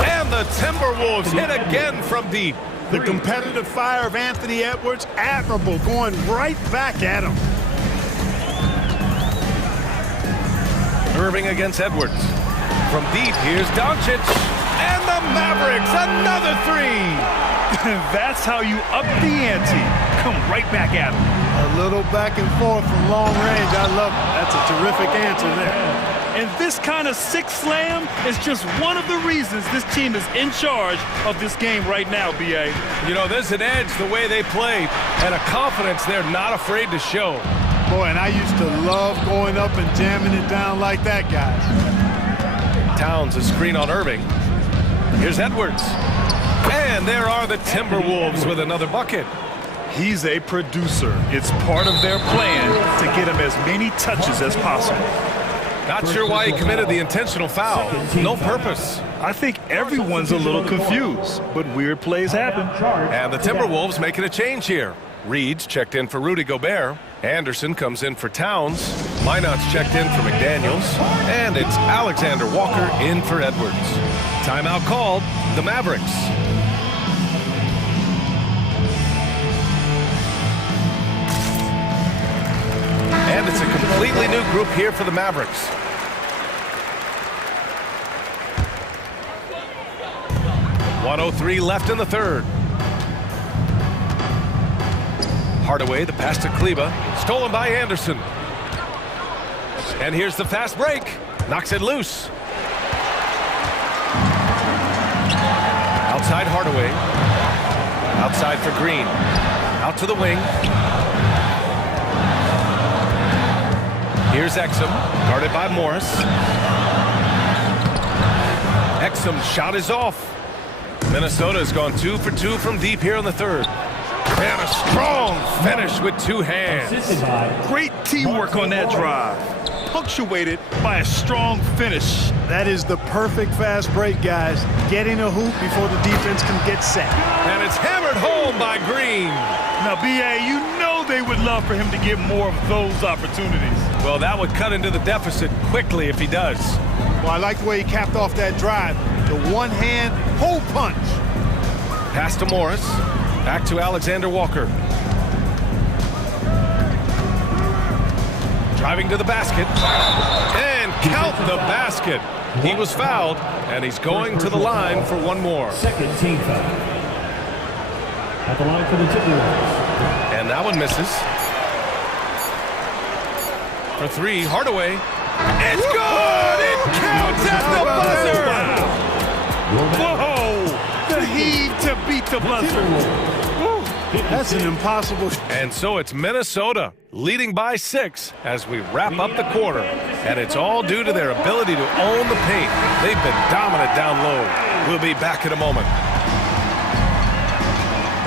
And the Timberwolves hit again from deep. The competitive fire of Anthony Edwards, admirable, going right back at him. Irving against Edwards. From deep, here's Doncic. And the Mavericks, another 3. That's how you up the ante. Come right back at him. A little back and forth from long range. I love it. That's a terrific answer there. And this kind of 6 slam is just one of the reasons this team is in charge of this game right now, B.A. You know, there's an edge the way they play and a confidence they're not afraid to show. Boy, and I used to love going up and jamming it down like that, guys. Towns a screen on Irving. Here's Edwards. And there are the Timberwolves with another bucket. He's a producer. It's part of their plan to get him as many touches as possible. Not sure why he committed the intentional foul. No purpose. I think everyone's a little confused, but weird plays happen. And the Timberwolves making a change here. Reed's checked in for Rudy Gobert. Anderson comes in for Towns. Minot's checked in for McDaniels. And it's Alexander Walker in for Edwards. Timeout called. The Mavericks. And it's a completely new group here for the Mavericks. .103 left in the third. Hardaway, the pass to Kleba. Stolen by Anderson. And here's the fast break. Knocks it loose. Outside Hardaway. Outside for Green. Out to the wing. Here's Exum, guarded by Morris. Exum's shot is off. Minnesota has gone 2 for 2 from deep here in the third. And a strong finish with two hands. Great teamwork on that drive. Punctuated by a strong finish. That is the perfect fast break, guys. Getting a hoop before the defense can get set. And it's hammered home by Green. Now, B.A., you know they would love for him to get more of those opportunities. Well, that would cut into the deficit quickly if he does. Well, I like the way he capped off that drive. The one-hand hole punch. Pass to Morris. Back to Alexander Walker. Driving to the basket. And count the basket. He was fouled, and he's going to the line for one more. Second team foul. At the line for the Timberwolves. And that one misses. For three, Hardaway. It's good! It counts at the buzzer! Whoa! The heave to beat the buzzer. That's an impossible. And so it's Minnesota leading by 6 as we wrap up the quarter. And it's all due to their ability to own the paint. They've been dominant down low. We'll be back in a moment.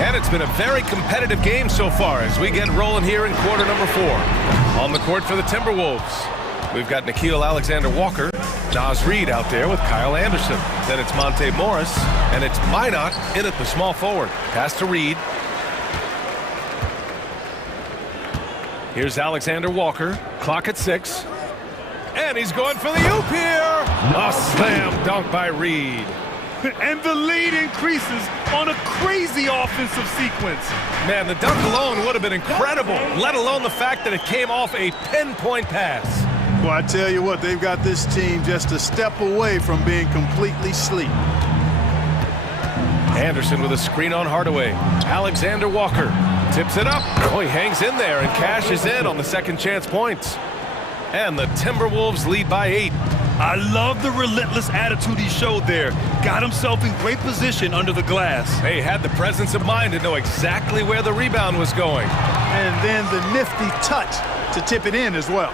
And it's been a very competitive game so far as we get rolling here in quarter number 4. On the court for the Timberwolves, we've got Nickeil Alexander-Walker, Naz Reid out there with Kyle Anderson. Then it's Monte Morris, and it's Minot in at the small forward. Pass to Reid. Here's Alexander Walker, clock at 6. And he's going for the oop here. A slam dunk by Reid. And the lead increases on a crazy offensive sequence. Man, the dunk alone would have been incredible, let alone the fact that it came off a pinpoint pass. Well, I tell you what, they've got this team just a step away from being completely asleep. Anderson with a screen on Hardaway. Alexander Walker tips it up. Oh, he hangs in there and cashes in on the second chance points. And the Timberwolves lead by 8. I love the relentless attitude he showed there. Got himself in great position under the glass. He had the presence of mind to know exactly where the rebound was going. And then the nifty touch to tip it in as well.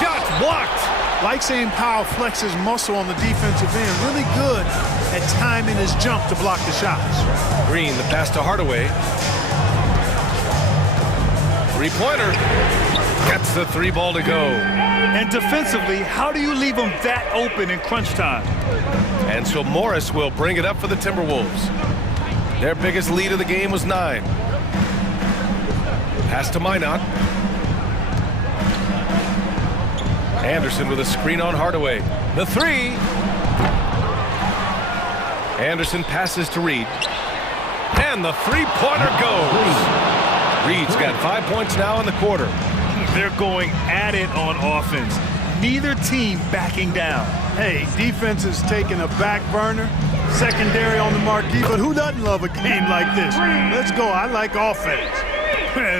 Shots blocked. Like seeing Powell flex his muscle on the defensive end. Really good at timing his jump to block the shots. Green, the pass to Hardaway. Three-pointer. Gets the 3 ball to go. And defensively, how do you leave them that open in crunch time? And so Morris will bring it up for the Timberwolves. Their biggest lead of the game was 9. Pass to Minot. Anderson with a screen on Hardaway. The 3. Anderson passes to Reid. And the 3-pointer goes. Reid's got 5 points now in the quarter. They're going at it on offense. Neither team backing down. Hey, defense is taking a back burner. Secondary on the marquee, but who doesn't love a game like this? Let's go. I like offense.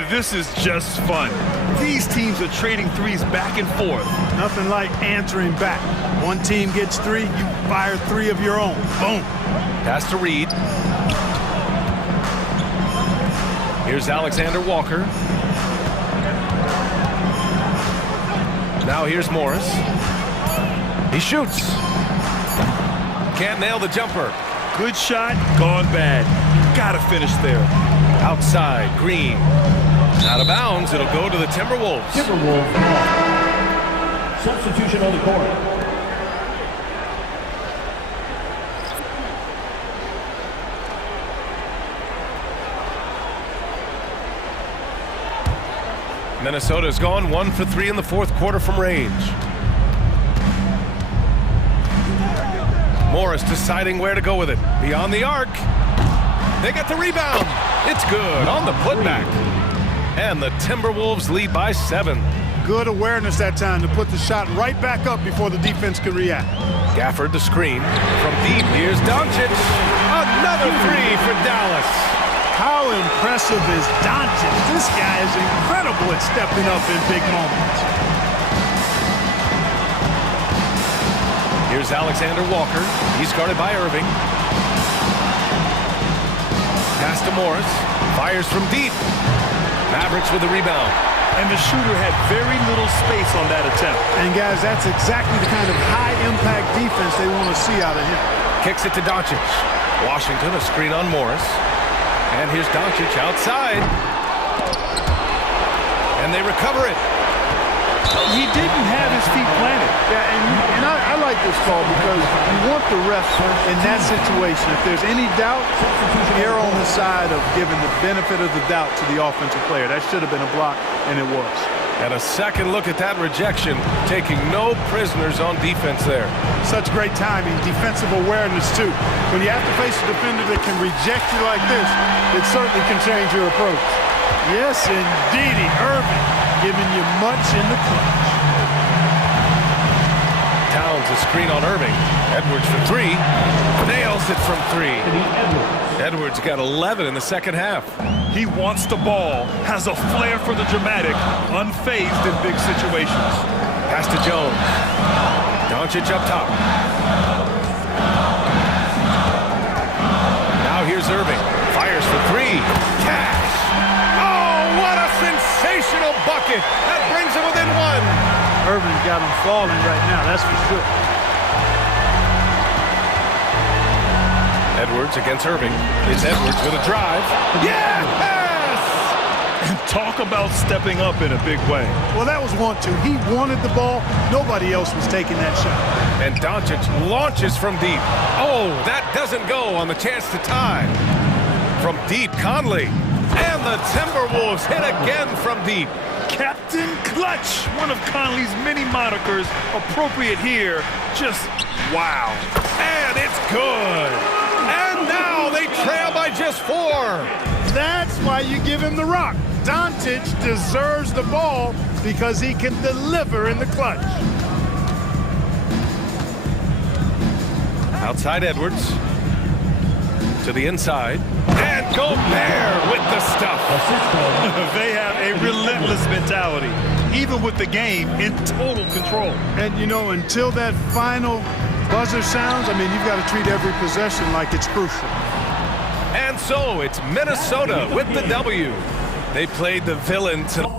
This is just fun. These teams are trading threes back and forth. Nothing like answering back. One team gets 3, you fire 3 of your own. Boom. Pass to Reid. Here's Alexander Walker. Now here's Morris. He shoots. Can't nail the jumper. Good shot, gone bad. Gotta finish there. Outside, Green. Out of bounds, it'll go to the Timberwolves. Timberwolves. Substitution on the court. Minnesota's gone 1 for 3 in the fourth quarter from range. Morris deciding where to go with it. Beyond the arc. They get the rebound. It's good on the putback. And the Timberwolves lead by 7. Good awareness that time to put the shot right back up before the defense could react. Gafford the screen. From deep, here's Doncic. Another 3 for Dallas. How impressive is Doncic? This guy is incredible at stepping up in big moments. Here's Alexander Walker. He's guarded by Irving. Pass to Morris. Fires from deep. Mavericks with the rebound. and the shooter had very little space on that attempt. And guys, that's exactly the kind of high-impact defense they want to see out of him. Kicks it to Doncic. Washington, a screen on Morris. And here's Doncic outside. And they recover it. He didn't have his feet planted. Yeah, and I like this call because you want the ref in that situation. If there's any doubt, err on the side of giving the benefit of the doubt to the offensive player. That should have been a block, and it was. And a second look at that rejection, taking no prisoners on defense there. Such great timing, defensive awareness too. When you have to face a defender that can reject you like this, it certainly can change your approach. Yes, indeedy, Irving, giving you much in the clutch. Towns a screen on Irving. Edwards for three. Nails it from three. Edwards got 11 in the second half. He wants the ball, has a flair for the dramatic, unfazed in big situations. Pass to Jones. Doncic up top. Now here's Irving. Fires for three. Cash. Oh, what a sensational bucket. That brings him within one. Irving's got him falling right now, that's for sure. Edwards against Irving. It's Edwards with a drive. Yes! And talk about stepping up in a big way. Well, that was 1-2. He wanted the ball. Nobody else was taking that shot. And Doncic launches from deep. Oh, that doesn't go on the chance to tie. From deep, Conley. And the Timberwolves hit again from deep. Captain Clutch, one of Conley's many monikers, appropriate here. Just wow. And it's good. And now they trail by just 4. That's why you give him the rock. Doncic deserves the ball because he can deliver in the clutch. Outside Edwards. To the inside. And Gobert with the stuff. They have a relentless mentality, even with the game in total control. And, you know, until that final buzzer sounds, I mean, you've got to treat every possession like it's crucial. And so it's Minnesota with the W. They played the villain tonight.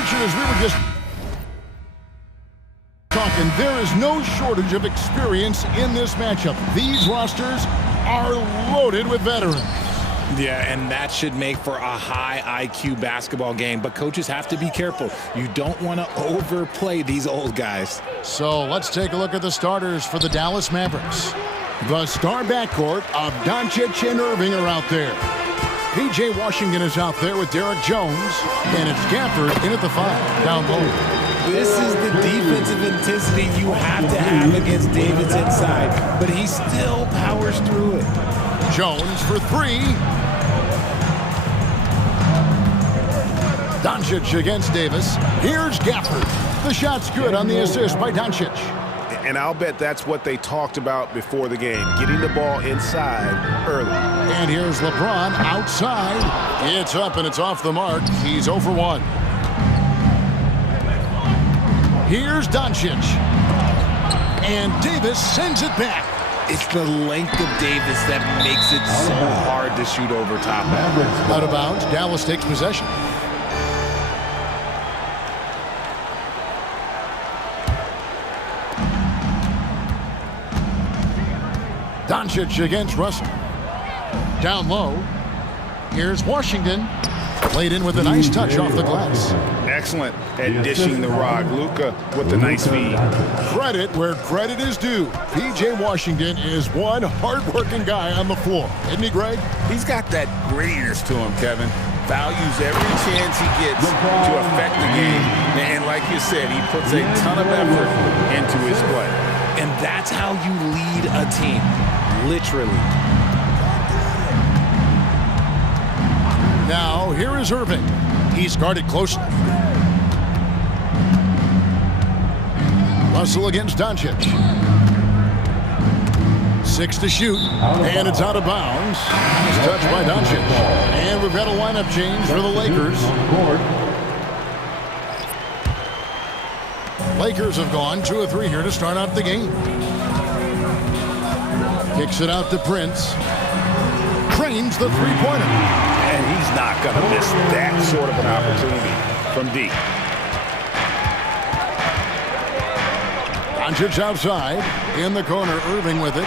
Richard, as we were just talking, there is no shortage of experience in this matchup. These rosters are loaded with veterans. Yeah, and that should make for a high IQ basketball game. But coaches have to be careful. You don't want to overplay these old guys. So let's take a look at the starters for the Dallas Mavericks. The star backcourt of Doncic and Irving are out there. P.J. Washington is out there with Derek Jones. And it's Gafford in at the 5, down low. This is the defensive intensity you have to have against Davis inside. But he still powers through it. Jones for 3. Doncic against Davis. Here's Gafford. The shot's good on the assist by Doncic. And I'll bet that's what they talked about before the game, getting the ball inside early. And here's LeBron outside. It's up and it's off the mark. He's 0 for 1. Here's Doncic. And Davis sends it back. It's the length of Davis that makes it so hard to shoot over top. Out of bounds, Dallas takes possession. Doncic against Russell. Down low. Here's Washington. Played in with a nice touch off the glass. Excellent at dishing the rock. Luka with the nice feed. Credit where credit is due. P.J. Washington is one hard-working guy on the floor. Isn't he, Greg? He's got that grittiness to him, Kevin. Values every chance he gets to affect the game. And like you said, he puts a ton of effort into his play. And that's how you lead a team. Literally. Now, here is Irving. He's guarded closely. Russell against Doncic. 6 to shoot, and it's out of bounds. It's touched by Doncic. And we've got a lineup change for the Lakers. Lakers have gone 2 of 3 here to start out the game. Kicks it out to Prince. Trains the three-pointer. And he's not going to miss that sort of an opportunity from deep. Doncic outside. In the corner, Irving with it.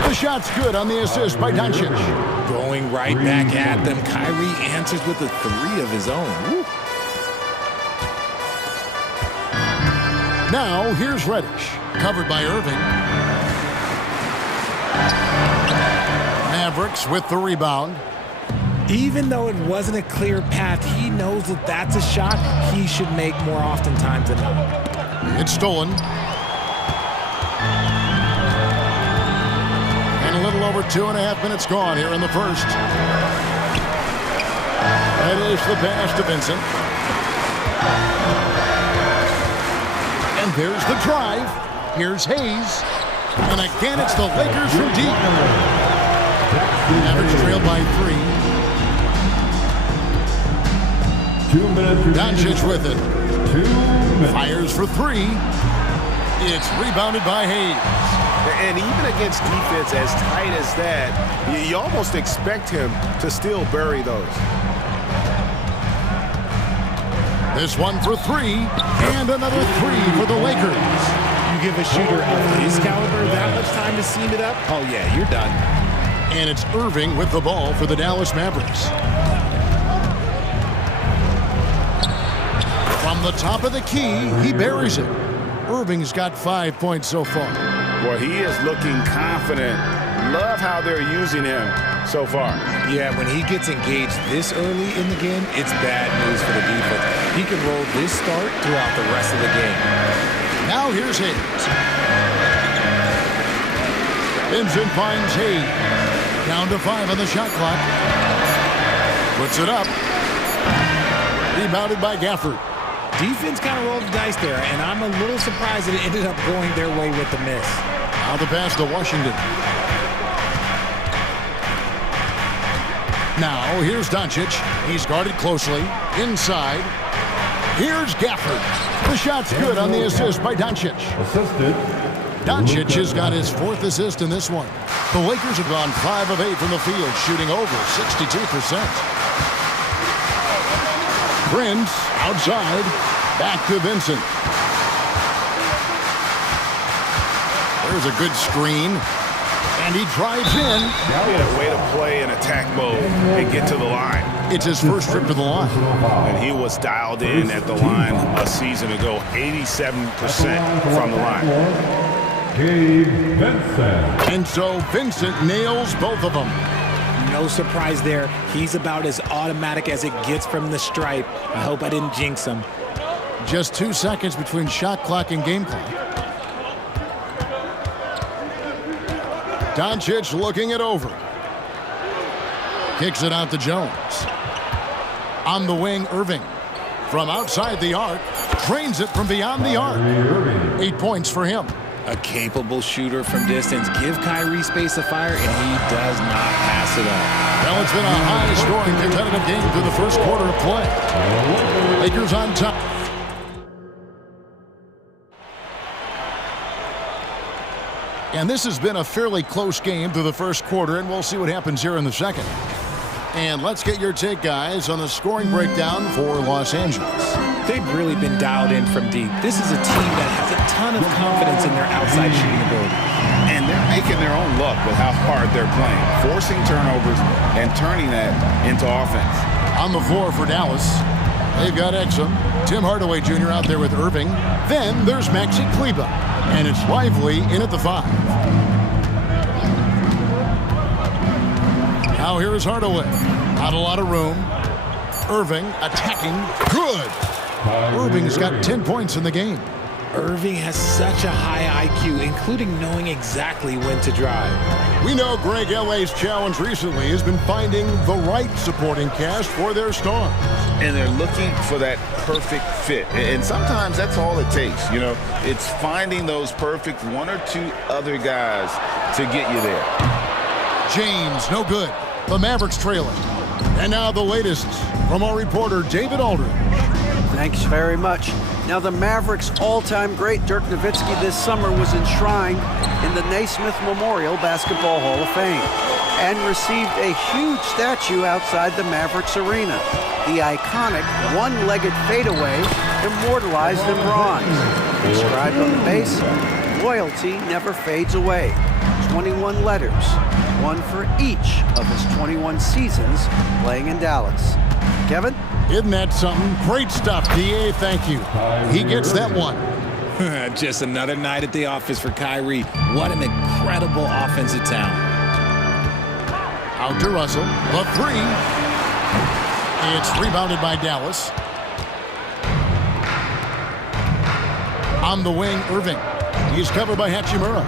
The shot's good on the assist by Doncic. Going right back at them. Kyrie answers with a 3 of his own. Woo. Now, here's Reddish. Covered by Irving. Mavericks with the rebound. Even though it wasn't a clear path, he knows that that's a shot he should make more oftentimes than not. It's stolen. And a little over 2.5 minutes gone here in the first. That is the pass to Vincent. And there's the drive. Here's Hayes. And again, it's the Lakers from deep. Mavericks trailed by 3. 2 minutes. Doncic with it. 2 minutes. Fires for 3. It's rebounded by Hayes. And even against defense as tight as that, you almost expect him to still bury those. This one for 3, and another 3 for the Lakers. You give a shooter of his caliber that much time to seam it up, oh yeah, you're done. And it's Irving with the ball for the Dallas Mavericks. From the top of the key, he buries it. Irving's got 5 points so far. Boy, he is looking confident. Love how they're using him so far. Yeah, when he gets engaged this early in the game, it's bad news for the defense. He can roll this start throughout the rest of the game. Now here's Hayes. Vincent finds Hayes. Down to 5 on the shot clock. Puts it up. Rebounded by Gafford. Defense kind of rolled the dice there, and I'm a little surprised that it ended up going their way with the miss. Now the pass to Washington. Now here's Doncic. He's guarded closely. Inside. Here's Gafford. The shot's good on the assist by Doncic. Assisted. Doncic has got his 4th assist in this one. The Lakers have gone 5 of 8 from the field, shooting over 62%. Prince outside. Back to Vincent. There's a good screen. And he drives in. He had a way to play in attack mode and get to the line. It's his first trip to the line. And he was dialed in at the line a season ago, 87% from the line. Vincent. And so Vincent nails both of them. No surprise there. He's about as automatic as it gets from the stripe. I hope I didn't jinx him. Just 2 seconds between shot clock and game clock. Doncic looking it over. Kicks it out to Jones. On the wing, Irving. From outside the arc, drains it from beyond the arc. 8 points for him. A capable shooter from distance. Give Kyrie space to fire, and he does not pass it up. Well, it's been a high-scoring, competitive game through the first quarter of play. Lakers on top. And this has been a fairly close game through the first quarter, and we'll see what happens here in the second. And let's get your take, guys, on the scoring breakdown for Los Angeles. They've really been dialed in from deep. This is a team that has a ton of confidence in their outside shooting ability. And they're making their own luck with how hard they're playing, forcing turnovers and turning that into offense. On the floor for Dallas, they've got Exum, Tim Hardaway Jr. out there with Irving. Then there's Maxi Kleber, and it's Lively in at the 5. Now here is Hardaway. Not a lot of room. Irving attacking. Good. Irving's got 10 points in the game. Irving has such a high IQ, including knowing exactly when to drive. We know Greg L.A.'s challenge recently has been finding the right supporting cast for their stars. And they're looking for that perfect fit. And sometimes that's all it takes. You know, it's finding those perfect 1 or 2 other guys to get you there. James, no good. The Mavericks trailing. And now the latest from our reporter, David Aldridge. Thanks very much. Now, the Mavericks' all-time great Dirk Nowitzki this summer was enshrined in the Naismith Memorial Basketball Hall of Fame and received a huge statue outside the Mavericks arena. The iconic one-legged fadeaway immortalized in bronze. Inscribed on the base, loyalty never fades away. 21 letters, one for each of his 21 seasons playing in Dallas. Kevin? Isn't that something? Great stuff, D.A. Thank you. He gets that one. Just another night at the office for Kyrie. What an incredible offensive talent. Out to Russell. The 3. It's rebounded by Dallas. On the wing, Irving. He's covered by Hachimura.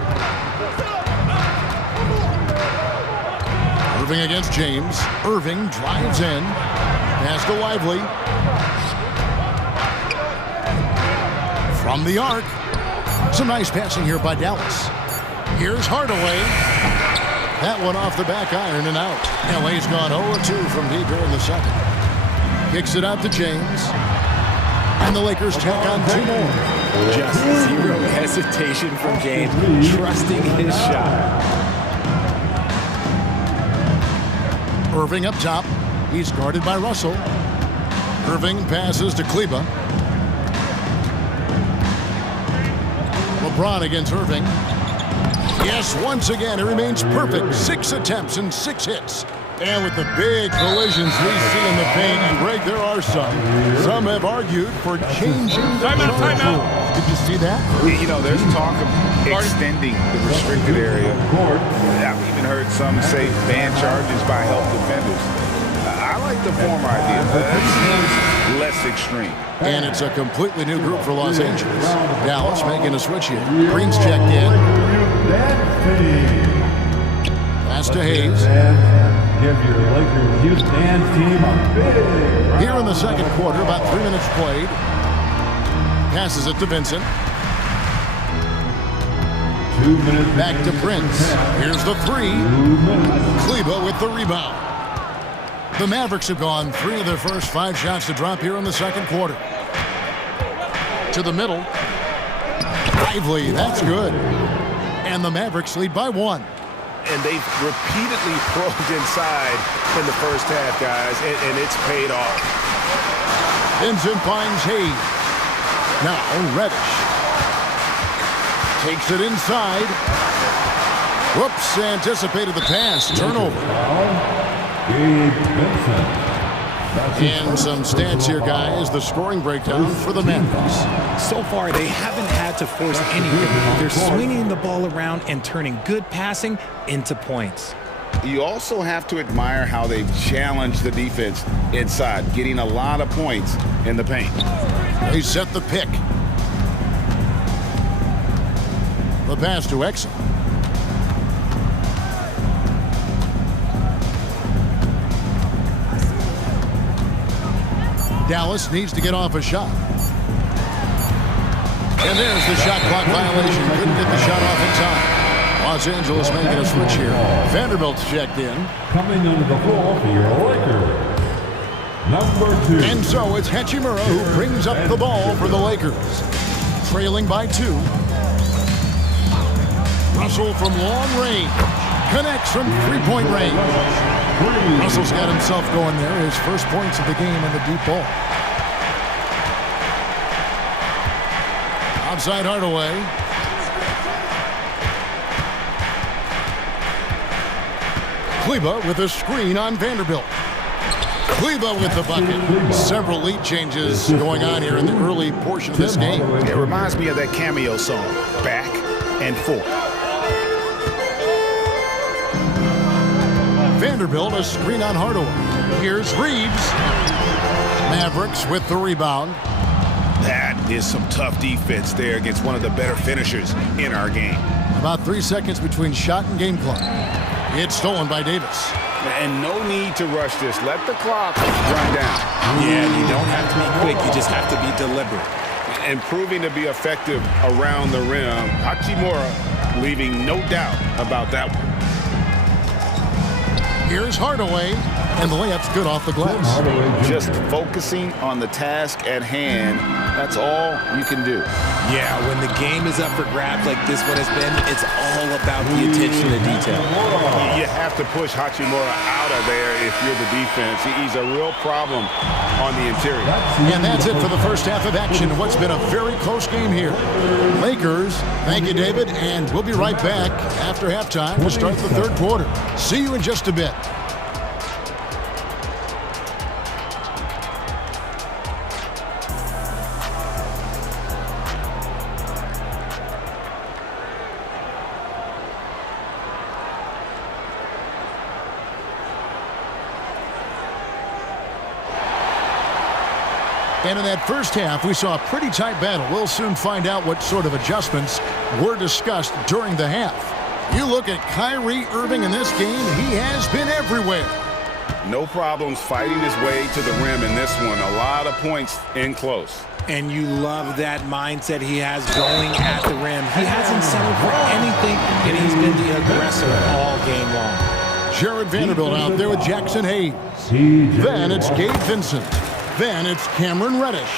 Irving against James. Irving drives in. Pass to Lively. From the arc. Some nice passing here by Dallas. Here's Hardaway. That one off the back iron and out. LA's gone 0-2 from deep here in the second. Kicks it out to James. And the Lakers tack on 2 more. Just zero hesitation from James, trusting his shot. Irving up top. He's guarded by Russell. Irving passes to Kleber. LeBron against Irving. Yes, once again, it remains perfect. 6 attempts and 6 hits. And with the big collisions we see in the paint, and Greg, there are some. Some have argued for changing the rules. Did you see that? You know, there's talk of extending the restricted area. I've even heard some say ban charges by help defenders. I like the former idea. That seems less extreme. And it's a completely new group for Los Angeles. Dallas making a switch here. Green's checked in. Pass to Hayes. Give your Lakers youth dance team a big round. Here in the second quarter, about 3 minutes played. passes it to Vincent. 2 minutes. Back to Prince. Here's the three. Kleba with the rebound. The Mavericks have gone 3 of their first 5 shots to drop here in the second quarter. To the middle. Lively, that's good. And the Mavericks lead by 1. And they've repeatedly probed inside in the first half, guys, and it's paid off. Vincent finds Hayes. Now Reddish. Takes it inside. Whoops, anticipated the pass. Turnover. And some stats here, guys. The scoring breakdown for the Mavericks. So far, they haven't had to force anything. They're swinging the ball around and turning good passing into points. You also have to admire how they've challenged the defense inside, getting a lot of points in the paint. They set the pick. The pass to Exum. Dallas needs to get off a shot. And there's the shot clock violation. Couldn't get the shot off in time. Los Angeles making a switch here. Vanderbilt's checked in. Coming onto the floor for your Lakers. Number 2. And so it's Hachimura who brings up the ball for the Lakers. Trailing by 2. Russell from long range. Connects from three-point range. Russell's got himself going there. His first points of the game in the deep ball. Outside Hardaway. Kleba with a screen on Vanderbilt. Kleba with the bucket. Several lead changes going on here in the early portion of this game. It reminds me of that cameo song, Back and Forth. Vanderbilt, a screen on Hardaway. Here's Reeves. Mavericks with the rebound. That is some tough defense there against one of the better finishers in our game. About 3 seconds between shot and game clock. It's stolen by Davis. And no need to rush this. Let the clock run down. Yeah, you don't have to be quick. You just have to be deliberate. And proving to be effective around the rim, Hachimura leaving no doubt about that one. Here's Hardaway, and the layup's good off the glass. Just focusing on the task at hand, that's all you can do. Yeah, when the game is up for grabs like this one has been, it's all about the attention to detail. You have to push Hachimura out of there if you're the defense. He's a real problem on the interior. And that's it for the first half of action. What's been a very close game here. Lakers, thank you, David, and we'll be right back after halftime to start the third quarter. See you in just a bit. And in that first half, we saw a pretty tight battle. We'll soon find out what sort of adjustments were discussed during the half. You look at Kyrie Irving in this game, he has been everywhere. No problems fighting his way to the rim in this one. A lot of points in close. And you love that mindset he has going at the rim. He hasn't settled for anything, and he's been the aggressor all game long. Jared Vanderbilt out there with Jackson Hayes. Then it's Gabe Vincent. Then it's Cameron Reddish.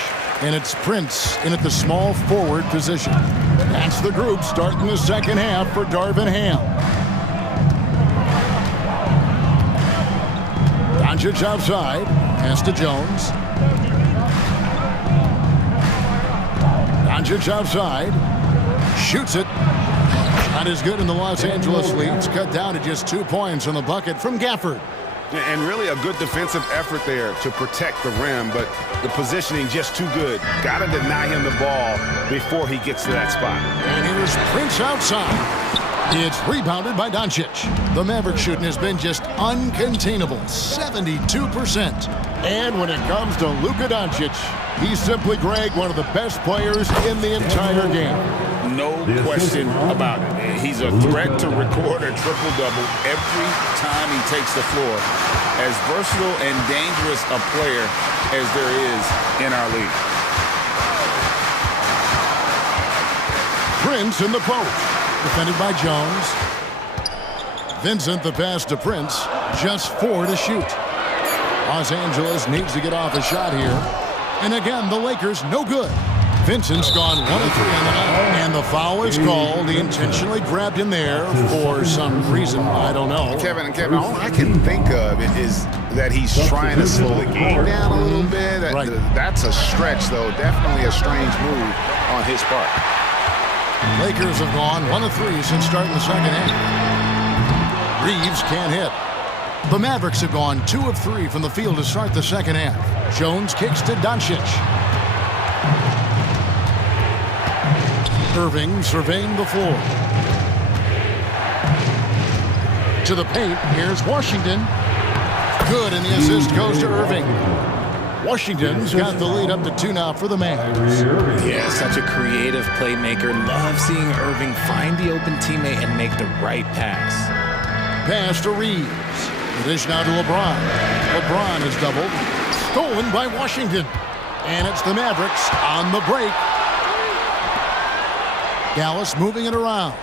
And it's Prince in at the small forward position. That's the group starting the second half for Darvin Ham. Doncic outside. Pass to Jones. Doncic outside. Shoots it. Not as good in the Los Angeles leads. Cut down to just 2 points on the bucket from Gafford. And really a good defensive effort there to protect the rim, but the positioning just too good. Got to deny him the ball before he gets to that spot. And here's Prince outside. It's rebounded by Doncic. The Maverick shooting has been just uncontainable, 72%. And when it comes to Luka Doncic, he's simply, Greg, one of the best players in the entire game. No question about it. He's a threat to record a triple-double every time he takes the floor. As versatile and dangerous a player as there is in our league. Prince in the post. Defended by Jones. Vincent the pass to Prince. Just 4 to shoot. Los Angeles needs to get off a shot here. And again, the Lakers no good. Vincent's gone 1 of 3 on the night. And the foul is called. He intentionally grabbed him there for some reason. I don't know. Kevin, all I can think of is that he's trying to slow the game down a little bit. That's a stretch, though. Definitely a strange move on his part. Lakers have gone 1 of 3 since starting the second half. Reeves can't hit. The Mavericks have gone 2 of 3 from the field to start the second half. Jones kicks to Doncic. Irving surveying the floor. To the paint. Here's Washington. Good, and the assist goes to Irving. Washington's got the lead up to 2 now for the Mavs. Yeah, such a creative playmaker. Love seeing Irving find the open teammate and make the right pass. Pass to Reeves. The dish now to LeBron. LeBron is doubled. Stolen by Washington. And it's the Mavericks on the break. Dallas moving it around.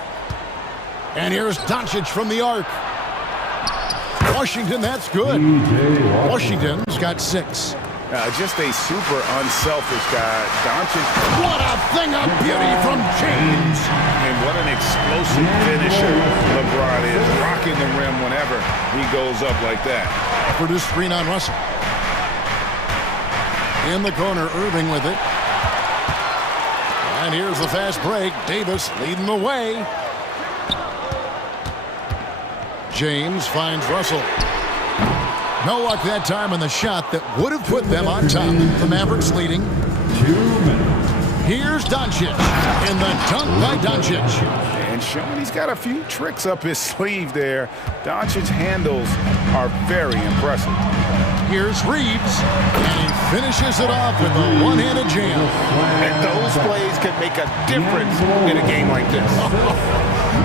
And here's Doncic from the arc. Washington, that's good. Washington's got 6. Just a super unselfish guy. Doncic. What a thing of beauty from James. And what an explosive finisher LeBron is. Rocking the rim whenever he goes up like that. For this screen on Russell. In the corner, Irving with it. And here's the fast break. Davis leading the way. James finds Russell. No luck that time on the shot that would have put them on top. The Mavericks leading. 2 minutes. Here's Doncic. And the dunk by Doncic. And showing he's got a few tricks up his sleeve there. Doncic's handles are very impressive. Here's Reeves. And he finishes it off with a one-handed jam. And those plays can make a difference in a game like this.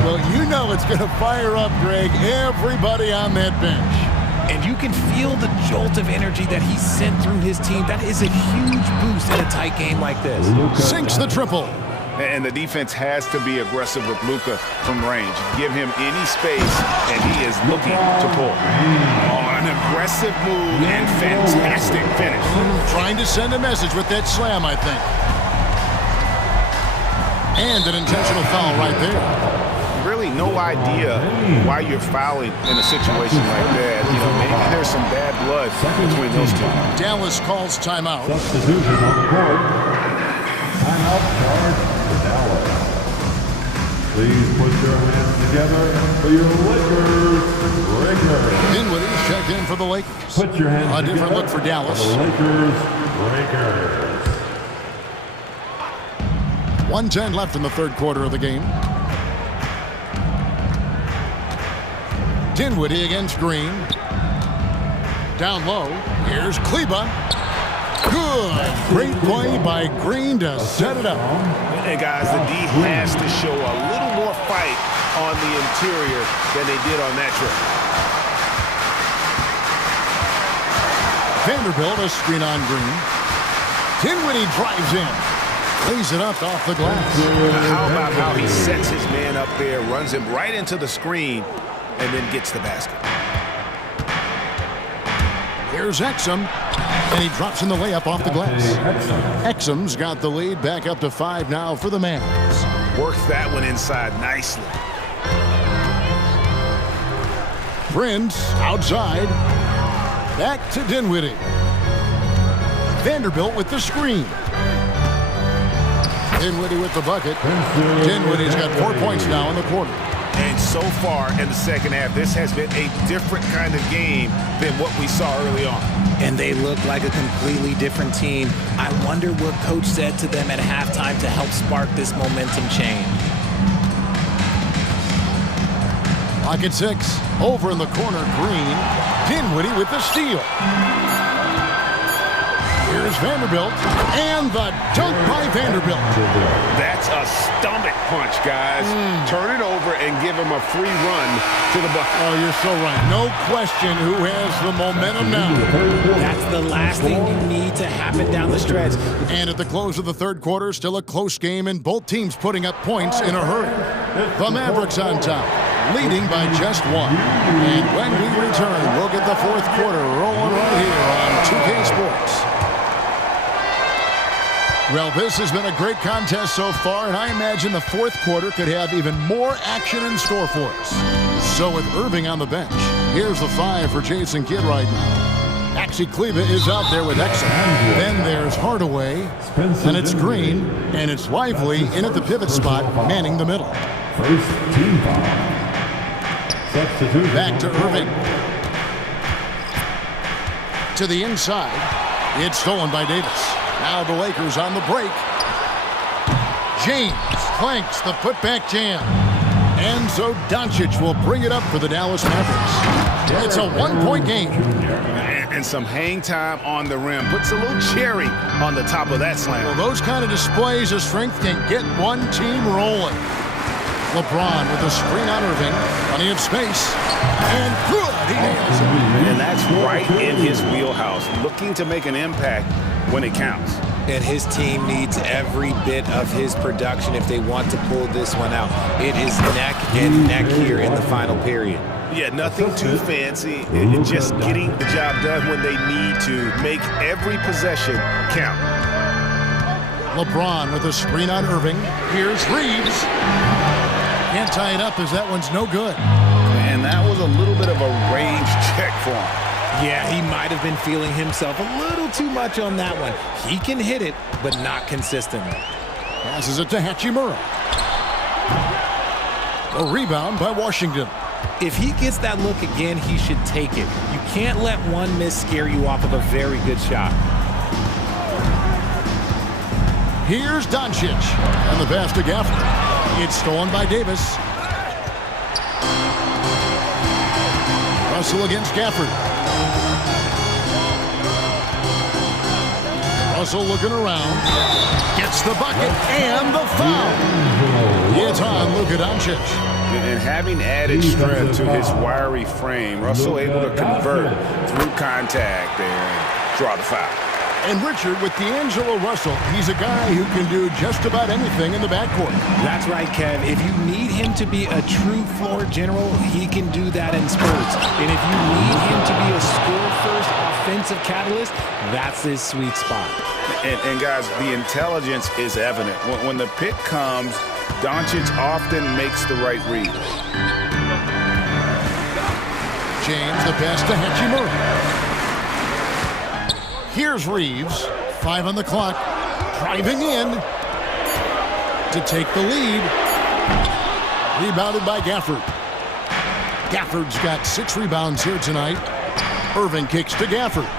Well, you know it's going to fire up, Greg, everybody on that bench. And you can feel the jolt of energy that he sent through his team. That is a huge boost in a tight game like this. Sinks the triple. And the defense has to be aggressive with Luka from range. Give him any space, and he is looking to pull. Oh, an aggressive move and fantastic finish. Trying to send a message with that slam, I think. And an intentional foul right there. Really no idea why you're fouling in a situation like that. You know, maybe there's some bad blood between those two. Dallas calls timeout. Substitution on the court. Timeout charge for Dallas. Please put your hands together for your Lakers. Dinwiddie's checked in for the Lakers. Put your hands together. A different look for Dallas. For the Lakers. 1:10 left in the third quarter of the game. Dinwiddie against Green. Down low. Here's Kleba. Good. Great play by Green to set it up. And guys, the D has to show a little more fight on the interior than they did on that trip. Vanderbilt a screen on Green. Dinwiddie drives in. Lays it up off the glass. How about how he sets his man up there, runs him right into the screen, and then gets the basket. Here's Exum, and he drops in the layup off the glass. Exum's got the lead back up to 5 now for the Mavs. Works that one inside nicely. Prince outside. Back to Dinwiddie. Vanderbilt with the screen. Dinwiddie with the bucket. Dinwiddie's got 4 points now in the quarter. And so far in the second half, this has been a different kind of game than what we saw early on. And they look like a completely different team. I wonder what coach said to them at halftime to help spark this momentum change. Pocket 6. Over in the corner, Green. Dinwiddie with the steal. Here's Here's Vanderbilt, and the dunk by Vanderbilt. That's a stomach punch, guys. Turn it over and give him a free run to the bucket. Oh, you're so right. No question who has the momentum now. That's the last thing you need to happen down the stretch. And at the close of the third quarter, still a close game, and both teams putting up points in a hurry. The Mavericks on top, leading by just one. And when we return, we'll get the fourth quarter rolling right here on 2K Sports. Well, this has been a great contest so far, and I imagine the fourth quarter could have even more action in store for us. So with Irving on the bench, here's the 5 for Jason Kidd right now. Maxi Kleba is out there with Exum. Then there's Hardaway, then it's Green, and it's Lively in at the pivot spot, manning the middle. First team foul. Substitution. Back to Irving. To the inside. It's stolen by Davis. Now the Lakers on the break. James clanks the putback jam. And so Doncic will bring it up for the Dallas Mavericks. It's a one-point game. And some hang time on the rim. Puts a little cherry on the top of that slam. Well, those kind of displays of strength can get one team rolling. LeBron with a screen on Irving. Plenty of space. And good. He nails it. And that's right in his wheelhouse. Looking to make an impact when it counts. And his team needs every bit of his production if they want to pull this one out. It is neck and neck here in the final period. Yeah, nothing too fancy. Just getting the job done when they need to. Make every possession count. LeBron with a screen on Irving. Here's Reeves. Can't tie it up as that one's no good. And that was a little bit of a range check for him. Yeah, he might have been feeling himself a little too much on that one. He can hit it, but not consistently. Passes it to Hachimura. A rebound by Washington. If he gets that look again, he should take it. You can't let one miss scare you off of a very good shot. Here's Doncic. And the pass to Gafford. It's stolen by Davis. Russell against Gafford. Russell looking around. Gets the bucket and the foul. It's on Luka Doncic. And having added strength to his wiry frame, Russell able to convert through contact and draw the foul. And Richard, with D'Angelo Russell, he's a guy who can do just about anything in the backcourt. That's right, Kev. If you need him to be a true floor general, he can do that in spurts. And if you need him to be a score-first offensive catalyst, that's his sweet spot. And guys, the intelligence is evident. When the pick comes, Doncic often makes the right read. James, the pass to Hachimura. Here's Reeves. 5 on the clock. Driving in to take the lead. Rebounded by Gafford. Gafford's got 6 rebounds here tonight. Irving kicks to Gafford.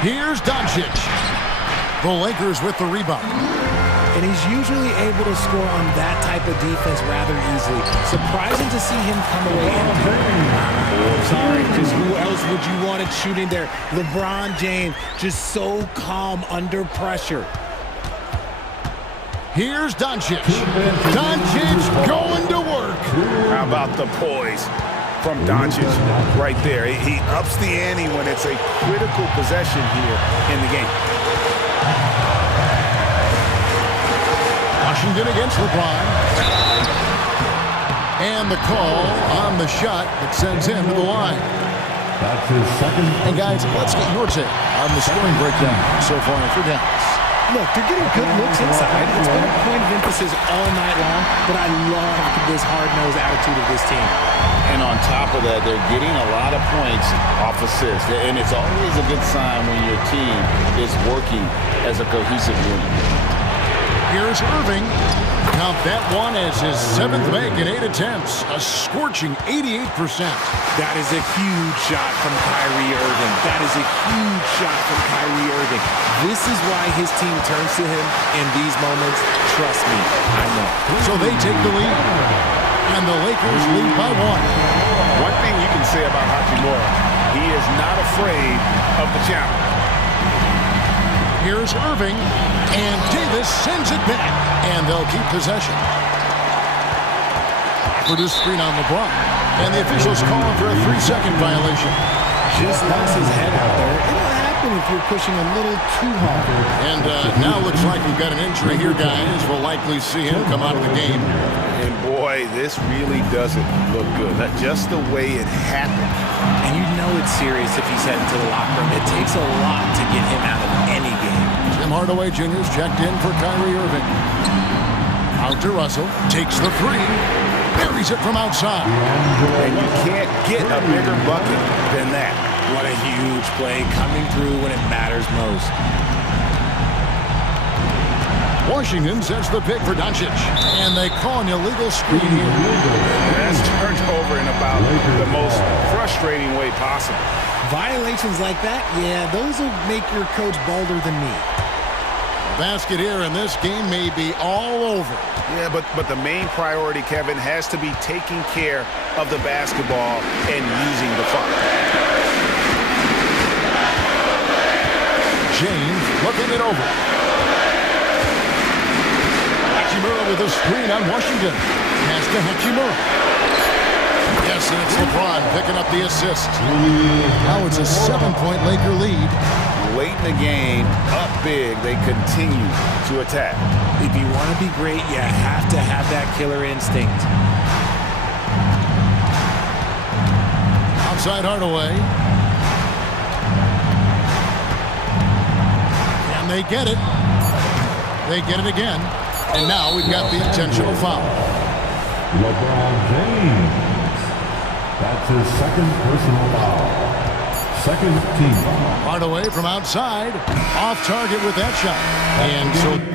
Here's Doncic. The Lakers with the rebound. And he's usually able to score on that type of defense rather easily. Surprising to see him come away empty. Sorry, because who else would you want it shooting there? LeBron James, just so calm under pressure. Here's Doncic. Doncic going to work. How about the poise from Doncic right there? He ups the ante when it's a critical possession here in the game. Washington against LeBron. And the call on the shot that sends him to the line. That's his second. And guys, let's get your take on the scoring breakdown so far for Dallas. Look, they're getting good looks inside. It's been a point of emphasis all night long, but I love this hard-nosed attitude of this team. And on top of that, they're getting a lot of points off assists. And it's always a good sign when your team is working as a cohesive unit. Here's Irving. Count that one as his 7th make in 8 attempts. A scorching 88%. That is a huge shot from Kyrie Irving. That is a huge shot from Kyrie Irving. This is why his team turns to him in these moments. Trust me, I know. So they take the lead. And the Lakers lead by 1. One thing you can say about Hachimura, He is not afraid of the challenge. Here's Irving, and Davis sends it back, and they'll keep possession. Produced screen on LeBron, and the officials calling for a 3-second violation. Just lost his head out there. It'll happen if you're pushing a little too hard. And now looks like we've got an injury here, guys. We'll likely see him come out of the game. And boy, this really doesn't look good. Just the way it happened. And you know it's serious if he's heading to the locker room. It takes a lot to get him out of any game. Tim Hardaway Jr.'s checked in for Kyrie Irving. Out to Russell. Takes the three. Buries it from outside. And you can't get a bigger bucket than that. What a huge play coming through when it matters most. Washington sets the pick for Doncic. And they call an illegal screen here. That's turned over in about the most frustrating way possible. Violations like that, yeah, those will make your coach bolder than me. Basket here, and this game may be all over. Yeah, but the main priority, Kevin, has to be taking care of the basketball and using the fun. James looking it over. Hachimura with a screen on Washington. Pass to Hachimura. Yes, and it's LeBron picking up the assist. Now it's a 7-point Laker lead. Late in the game, up big, they continue to attack. If you want to be great, you have to have that killer instinct. Outside Hardaway. And they get it. They get it again. And now we've got the intentional foul. LeBron James. That's his second personal foul. Second team foul. Hardaway from outside. Off target with that shot. And so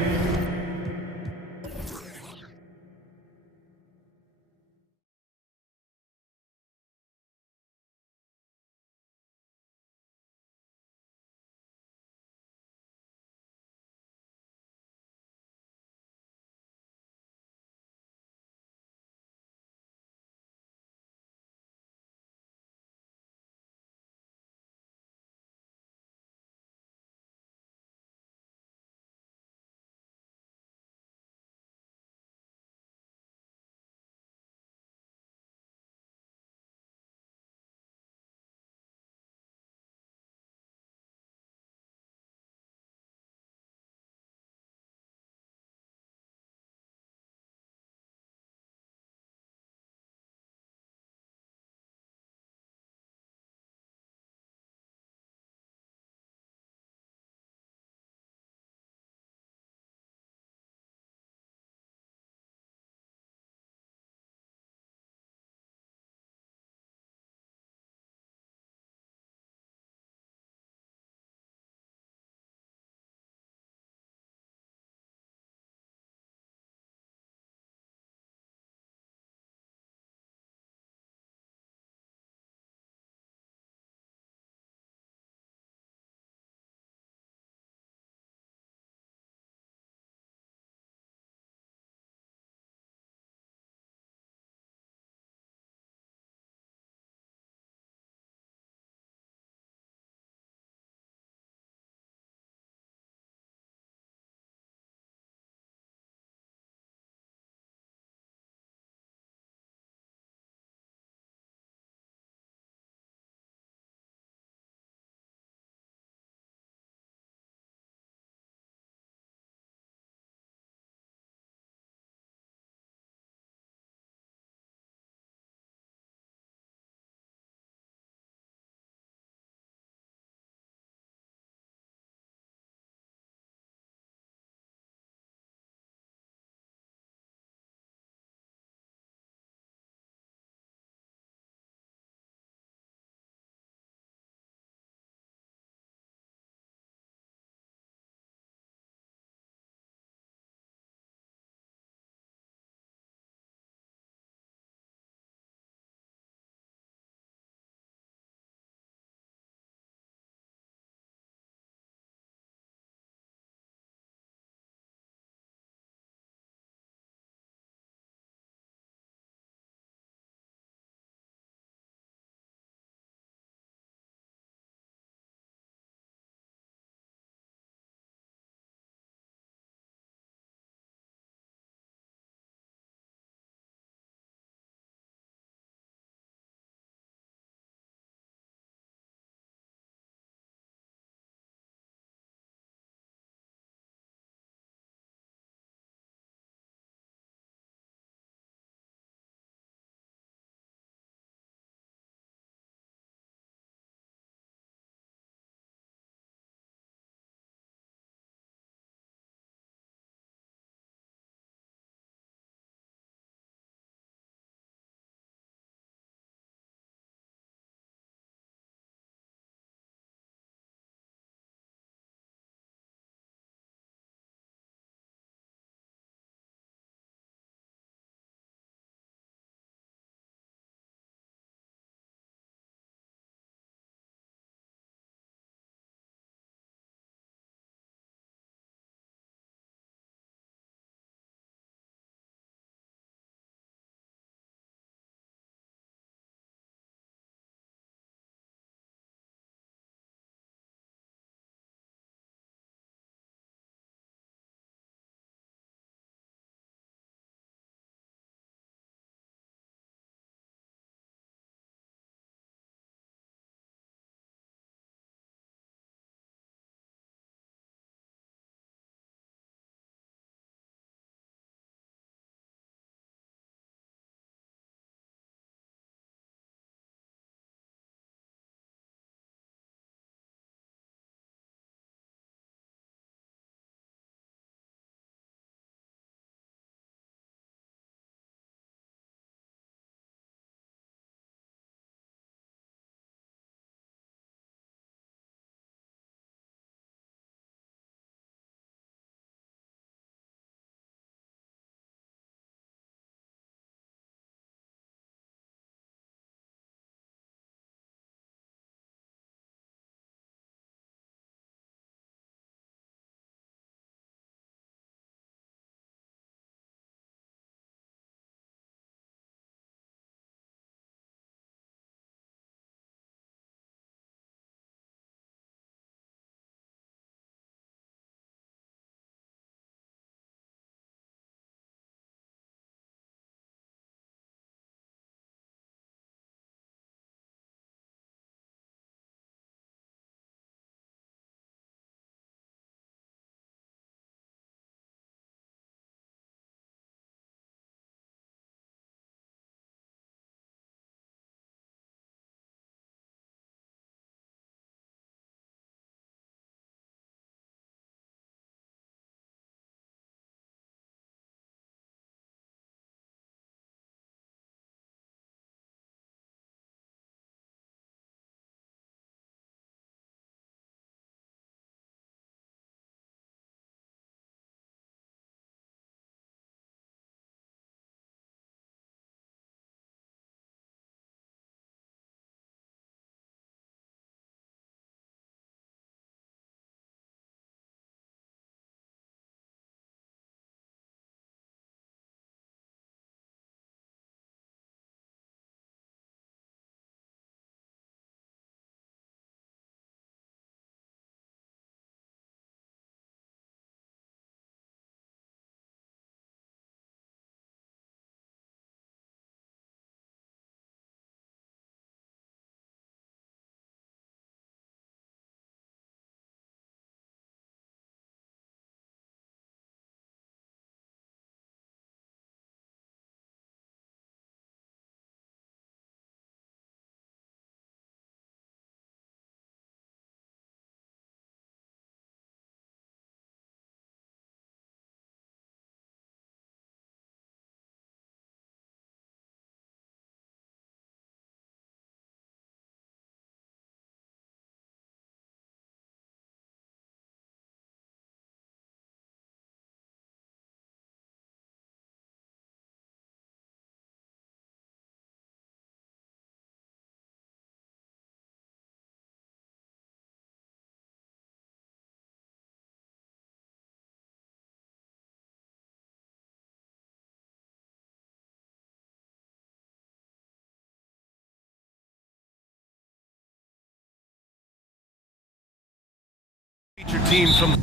teams from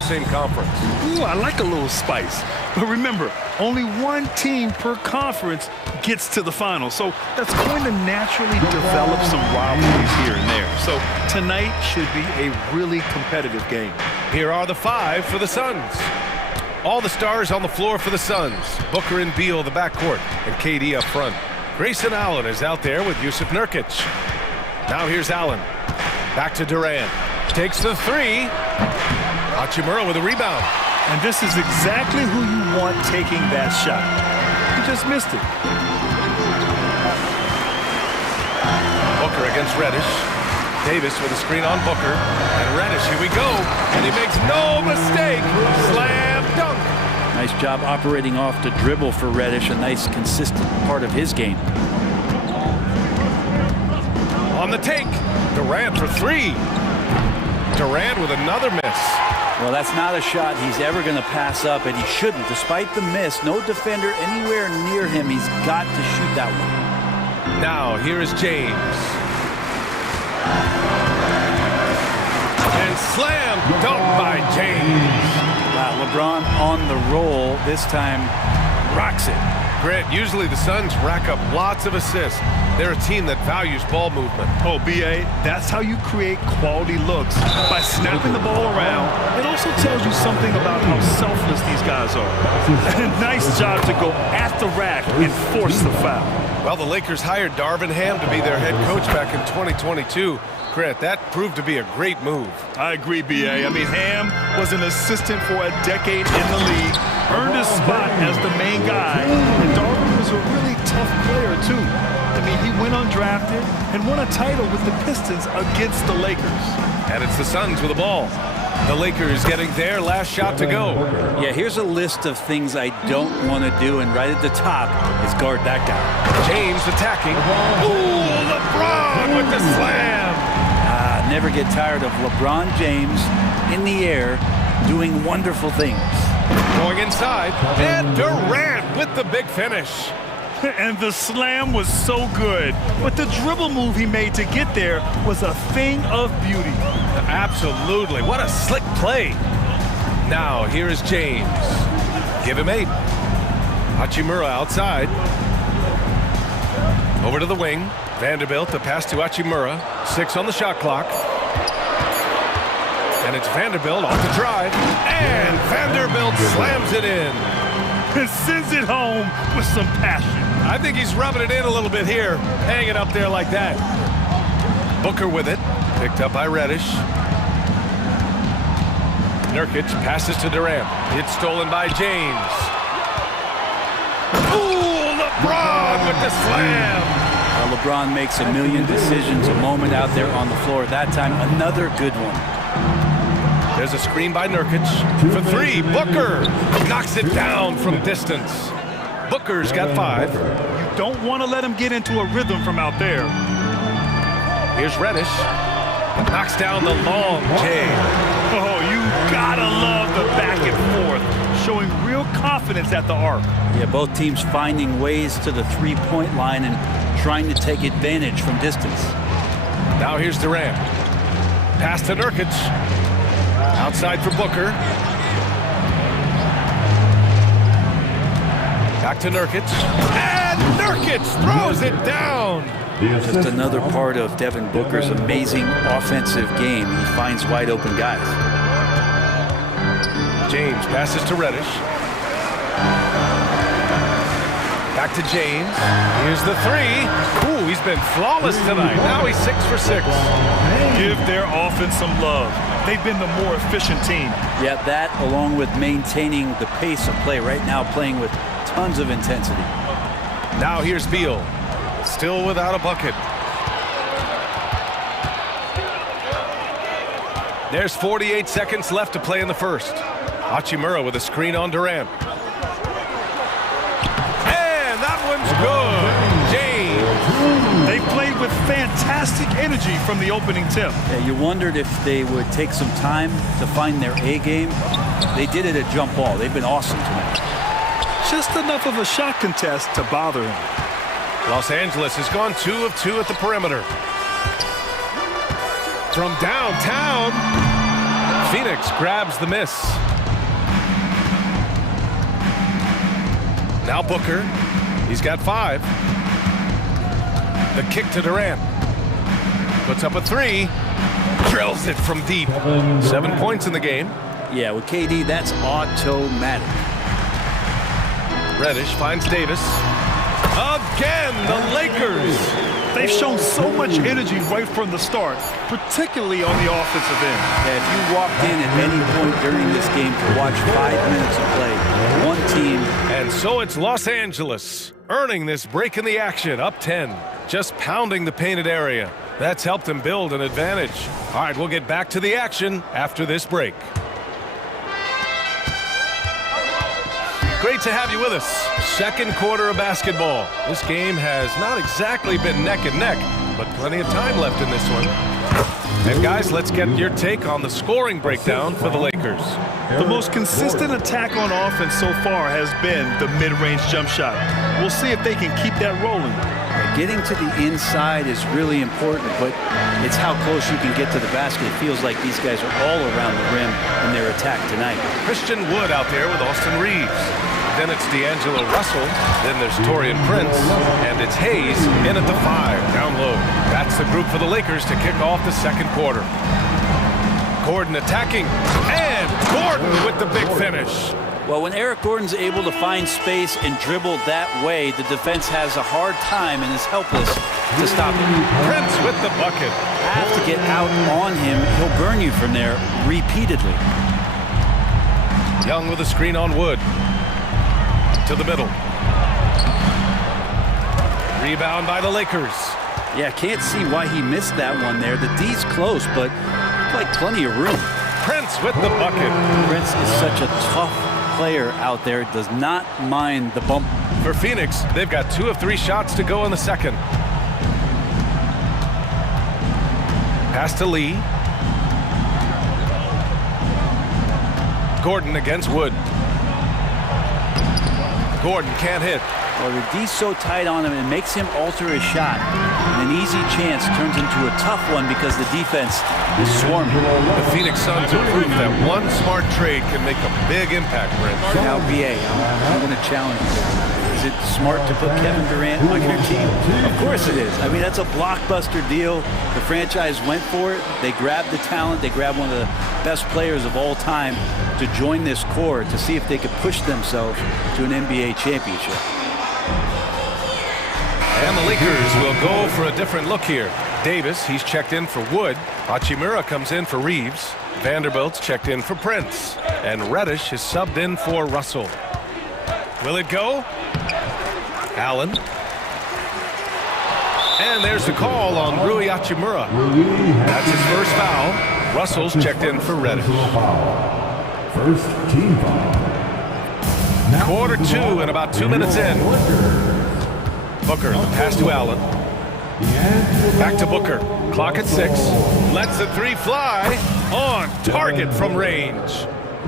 the same conference. Ooh, I like a little spice. But remember, only one team per conference gets to the final. So that's going to naturally develop some rivalries here and there. So tonight should be a really competitive game. Here are the 5 for the Suns. All the stars on the floor for the Suns. Booker and Beal, the backcourt, and KD up front. Grayson Allen is out there with Jusuf Nurkic. Now here's Allen. Back to Durant. Takes the 3. Hachimura with a rebound. And this is exactly who you want taking that shot. He just missed it. Booker against Reddish. Davis with a screen on Booker. And Reddish, here we go. And he makes no mistake. Slam dunk. Nice job operating off the dribble for Reddish, a nice consistent part of his game. On the take, Durant for 3. Durant with another miss. Well, that's not a shot he's ever going to pass up, and he shouldn't. Despite the miss, no defender anywhere near him. He's got to shoot that one. Now, here is James. And slam dunk by James. Wow, LeBron on the roll. This time, rocks it. Grant, usually the Suns rack up lots of assists. They're a team that values ball movement. Oh, B.A., that's how you create quality looks. By snapping the ball around, it also tells you something about how selfless these guys are. Nice job to go at the rack and force the foul. Well, the Lakers hired Darvin Ham to be their head coach back in 2022. Grant, that proved to be a great move. I agree, B.A. I mean, Ham was an assistant for a decade in the league, earned his spot as the main guy, and Darvin was a really tough player, too. I mean, he went undrafted and won a title with the Pistons against the Lakers. And it's the Suns with the ball. The Lakers getting their last shot to go. Yeah, here's a list of things I don't want to do, and right at the top is guard that guy. James attacking. Ooh, LeBron with the slam. Never get tired of LeBron James in the air doing wonderful things. Going inside, and Durant with the big finish. And the slam was so good, but the dribble move he made to get there was a thing of beauty. Absolutely, what a slick play. Now, here is James. Give him 8. Hachimura outside. Over to the wing. Vanderbilt, the pass to Hachimura. 6 on the shot clock. And it's Vanderbilt off the drive. And Vanderbilt slams it in. And sends it home with some passion. I think he's rubbing it in a little bit here. Hang it up there like that. Booker with it. Picked up by Reddish. Nurkic passes to Durant. It's stolen by James. Ooh, LeBron with the slam. LeBron makes a million decisions a moment out there on the floor. That time, another good one. There's a screen by Nurkic. For 3, Booker knocks it down from distance. Booker's got 5. You don't want to let him get into a rhythm from out there. Here's Reddish. Knocks down the long J. Oh, you gotta love the back and forth, showing real confidence at the arc. Yeah, both teams finding ways to the three-point line and trying to take advantage from distance. Now here's Durant. Pass to Nurkic. Outside for Booker. Back to Nurkic. And Nurkic throws it down. Just another part of Devin Booker's amazing offensive game. He finds wide open guys. James passes to Reddish. Back to James. Here's the 3. Ooh, he's been flawless tonight. Now he's 6 for 6. Give their offense some love. They've been the more efficient team. Yeah, that along with maintaining the pace of play. Right now playing with tons of intensity. Now here's Beal. Still without a bucket. There's 48 seconds left to play in the first. Hachimura with a screen on Durant. And that one's good. James. They played with fantastic energy from the opening tip. Yeah, you wondered if they would take some time to find their A game. They did it at jump ball. They've been awesome tonight. Just enough of a shot contest to bother him. Los Angeles has gone 2 of 2 at the perimeter. from downtown. Phoenix grabs the miss. Now Booker. He's got 5. The kick to Durant. Puts up a 3. Drills it from deep. 7 points in the game. Yeah, with KD, that's automatic. Reddish finds Davis. Again, the Lakers. They've shown so much energy right from the start, particularly on the offensive end. Yeah, if you walked in at any point during this game to watch 5 minutes of play, one team. And so it's Los Angeles earning this break in the action, up 10. Just pounding the painted area. That's helped them build an advantage. All right, we'll get back to the action after this break. Great to have you with us. Second quarter of basketball. This game has not exactly been neck and neck, but plenty of time left in this one. And guys, let's get your take on the scoring breakdown for the Lakers. The most consistent attack on offense so far has been the mid-range jump shot. We'll see if they can keep that rolling. Getting to the inside is really important, but it's how close you can get to the basket. It feels like these guys are all around the rim in their attack tonight. Christian Wood out there with Austin Reeves. Then it's D'Angelo Russell. Then there's Taurean Prince. And it's Hayes in at the 5, down low. That's the group for the Lakers to kick off the second quarter. Gordon attacking. And Gordon with the big finish. Well, when Eric Gordon's able to find space and dribble that way, the defense has a hard time and is helpless to stop him. Prince with the bucket. Have to get out on him. He'll burn you from there repeatedly. Young with a screen on Wood. To the middle. Rebound by the Lakers. Yeah, can't see why he missed that one there. The D's close, but like plenty of room. Prince with the bucket. Prince is such a tough player out there, does not mind the bump. For Phoenix, they've got 2 of 3 shots to go in the second. Pass to Lee. Gordon against Wood. Gordon can't hit. Well, the D's so tight on him, it makes him alter his shot. And an easy chance turns into a tough one because the defense is swarming. The Phoenix Suns have proved that one smart trade can make a big impact, Brent. Now, BA, I'm going to challenge you. Is it smart to put Kevin Durant on your team? Of course it is. I mean, that's a blockbuster deal. The franchise went for it. They grabbed the talent. They grabbed one of the best players of all time to join this core to see if they could push themselves to an NBA championship. And the Lakers will go for a different look here. Davis, he's checked in for Wood. Hachimura comes in for Reeves. Vanderbilt's checked in for Prince. And Reddish is subbed in for Russell. Will it go? Allen. And there's the call on Rui Hachimura. That's his first foul. Russell's checked in for Reddish. First team foul. Quarter 2 and about 2 minutes in. Booker, the pass to Allen. Back to Booker. Clock at 6. Lets the 3 fly. On target from range.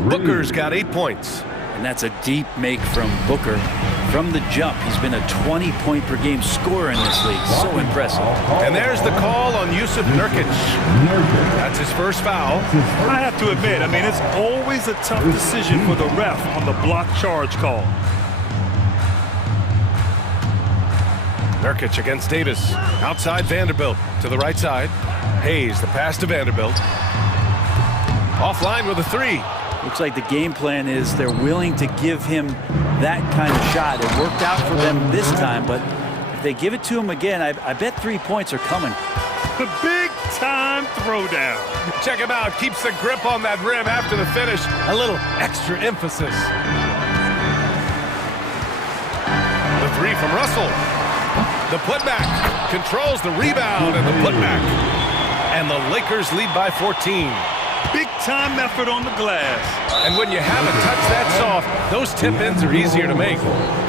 Booker's got 8 points. And that's a deep make from Booker. From the jump, he's been a 20-point-per-game scorer in this league. So impressive. And there's the call on Yusuf Nurkic. That's his first foul. I have to admit, I mean, it's always a tough decision for the ref on the block charge call. Nurkic against Davis. Outside Vanderbilt to the right side. Hayes, the pass to Vanderbilt. Offline with a 3. Looks like the game plan is they're willing to give him that kind of shot. It worked out for them this time, but if they give it to him again, I bet 3 points are coming. The big-time throwdown. Check him out. Keeps the grip on that rim after the finish. A little extra emphasis. The 3 from Russell. The putback. Controls the rebound and the putback. And the Lakers lead by 14. Big-time effort on the glass. And when you have a touch that soft, those tip-ins are easier to make.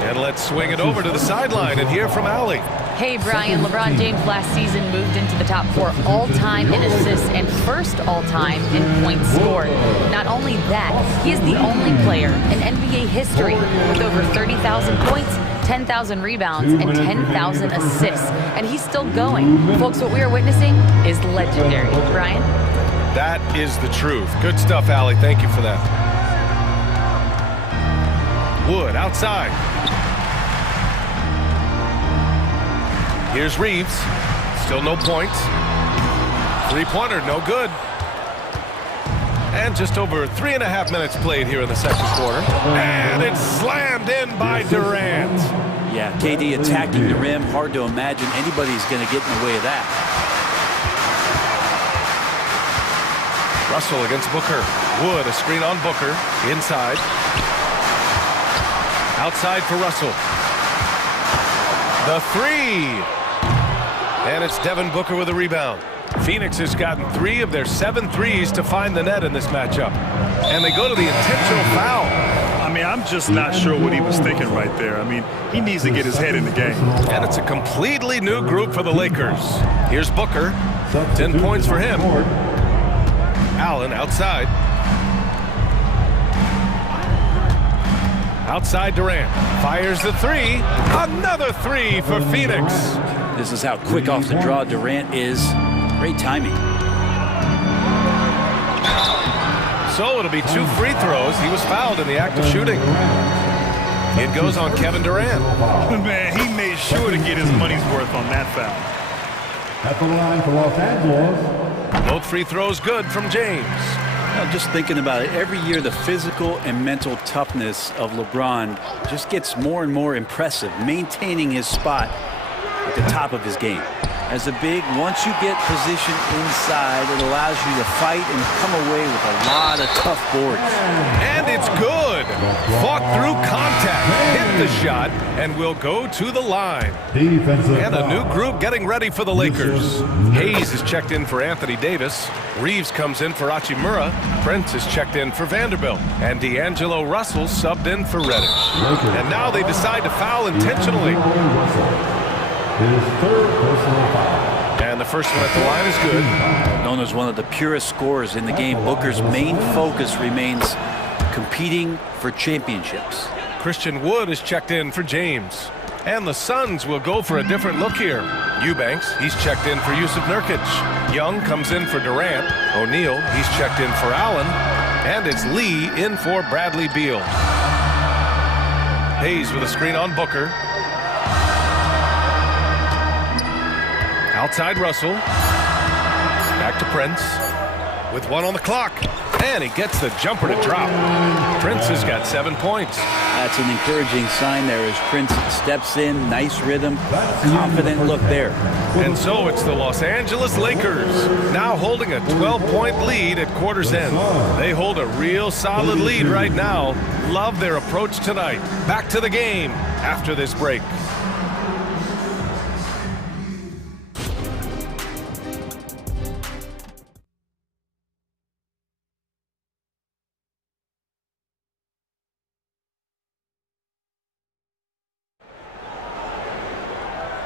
And let's swing it over to the sideline and hear from Allie. Hey, Brian, LeBron James last season moved into the top 4 all-time in assists and first all-time in points scored. Not only that, he is the only player in NBA history with over 30,000 points, 10,000 rebounds, and 10,000 assists. And he's still going. Folks, what we are witnessing is legendary. Brian? That is the truth. Good stuff, Allie. Thank you for that. Wood outside. Here's Reeves. Still no points. Three-pointer, no good. And just over 3.5 minutes played here in the second quarter. And it's slammed in by Durant. Yeah, KD attacking the rim. Hard to imagine anybody's going to get in the way of that. Russell against Booker. Wood, a screen on Booker. Inside. Outside for Russell. The three. And it's Devin Booker with a rebound. Phoenix has gotten 3 of their 7 threes to find the net in this matchup. And they go to the intentional foul. I mean, I'm just not sure what he was thinking right there. I mean, he needs to get his head in the game. And it's a completely new group for the Lakers. Here's Booker. 10 points for him. Allen outside. Outside Durant. Fires the three. Another three for Phoenix. This is how quick off the draw Durant is. Great timing. So it'll be 2 free throws. He was fouled in the act of shooting. It goes on Kevin Durant. Man, he made sure to get his money's worth on that foul. At the line for Los Angeles. Both free throws good from James. Just thinking about it, every year the physical and mental toughness of LeBron just gets more and more impressive, maintaining his spot at the top of his game. As a big, once you get positioned inside, it allows you to fight and come away with a lot of tough boards. And it's good. Fought through contact, hit the shot, and will go to the line. And a new group getting ready for the Lakers. Hayes is checked in for Anthony Davis. Reeves comes in for Hachimura. Prince is checked in for Vanderbilt. And D'Angelo Russell subbed in for Reddish. And now they decide to foul intentionally. His third personal foul. And the first one at the line is good. Known as one of the purest scorers in the game, Booker's main focus remains competing for championships. Christian Wood is checked in for James. And the Suns will go for a different look here. Eubanks, he's checked in for Yusuf Nurkic. Young comes in for Durant. O'Neal, he's checked in for Allen. And it's Lee in for Bradley Beal. Hayes with a screen on Booker. Outside Russell. Back to Prince. With 1 on the clock. And he gets the jumper to drop. Prince has got 7 points. That's an encouraging sign there as Prince steps in. Nice rhythm. Confident look there. And so it's the Los Angeles Lakers now holding a 12-point lead at quarter's end. They hold a real solid lead right now. Love their approach tonight. Back to the game after this break.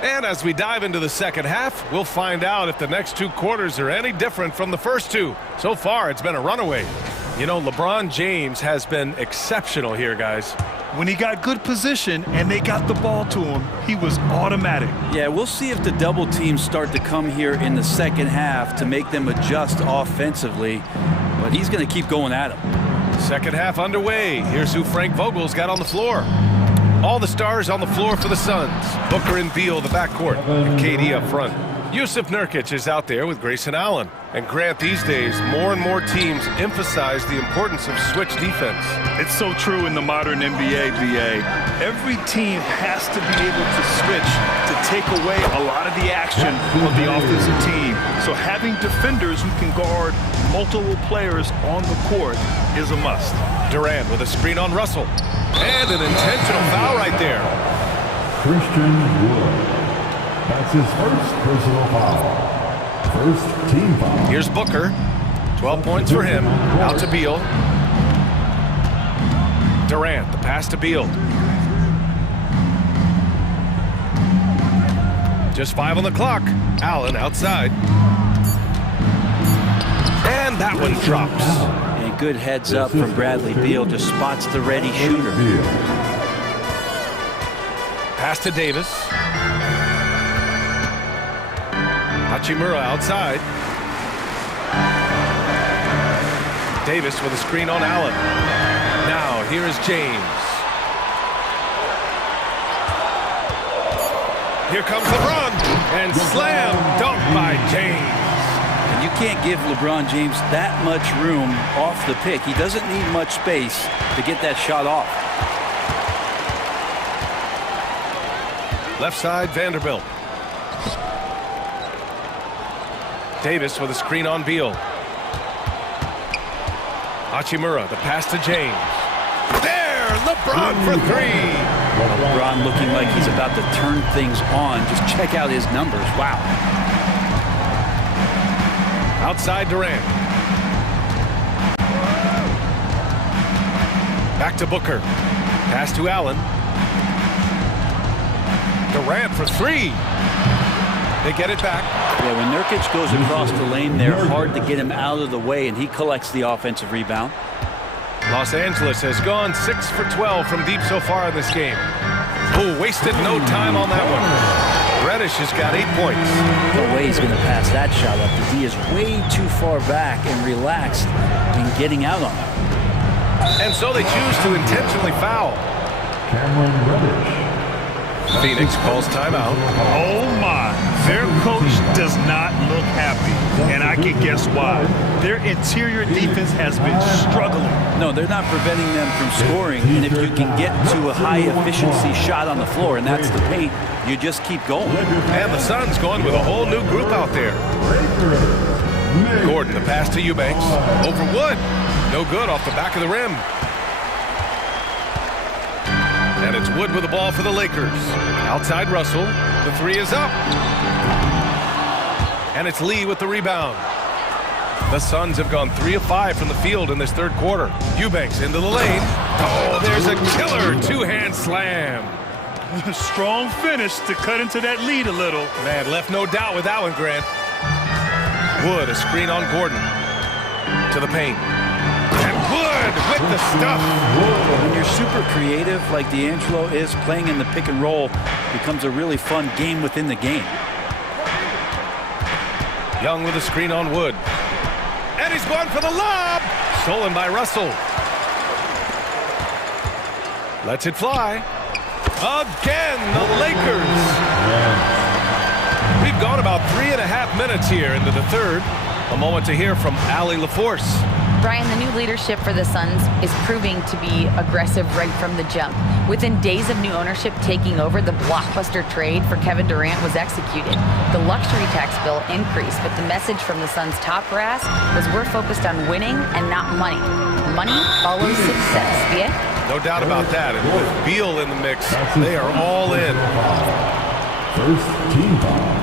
And as we dive into the second half, we'll find out if the next 2 quarters are any different from the first 2. So far, it's been a runaway. You know, LeBron James has been exceptional here, guys. When he got good position and they got the ball to him, he was automatic. Yeah, we'll see if the double teams start to come here in the second half to make them adjust offensively. But he's going to keep going at him. Second half underway. Here's who Frank Vogel's got on the floor. All the stars on the floor for the Suns. Booker and Beal, the backcourt, and KD up front. Yusuf Nurkic is out there with Grayson Allen. And Grant, these days, more and more teams emphasize the importance of switch defense. It's so true in the modern NBA, BA. Every team has to be able to switch to take away a lot of the action of the offensive team. So having defenders who can guard multiple players on the court is a must. Durant with a screen on Russell. And an intentional foul right there. Christian Wood. That's his first personal foul. First team foul. Here's Booker. 12 points for him. Out to Beal. Durant, the pass to Beal. Just 5 on the clock. Allen outside. And that one drops. And good heads up from Bradley Beal. Just spots the ready shooter. Pass to Davis. Hachimura outside. Davis with a screen on Allen. Now here is James. Here comes LeBron and slam dunk by James. And you can't give LeBron James that much room off the pick. He doesn't need much space to get that shot off. Left side, Vanderbilt. Davis with a screen on Beal. Hachimura, the pass to James. There, LeBron for three. LeBron looking like he's about to turn things on. Just check out his numbers. Wow. Outside Durant. Back to Booker. Pass to Allen. Durant for three. They get it back. Yeah, when Nurkic goes across the lane, they're hard to get him out of the way, and he collects the offensive rebound. Los Angeles has gone 6 for 12 from deep so far in this game. Oh, wasted no time on that one. Reddish has got 8 points. No way he's going to pass that shot up. The D is way too far back and relaxed in getting out on it. And so they choose to intentionally foul. Cameron Reddish. Phoenix calls timeout. Oh my, their coach does not look happy, and I can guess why. Their interior defense has been struggling. No, they're not preventing them from scoring, and if you can get to a high efficiency shot on the floor, and that's the paint, you just keep going. And the Suns going with a whole new group out there. Gordon, the pass to Eubanks. Over Wood. No good off the back of the rim. And it's Wood with the ball for the Lakers. Outside Russell. The three is up. And it's Lee with the rebound. The Suns have gone 3 of 5 from the field in this third quarter. Eubanks into the lane. Oh, there's a killer two-hand slam. Strong finish to cut into that lead a little. Man, left no doubt with that one, Grant. Wood, a screen on Gordon. To the paint. And Wood with the stuff. When you're super creative like D'Angelo is, playing in the pick and roll becomes a really fun game within the game. Young with a screen on Wood. And he's going for the lob. Stolen by Russell. Lets it fly. Again, the Lakers. We've gone about 3.5 minutes here into the third. A moment to hear from Allie LaForce. Brian, the new leadership for the Suns is proving to be aggressive right from the jump. Within days of new ownership taking over, the blockbuster trade for Kevin Durant was executed. The luxury tax bill increased, but the message from the Suns' top brass was we're focused on winning and not money. Money follows success. Yeah? No doubt about that. And with Beal in the mix, they are all in. First team foul.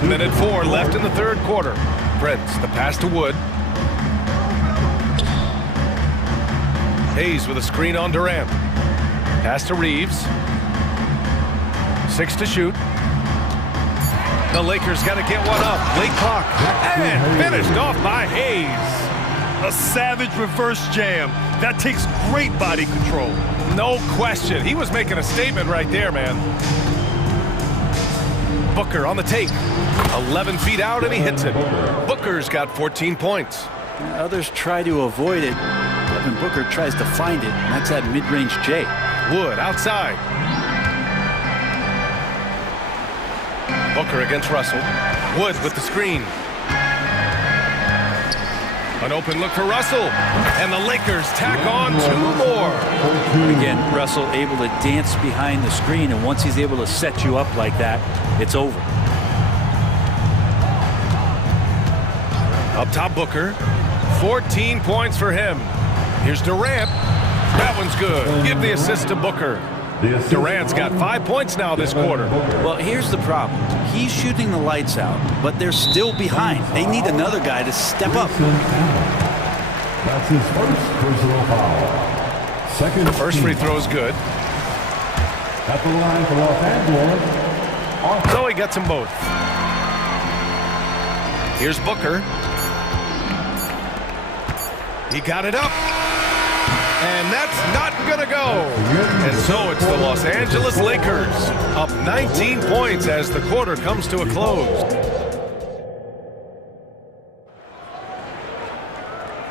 1:04 left in the third quarter. Prince, the pass to Wood. Hayes with a screen on Durant. Pass to Reeves. 6 to shoot. The Lakers got to get one up. Late clock. And finished off by Hayes. A savage reverse jam. That takes great body control. No question. He was making a statement right there, man. Booker on the take. 11 feet out, and he hits it. Booker's got 14 points. Others try to avoid it. Devin Booker tries to find it, and that's that mid-range J. Wood outside. Booker against Russell. Wood with the screen. An open look for Russell. And the Lakers tack on 2 more. Again, Russell able to dance behind the screen, and once he's able to set you up like that, it's over. Up top, Booker. 14 points for him. Here's Durant. That one's good. Give the assist to Booker. Durant's got 5 points now this quarter. Well, here's the problem. He's shooting the lights out, but they're still behind. They need another guy to step up. That's his first personal foul. Second. First free throw is good. At the line for Los Angeles. So he gets them both. Here's Booker. He got it up. And that's not gonna go. And so it's the Los Angeles Lakers up 19 points as the quarter comes to a close.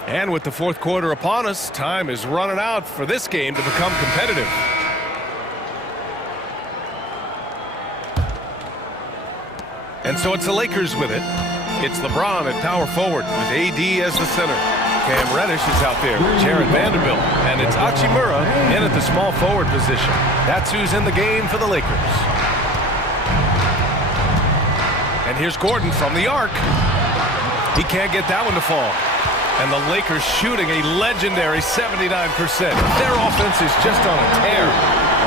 And with the fourth quarter upon us, time is running out for this game to become competitive. And so it's the Lakers with it. It's LeBron at power forward with AD as the center. Cam Reddish is out there with Jared Vanderbilt. And it's Hachimura in at the small forward position. That's who's in the game for the Lakers. And here's Gordon from the arc. He can't get that one to fall. And the Lakers shooting a legendary 79%. Their offense is just on a tear.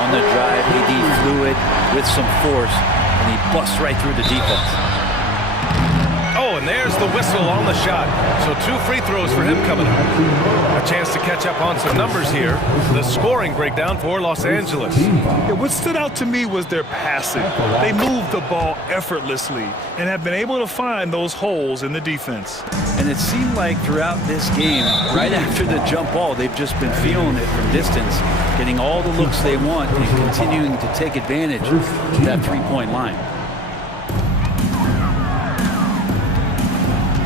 On the drive, AD fluid with some force, and he busts right through the defense. Oh, and there's the whistle on the shot. So 2 free throws for him coming up. A chance to catch up on some numbers here. The scoring breakdown for Los Angeles. Yeah, what stood out to me was their passing. They moved the ball effortlessly and have been able to find those holes in the defense. And it seemed like throughout this game, right after the jump ball, they've just been feeling it from distance, getting all the looks they want and continuing to take advantage of that three-point line.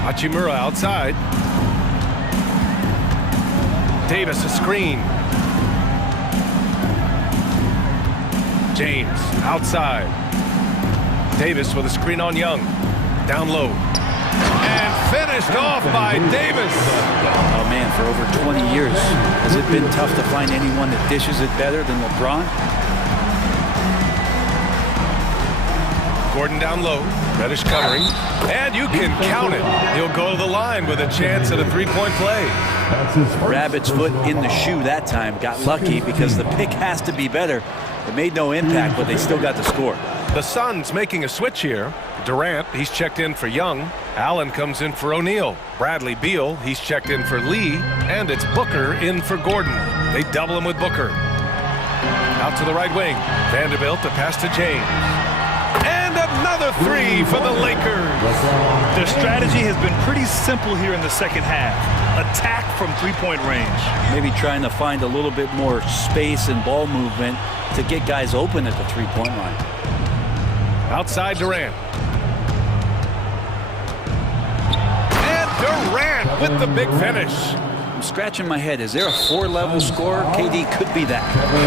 Hachimura outside. Davis a screen. James outside. Davis with a screen on Young. Down low. And finished off by Davis. Oh man, for over 20 years, has it been tough to find anyone that dishes it better than LeBron? Gordon down low. Reddish covering. And you can count it. He'll go to the line with a chance at a three-point play. Rabbit's foot in the shoe that time. Got lucky because the pick has to be better. It made no impact, but they still got the score. The Suns making a switch here. Durant, he's checked in for Young. Allen comes in for O'Neal. Bradley Beal, he's checked in for Lee. And it's Booker in for Gordon. They double him with Booker. Out to the right wing. Vanderbilt to pass to James. And another three for the Lakers. Their strategy has been pretty simple here in the second half. Attack from three-point range. Maybe trying to find a little bit more space and ball movement to get guys open at the three-point line. Outside Durant. And Durant with the big finish. I'm scratching my head. Is there a 4-level score? KD could be that.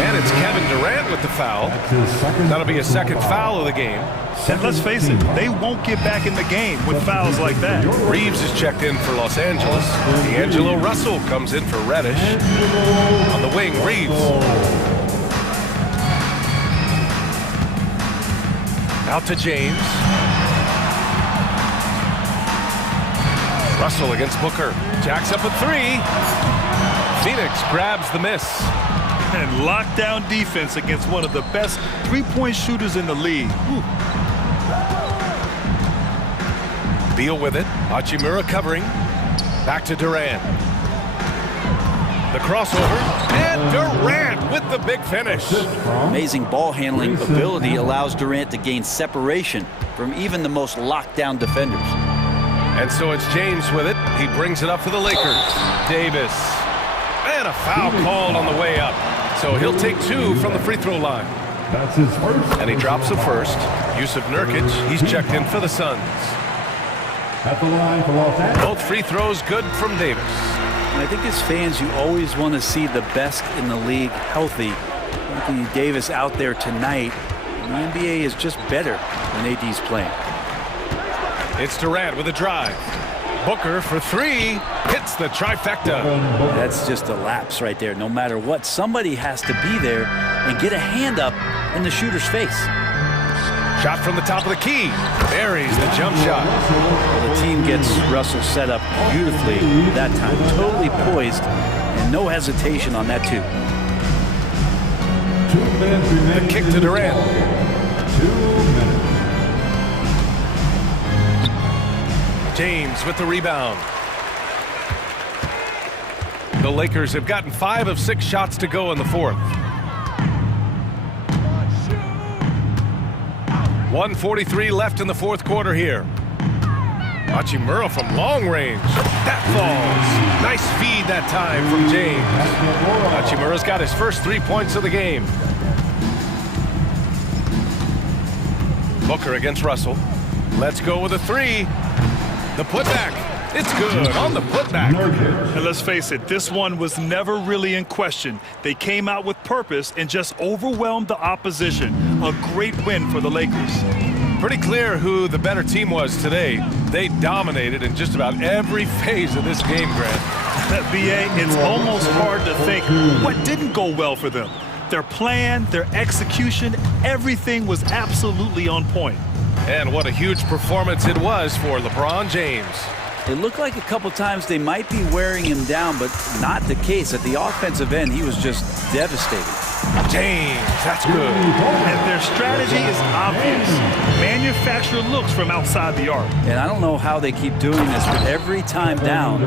And it's Kevin Durant with the foul. That'll be a second foul of the game. And let's face it, they won't get back in the game with fouls like that. Reeves is checked in for Los Angeles. D'Angelo Russell comes in for Reddish. On the wing, Reeves. Out to James. Russell against Booker. Jacks up a three. Phoenix grabs the miss. And lockdown defense against one of the best three-point shooters in the league. Whew. Beal with it. Hachimura covering. Back to Durant. The crossover. And Durant with the big finish. Amazing ball handling ability allows Durant to gain separation from even the most lockdown defenders. And so it's James with it. He brings it up for the Lakers. Davis. And a foul called on the way up. So he'll take 2 from the free throw line. That's his first. And he drops the first. Yusuf Nurkic, he's checked in for the Suns. At the line for Los Angeles. Both free throws good from Davis. And I think as fans, you always want to see the best in the league healthy. Anthony Davis out there tonight. And the NBA is just better when AD's playing. It's Durant with a drive. Booker for 3. Hits the trifecta. That's just a lapse right there. No matter what, somebody has to be there and get a hand up in the shooter's face. Shot from the top of the key. Buries the jump shot. Well, the team gets Russell set up beautifully that time. Totally poised and no hesitation on that too. 2 minutes remaining. The kick to Durant. 2 minutes. James with the rebound. The Lakers have gotten 5 of 6 shots to go in the fourth. 1:43 left in the fourth quarter here. Hachimura from long range. That falls. Nice feed lead that time from James. Hachimura's got his first 3 points of the game. Booker against Russell. Let's go with a three. The putback. It's good on the putback. And let's face it, this one was never really in question. They came out with purpose and just overwhelmed the opposition. A great win for the Lakers. Pretty clear who the better team was today. They dominated in just about every phase of this game, Grant. BA, it's almost hard to think what didn't go well for them. Their plan, their execution, everything was absolutely on point. And what a huge performance it was for LeBron James. It looked like a couple times they might be wearing him down, but not the case. At the offensive end, he was just devastating. James, that's good. And their strategy is obvious. Manufacture looks from outside the arc. And I don't know how they keep doing this, but every time down,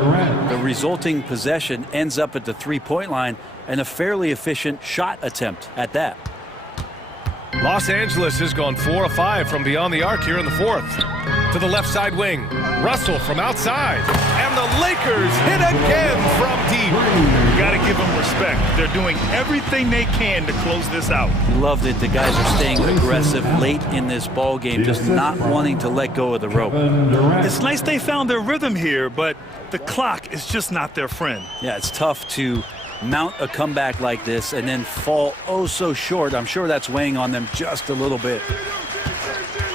the resulting possession ends up at the three-point line and a fairly efficient shot attempt at that. Los Angeles has gone 4 of 5 from beyond the arc here in the fourth. To the left side wing. Russell from outside. And the Lakers hit again from deep. You got to give them respect. They're doing everything they can to close this out. Loved it. The guys are staying aggressive late in this ball game, just not wanting to let go of the rope. It's nice they found their rhythm here, but the clock is just not their friend. Yeah, it's tough to mount a comeback like this and then fall oh so short. I'm sure that's weighing on them just a little bit.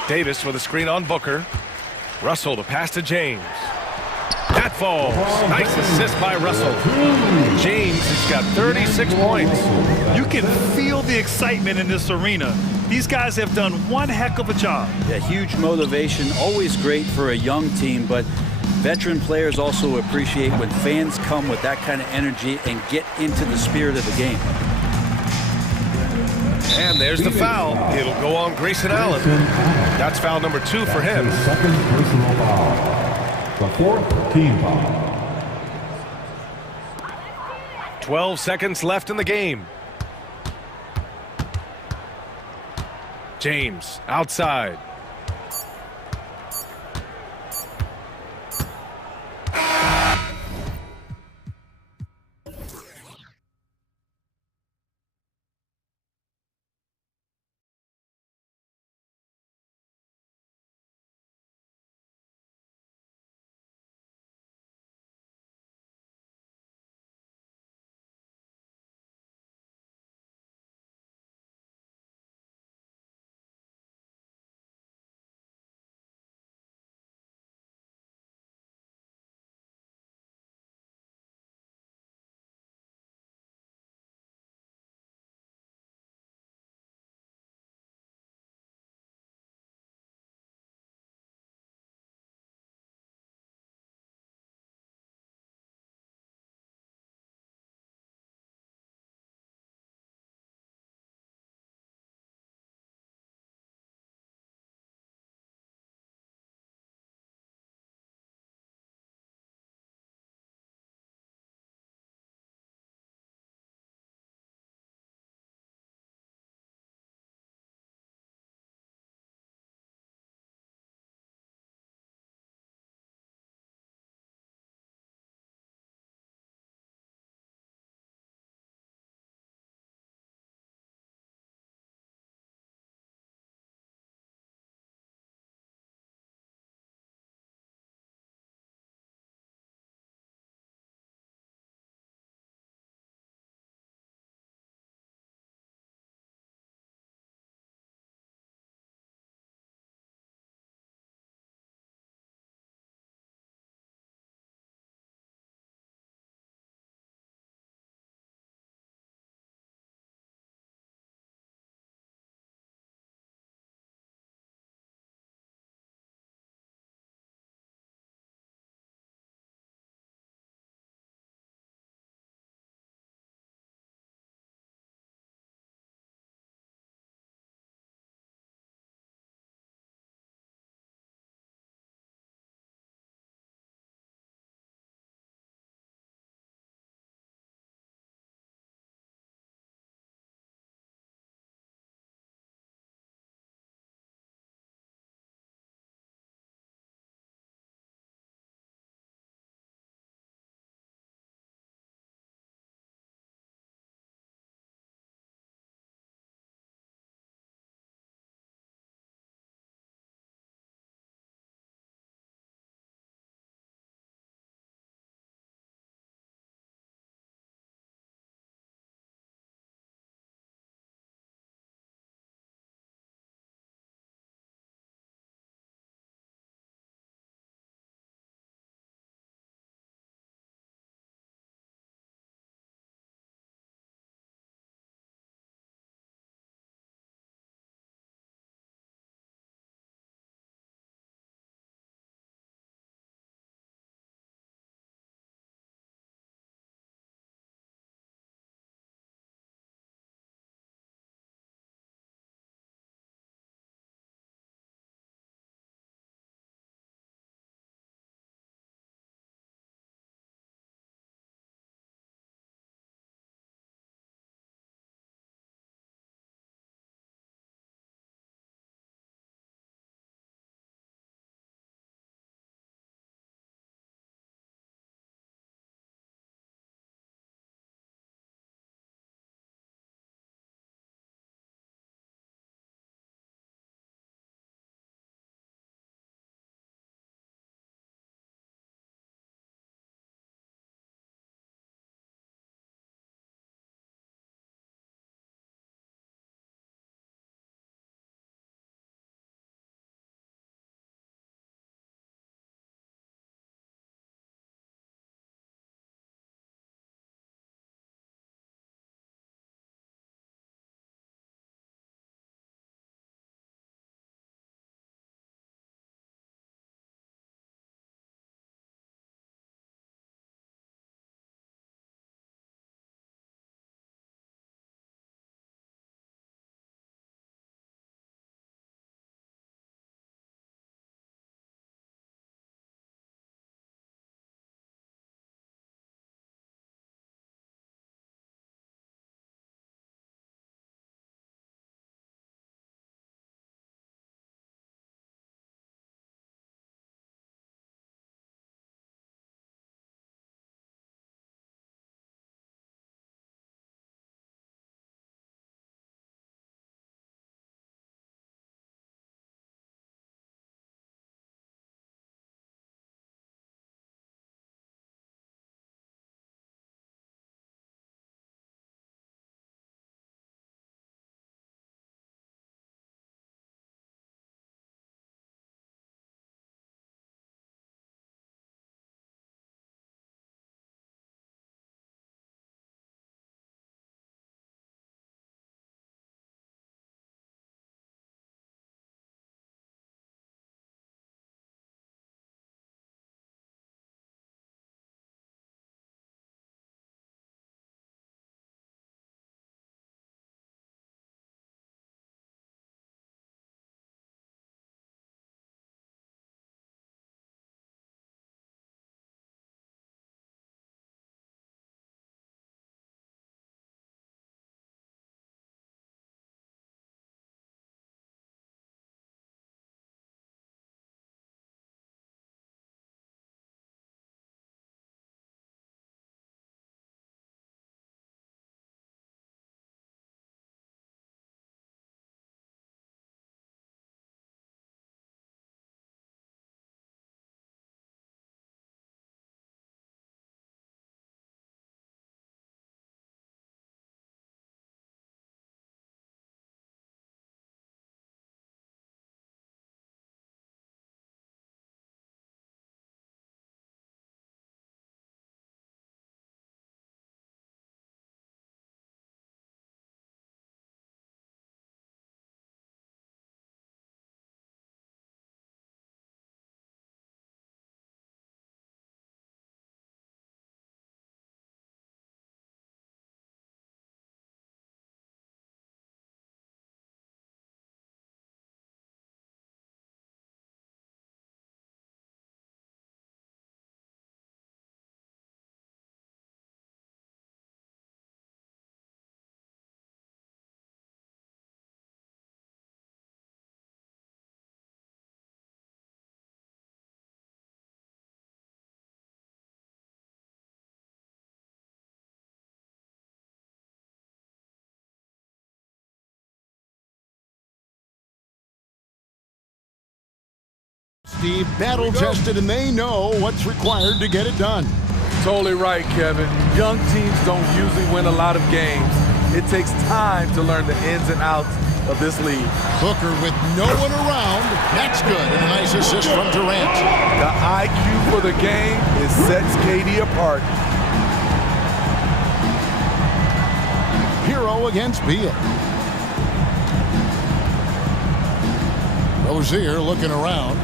Davis with a screen on Booker. Russell the pass to James. That falls. Nice assist by Russell. James has got 36 points. You can feel the excitement in this arena. These guys have done one heck of a job. Yeah, huge motivation, always great for a young team, but veteran players also appreciate when fans come with that kind of energy and get into the spirit of the game. And there's the foul. It'll go on Grayson Allen. That's foul number 2 for him. Second personal foul. The fourth team foul. 12 seconds left in the game. James outside. Steve, battle-tested, and they know what's required to get it done. Totally right, Kevin. Young teams don't usually win a lot of games. It takes time to learn the ins and outs of this league. Booker with no one around. That's good. And a nice assist from Durant. The IQ for the game sets KD apart. Hero against Beal. Rozier looking around.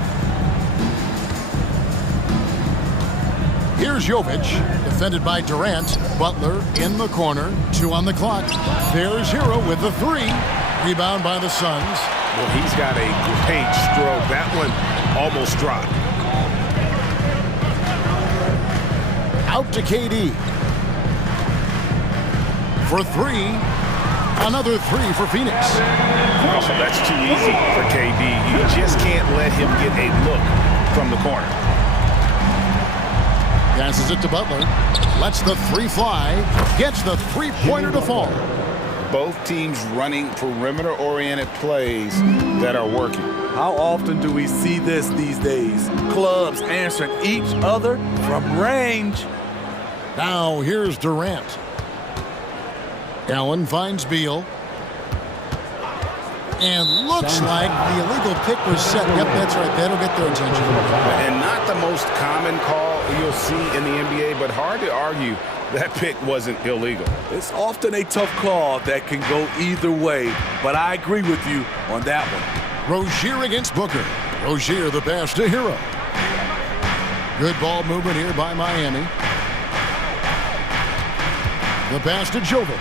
Here's Jovic, defended by Durant. Butler in the corner, 2 on the clock. There's Hero with the 3. Rebound by the Suns. Well, he's got a great stroke. That one almost dropped. Out to KD. For 3. Another 3 for Phoenix. Oh, that's too easy for KD. You just can't let him get a look from the corner. Passes it to Butler. Lets the 3 fly. Gets the 3-pointer to fall. Both teams running perimeter-oriented plays that are working. How often do we see this these days? Clubs answering each other from range. Now here's Durant. Allen finds Beal. And looks like the illegal pick was set. Yep, that's right. That'll get their attention. And not the most common call you'll see in the NBA, but hard to argue that pick wasn't illegal. It's often a tough call that can go either way, but I agree with you on that one. Rozier against Booker. Rozier the pass to Hero. Good ball movement here by Miami. The pass to Jovic.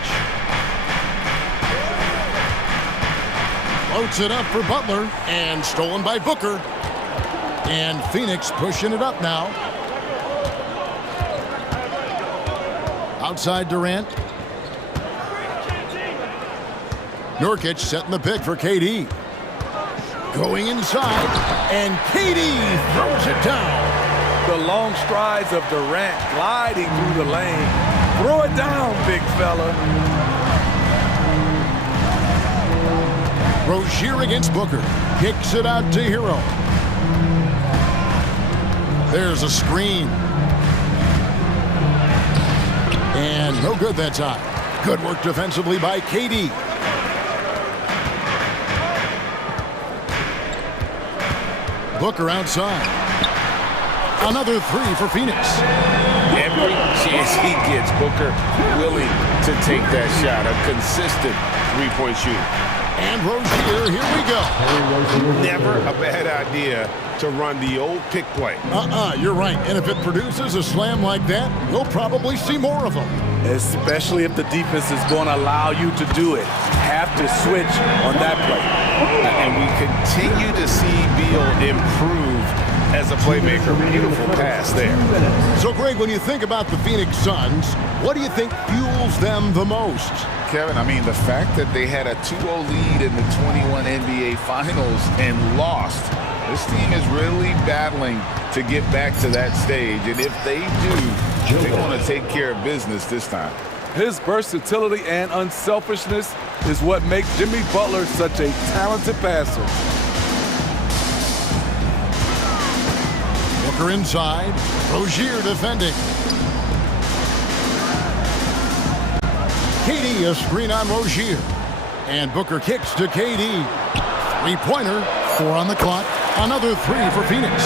Floats it up for Butler, and stolen by Booker. And Phoenix pushing it up now. Outside Durant. Nurkic setting the pick for KD. Going inside, and KD throws it down. The long strides of Durant gliding through the lane. Throw it down, big fella. Rozier against Booker. Kicks it out to Hero. There's a screen. And no good that time. Good work defensively by KD. Booker outside. Another 3 for Phoenix. Every chance he gets, Booker willing to take that shot. A consistent three-point shooter. And Rozier, here we go. Never a bad idea to run the old pick play. You're right. And if it produces a slam like that, we'll probably see more of them. Especially if the defense is going to allow you to do it. Have to switch on that play. And we continue to see Beal improve as a playmaker. Beautiful pass there. So, Greg, when you think about the Phoenix Suns, what do you think fuels them the most? Kevin, I mean, the fact that they had a 2-0 lead in the 21 NBA Finals and lost. This team is really battling to get back to that stage. And if they do, they're going to take care of business this time. His versatility and unselfishness is what makes Jimmy Butler such a talented passer. Booker inside. Rozier defending. KD, a screen on Rozier. And Booker kicks to KD. 3-pointer, 4 on the clock. Another 3 for Phoenix.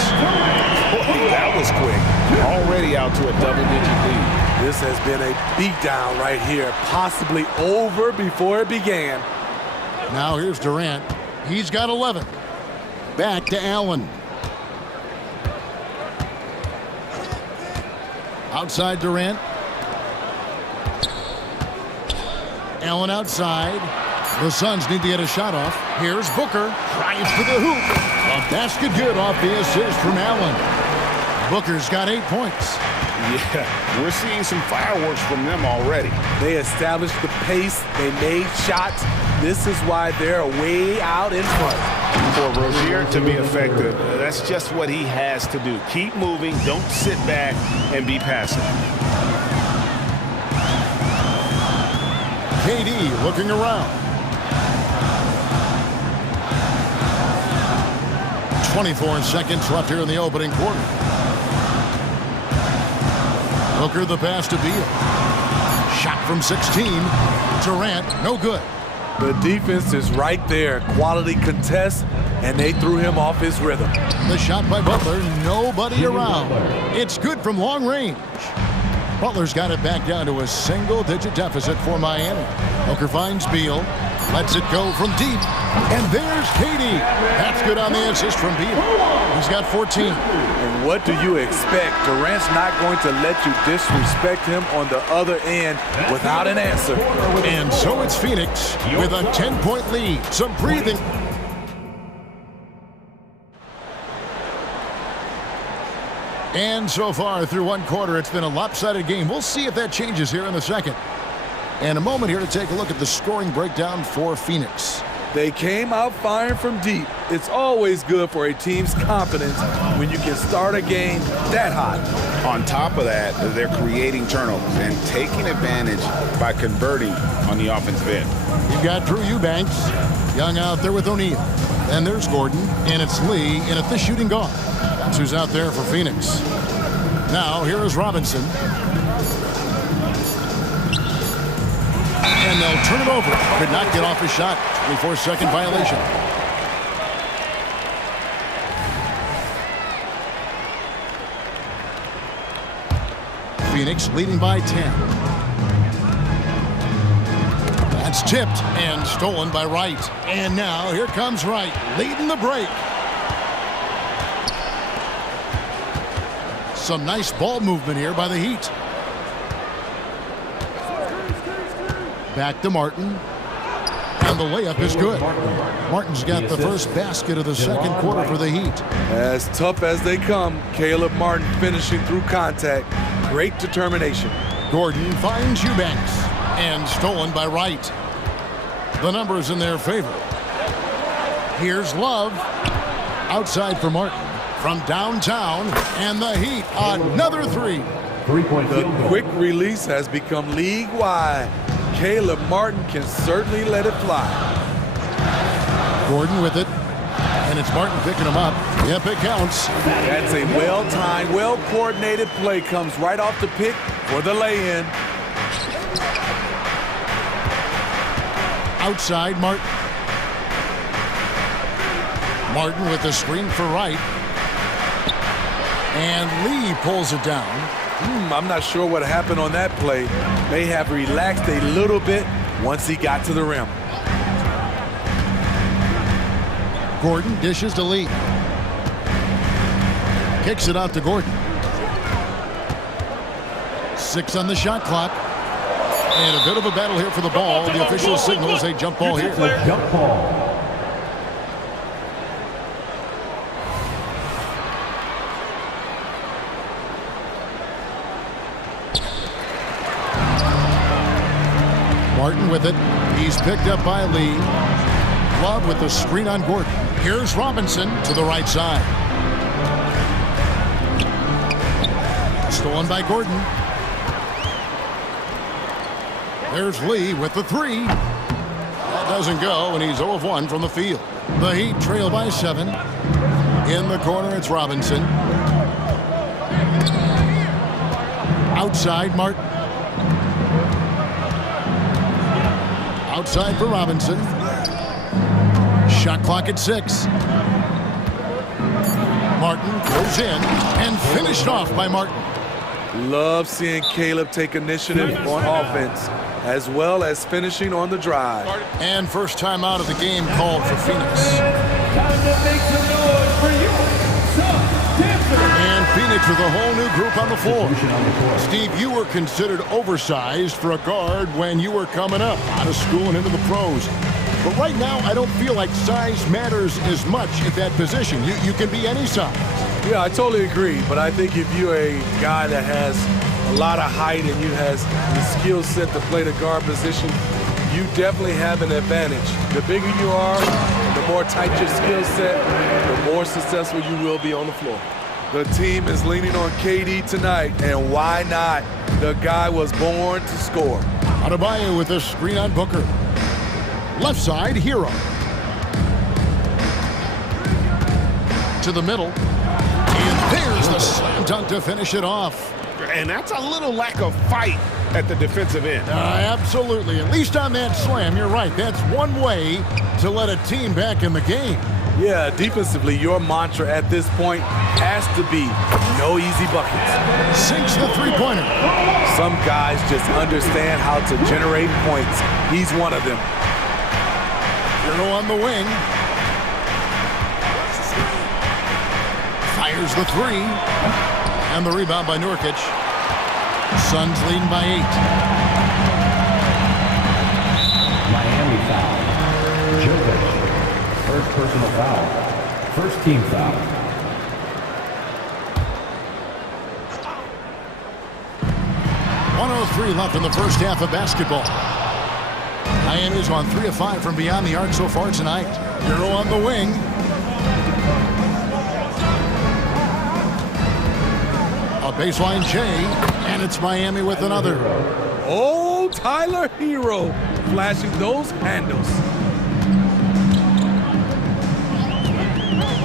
That was quick. Already out to a double-digit lead. This has been a beatdown right here, possibly over before it began. Now here's Durant. He's got 11. Back to Allen. Outside Durant. Allen outside. The Suns need to get a shot off. Here's Booker. Drives to the hoop. A basket good off the assist from Allen. Booker's got 8 points. Yeah, we're seeing some fireworks from them already. They established the pace. They made shots. This is why they're way out in front. For Rozier to be effective, that's just what he has to do. Keep moving. Don't sit back and be passive. KD looking around. 24 seconds left here in the opening quarter. Booker the pass to Beal. Shot from 16. Durant, no good. The defense is right there. Quality contest, and they threw him off his rhythm. The shot by Butler, nobody around. It's good from long range. Butler's got it back down to a single-digit deficit for Miami. Booker finds Beal, lets it go from deep, and there's KD. That's good on the assist from Beal. He's got 14. And what do you expect? Durant's not going to let you disrespect him on the other end without an answer. And so it's Phoenix with a 10-point lead. Some breathing. And so far through one quarter, it's been a lopsided game. We'll see if that changes here in the second. And a moment here to take a look at the scoring breakdown for Phoenix. They came out firing from deep. It's always good for a team's confidence when you can start a game that hot. On top of that, they're creating turnovers and taking advantage by converting on the offensive end. You've got Drew Eubanks, Young out there with O'Neal. Then there's Gordon, and it's Lee in at the shooting guard. That's who's out there for Phoenix. Now, here is Robinson. And they'll turn it over. Could not get off his shot. 24-second violation. Phoenix leading by 10. That's tipped and stolen by Wright. And now here comes Wright leading the break. Some nice ball movement here by the Heat. Back to Martin. And the layup is good. Martin's got the first basket of the second quarter for the Heat. As tough as they come, Caleb Martin finishing through contact. Great determination. Gordon finds Eubanks. And stolen by Wright. The numbers in their favor. Here's Love. Outside for Martin. From downtown. And the Heat, another three. The quick release has become league-wide. Caleb Martin can certainly let it fly. Gordon with it. And it's Martin picking him up. Yep, it counts. That's a well-timed, well-coordinated play. Comes right off the pick for the lay-in. Outside, Martin. Martin with the screen for Wright. And Lee pulls it down. I'm not sure what happened on that play. May have relaxed a little bit once he got to the rim. Gordon dishes to Lee. Kicks it out to Gordon. 6 on the shot clock. And a bit of a battle here for the ball. The official signals a jump ball here. Jump ball. Martin with it. He's picked up by Lee. Love with the screen on Gordon. Here's Robinson to the right side. Stolen by Gordon. There's Lee with the three. That doesn't go, and he's 0 of 1 from the field. The Heat trail by 7. In the corner, it's Robinson. Outside, Martin. Outside for Robinson. Shot clock at 6. Martin goes in and finished off by Martin. Love seeing Caleb take initiative on offense as well as finishing on the drive. And first time out of the game called for Phoenix. Time to make some noise for you. And Phoenix with a whole new group on the floor. Steve, you were considered oversized for a guard when you were coming up out of school and into the pros. But right now, I don't feel like size matters as much at that position. You can be any size. Yeah, I totally agree. But I think if you're a guy that has a lot of height and you has the skill set to play the guard position, you definitely have an advantage. The bigger you are, the more tight your skill set, the more successful you will be on the floor. The team is leaning on KD tonight, and why not? The guy was born to score. Adebayo with a screen on Booker. Left side, Hero. to the middle. And there's the slam dunk to finish it off. And that's a little lack of fight at the defensive end. Absolutely. At least on that slam, you're right. That's one way to let a team back in the game. Yeah, defensively, your mantra at this point has to be no easy buckets. Sinks the three-pointer. Some guys just understand how to generate points. He's one of them. Hero on the wing. Fires the three. And the rebound by Nurkic. Suns leading by 8. Miami foul. Jovic. First personal foul. First team foul. .103 left in the first half of basketball. Miami's on 3 of 5 from beyond the arc so far tonight. Hero on the wing. A baseline J, and it's Miami with another. Oh, Tyler Hero flashing those handles.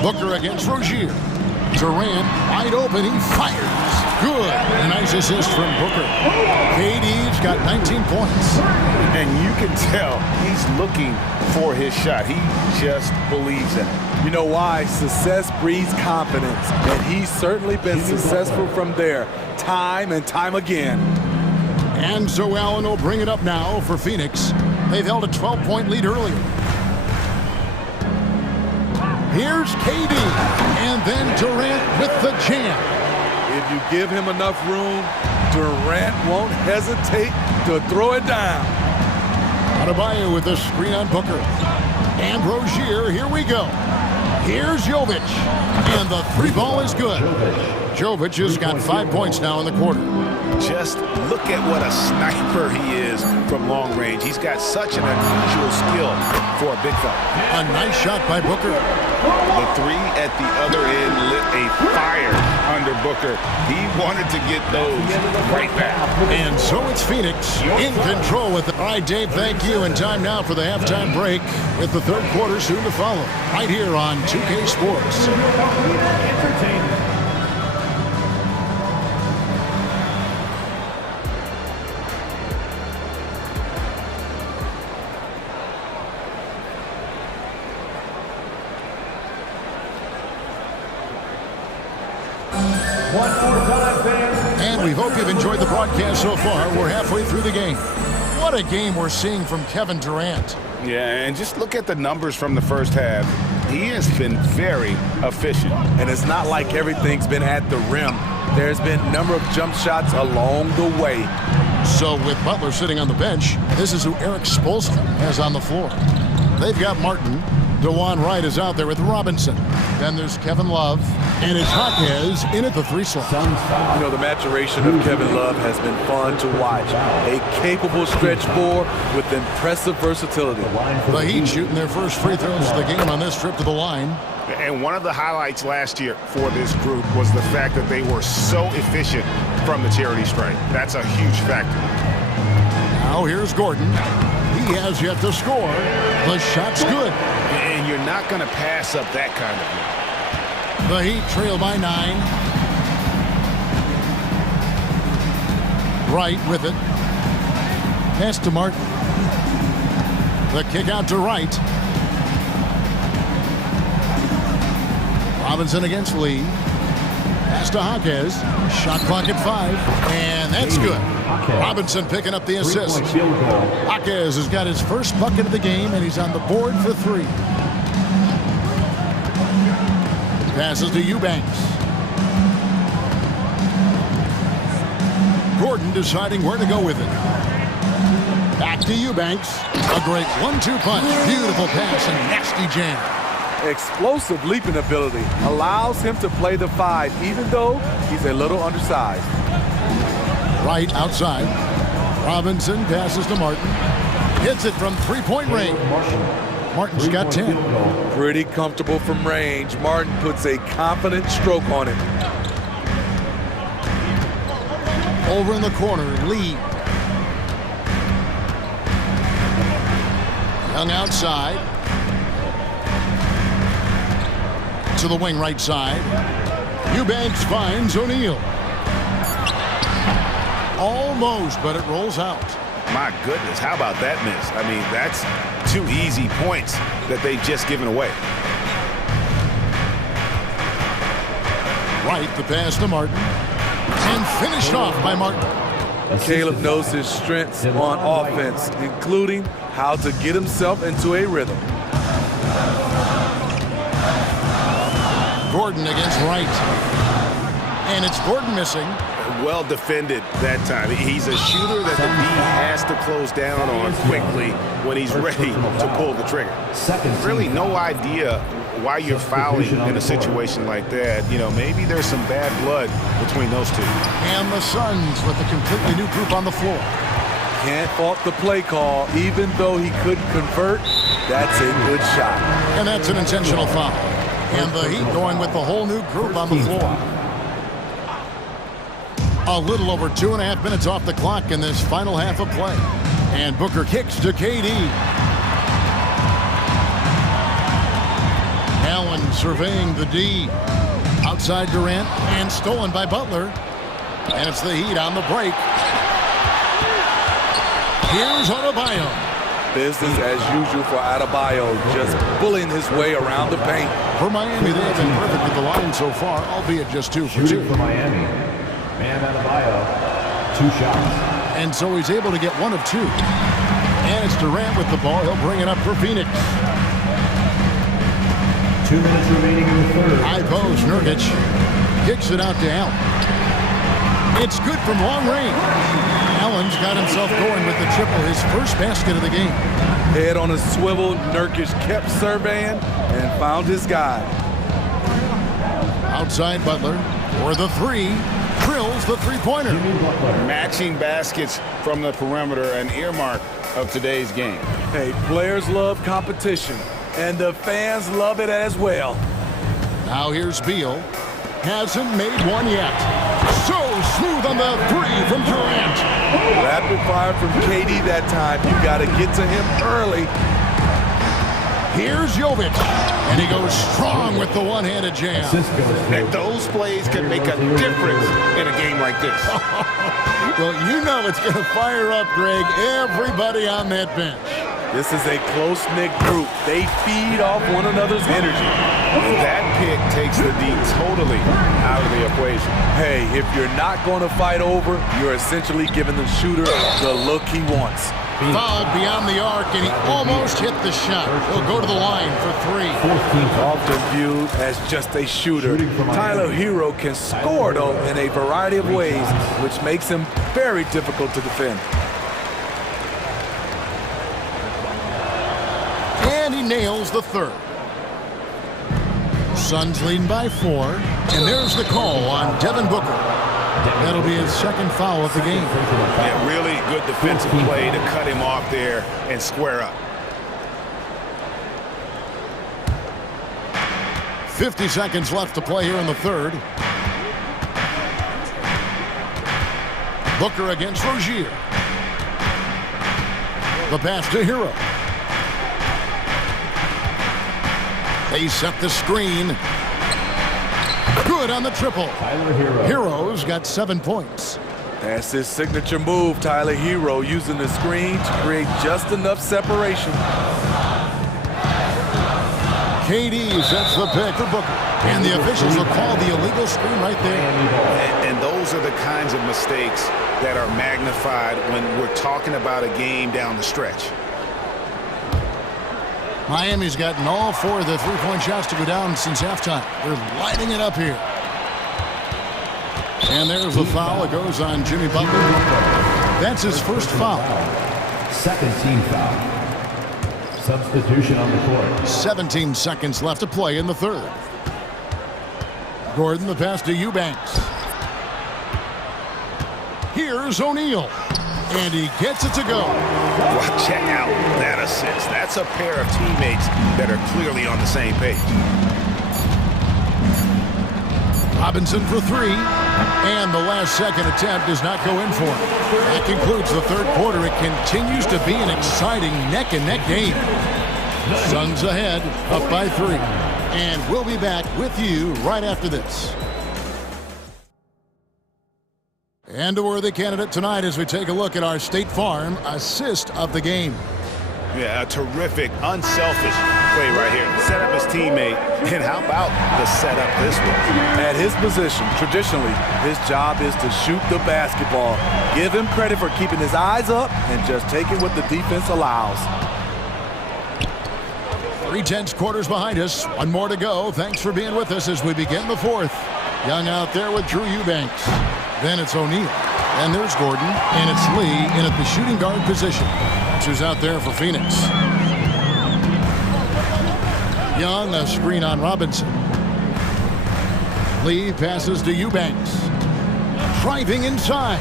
Booker against Rozier. Durant wide open, he fires. Good. A nice assist from Booker. KD's got 19 points. And you can tell he's looking for his shot. He just believes in it. You know why? Success breeds confidence, and he's certainly been successful from there, time and time again. And so Allen will bring it up now for Phoenix. They've held a 12-point lead earlier. Here's KD, and then Durant with the jam. If you give him enough room, Durant won't hesitate to throw it down. Adebayo with the screen on Booker. And Rozier, here we go. Here's Jovic, and the three ball is good. Jovic has got 5 points now in the quarter. Just look at what a sniper he is from long range. He's got such an unusual skill for a big fella. A nice shot by Booker. The three at the other end lit a fire under Booker. He wanted to get those right back. And so it's Phoenix in control with it. All right, Dave, thank you. And time now for the halftime break with the third quarter soon to follow. Right here on 2K Sports. And we hope you've enjoyed the broadcast so far. We're halfway through the game. What a game we're seeing from Kevin Durant. Yeah, and just look at the numbers from the first half. He has been very efficient. And it's not like everything's been at the rim. There's been a number of jump shots along the way. So with Butler sitting on the bench, this is who Eric Spoelstra has on the floor. They've got Martin. DeJuan Wright is out there with Robinson. Then there's Kevin Love. And it's Hawkes in at the three slot. You know, the maturation of Kevin Love has been fun to watch. A capable stretch four with impressive versatility. The Heat shooting their first free throws of the game on this trip to the line. And one of the highlights last year for this group was the fact that they were so efficient from the charity stripe. That's a huge factor. Now here's Gordon. He has yet to score. The shot's good. And you're not going to pass up that kind of thing. The Heat trail by 9. Wright with it. Pass to Martin. The kick out to Wright. Robinson against Lee. Pass to Hawkes. Shot clock at 5. And that's good. Robinson picking up the assist. Hawkes has got his first bucket of the game, and he's on the board for 3. Passes to Eubanks. Gordon deciding where to go with it. Back to Eubanks. A great 1-2 punch. Beautiful pass and nasty jam. Explosive leaping ability allows him to play the 5, even though he's a little undersized. Right outside. Robinson passes to Martin. Hits it from three-point range. Martin's got 10. Pretty comfortable from range. Martin puts a confident stroke on it. Over in the corner, Lee. Young outside. To the wing right side. Eubanks finds O'Neal. Almost, but it rolls out. My goodness, how about that miss? I mean, that's 2 easy points that they've just given away. Right, the pass to Martin. And finished off by Martin. Caleb knows his strengths on offense, including how to get himself into a rhythm. Gordon against Wright. And it's Gordon missing. Well defended that time. He's a shooter that the D has to close down on quickly when he's ready to pull the trigger. Really no idea why you're fouling in a situation like that. You know, maybe there's some bad blood between those two. And the Suns with a completely new group on the floor. Can't fault the play call. Even though he couldn't convert, that's a good shot. And that's an intentional foul. And the Heat going with the whole new group on the floor. A little over 2.5 minutes off the clock in this final half of play. And Booker kicks to KD. Allen surveying the D. Outside Durant and stolen by Butler. And it's the Heat on the break. Here's Adebayo. Business as usual for Adebayo, just bullying his way around the paint. For Miami, they have been perfect at the line so far, albeit just 2 for 2. Shooting for Miami. Bam Adebayo, 2 shots. And so he's able to get 1 of 2. And it's Durant with the ball. He'll bring it up for Phoenix. 2 minutes remaining in the third. High post, Nurkic kicks it out to Allen. It's good from long range. Allen's got himself going with the triple, his first basket of the game. Head on a swivel, Nurkic kept surveying and found his guy. Outside Butler for the 3. Drills the three-pointer. Matching baskets from the perimeter, an earmark of today's game. Hey, players love competition, and the fans love it as well. Now here's Beal. Hasn't made one yet. So smooth on the 3 from Durant. Rapid fire from KD that time. You got to get to him early. Here's Jovic. And he goes strong with the one-handed jam. And those plays can make a difference in a game like this. Well, you know it's going to fire up, Greg, everybody on that bench. This is a close-knit group. They feed off one another's energy. That pick takes the D totally out of the equation. Hey, if you're not going to fight over, you're essentially giving the shooter the look he wants. Fouled beyond the arc, and he almost hit the shot. He'll go to the line for 3. Often viewed as just a shooter, Tyler Hero can score, though, in a variety of ways, which makes him very difficult to defend. And he nails the 3rd. Suns leading by 4, and there's the call on Devin Booker. That'll be his 2nd foul of the game. Yeah, really good defensive play to cut him off there and square up. 50 seconds left to play here in the 3rd. Booker against Rozier. The pass to Hero. They set the screen. Good on the triple. Hero's got 7 points. That's his signature move, Tyler Hero, using the screen to create just enough separation. KD sets the pick for Booker. And the officials will call the illegal screen right there. And those are the kinds of mistakes that are magnified when we're talking about a game down the stretch. Miami's gotten all 4 of the 3-point shots to go down since halftime. They're lighting it up here. And there's the foul. It goes on Jimmy Butler. That's his first foul. 2nd team foul. Substitution on the court. 17 seconds left to play in the 3rd. Gordon, the pass to Eubanks. Here's O'Neal. And he gets it to go. Well, check out that assist. That's a pair of teammates that are clearly on the same page. Robinson for 3. And the last second attempt does not go in for him. That concludes the 3rd quarter. It continues to be an exciting neck-and-neck game. Suns ahead, up by 3. And we'll be back with you right after this. And a worthy candidate tonight as we take a look at our State Farm assist of the game. Yeah, a terrific, unselfish play right here. Set up his teammate, and how about the setup this was? At his position, traditionally, his job is to shoot the basketball. Give him credit for keeping his eyes up and just taking what the defense allows. 3/10 quarters behind us. One more to go. Thanks for being with us as we begin the fourth. Young out there with Drew Eubanks. Then it's O'Neal. And there's Gordon. And it's Lee in at the shooting guard position. Who's out there for Phoenix. Young, a screen on Robinson. Lee passes to Eubanks. Driving inside.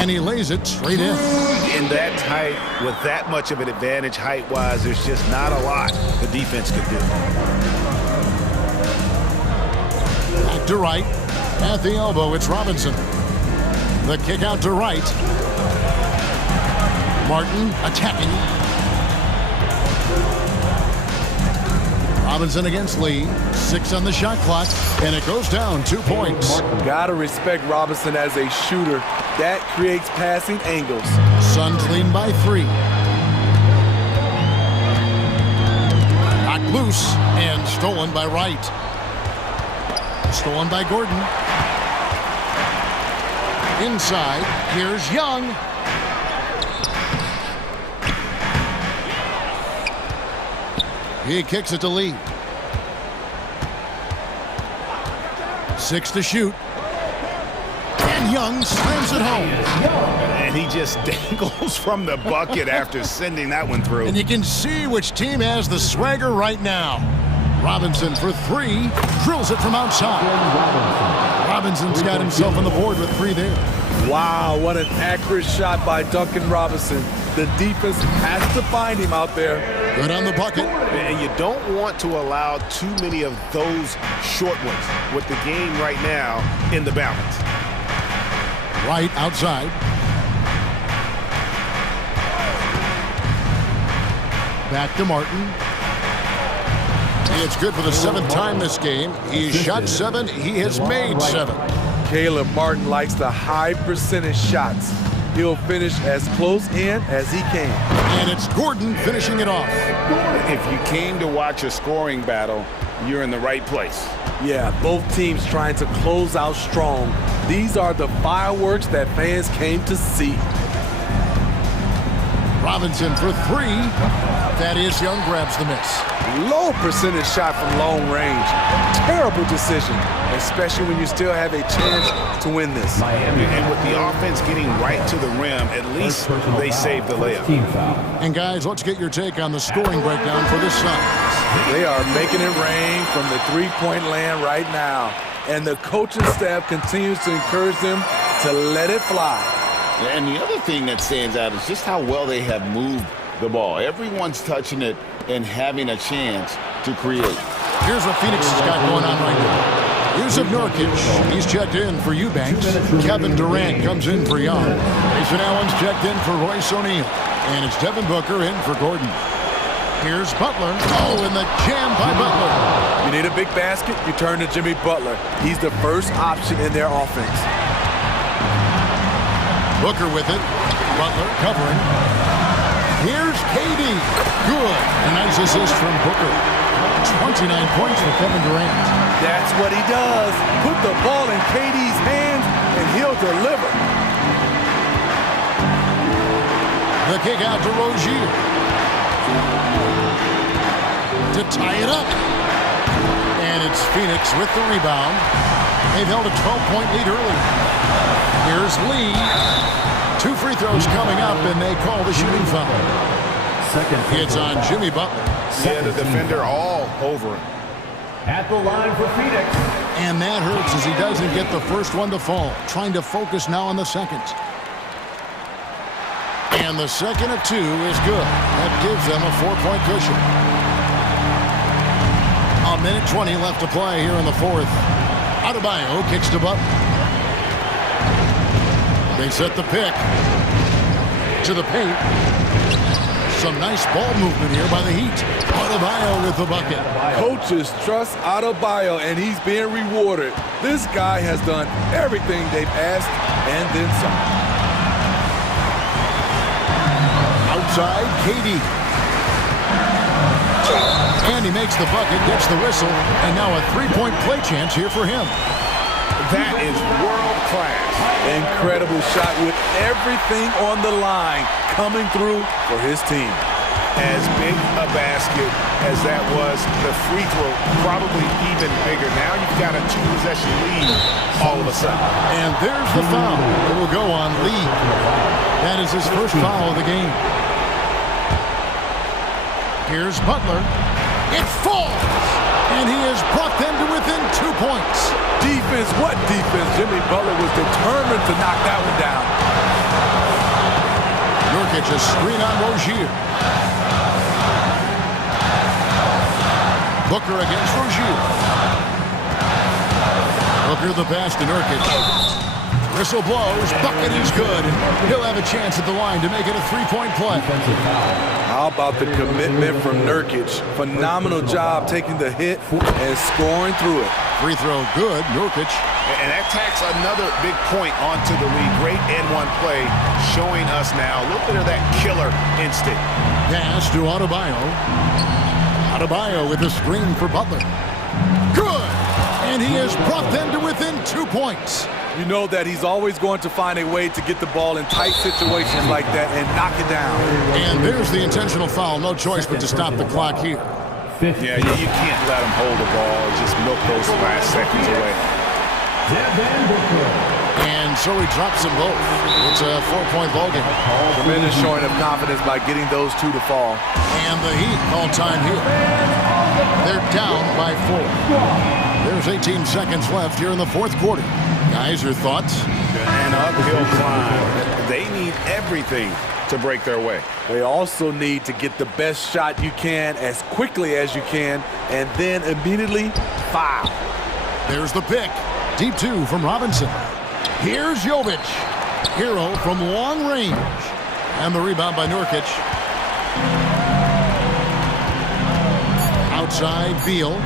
And he lays it straight in. In that tight, with that much of an advantage height-wise, there's just not a lot the defense could do. Back to right. At the elbow, it's Robinson. The kick out to right. Martin attacking. Robinson against Lee. 6 on the shot clock, and it goes down 2 points. Gotta respect Robinson as a shooter. That creates passing angles. Suns lead by 3. Knocked loose and stolen by Wright. Stolen by Gordon. Inside, here's Young. He kicks it to Lee. 6 to shoot. And Young slams it home. And he just dangles from the bucket after sending that one through. And you can see which team has the swagger right now. Robinson for 3. Drills it from outside. Robinson's got himself on the board with 3 there. Wow, what an accurate shot by Duncan Robinson. The defense has to find him out there. Good on the bucket. And you don't want to allow too many of those short ones with the game right now in the balance. Right outside. Back to Martin. It's good for the 7th time this game. He shot 7. He has made 7. Caleb Martin likes the high percentage shots. He'll finish as close in as he can. And it's Gordon finishing it off. If you came to watch a scoring battle, you're in the right place. Yeah, both teams trying to close out strong. These are the fireworks that fans came to see. Robinson for 3. Thaddeus Young grabs the miss. Low percentage shot from long range. Terrible decision, especially when you still have a chance to win this. And with the offense getting right to the rim, at least they saved the layup. And guys, let's get your take on the scoring breakdown for this Suns. They are making it rain from the three-point land right now. And the coaching staff continues to encourage them to let it fly. And the other thing that stands out is just how well they have moved the ball. Everyone's touching it and having a chance to create. Here's what Phoenix has got going on right now. Yusuf Nurkic, he's checked in for Eubanks. Kevin Durant comes in for Young. Mason Allen's checked in for Royce O'Neal. And it's Devin Booker in for Gordon. Here's Butler. Oh, and the jam by Butler. You need a big basket, you turn to Jimmy Butler. He's the first option in their offense. Booker with it. Butler covering. Here's KD. Good. A nice assist from Booker. 29 points for Kevin Durant. That's what he does. Put the ball in KD's hands, and he'll deliver. The kick out to Rozier. To tie it up. And it's Phoenix with the rebound. They've held a 12-point lead early. Here's Lee. 2 free throws coming up, and they call the shooting foul. It's on Jimmy Butler. Yeah, the defender all over him. At the line for Phoenix. And that hurts as he doesn't get the first one to fall. Trying to focus now on the second. And the second of 2 is good. That gives them a 4-point cushion. A minute 20 left to play here in the fourth. Adebayo kicks to Butler. They set the pick to the paint. Some nice ball movement here by the Heat. Adebayo with the bucket. Coaches trust Adebayo, and he's being rewarded. This guy has done everything they've asked and then some. Outside, KD. And he makes the bucket, gets the whistle, and now a three-point play chance here for him. That is world class. Incredible shot with everything on the line coming through for his team. As big a basket as that was, the free throw probably even bigger. Now you've got a two-possession lead all of a sudden. And there's the foul. It will go on Lee. That is his first foul of the game. Here's Butler. It falls! And he has brought them to within 2 points. Defense, what defense? Jimmy Butler was determined to knock that one down. Nurkic a screen on Rozier. Booker against Rozier. Booker the pass to Nurkic. Whistle blows, bucket is good. He'll have a chance at the line to make it a three-point play. How about the commitment from Nurkic? Phenomenal job taking the hit and scoring through it. Free throw good, Nurkic. And that tacks another big point onto the lead. Great N1 play showing us now a little bit of that killer instinct. Pass to Adebayo. Adebayo with a screen for Butler. Good! And he has brought them to within 2 points. You know that he's always going to find a way to get the ball in tight situations like that and knock it down. And there's the intentional foul. No choice but to stop the clock here. Yeah, you can't let him hold the ball. Just milk those last seconds away. And so he drops them both. It's a 4-point ball game. Tremendous showing of confidence by getting those two to fall. And the Heat call time here. They're down by 4. There's 18 seconds left here in the fourth quarter. Guys, your thoughts? An uphill climb. They need everything to break their way. They also need to get the best shot you can as quickly as you can and then immediately foul. There's the pick. Deep two from Robinson. Here's Jovic. Hero from long range. And the rebound by Nurkic. Outside, Beal.